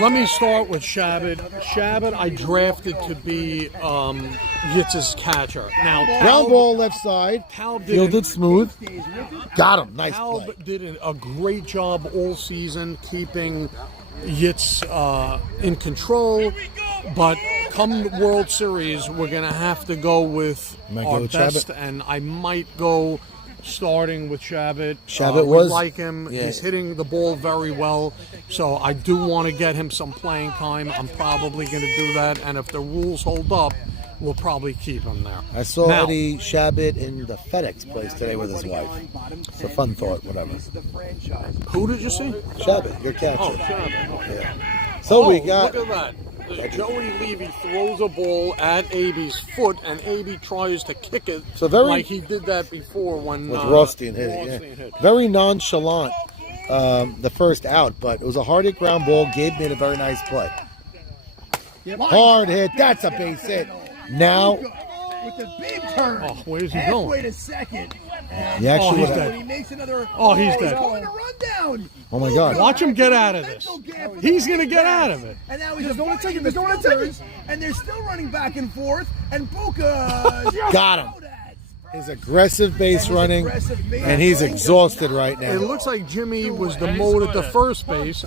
Let me start with Shabbat. Shabbat, I drafted to be Yitz's catcher. Now, Ground ball left side. Fielded smooth. Got him. Nice Tal play. did a great job all season keeping Yitz in control. But come the World Series, we're going to have to go with our best. And I might go starting with Shabbat. Shabbat we was like him. Yeah. He's hitting the ball very well. So I do want to get him some playing time. I'm probably going to do that. And if the rules hold up, we'll probably keep him there. I saw Eddie Shabbat in the FedEx place today with his wife. It's a fun thought, whatever. Who did you see? Shabbat, your catcher. Oh, Shabbat. Yeah. So we got... Look at that. Joey Levy throws a ball at AB's foot, and AB tries to kick it like he did that before when with Rothstein hit it. Yeah. Very nonchalant, the first out, but it was a hard hit ground ball. Gabe made a very nice play. Hard hit. That's a base hit. Now, with the big turn. Oh, where's he halfway going? to second. he actually he's was dead. He makes another. He's dead. Going to run down. Oh my God! Watch him get out of this. He's gonna get out of it. And now he's going to take it. And they're still running back and forth. And Buka got him. His aggressive base running, and he's exhausted right now. It looks like Jimmy was demoted at the first base.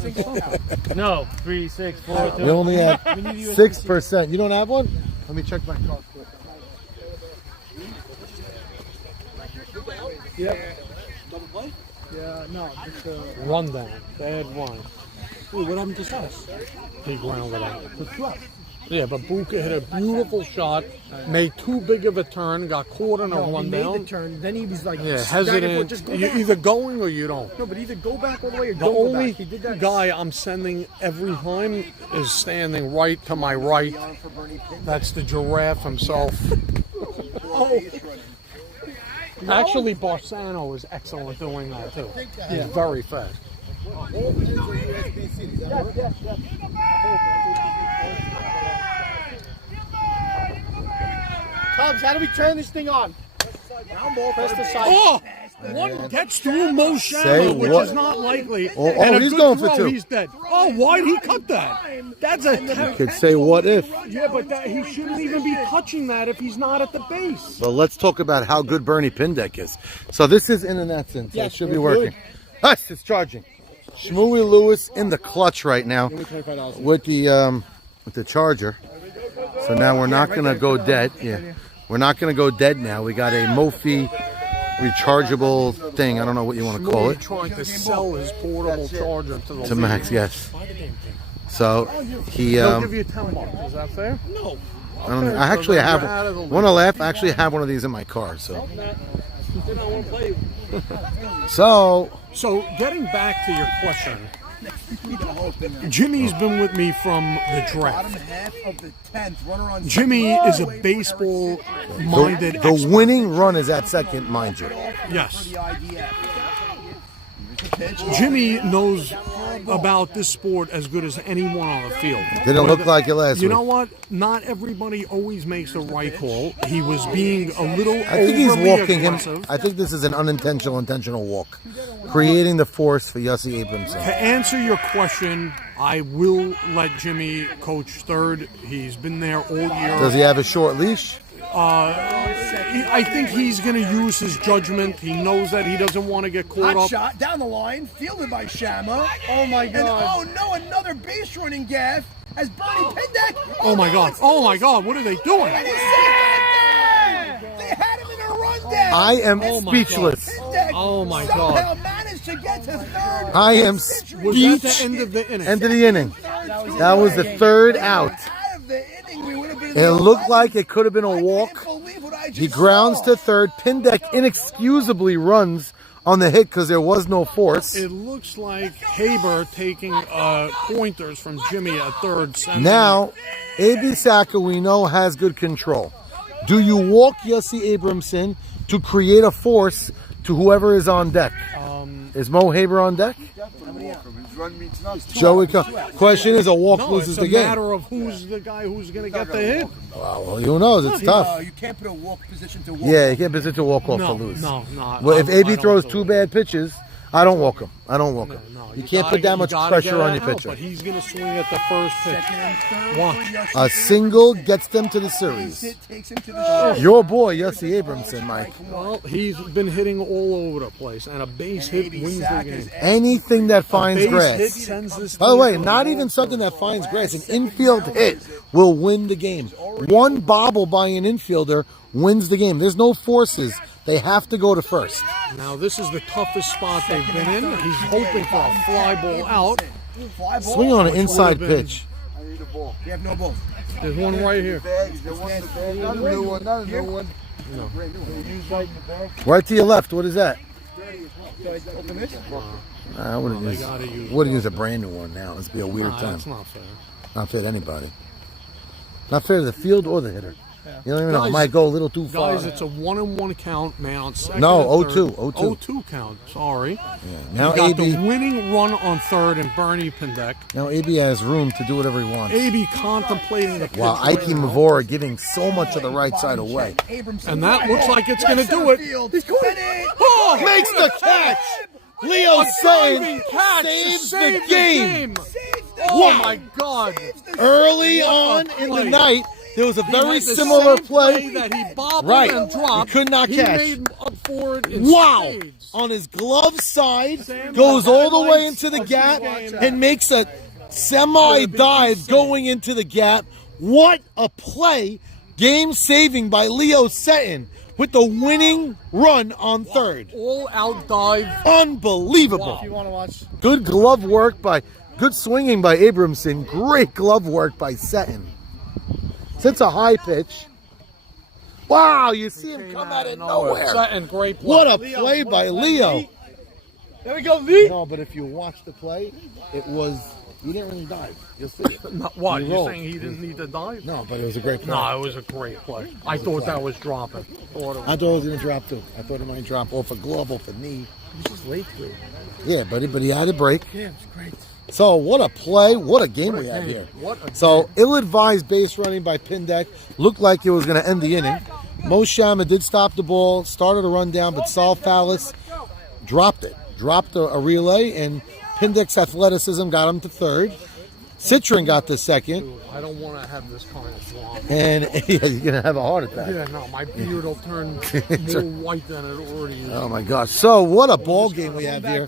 No, 3, 6, 4, 2. We only have 6%. You don't have one? Let me check my car quick. Yeah, no. Run down. Bad run. Wait, what happened to Sus? He grounded out. Yeah, but Buka hit a beautiful shot, made too big of a turn, got caught in a He made rundown. the turn. Then he was like, Yeah, back and forth, hesitant. just go You're back. either going or you don't. No, but either go back all the way or The don't go only back. He did that. guy I'm sending every time is standing right to my right. That's the giraffe himself. Actually, Barsano is excellent doing that too. He's very fast. Tubbs, how do we turn this thing on? Press the side. Oh! One gets through Say Moshano, which what? is not likely. Oh, and a he's good going for throw, two. He's dead. Oh, why'd he cut that? That's a... You could say what if. Yeah, but he shouldn't even be touching that if he's not at the base. But let's talk about how good Bernie Pindek is. So this is in an essence. It should be working. Hush, it's charging. Shmooey Lewis in the clutch right now with the charger. So now we're not going to go dead. Yeah, we're not going to go dead now. We got a Mophie rechargeable thing. I don't know what you want to call Shmooey it. trying to sell his portable charger to the To Max, yes. So he. They'll give you $10. Is that fair? No. I actually have. Want to laugh? I actually have one of these in my car. So getting back to your question, Jimmy's been with me from the draft. Jimmy is a baseball-minded The winning run is at second, mind you. Yes. Jimmy knows about this sport as good as anyone on the field. Didn't look like it last You week. know what? Not everybody always makes the right call. He was being a little I think he's overly walking him. aggressive. I think this is an intentional walk, creating the force for Yossi Abramson. To answer your question, I will let Jimmy coach third. He's been there all year. Does he have a short leash? I think he's going to use his judgment. He knows that he doesn't want to get caught Hot up. shot down the line, fielded by Shama. Oh my God! And oh no, another base running gaff as Bernie Pindek. Oh my God! Oh my God! What are they doing? And he's safe. They had him in a rundown. I am Oh my speechless. Pindek Oh my somehow God! managed to get to third. I am Was that the speechless. end of the inning? End of the inning. That was the third out. Out of the inning, we would have been. It looked like it could have been a I walk. can't believe what I just He grounds saw. to third. Pindek inexcusably runs on the hit because there was no force. It looks like Haber taking pointers from Jimmy at third. Now, A.B. Saka, we know, has good control. Do you walk Yossi Abramson to create a force to whoever is on deck? Is Mo Haber on deck? Joey, question is, a walk loses the game. It's a matter of who's the guy who's going to get the hit. Well, who knows? It's tough. You can't put a walk position to walk. Yeah, you can't position to walk off to lose. No. Well, if AB throws 2 bad pitches, I don't walk him. You can't put that much pressure on your pitcher. But he's going to swing at the first pitch. Watch. A single gets them to the series. Your boy, Yossi Abramson, Mike. Well, he's been hitting all over the place, and a base hit wins the game. Anything that finds grass. This By the way, not even something that finds grass. An infield hit will win the game. One bobble by an infielder wins the game. There's no forces. They have to go to first. Now, this is the toughest spot they've been in. He's hoping for a fly ball out. Swing on an inside pitch. You have no balls. There's one right here. Not a new one. Right to your left. What is that? Open this. I wouldn't use a brand new one now. It's be a weird time. That's not fair. Not fair to anybody. Not fair to the field or the hitter. You don't even know. It might go a little too far. Guys, it's a 1-1 count, man. On second No, and 0-2. third. 0-2 count. Sorry. Yeah. Now You got AB. the winning run on third and Bernie Pindek. Now AB has room to do whatever he wants. AB contemplating the pitch. While Ike Mavora giving so much of the right side away. And that looks like it's going to do it. He's going in. Oh, Makes the catch. Leo diving Sutton catch saves saved the game. Oh my God! Early on in the night, there was a He very had the similar same play. that he bobbled Right. and dropped. He could not He catch. made up for it in Wow! spades. On his glove side, Sam, goes the all the way highlights into the of gap this game. and makes a semi-dive going into the gap. What a play! Game saving by Leo Sutton with the winning run on third. All out dive. Unbelievable. If you want to watch. Good glove work good swinging by Abramson. Great glove work by Sutton. It's a high pitch. Wow, you see him come out of nowhere. Sutton, great play. What a play by Leo. There we go, Lee. No, but if you watch the play, he didn't really dive. You'll see it. What? He You're rolled. saying he didn't need to dive? No, but it was a great play. No, it was a great play. I thought that was dropping. I thought it was going to drop too. I thought it might drop off a glove, off a knee. He's just late to it. Yeah, but he had a break. Yeah, it was great. So what a play, what a game we had here. So ill-advised base running by Pindek. Looked like it was going to end the inning. Mo Shama did stop the ball, started a run down, but Saul Fallis dropped it. Dropped a relay, and Pindek's athleticism got him to third. Citron got the second. Dude, I don't want to have this kind of drama. And yeah, you're going to have a heart attack. Yeah, no, my beard will turn more white than it already is. Oh my gosh. So what a ball game we have here.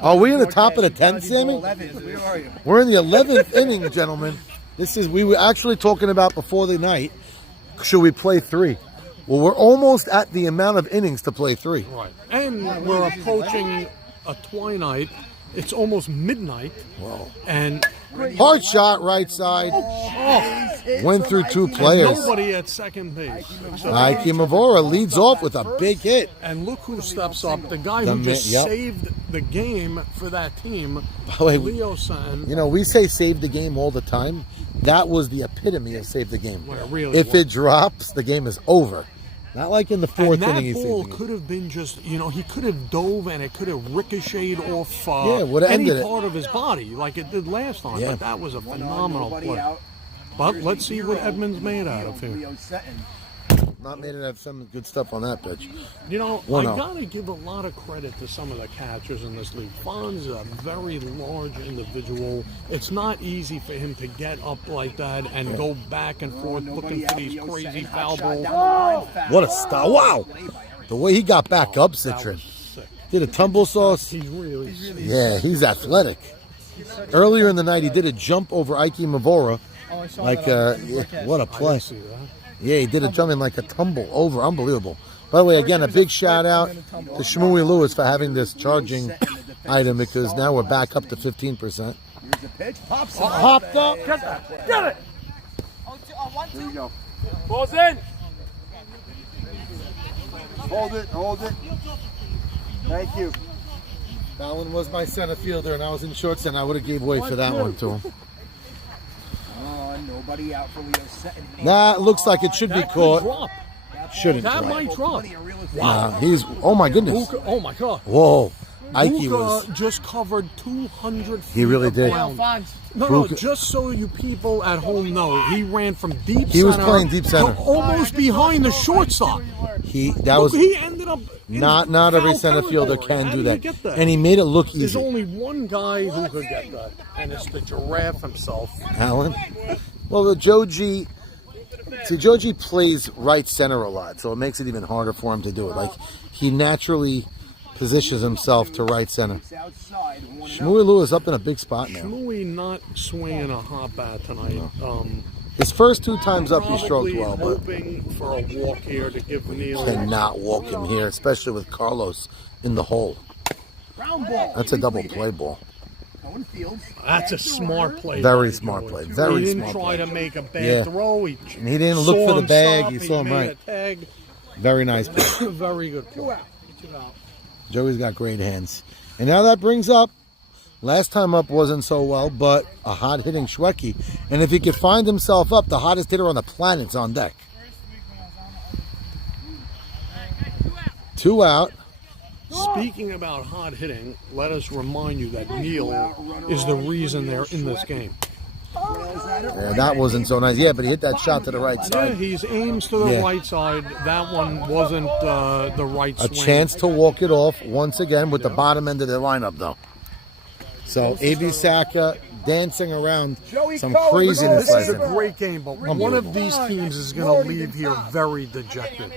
Are we in the top of the 10th, Sammy? Where are you? We're in the 11th inning, gentlemen. We were actually talking about before the night, should we play 3? Well, we're almost at the amount of innings to play 3. Right. And we're approaching a twilight. It's almost midnight. Wow. And Hard shot, right side. Went through 2 players. nobody at second base. Ike Mavora leads off with a big hit. And look who steps up. The guy who just saved the game for that team, By the way, Leo Sutton. you know, we say save the game all the time. That was the epitome of save the game. Well, it really If was. it drops, the game is over. Not like in the 4th And that inning he ball saved the game. could have been just, he could have dove and it could have ricocheted off Yeah, it would've any ended it. part of his body like it did last time. Yeah. But that was a phenomenal play. But let's see what Edmonds made out of here. Not made it have some good stuff on that pitch. You know, 1-0. I gotta give a lot of credit to some of the catchers in this league. Fonz is a very large individual. It's not easy for him to get up like that and go back and forth looking for these crazy foul balls. What a style. Wow. The way he got back up, Citron. Did a tumble sauce. He's really Yeah, he's athletic. Earlier in the night, he did a jump over Ike Mavora. What a play. see that. Yeah, he did a jump in like a tumble over. Unbelievable. By the way, again, a big shout out to Shmooey Lewis for having this charging item because now we're back up to 15%. Here's the pitch. Pops it. Popped up. Get it! Here we go. Ball's in! Hold it. Hold it. Thank you. Fallon was my center fielder, and I was in short center. I would have gave way for that one to him. Nobody out for Leo setting. Nah, it looks like it should be That could caught. drop. Shouldn't That drop. might drop. He's, oh my goodness. Luka, oh my God. Whoa. Ike Luka was, just covered 200 feet he really of did. ground. No, Luka- just so you people at home know, he ran from deep center. He was playing deep center. to almost that the shortstop. That He ended up in not every foul center fielder territory. can How do you that. get that? And he made it look There's easy. only one guy who could get that, and it's the giraffe himself. Alan? Well, the Joji plays right center a lot, so it makes it even harder for him to do it. Like, he naturally positions himself to right center. Shmui Lewis up in a big spot now. Shmui not swinging a hot bat tonight. His first 2 times up, he stroked Probably well, but hoping for a walk here to give Neil. cannot walk him here, especially with Carlos in the hole. That's a double play ball. That's a smart play. Very by smart George. play. Very He didn't smart try play. to make a bad Yeah. throw. And he didn't look for the bag. Stop. He saw him made right. a tag. Very nice play. Very good play. Joey's got great hands. And now that brings up, last time up wasn't so well, but a hot hitting Schwecke. And if he could find himself up, the hottest hitter on the planet's on deck. 2 out. Speaking about hot hitting, let us remind you that Neil is the reason they're in this game. Yeah, that wasn't so nice. Yeah, but he hit that shot to the right Yeah, side. he aims to the Yeah. right side. That one wasn't the right A swing. chance to walk it off once again with the bottom end of the lineup, though. So A.B. Saka dancing around some craziness. This is a like that. great game, but one of these teams is going to leave here very dejected.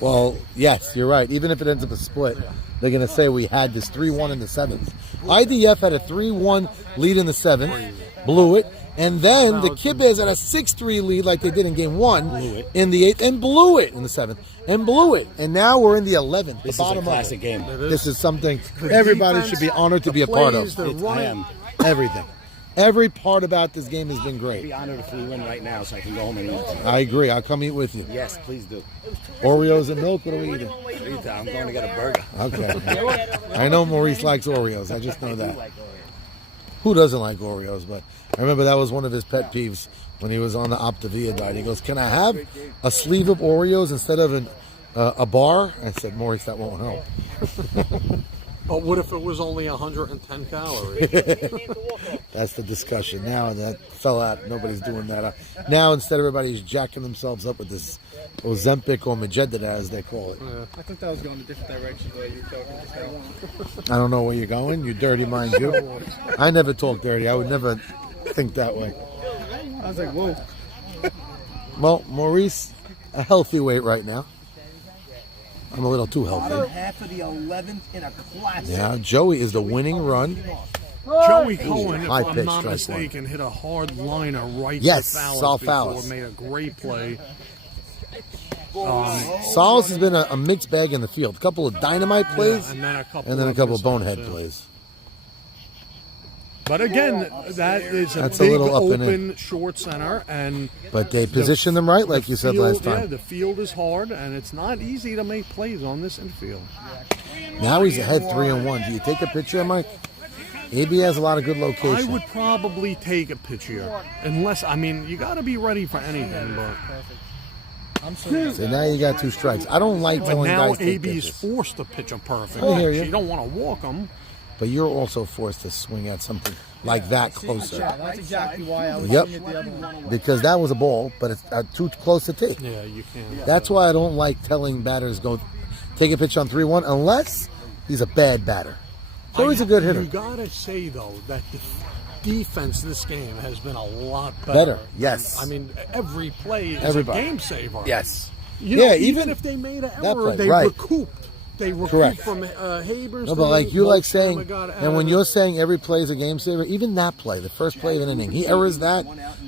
Well, yes, you're right. Even if it ends up a split, they're going to say we had this 3-1 in the 7th. IDF had a 3-1 lead in the 7th, blew it, and then the Kibbes had a 6-3 lead like they did in game 1 in the 8th, and blew it in the 7th, and blew it. And now we're in the 11th, the bottom of it. game. This is something everybody should be honored to be a part of. I am. Everything. Every part about this game has been I'd great. be honored if we win right now so I can go home and eat. I agree. I'll come eat with you. Yes, please do. Oreos and milk, what are we eating? I'm going to get a burger. Okay. I know Maurice likes Oreos. I just know that. Who doesn't like Oreos? But I remember that was one of his pet peeves when he was on the Optavia diet. He goes, "Can I have a sleeve of Oreos instead of a bar?" I said, "Maurice, that won't help." But what if it was only 110 calories? That's the discussion. Now that fell out. Nobody's doing that. Now instead everybody's jacking themselves up with this Ozempic or Magedda, as they call it. I thought that was going a different direction the way you were talking just now. I don't know where you're going. You dirty mind you. I never talk dirty. I would never think that way. I was like, whoa. Well, Maurice, a healthy weight right now. I'm a little too healthy. Half of the 11th in a classic. Yeah, Joey is the winning run. Joey Cohen, if High I'm pitch, not strike mistaken, hit a hard liner right Yes, to Fallis Saul before, Fallis. made a great play. Solis has been a mixed bag in the field. A couple of dynamite plays, and then a couple of bonehead mishaps, yeah. plays. But again, that is a That's a big little up and open short center, and But they position them right, like you said last Yeah, time. the field is hard, and it's not easy to make plays on this infield. Now he's ahead 3-1. Do you take a picture, Mike? AB has a lot of good I location. would probably take a pitch here, unless you got to be ready for anything. But So now you got 2 strikes. I don't like But telling now guys to take AB is pitches. forced to pitch a perfect I hear pitch. you. You don't want to walk him. But you're also forced to swing at something like that closer. That's exactly why I was Yep. seeing it the other one. Because that was a ball, but it's too close to take. Yeah, you can't. That's why I don't like telling batters go take a pitch on 3-1 unless he's a bad batter. So he's a good hitter. You gotta say though that the defense this game has been a lot better. Yes. Every play is Everybody. a game saver. Yes. You know, Yeah, even even if they made an that error, play, they right. recouped. They recouped Correct. from Habers. No, but like you like saying, got and when you're saying every play is a game saver, even that play, the first play of an inning, he errors that,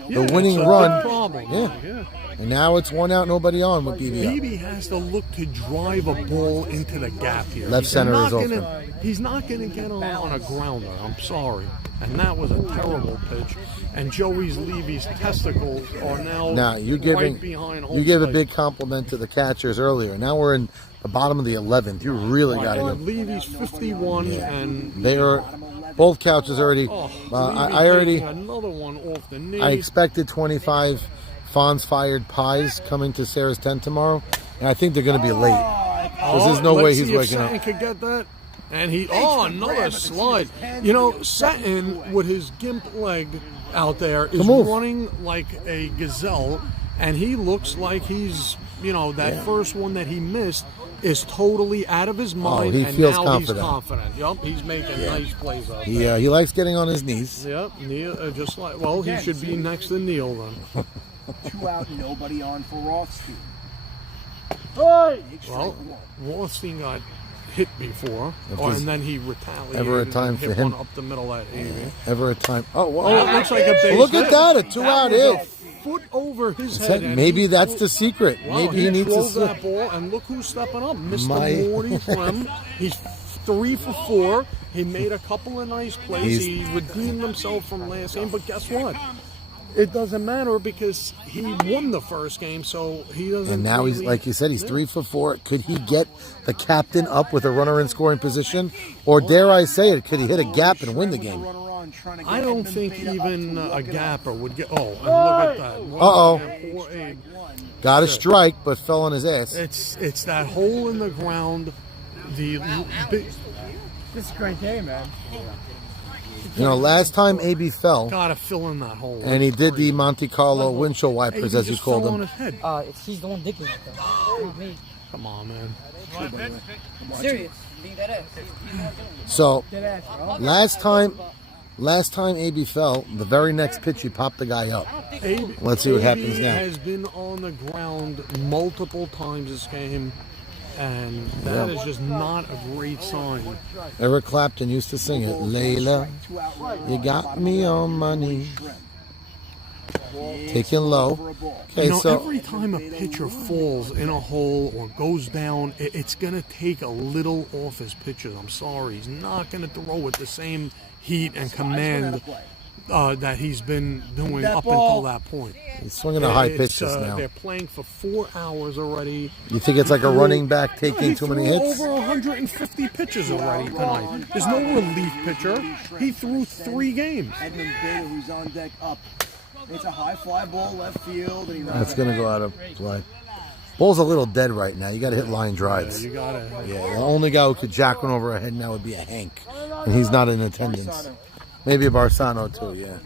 the winning it's a run. big problem. Yeah. And now it's 1 out, nobody on with BB. BB has to look to drive a ball into the gap here. Left center is not open. He's not going to get on a grounder. I'm sorry. and that was a terrible pitch. And Joey's Levy's testicles are now Now you're right giving behind home you gave a plate. big compliment to the catchers earlier. Now we're in the bottom of the 11th. You really got to go. Levy's 51, and They are both couches already. I already. another one off the knee. I expected 25 Fonz fired pies coming to Sarah's tent tomorrow, and I think they're going to be late. Because there's no way let's he's see if waking Satin up. could get that. And he, another slide. You know, Satin with his gimp leg out there is move. running like a gazelle, and he looks like he's, that first one that he missed is totally out of his mind, he and feels now confident. he's confident. Yup, he's making nice plays out He there. he likes getting on his knees. Yep, Neil, he should be next to Neil then. 2 out, nobody on for Rothstein. Well, Rothstein got hit before, there's and then he retaliated. ever a time and for hit him- one up the middle of that 80. Ever a time. Oh, wow. Oh, it looks like a base Look at hit. that, a 2-out was hit. a foot over his Said head. and maybe he that's drove- the secret. Wow, Maybe he needs to drove slip. that ball, and look who's stepping up, Mr. My- Morty Clem. He's 3 for 4. He made a couple of nice plays. He's- He redeemed himself from last game, but guess what? It doesn't matter because he won the first game, so he doesn't. And now he's, really- like you said, he's 3 for 4. Could he get the captain up with a runner in scoring position? Or dare I say it, could he hit a gap and win the game? I don't think even a gapper would get. Oh, and look at that. Uh-oh. Poor Abe. Got a strike, but fell on his ass. It's that hole in the ground. The big, This is a great game, man. Last time AB fell, gotta fill in that hole. and he did the Monte Carlo windshield Hey, wipers, he as you just called fell on them. his head. He's the one digging it though. Not me. Come on, man. Serious. Being that ass. So, last time AB fell, the very next pitch he popped the guy up. Abe, Let's see what AB happens now. has been on the ground multiple times this game, and that is just not a great sign. Eric Clapton used to sing it. Layla, you got me on my knees. Taking low. Okay, so Every time a pitcher falls in a hole or goes down, it's going to take a little off his pitches. I'm sorry. He's not going to throw with the same heat and command that he's been doing up until that point. he's swinging a high It's, pitch just now. They're playing for 4 hours already. You think it's like a running back taking He too threw many hits? over 150 pitches already tonight. There's no relief pitcher. He threw 3 games. Edmund Bader, who's on deck, up. It's a high fly ball left field, and he That's going to go out of play. Ball's a little dead right now. You got to hit line drives. You got it. Yeah, the only guy who could jack one over our head now would be a Hank, and he's not in attendance. Maybe a Barsano too, yeah.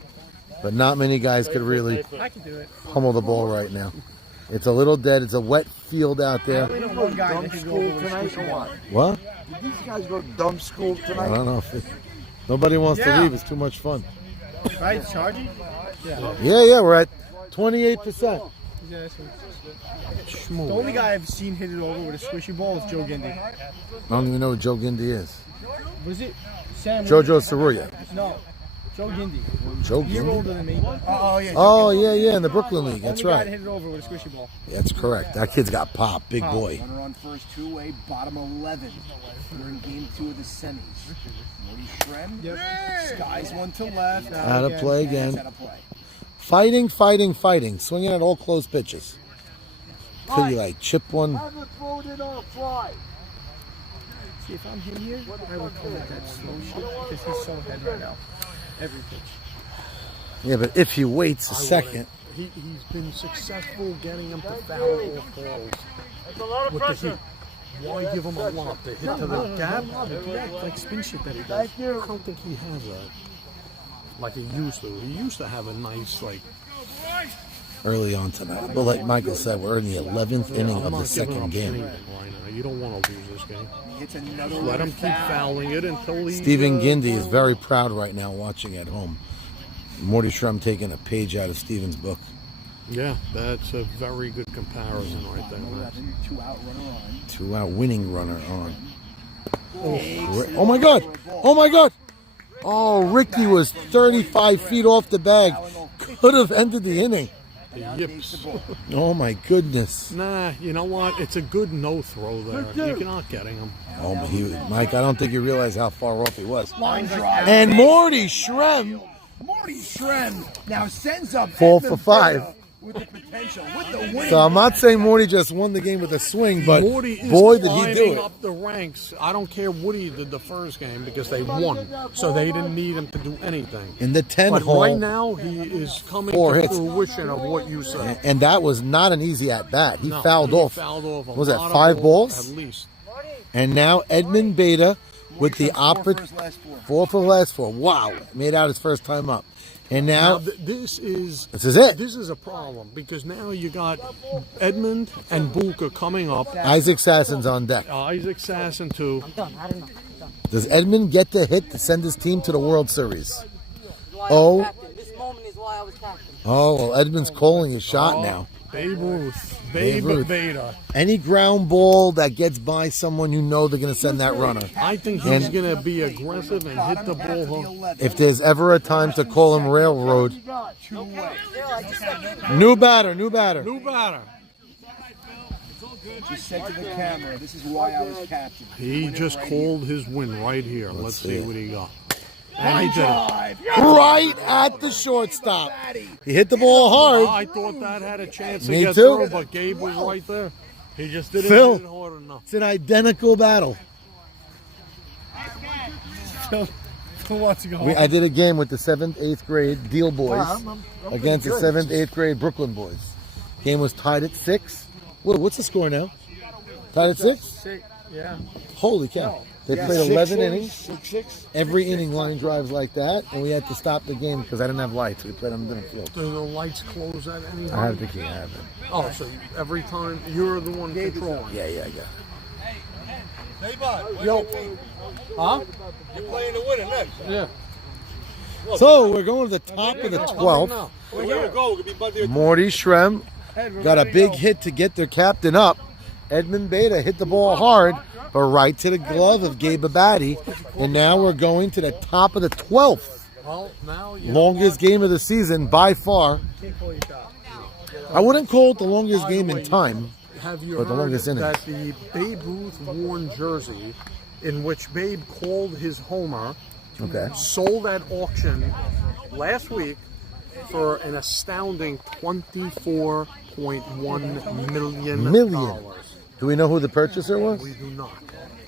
But not many guys could really I can do it. pummel the ball right now. It's a little dead. It's a wet field out there. One guy that can go over tonight or what? What? These guys go to dumb school I tonight. don't know. Nobody wants to Yeah. leave. It's too much fun. Right, charging? Yeah, we're at 28%. Yeah, that's right. The only guy I've seen hit it over with a squishy ball is Joe Gindy. I don't even know who Joe Gindy is. Was it Sam? Jojo Saruya. No, Joe Gindy. Joe Year Gindy? older than me. Oh yeah. Oh, yeah, in the Brooklyn League. That's Only guy that right. hit it over with a squishy ball. That's correct. That kid's got pop. Big boy. Runner on first, two-way, bottom 11. We're in game 2 of the semis. Morty Shrem. Skies one to left. Out of play That's again. out of play. Fighting. Swinging at all close pitches. Could he like chip one? See, if I'm him here, I would call it that slow shit because he's so ahead right now. Every pitch. Yeah, but if he waits a second, He's been successful getting him to foul off balls with the heat. Why give him a lot? The hit to the gap? Like spin shit that he does. I don't think he has that like he used to. He used to have a nice, like, early on tonight. But like Michael said, we're in the 11th inning I'm of the not giving second up game. anything right now. You don't want to lose this game. It's another Let him one. keep fouling it until he... Stephen Gindy is very proud right now watching at home. Morty Shrem taking a page out of Stephen's book. Yeah, that's a very good comparison right there, man. 2-out runner on. 2-out winning runner on. Oh my God! Oh my God! Oh, Ricky was 35 feet off the bag. Could have ended the inning. Yips. Oh my goodness. Nah, you know what? It's a good no throw there. You're not getting him. Oh, Mike, I don't think you realize how far off he was. Line drive. And Morty Shrem, Morty Shrem now sends up 4 for 5. with the potential, with the winning. So I'm not saying Morty just won the game with a swing, but Morty is boy, did he do climbing it. up the ranks. I don't care what he did the first game because they won, so they didn't need him to do anything. In the 10 But hole, right now, he is coming 4 to hits. fruition of what you said. and that was not an easy at bat. He No, fouled he off. fouled off a Was that lot of 5 balls? At least. And now Edmund Beta with the opposite 4 for the last 4. Wow, made out his first time up. And now This is it. This is a problem because now you got Edmund and Buka coming up. Isaac Sassen's on deck. Isaac Sasson too. I'm done. I don't know. I'm done. Does Edmund get the hit to send his team to the World Series? This is why I was Oh. captain. This moment is why I was captain. Oh, well, Edmund's calling his shot now. Babe Ruth. Babe Babe Ruth. Beta. Any ground ball that gets by someone, you know they're going to send that runner. I think he's And- going to be aggressive and hit the ball home. If there's ever a time to call him railroad, new batter. New batter. Just said to the camera, this is why I was captain. He just called his win right here. Let's see what he got. And he did it. Right at the shortstop. He hit the ball hard. I thought that had a chance to Me get too. through, but Gabe was right there. He just didn't Phil. hit it hard enough. It's an identical battle. I did a game with the 7th, 8th grade Deal Boys against the 7th, 8th grade Brooklyn Boys. Game was tied at 6. What's the score now? Tied at 6? Yeah. Holy cow. They played 11 innings. Every inning line drives like that, and we had to stop the game because I didn't have lights. We played on the field. Do the lights close at any time? I have the key. I have it. Oh, so every time you're the one controlling. Yeah, yeah, yeah. Yo. Huh? You're playing to win it next. Yeah. So we're going to the top of the 12th. No. Well, here we go. We're gonna be Monday. Morty Shrem got a big hit to get their captain up. Edmund Beta hit the ball hard, but right to the glove of Gabe Abadi. And now we're going to the top of the 12th. Well, now you Longest game of the season by far. I wouldn't call it the longest game in time. have you But the heard longest innings. that the Babe Ruth worn jersey, in which Babe called his homer, sold at auction last week for an astounding $24.1 million. Do we know who the purchaser was? We do not.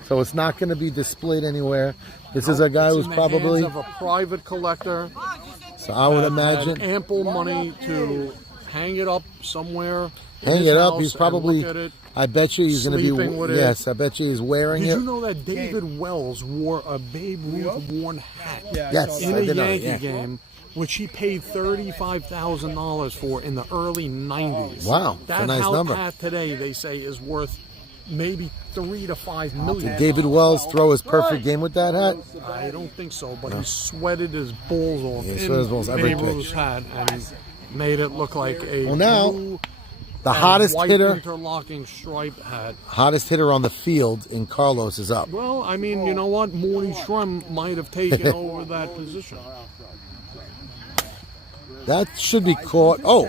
So it's not going to be displayed anywhere. This is a guy It's who's in the probably, hands of a private collector. so I would that imagine, had ample money to hang it up somewhere. in hang his it up. house He's and probably, look at it. I bet you he's going to sleeping be, with it. yes, I bet you he's wearing Did it. you know that David Wells wore a Babe Ruth worn hat Yes, in I a did know that, Yankee yeah. game, which he paid $35,000 for in the early 90s? Wow, it's a that nice hat number. today they say is worth maybe $3 to $5 million. Did David Wells throw his perfect game with that hat? I don't think so, but he sweated his balls off He in sweated his balls every Babe Ruth's pitch. hat and made it look like a Well, now, blue the and hottest white hitter, interlocking striped hat. hottest hitter on the field in Carlos is up. Well, I mean, you know what? Morty Shrem might have taken over that position. That should be caught. Oh,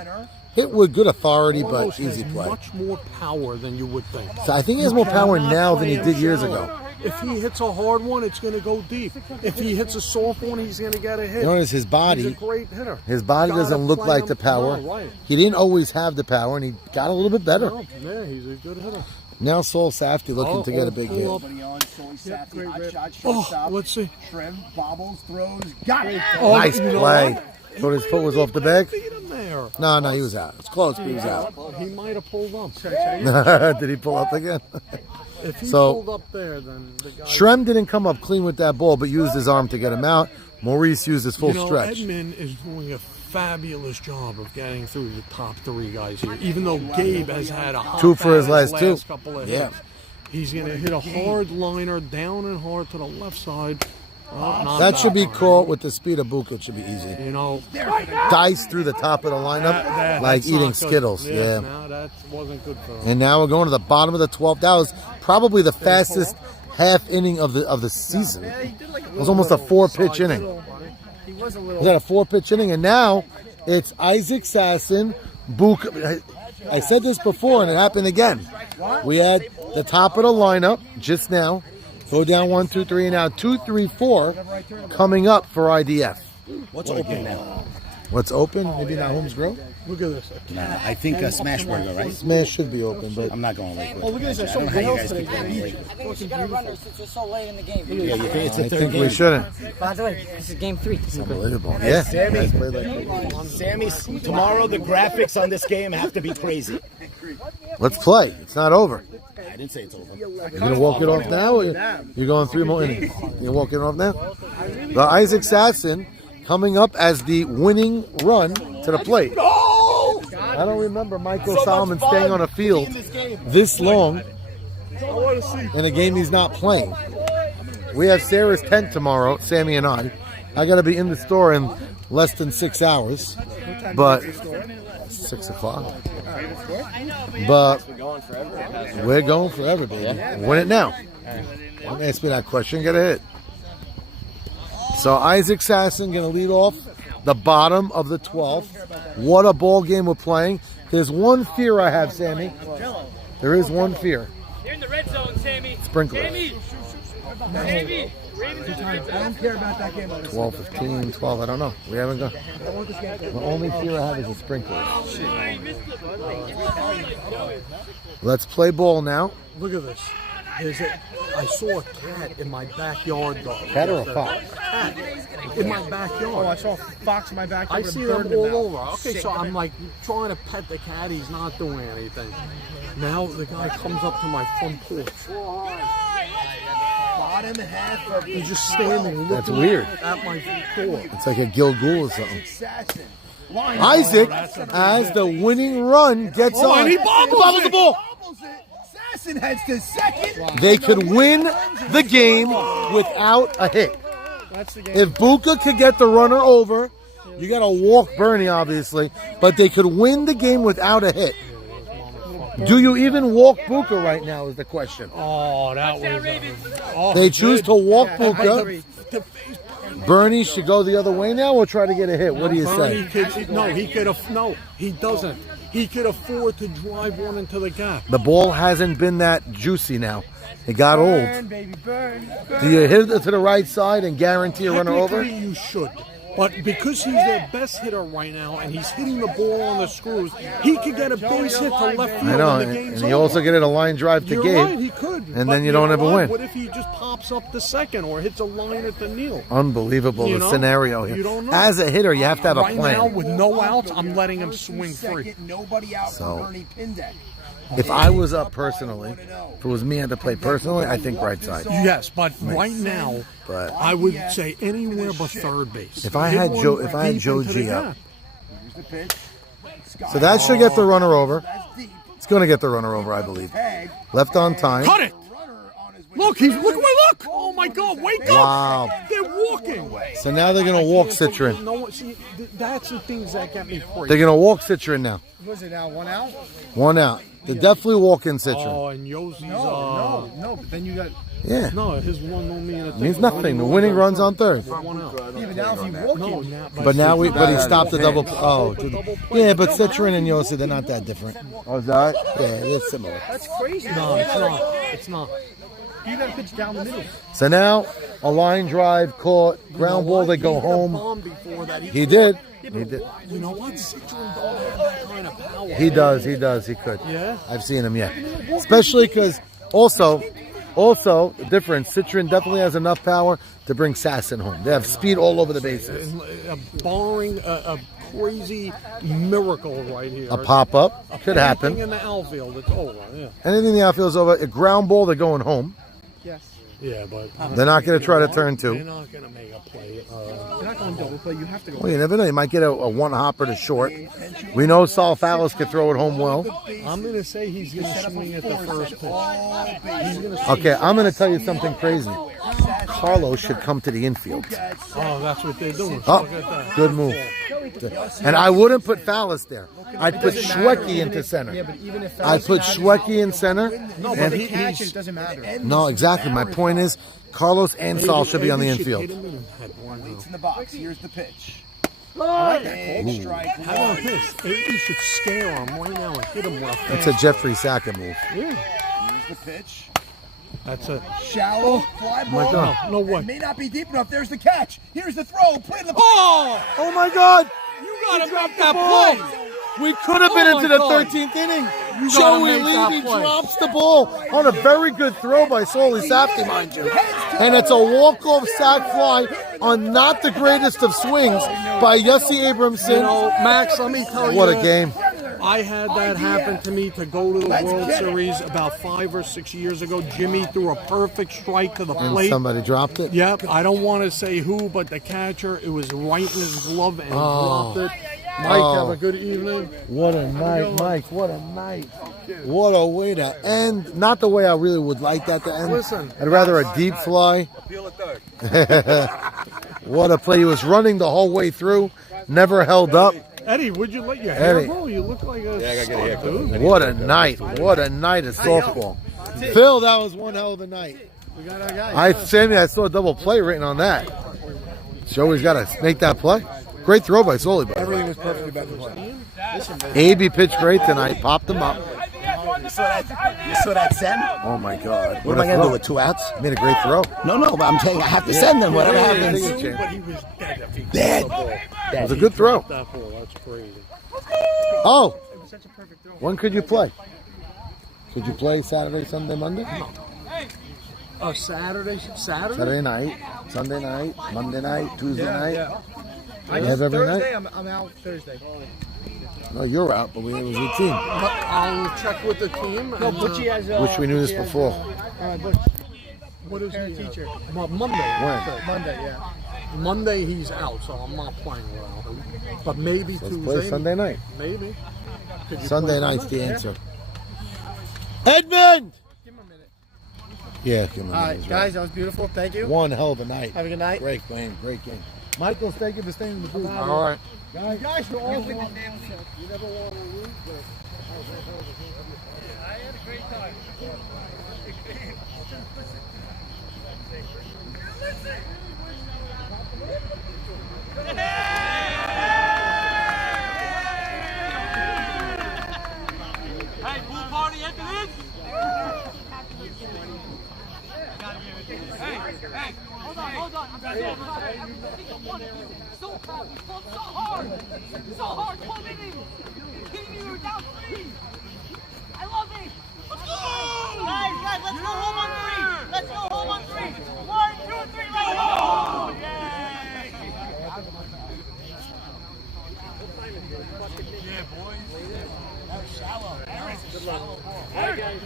hit with good authority, but Carlos easy has play. much more power than you would think. So I think he has more power now than he did years ago. If he hits a hard one, it's going to go deep. If he hits a soft one, he's going to get a hit. Notice his He's a body. great hitter. His body Gotta doesn't look play like him- the power. No, right. He didn't always have the power, and he got a little bit better. No, yeah, he's a good hitter. Now Saul Safdie looking to get a big hit. pull up. Oh, let's see. Trim, bobbles, throws, got it. Oh, Nice you know play. what? Thought his foot was off the bag. Beat him there. No, he was out. It's close, but he was out. He might have pulled up. Did he pull up again? If he So- pulled up there, then the guy. Shrem didn't come up clean with that ball, but used his arm to get him out. Maurice used his full You know, stretch. Edmund is doing a fabulous job of getting through the top three guys here. Even though Gabe has had a hot Two for his bat last two. couple of Yeah. hits. He's going to hit a hard liner down and hard to the left side. Well, not That should be far. caught with the speed of Buka. It should be easy. You know, Dice through the top of the lineup like that's eating not good. Skittles. Yeah. No, that wasn't good for him. And now we're going to the bottom of the 12th. That was probably the fastest half inning of the season. It was almost a 4-pitch inning. He was a Was little. that a 4-pitch inning? And now it's Isaac Sasson, Buka. I said this before, and it happened again. We had the top of the lineup just now. Go down 1, 2, 3, and now 2, 3, 4 coming up for IDF. What's open now? What's open? Maybe not Holmes Grill? Look at this. Nah, I think a Smash Burger, right? Smash should be open, but I'm not going Lakewood. Oh, look at this. I I saw don't know how you Bales guys today. keep going Lakewood. I think we should get a runner since we're so late in the game. Yeah, you think it's the I third think game? we shouldn't. By the way, this is game 3. Unbelievable. Yeah. Sammy, Guys played like- Sammy, tomorrow the graphics on this game have to be crazy. Let's play. It's not over. I didn't say it's over. You're going to walk it off now? Or you're going 3 more innings? You're walking it off now? The Isaac Sasson coming up as the winning run to the plate. I don't remember Michael Solomon staying on a field this long in a game he's not playing. We have Sarah's tent tomorrow, Sammy and I. I got to be in the store in less than 6 hours, but 6 o'clock. But we're going forever, baby. Win it now. Don't ask me that question. Get a hit. So Isaac Sasson going to lead off the bottom of the 12th. What a ball game we're playing. There's one fear I have, Sammy. There is one fear. You're in the red zone, Sammy. Sprinklers. Sammy. Sammy. Ravens in the red zone. I don't care about that game. 12, 15, 12, I don't know. We haven't gone. The only fear I have is the sprinklers. Let's play ball now. Look at this. I saw a cat in my backyard. Cat or a fox? Cat in my backyard. Oh, I saw a fox in my backyard. I see them all over. Okay, so I'm like trying to pet the cat. He's not doing anything. Now the guy comes up to my front porch. Bottom half of He's just standing looking That's weird. at my door. It's like a Gilgul or something. Sasson. Isaac, as the winning run gets on, and he bobbles the ball. Bobbles it. Sasson heads to second. They could win the game without a hit. That's the game. If Buka could get the runner over, you got to walk Bernie, obviously, but they could win the game without a hit. Do you even walk Buka right now is the question. Oh, that was. They choose to walk Buka. Bernie should go the other way now or try to get a hit. What do you say? He doesn't. He could afford to drive one into the gap. The ball hasn't been that juicy now. It got old. Burn, baby, burn. Do you hit it to the right side and guarantee a runner over? Technically, you should. But because he's their best hitter right now and he's hitting the ball on the screws, he could get a base hit to left field I know, and the and game's he over. also get it a line drive to You're Gabe. right, he could. And But then you don't know ever what? win. What if he just pops up the second or hits a line at the kneel? Unbelievable You the know? scenario You here. don't know. As a hitter, you have to have a Right now, plan. with no outs, I'm letting him swing free. Second, nobody out So- from Bernie Pindek. If I was up personally, if it was me I had to play personally, I think right side. Yes, but right now, But I would say anywhere but third base. if I Hit had one Joe, if I had deep Joe into the G up, gap. Here's the pitch. so that should get the runner over. That's deep. It's going to get the runner over, I believe. Tag. Left on time. Cut it! Runner on his way. Look, look! Oh my God, wake Wow. up! They're walking. So now they're going to walk Citron. No, see, that's the things that get me crazy. They're going to walk Citron now. Was it now 1 out? 1 out. They're definitely walking Citron. Oh, and Yossi's, No. But then you got. Yeah. no, his one don't mean anything. Means nothing. The winning run's on third. 1 out. Even now, if you walk No, it. But now but he stopped the double. Oh, yeah, but Citron and Yossi, they're not that different. Oh, is that? Yeah, they're similar. That's crazy. No, it's not. It's not. You got to pitch down the middle. So now a line drive caught, ground ball, they go He hit a home. bomb before that. He did. He did. You know what? Citron don't have that kind of power. He does. He could. Yeah? I've seen him, yeah. Especially because also, the difference, Citron definitely has enough power to bring Sasson home. They have speed all over the bases. Barring a crazy miracle right here. A pop-up could happen. Anything in the outfield, it's over. Yeah. Anything in the outfield is over. A ground ball, they're going home. Yeah, but They're not going to try to turn they're two. not going to make a play. You're not going to double play. You have to go. Well, you never know. You might get a one-hopper to short. We know Saul Fallis could throw it home well. I'm going to say he's going to swing at the first pitch. He's going to. Okay, I'm going to tell you something crazy. Carlos should come to the infield. Oh, that's what they're doing. Oh, Look at that. good move. And I wouldn't put Fallis there. I'd put Schwecky into center. I'd put Schwecky in center. No, And but he's. It doesn't matter. no, exactly. My point is, Carlos and Saul should be on the Hit infield. him in the head. Why not? It's in the box. Here's the pitch. How about this? AB should scare him right now and hit him with a That's a Jeffrey Sacker move. Yeah. Here's the pitch. That's a Shallow fly my ball. God. No way. It may not be deep enough. There's the catch. Here's the throw. Play the. Oh my God! You gotta drop that play. We could have been Oh into my the God. 13th inning. You gotta Joey make that Levy play. drops the ball on a very good throw by Soli Safety, mind you. And it's a walk-off sack fly on not the greatest of swings by Yossi Abramson. You know, Max, let me tell you. What a game. I had that happen to me to go to the World Series about 5 or 6 years ago. Jimmy threw a perfect strike to the And plate. somebody dropped it. Yep, I don't want to say who, but the catcher, it was right in his glove and he dropped it. Mike, have a good evening. What a night, Mike. What a night. What a way to end. Not the way I really would like that to end. Listen. I'd rather a deep fly. Appeal a third. What a play. He was running the whole way through. Never held up. Eddie, would you let your hair Eddie. grow? You look like a Yeah, I gotta get a stud, haircut. dude. What a night. What a night of softball. Phil, that was one hell of a night. We got our guy. Sammy, I saw a double play written on that. Joey's got to make that play. Great throw by Soli, by the way. Everything was perfectly about the play. AB pitched great tonight. Popped him up. You saw that send? Oh, my God. What am I going to do with 2 outs? Made a great throw. No, but I'm saying I have to send them. Whatever happens. But he was dead if he Dead. caught the ball. It was a good throw. That ball, that's crazy. Oh, when could you play? Could you play Saturday, Sunday, Monday? Oh, Saturday? Saturday night, Sunday night, Monday night, Tuesday night. I You have every Thursday, night? I'm out Thursday. No, you're out, but it was routine. I'll check with the team. No, and, Butchie has. Wish we knew this Butchie has, before. Butch, what is parent he? teacher. Monday. When? Monday, yeah. Monday he's out, so I'm not playing without him. But maybe Let's Tuesday. play Sunday night. Maybe. Could you Sunday play night's Sunday? the answer. Edmund! Give him a minute. Yeah, give him a All minute. right, guys, that was beautiful. Thank you. One hell of a night. Have a good night. Great game, great game. Michael, thank you for staying in the booth. All right. Guys, we're all You never want to lose, but I had a great time. Hey, pool party after this? Hey, hold on. I'm so proud of every single one of you. So proud. We fought so hard. So hard, 12 innings. Kidding me, we were down 3. I love it. Let's go! Guys, let's go home on 3. Let's go home on 3. 1, 2, 3, let's go! Yay! Yeah, boys. That was shallow. Good luck. All right, guys.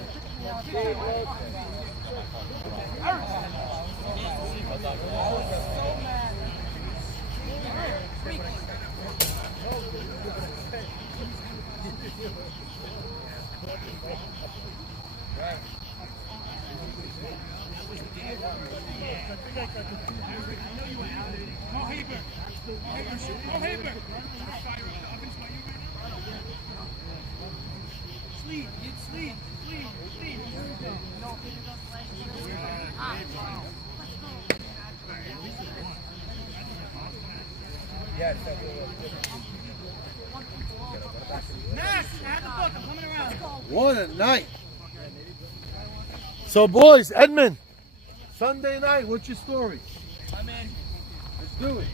What a night. So, boys, Edmund, Sunday night, what's your story? I'm in. Let's do it.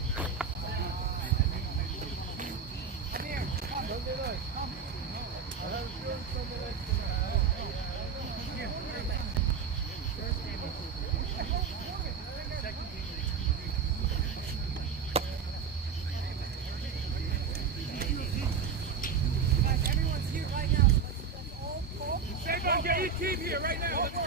Everyone get your team here right now. Let's go.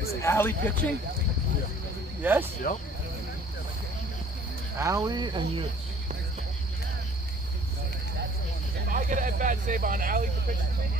Is Allie pitching? Yes? Yep. Allie and you. If I get an at-bat save on Allie to pitch to me,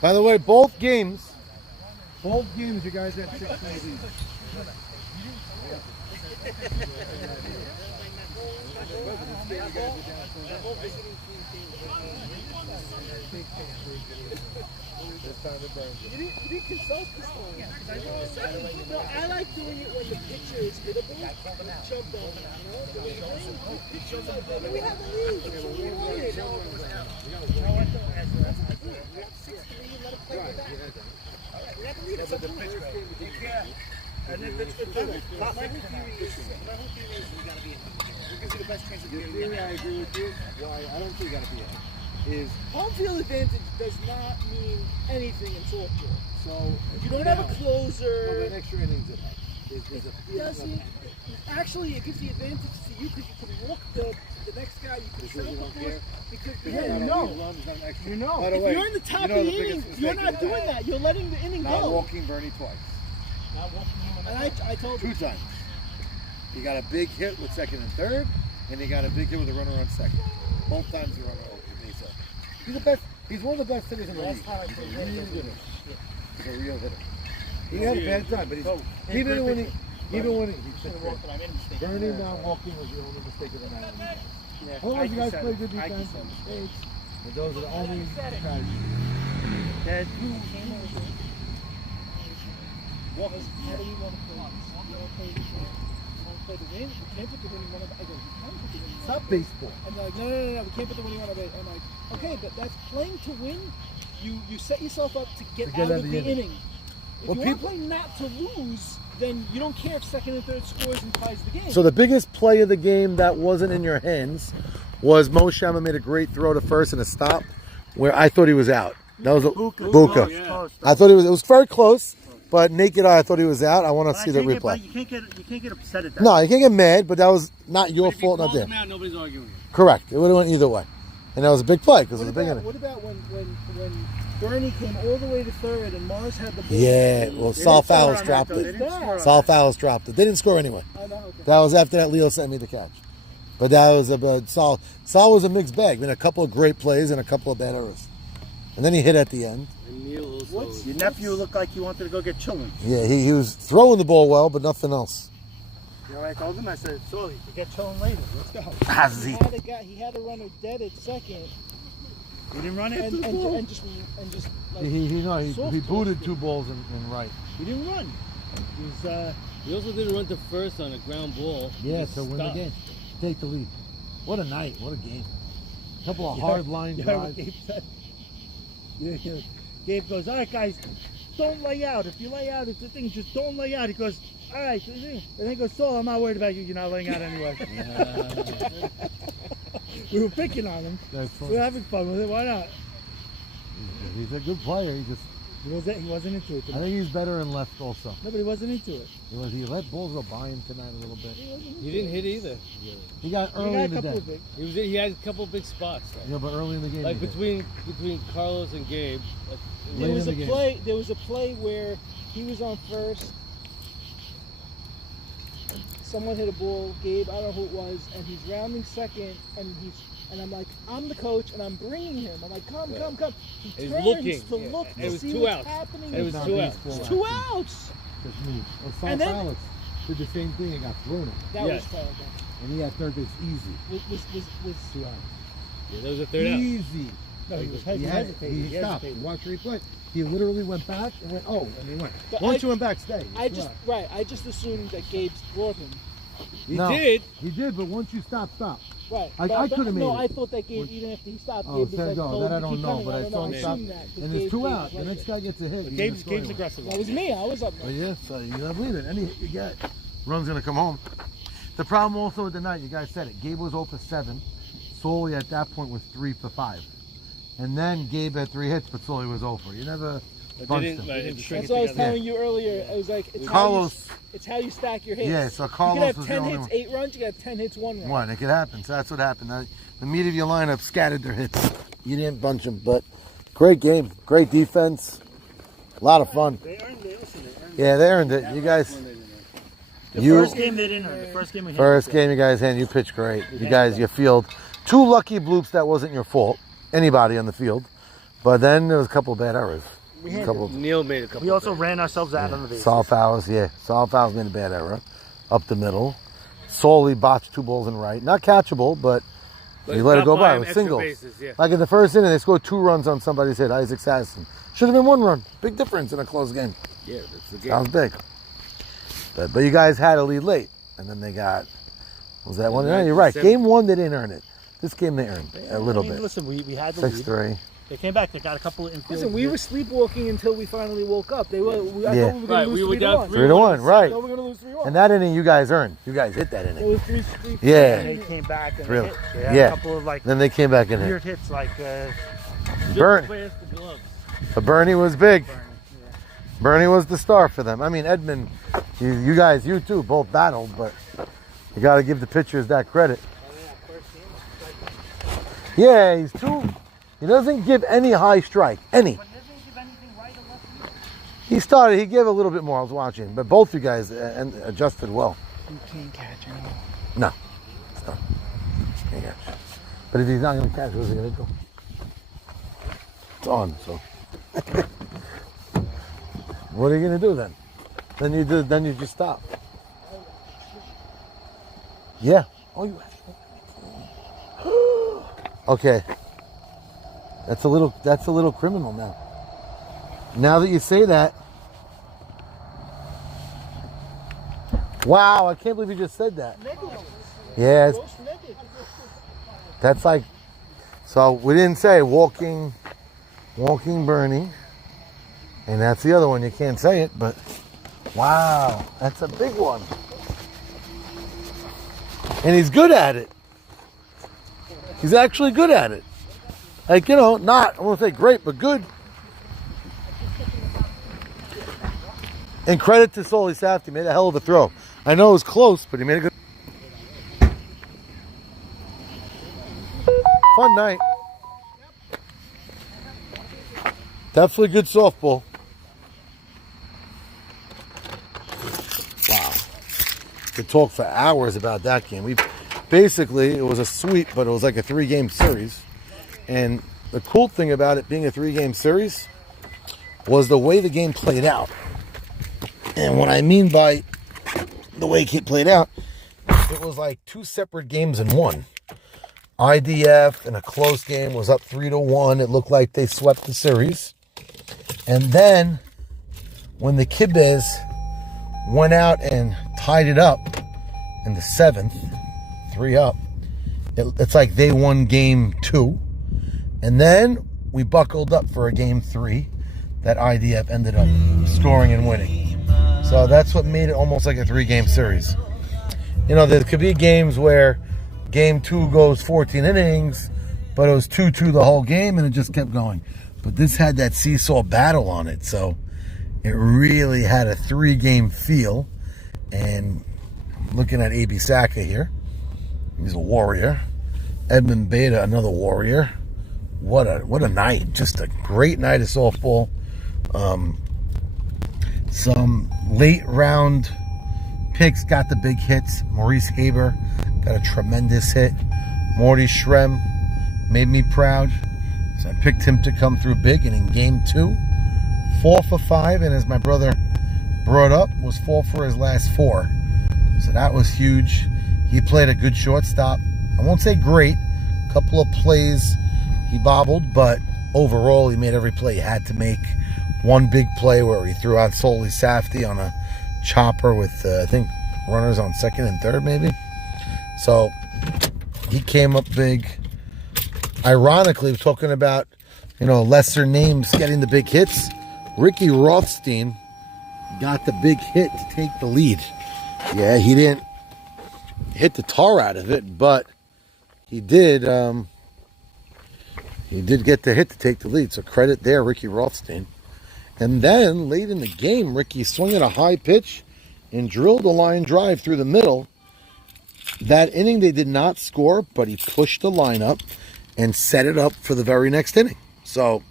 By the way, both games, you guys had 6 lead. You didn't consult this one. No, I like doing it when the picture is hittable. Jump on it, you know? The way we have the lead. That's what we wanted. We have 6-3 and let it play with that. We have to lead it. And if it's my whole theory is we gotta be in. It gives you the best chance of getting in. I agree with you. Why I don't think you gotta be in. Is home field advantage does not mean anything in softball. so If you don't have a closer, no, but extra innings it has. it doesn't. Actually, it gives the advantage to you because you can walk the next guy. You can set up the course because you know. You know. By the If way, you're in the top you know of the biggest inning, mistake you're not you doing have? that. You're letting the inning Not go. walking Bernie twice. And I told 2 you. times. You got a big hit with second and third, and you got a big hit with a runner on second. Both times the runner opened base up. He's the best. He's one of the best hitters in the league. He's a real hitter. He's a real hitter. He had a bad time, but he's even when he Bernie not walking was the only mistake of the night. As long as you guys play good defense and mistakes, but those are the only strategies. It's not baseball. And they're like, no, we can't put the winning run away. I'm like, okay, but that's playing to win. You set yourself up to get out of the inning. If Well, you want to play not to lose, then you don't care if second and third scores and ties the game. So the biggest play of the game that wasn't in your hands was Mo Shama made a great throw to first and a stop where I thought he was out. That was a Buka. Yeah. I thought it was very close, but naked eye I thought he was out. I want to see the replay. You can't get upset at that. No, you can't get mad, but that was not your fault, not there. Nobody's arguing. Correct. It would have went either way. And that was a big play because it was a big inning. What about when Bernie came all the way to third and Mars had the ball? Yeah, well, Saul Fowles dropped it. Saul Fowles dropped it. They didn't score anyway. I know, okay. That was after that Leo sent me the catch. But that was Saul was a mixed bag. I mean, a couple of great plays and a couple of bad errors. And then he hit at the end. Your nephew looked like he wanted to go get children. Yeah, he was throwing the ball well, but nothing else. You know what I told him? I said, Sully, you get children later. Let's go. He had a runner dead at second. He didn't run after And the ball. just like He booted 2 balls and right. He didn't run. He was, He also didn't run to first on a ground ball. Yeah, He to win the stopped. game. Take the lead. What a night. What a game. A couple of hard line drives. Gabe said. Gabe goes, all right, guys, don't lay out. If you lay out, it's the thing, just don't lay out. He goes, all right. And then he goes, Saul, I'm not worried about you. You're not laying out anyway. We were picking on him. That's We funny. were having fun with it. Why not? He's a good player. He just He wasn't into it. I think he's better in left also. No, but he wasn't into it. He let balls go by him tonight a little bit. He didn't hit either. He got early in the day. He had a couple of big spots. Though. Yeah, but early in the game. Like between Carlos and Gabe. There was a play where he was on first. Someone hit a ball, Gabe, I don't know who it was, and he's rounding second, and I'm like, I'm the coach, and I'm bringing him. I'm like, come. He turns looking. to look It to was see 2 what's outs. happening. It was 2 outs. It's 2 outs. Just me. Well, And then- Alex did the same thing and got thrown it. That was terrible. And he had third base easy. Was 2 outs. Yeah, that was a third out. Easy. No, he was He hesitating. stopped. hesitated. Watch replay. He literally went back and went, oh, and he went. But Once I- you went back, stay. I just assumed that Gabe brought him. He did. He did, but once you stop. Right. I could have made No, it. I thought that Gabe, even after he stopped, Oh, Gabe was like, no, told that I him to don't keep know, coming. but I saw him I stop. assumed that. And there's 2 outs. The next guy gets a hit. Gabe's aggressive. That was me. I was up But there. yeah, so you gotta believe it. Any hit you get, run's gonna come home. The problem also with the night, you guys said it. Gabe was 0 for 7. Solely at that point was 3 for 5. And then Gabe had 3 hits, but Solely was 0 for. You never bunched him. That's what I was telling you earlier. I was like, Carlos. It's how you stack your hits. Yeah, so Carlos you could was have the 10 only hits, one. 8 runs. You got 10 hits, 1 run. One, it could happen. So that's what happened. The meat of your lineup scattered their hits. You didn't bunch them, but great game, great defense, a lot of fun. They earned Yeah, they earned it. You guys, first game they didn't earn. The first game we had. first game you guys had, you pitched great. You guys, your field, 2 lucky bloops that wasn't your fault. Anybody on the field, but then there was a couple of bad errors. Neil made a couple. We also ran ourselves out on the base. Saul Fowles, Saul Fowles made a bad error up the middle. Solely botched 2 balls in right, not catchable, but you let it go by. It was singles. Like in the first inning, they scored 2 runs on somebody's hit. Isaac Sasson should have been 1 run. Big difference in a close game. Yeah, that's the game. Sounds big. But you guys had a lead late, and then they got. Was that one? No, you're right. Game 1, they didn't earn it. This game they earned a little bit. Listen, we had the lead. 6-3. They came back. They got a couple of infield. Listen, we were sleepwalking until we finally woke up. I thought we were Yeah. going to lose 3-1. 3-1, right? So we're going to lose 3-1. And that inning, you guys earned. You guys hit that It inning. was 3-3. Yeah. And they came back and Really? hit. They had Yeah. a couple of like Then they came back and weird hit. hits, like Bernie. But Bernie was big. Bernie was the star for them. I mean, Edmund, you guys, you two, both battled, but you got to give the pitchers that credit. Yeah, he's too. He doesn't give any high strike. Any. He started. He gave a little bit more. I was watching, but both you guys adjusted well. You can't catch anymore. No, it's not. Can't catch. But if he's not going to catch, what's he going to do? It's on. So, what are you going to do then? Then you just stop. Yeah. Oh, you. Okay. That's a little criminal now. Now that you say that. Wow, I can't believe you just said that. Yeah, that's like, so we didn't say walking Bernie, and that's the other one, you can't say it, but wow, that's a big one. And he's good at it. He's actually good at it. Like, not, I won't say great, but good. And credit to Solly Safety, made a hell of a throw. I know it was close, but he made a good. Fun night. Definitely good softball. Wow. Could talk for hours about that game. Basically, it was a sweep, but it was like a 3-game series. And the cool thing about it being a 3-game series was the way the game played out. And what I mean by the way it played out, it was like 2 separate games in one. IDF in a close game was up 3-1. It looked like they swept the series. And then when the Kibbes went out and tied it up in the 7th, 3-up, it's like they won game 2. And then we buckled up for a game 3 that IDF ended up scoring and winning. So that's what made it almost like a 3-game series. There could be games where game 2 goes 14 innings, but it was 2-2 the whole game and it just kept going. but this had that seesaw battle on it, so it really had a 3-game feel. And looking at A.B. Saka here, he's a warrior. Edmund Beta, another warrior. What a night! Just a great night of softball. Some late round picks got the big hits. Maurice Haber got a tremendous hit. Morty Shrem made me proud, so I picked him to come through big. And in game 2, 4 for 5, and as my brother brought up, was 4 for his last 4. So that was huge. He played a good shortstop. I won't say great. A couple of plays he bobbled, but overall he made every play he had to make. One big play where he threw out Solly Safdie on a chopper with, I think, runners on second and third, maybe. So he came up big. Ironically, we're talking about, lesser names getting the big hits. Ricky Rothstein got the big hit to take the lead. Yeah, he didn't hit the tar out of it, but he did get the hit to take the lead. So credit there, Ricky Rothstein. And then late in the game, Ricky swung at a high pitch and drilled a line drive through the middle. That inning they did not score, but he pushed the line up and set it up for the very next inning. So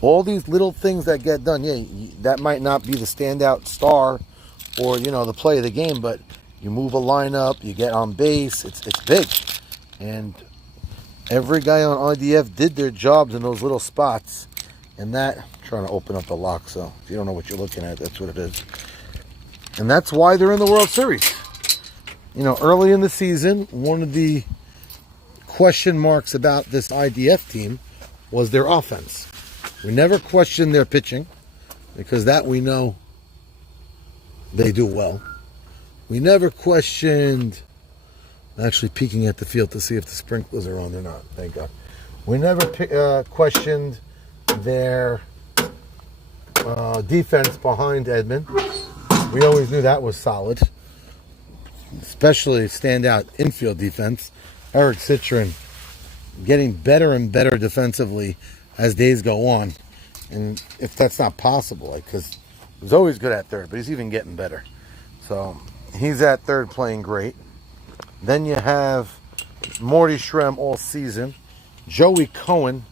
all these little things that get done, that might not be the standout star or, the play of the game, but you move a lineup, you get on base, it's big. And every guy on IDF did their jobs in those little spots. And that, I'm trying to open up the lock, so if you don't know what you're looking at, that's what it is. And that's why they're in the World Series. Early in the season, one of the question marks about this IDF team was their offense. We never questioned their pitching, because that we know they do well. We never questioned actually peeking at the field to see if the sprinklers are on or not. Thank God. We never questioned their defense behind Edmund. We always knew that was solid. Especially standout infield defense. Eric Citron getting better and better defensively as days go on. And if that's not possible, because he's always good at third, but he's even getting better. So he's at third playing great. Then you have Morty Shrem all season. Joey Cohen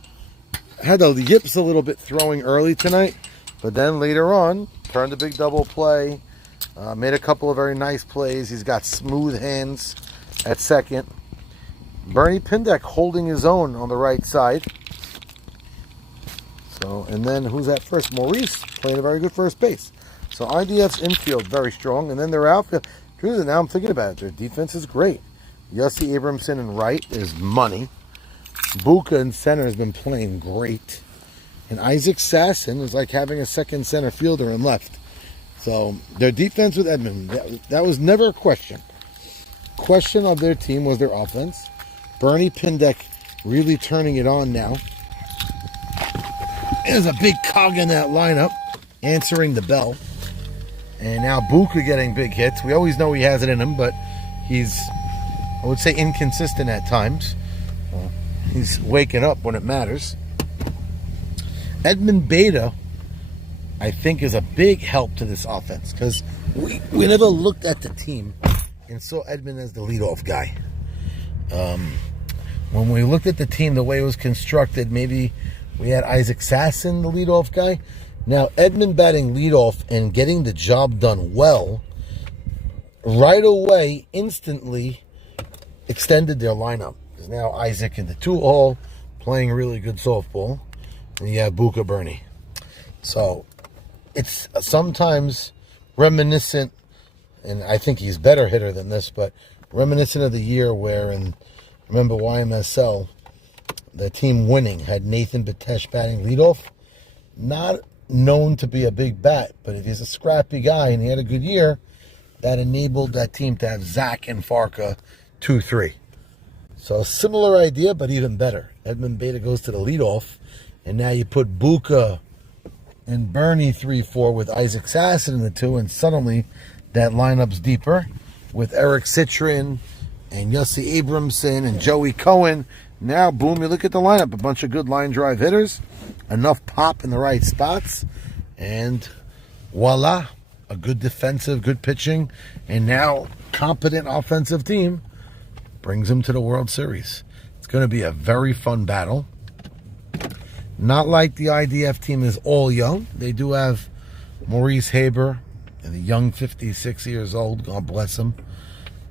had the yips a little bit throwing early tonight, but then later on turned a big double play. Made a couple of very nice plays. He's got smooth hands at second. Bernie Pindek holding his own on the right side. So, and then who's at first? Maurice playing a very good first base. So IDF's infield very strong, and then their outfield. Truly, now I'm thinking about it, their defense is great. Yossi Abramson in right is money. Buka in center has been playing great. And Isaac Sasson is like having a second center fielder in left. So their defense with Edmund, that was never a question. Question of their team was their offense. Bernie Pindek really turning it on now. There's a big cog in that lineup, answering the bell. And now Buka getting big hits. We always know he has it in him, but he's, I would say, inconsistent at times. He's waking up when it matters. Edmund Beta, I think, is a big help to this offense, because we never looked at the team and saw Edmund as the leadoff guy. When we looked at the team, the way it was constructed, maybe we had Isaac Sasson, the leadoff guy. Now, Edmund batting leadoff and getting the job done well, right away, instantly extended their lineup. Because now Isaac in the 2-hole, playing really good softball. And you have Buka Bernie. So it's sometimes reminiscent, and I think he's better hitter than this, but reminiscent of the year where, and remember YMSL, the team winning had Nathan Batesh batting leadoff. Not known to be a big bat, but if he's a scrappy guy and he had a good year, that enabled that team to have Zach and Farka 2-3. So similar idea, but even better. Edmund Beta goes to the leadoff, and now you put Buka and Bernie 3-4 with Isaac Sasson in the 2, and suddenly that lineup's deeper with Eric Citron and Yossi Abramson and Joey Cohen Now, boom, you look at the lineup. A bunch of good line drive hitters. Enough pop in the right spots. And voila, a good defensive, good pitching, and now competent offensive team brings them to the World Series. It's going to be a very fun battle. Not like the IDF team is all young. They do have Maurice Haber, and the young 56 years old. God bless him.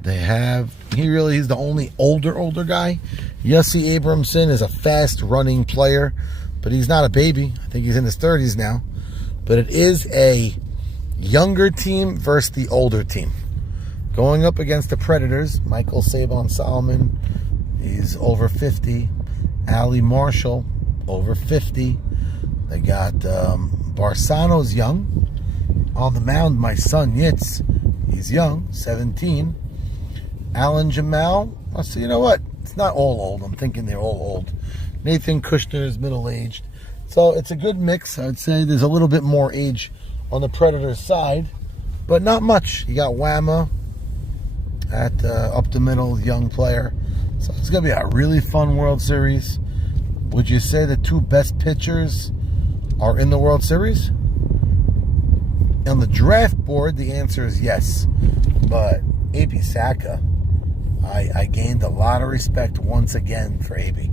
They have, he's the only older guy. Yossi Abramson is a fast-running player, but he's not a baby. I think he's in his 30s now. But it is a younger team versus the older team. Going up against the Predators, Michael Sabon Solomon, he's over 50. Ali Marshall, over 50. They got Barsano's young. On the mound, my son Yitz, he's young, 17. Alan Jamal, so you know what? It's not all old. I'm thinking they're all old. Nathan Kushner is middle-aged. So it's a good mix. I would say there's a little bit more age on the Predators side, but not much. You got Whamma at up the middle, young player. So it's going to be a really fun World Series. Would you say the two best pitchers are in the World Series? On the draft board, the answer is yes. But A.B. Saka, I gained a lot of respect once again for A.B.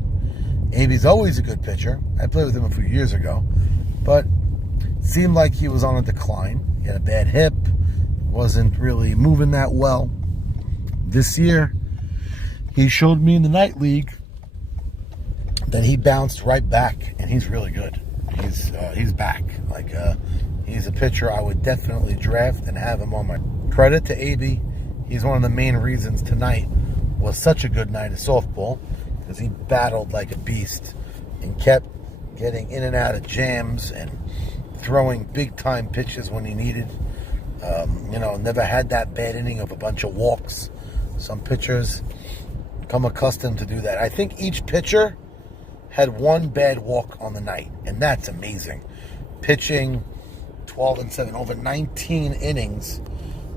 A.B.'s always a good pitcher. I played with him a few years ago. But it seemed like he was on a decline. He had a bad hip. Wasn't really moving that well. This year, he showed me in the night league that he bounced right back, and he's really good. He's back. He's a pitcher I would definitely draft and have him on my credit to AB. He's one of the main reasons tonight was such a good night of softball, because he battled like a beast and kept getting in and out of jams and throwing big-time pitches when he needed. Never had that bad inning of a bunch of walks. Some pitchers come accustomed to do that. I think each pitcher had one bad walk on the night, and that's amazing. Pitching 12-7 over 19 innings,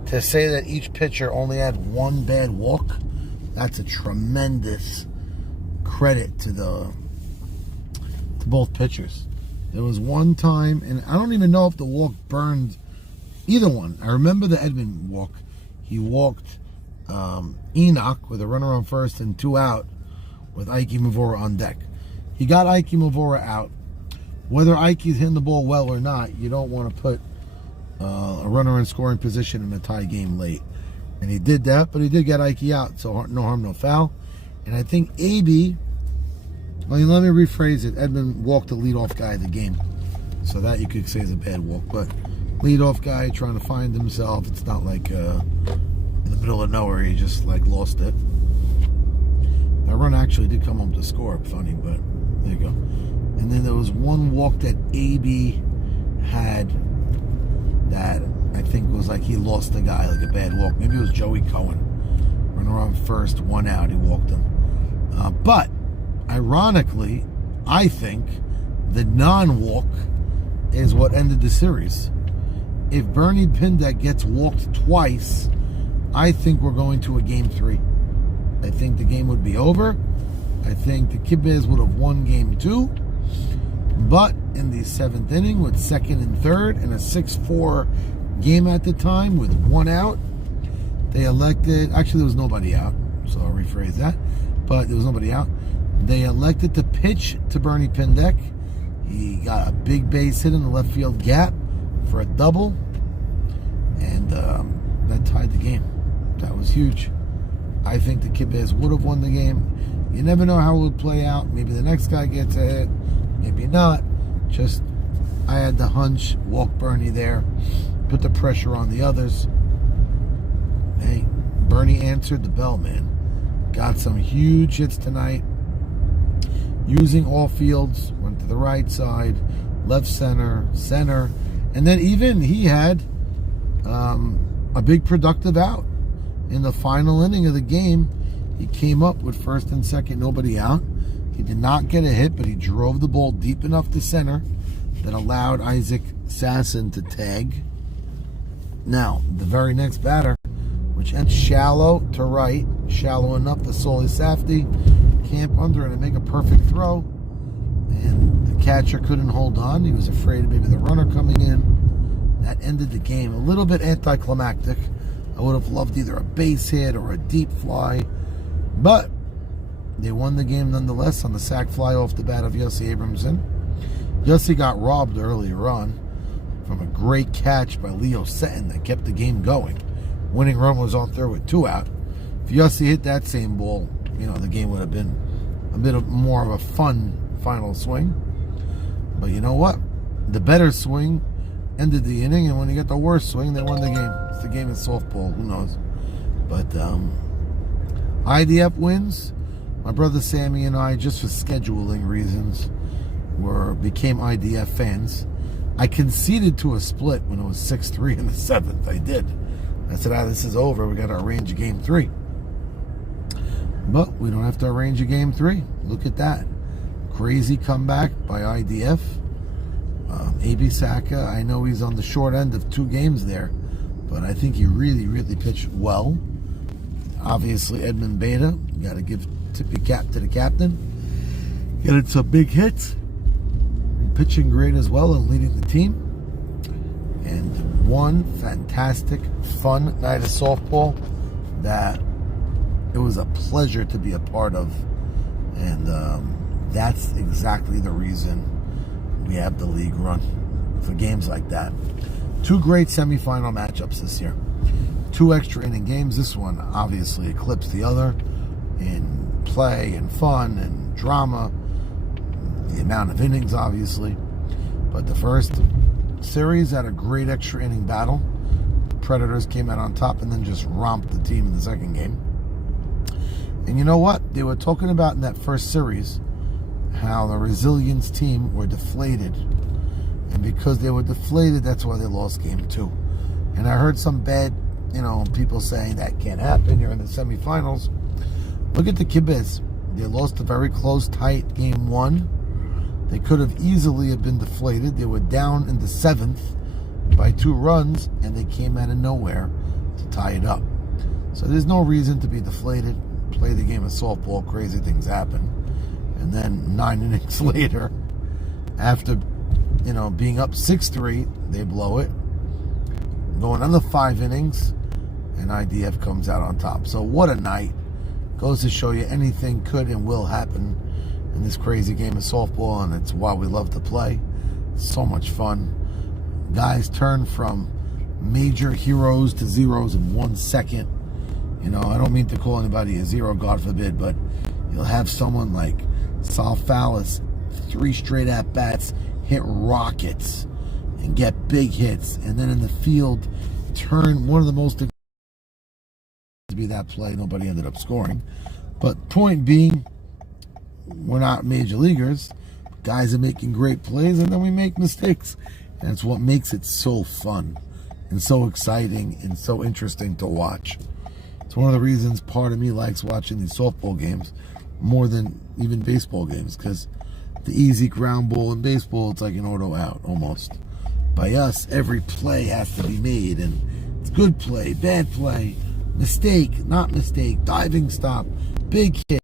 to say that each pitcher only had one bad walk, that's a tremendous credit to both pitchers. There was one time, and I don't even know if the walk burned either one. I remember the Edmund walk. He walked Enoch with a runner on first and 2 out with Ike Mavora on deck. He got Ike Mavora out. Whether Ike's hitting the ball well or not, you don't want to put a runner in scoring position in a tie game late. And he did that, but he did get Ike out, so no harm, no foul. And I think AB, let me rephrase it, Edmund walked the leadoff guy of the game. So that you could say is a bad walk. But leadoff guy trying to find himself, it's not like in the middle of nowhere, he just lost it. That run actually did come home to score, funny, but there you go. And then there was one walk that AB had that I think was like he lost the guy, like a bad walk. Maybe it was Joey Cohen. Runner on first, 1 out, he walked him. But, ironically, I think the non-walk is what ended the series. If Bernie Pindek gets walked twice, I think we're going to a Game 3. I think the game would be over. I think the Kibbes would have won Game 2. But in the 7th inning with 2nd and 3rd and a 6-4 game at the time with 1 out, they elected, actually there was nobody out, so I'll rephrase that, but there was nobody out. They elected to pitch to Bernie Pindek. He got a big base hit in the left field gap for a double, and that tied the game. That was huge. I think the Kibbes would have won the game. You never know how it would play out. Maybe the next guy gets a hit, maybe not. Just, I had the hunch, walk Bernie there, put the pressure on the others. Hey, Bernie answered the bell, man. Got some huge hits tonight. Using all fields, went to the right side, left center, and then even he had a big productive out. In the final inning of the game, he came up with 1st and 2nd, nobody out. He did not get a hit, but he drove the ball deep enough to center that allowed Isaac Sasson to tag. Now, the very next batter, which ends shallow to right, shallow enough to Soli Safdie, camp under it and make a perfect throw. And the catcher couldn't hold on. He was afraid of maybe the runner coming in. That ended the game. A little bit anticlimactic. I would have loved either a base hit or a deep fly. But they won the game nonetheless on the sac fly off the bat of Yossi Abramson. Yossi got robbed earlier on from a great catch by Leo Setton that kept the game going. Winning run was on third with 2 out. If Yossi hit that same ball, the game would have been a bit more of a fun final swing. But you know what? The better swing ended the inning, and when you get the worst swing, they won the game. It's the game of softball. Who knows? But IDF wins. My brother Sammy and I, just for scheduling reasons, became IDF fans. I conceded to a split when it was 6-3 in the 7th. I did. I said, this is over. We got to arrange a game 3. But we don't have to arrange a game 3. Look at that. Crazy comeback by IDF. A.B. Saka, I know he's on the short end of 2 games there, but I think he really, really pitched well. Obviously, Edmund Beta, you got to give tip your cap to the captain. Getting some big hits. Pitching great as well and leading the team. And one fantastic, fun night of softball that it was a pleasure to be a part of. And that's exactly the reason we have the league run for games like that. 2 great semifinal matchups this year. 2 extra inning games. This one obviously eclipsed the other in play and fun and drama. The amount of innings, obviously. But the first series had a great extra inning battle. The Predators came out on top and then just romped the team in the second game. And you know what? They were talking about in that first series how the Resilience team were deflated. And because they were deflated, that's why they lost game 2. And I heard some bad, people saying that can't happen. You're in the semifinals. Look at the kibbes. They lost a very close, tight game 1. They could have easily have been deflated. They were down in the 7th by 2 runs, and they came out of nowhere to tie it up. So there's no reason to be deflated. Play the game of softball. Crazy things happen. And then 9 innings later, after being up 6-3, they blow it. Go another 5 innings, and IDF comes out on top. So what a night. Goes to show you anything could and will happen in this crazy game of softball, and it's why we love to play. It's so much fun. Guys turn from major heroes to zeros in 1 second. I don't mean to call anybody a zero, God forbid, but you'll have someone like Sal Fallis, 3 straight at-bats, hit rockets and get big hits, and then in the field turn one of the most to be that play. Nobody ended up scoring, but point being, we're not major leaguers. Guys are making great plays, and then we make mistakes, and it's what makes it so fun and so exciting and so interesting to watch. It's one of the reasons part of me likes watching these softball games more than even baseball games, because the easy ground ball in baseball, it's like an auto out almost. By us, every play has to be made, and it's good play, bad play, mistake, not mistake, diving stop, big hit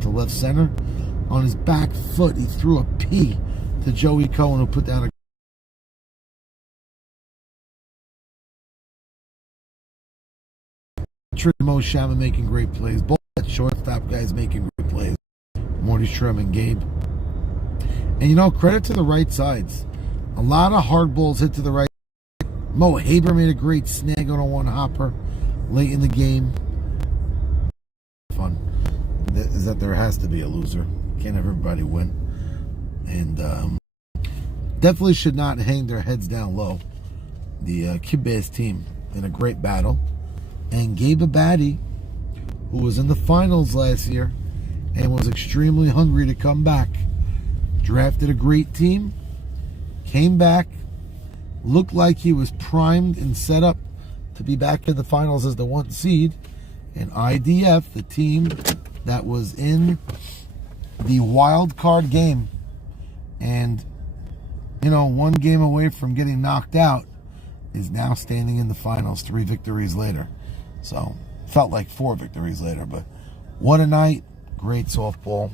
to left center. On his back foot, he threw a P to Joey Cohen, who put down a Mo Shama making great plays. Both shortstop guys making great plays. Morty Strum and Gabe. And credit to the right sides. A lot of hard balls hit to the right. Mo Haber made a great snag on a 1-hopper late in the game. Fun. Is that there has to be a loser. Can't have everybody win. And definitely should not hang their heads down low. The kibbes team in a great battle. And Gabe Abadi, who was in the finals last year and was extremely hungry to come back, drafted a great team, came back, looked like he was primed and set up to be back in the finals as the 1 seed. And IDF, the team that was in the wild card game and, 1 game away from getting knocked out, is now standing in the finals 3 victories later. So, felt like 4 victories later, but What a night. Great softball.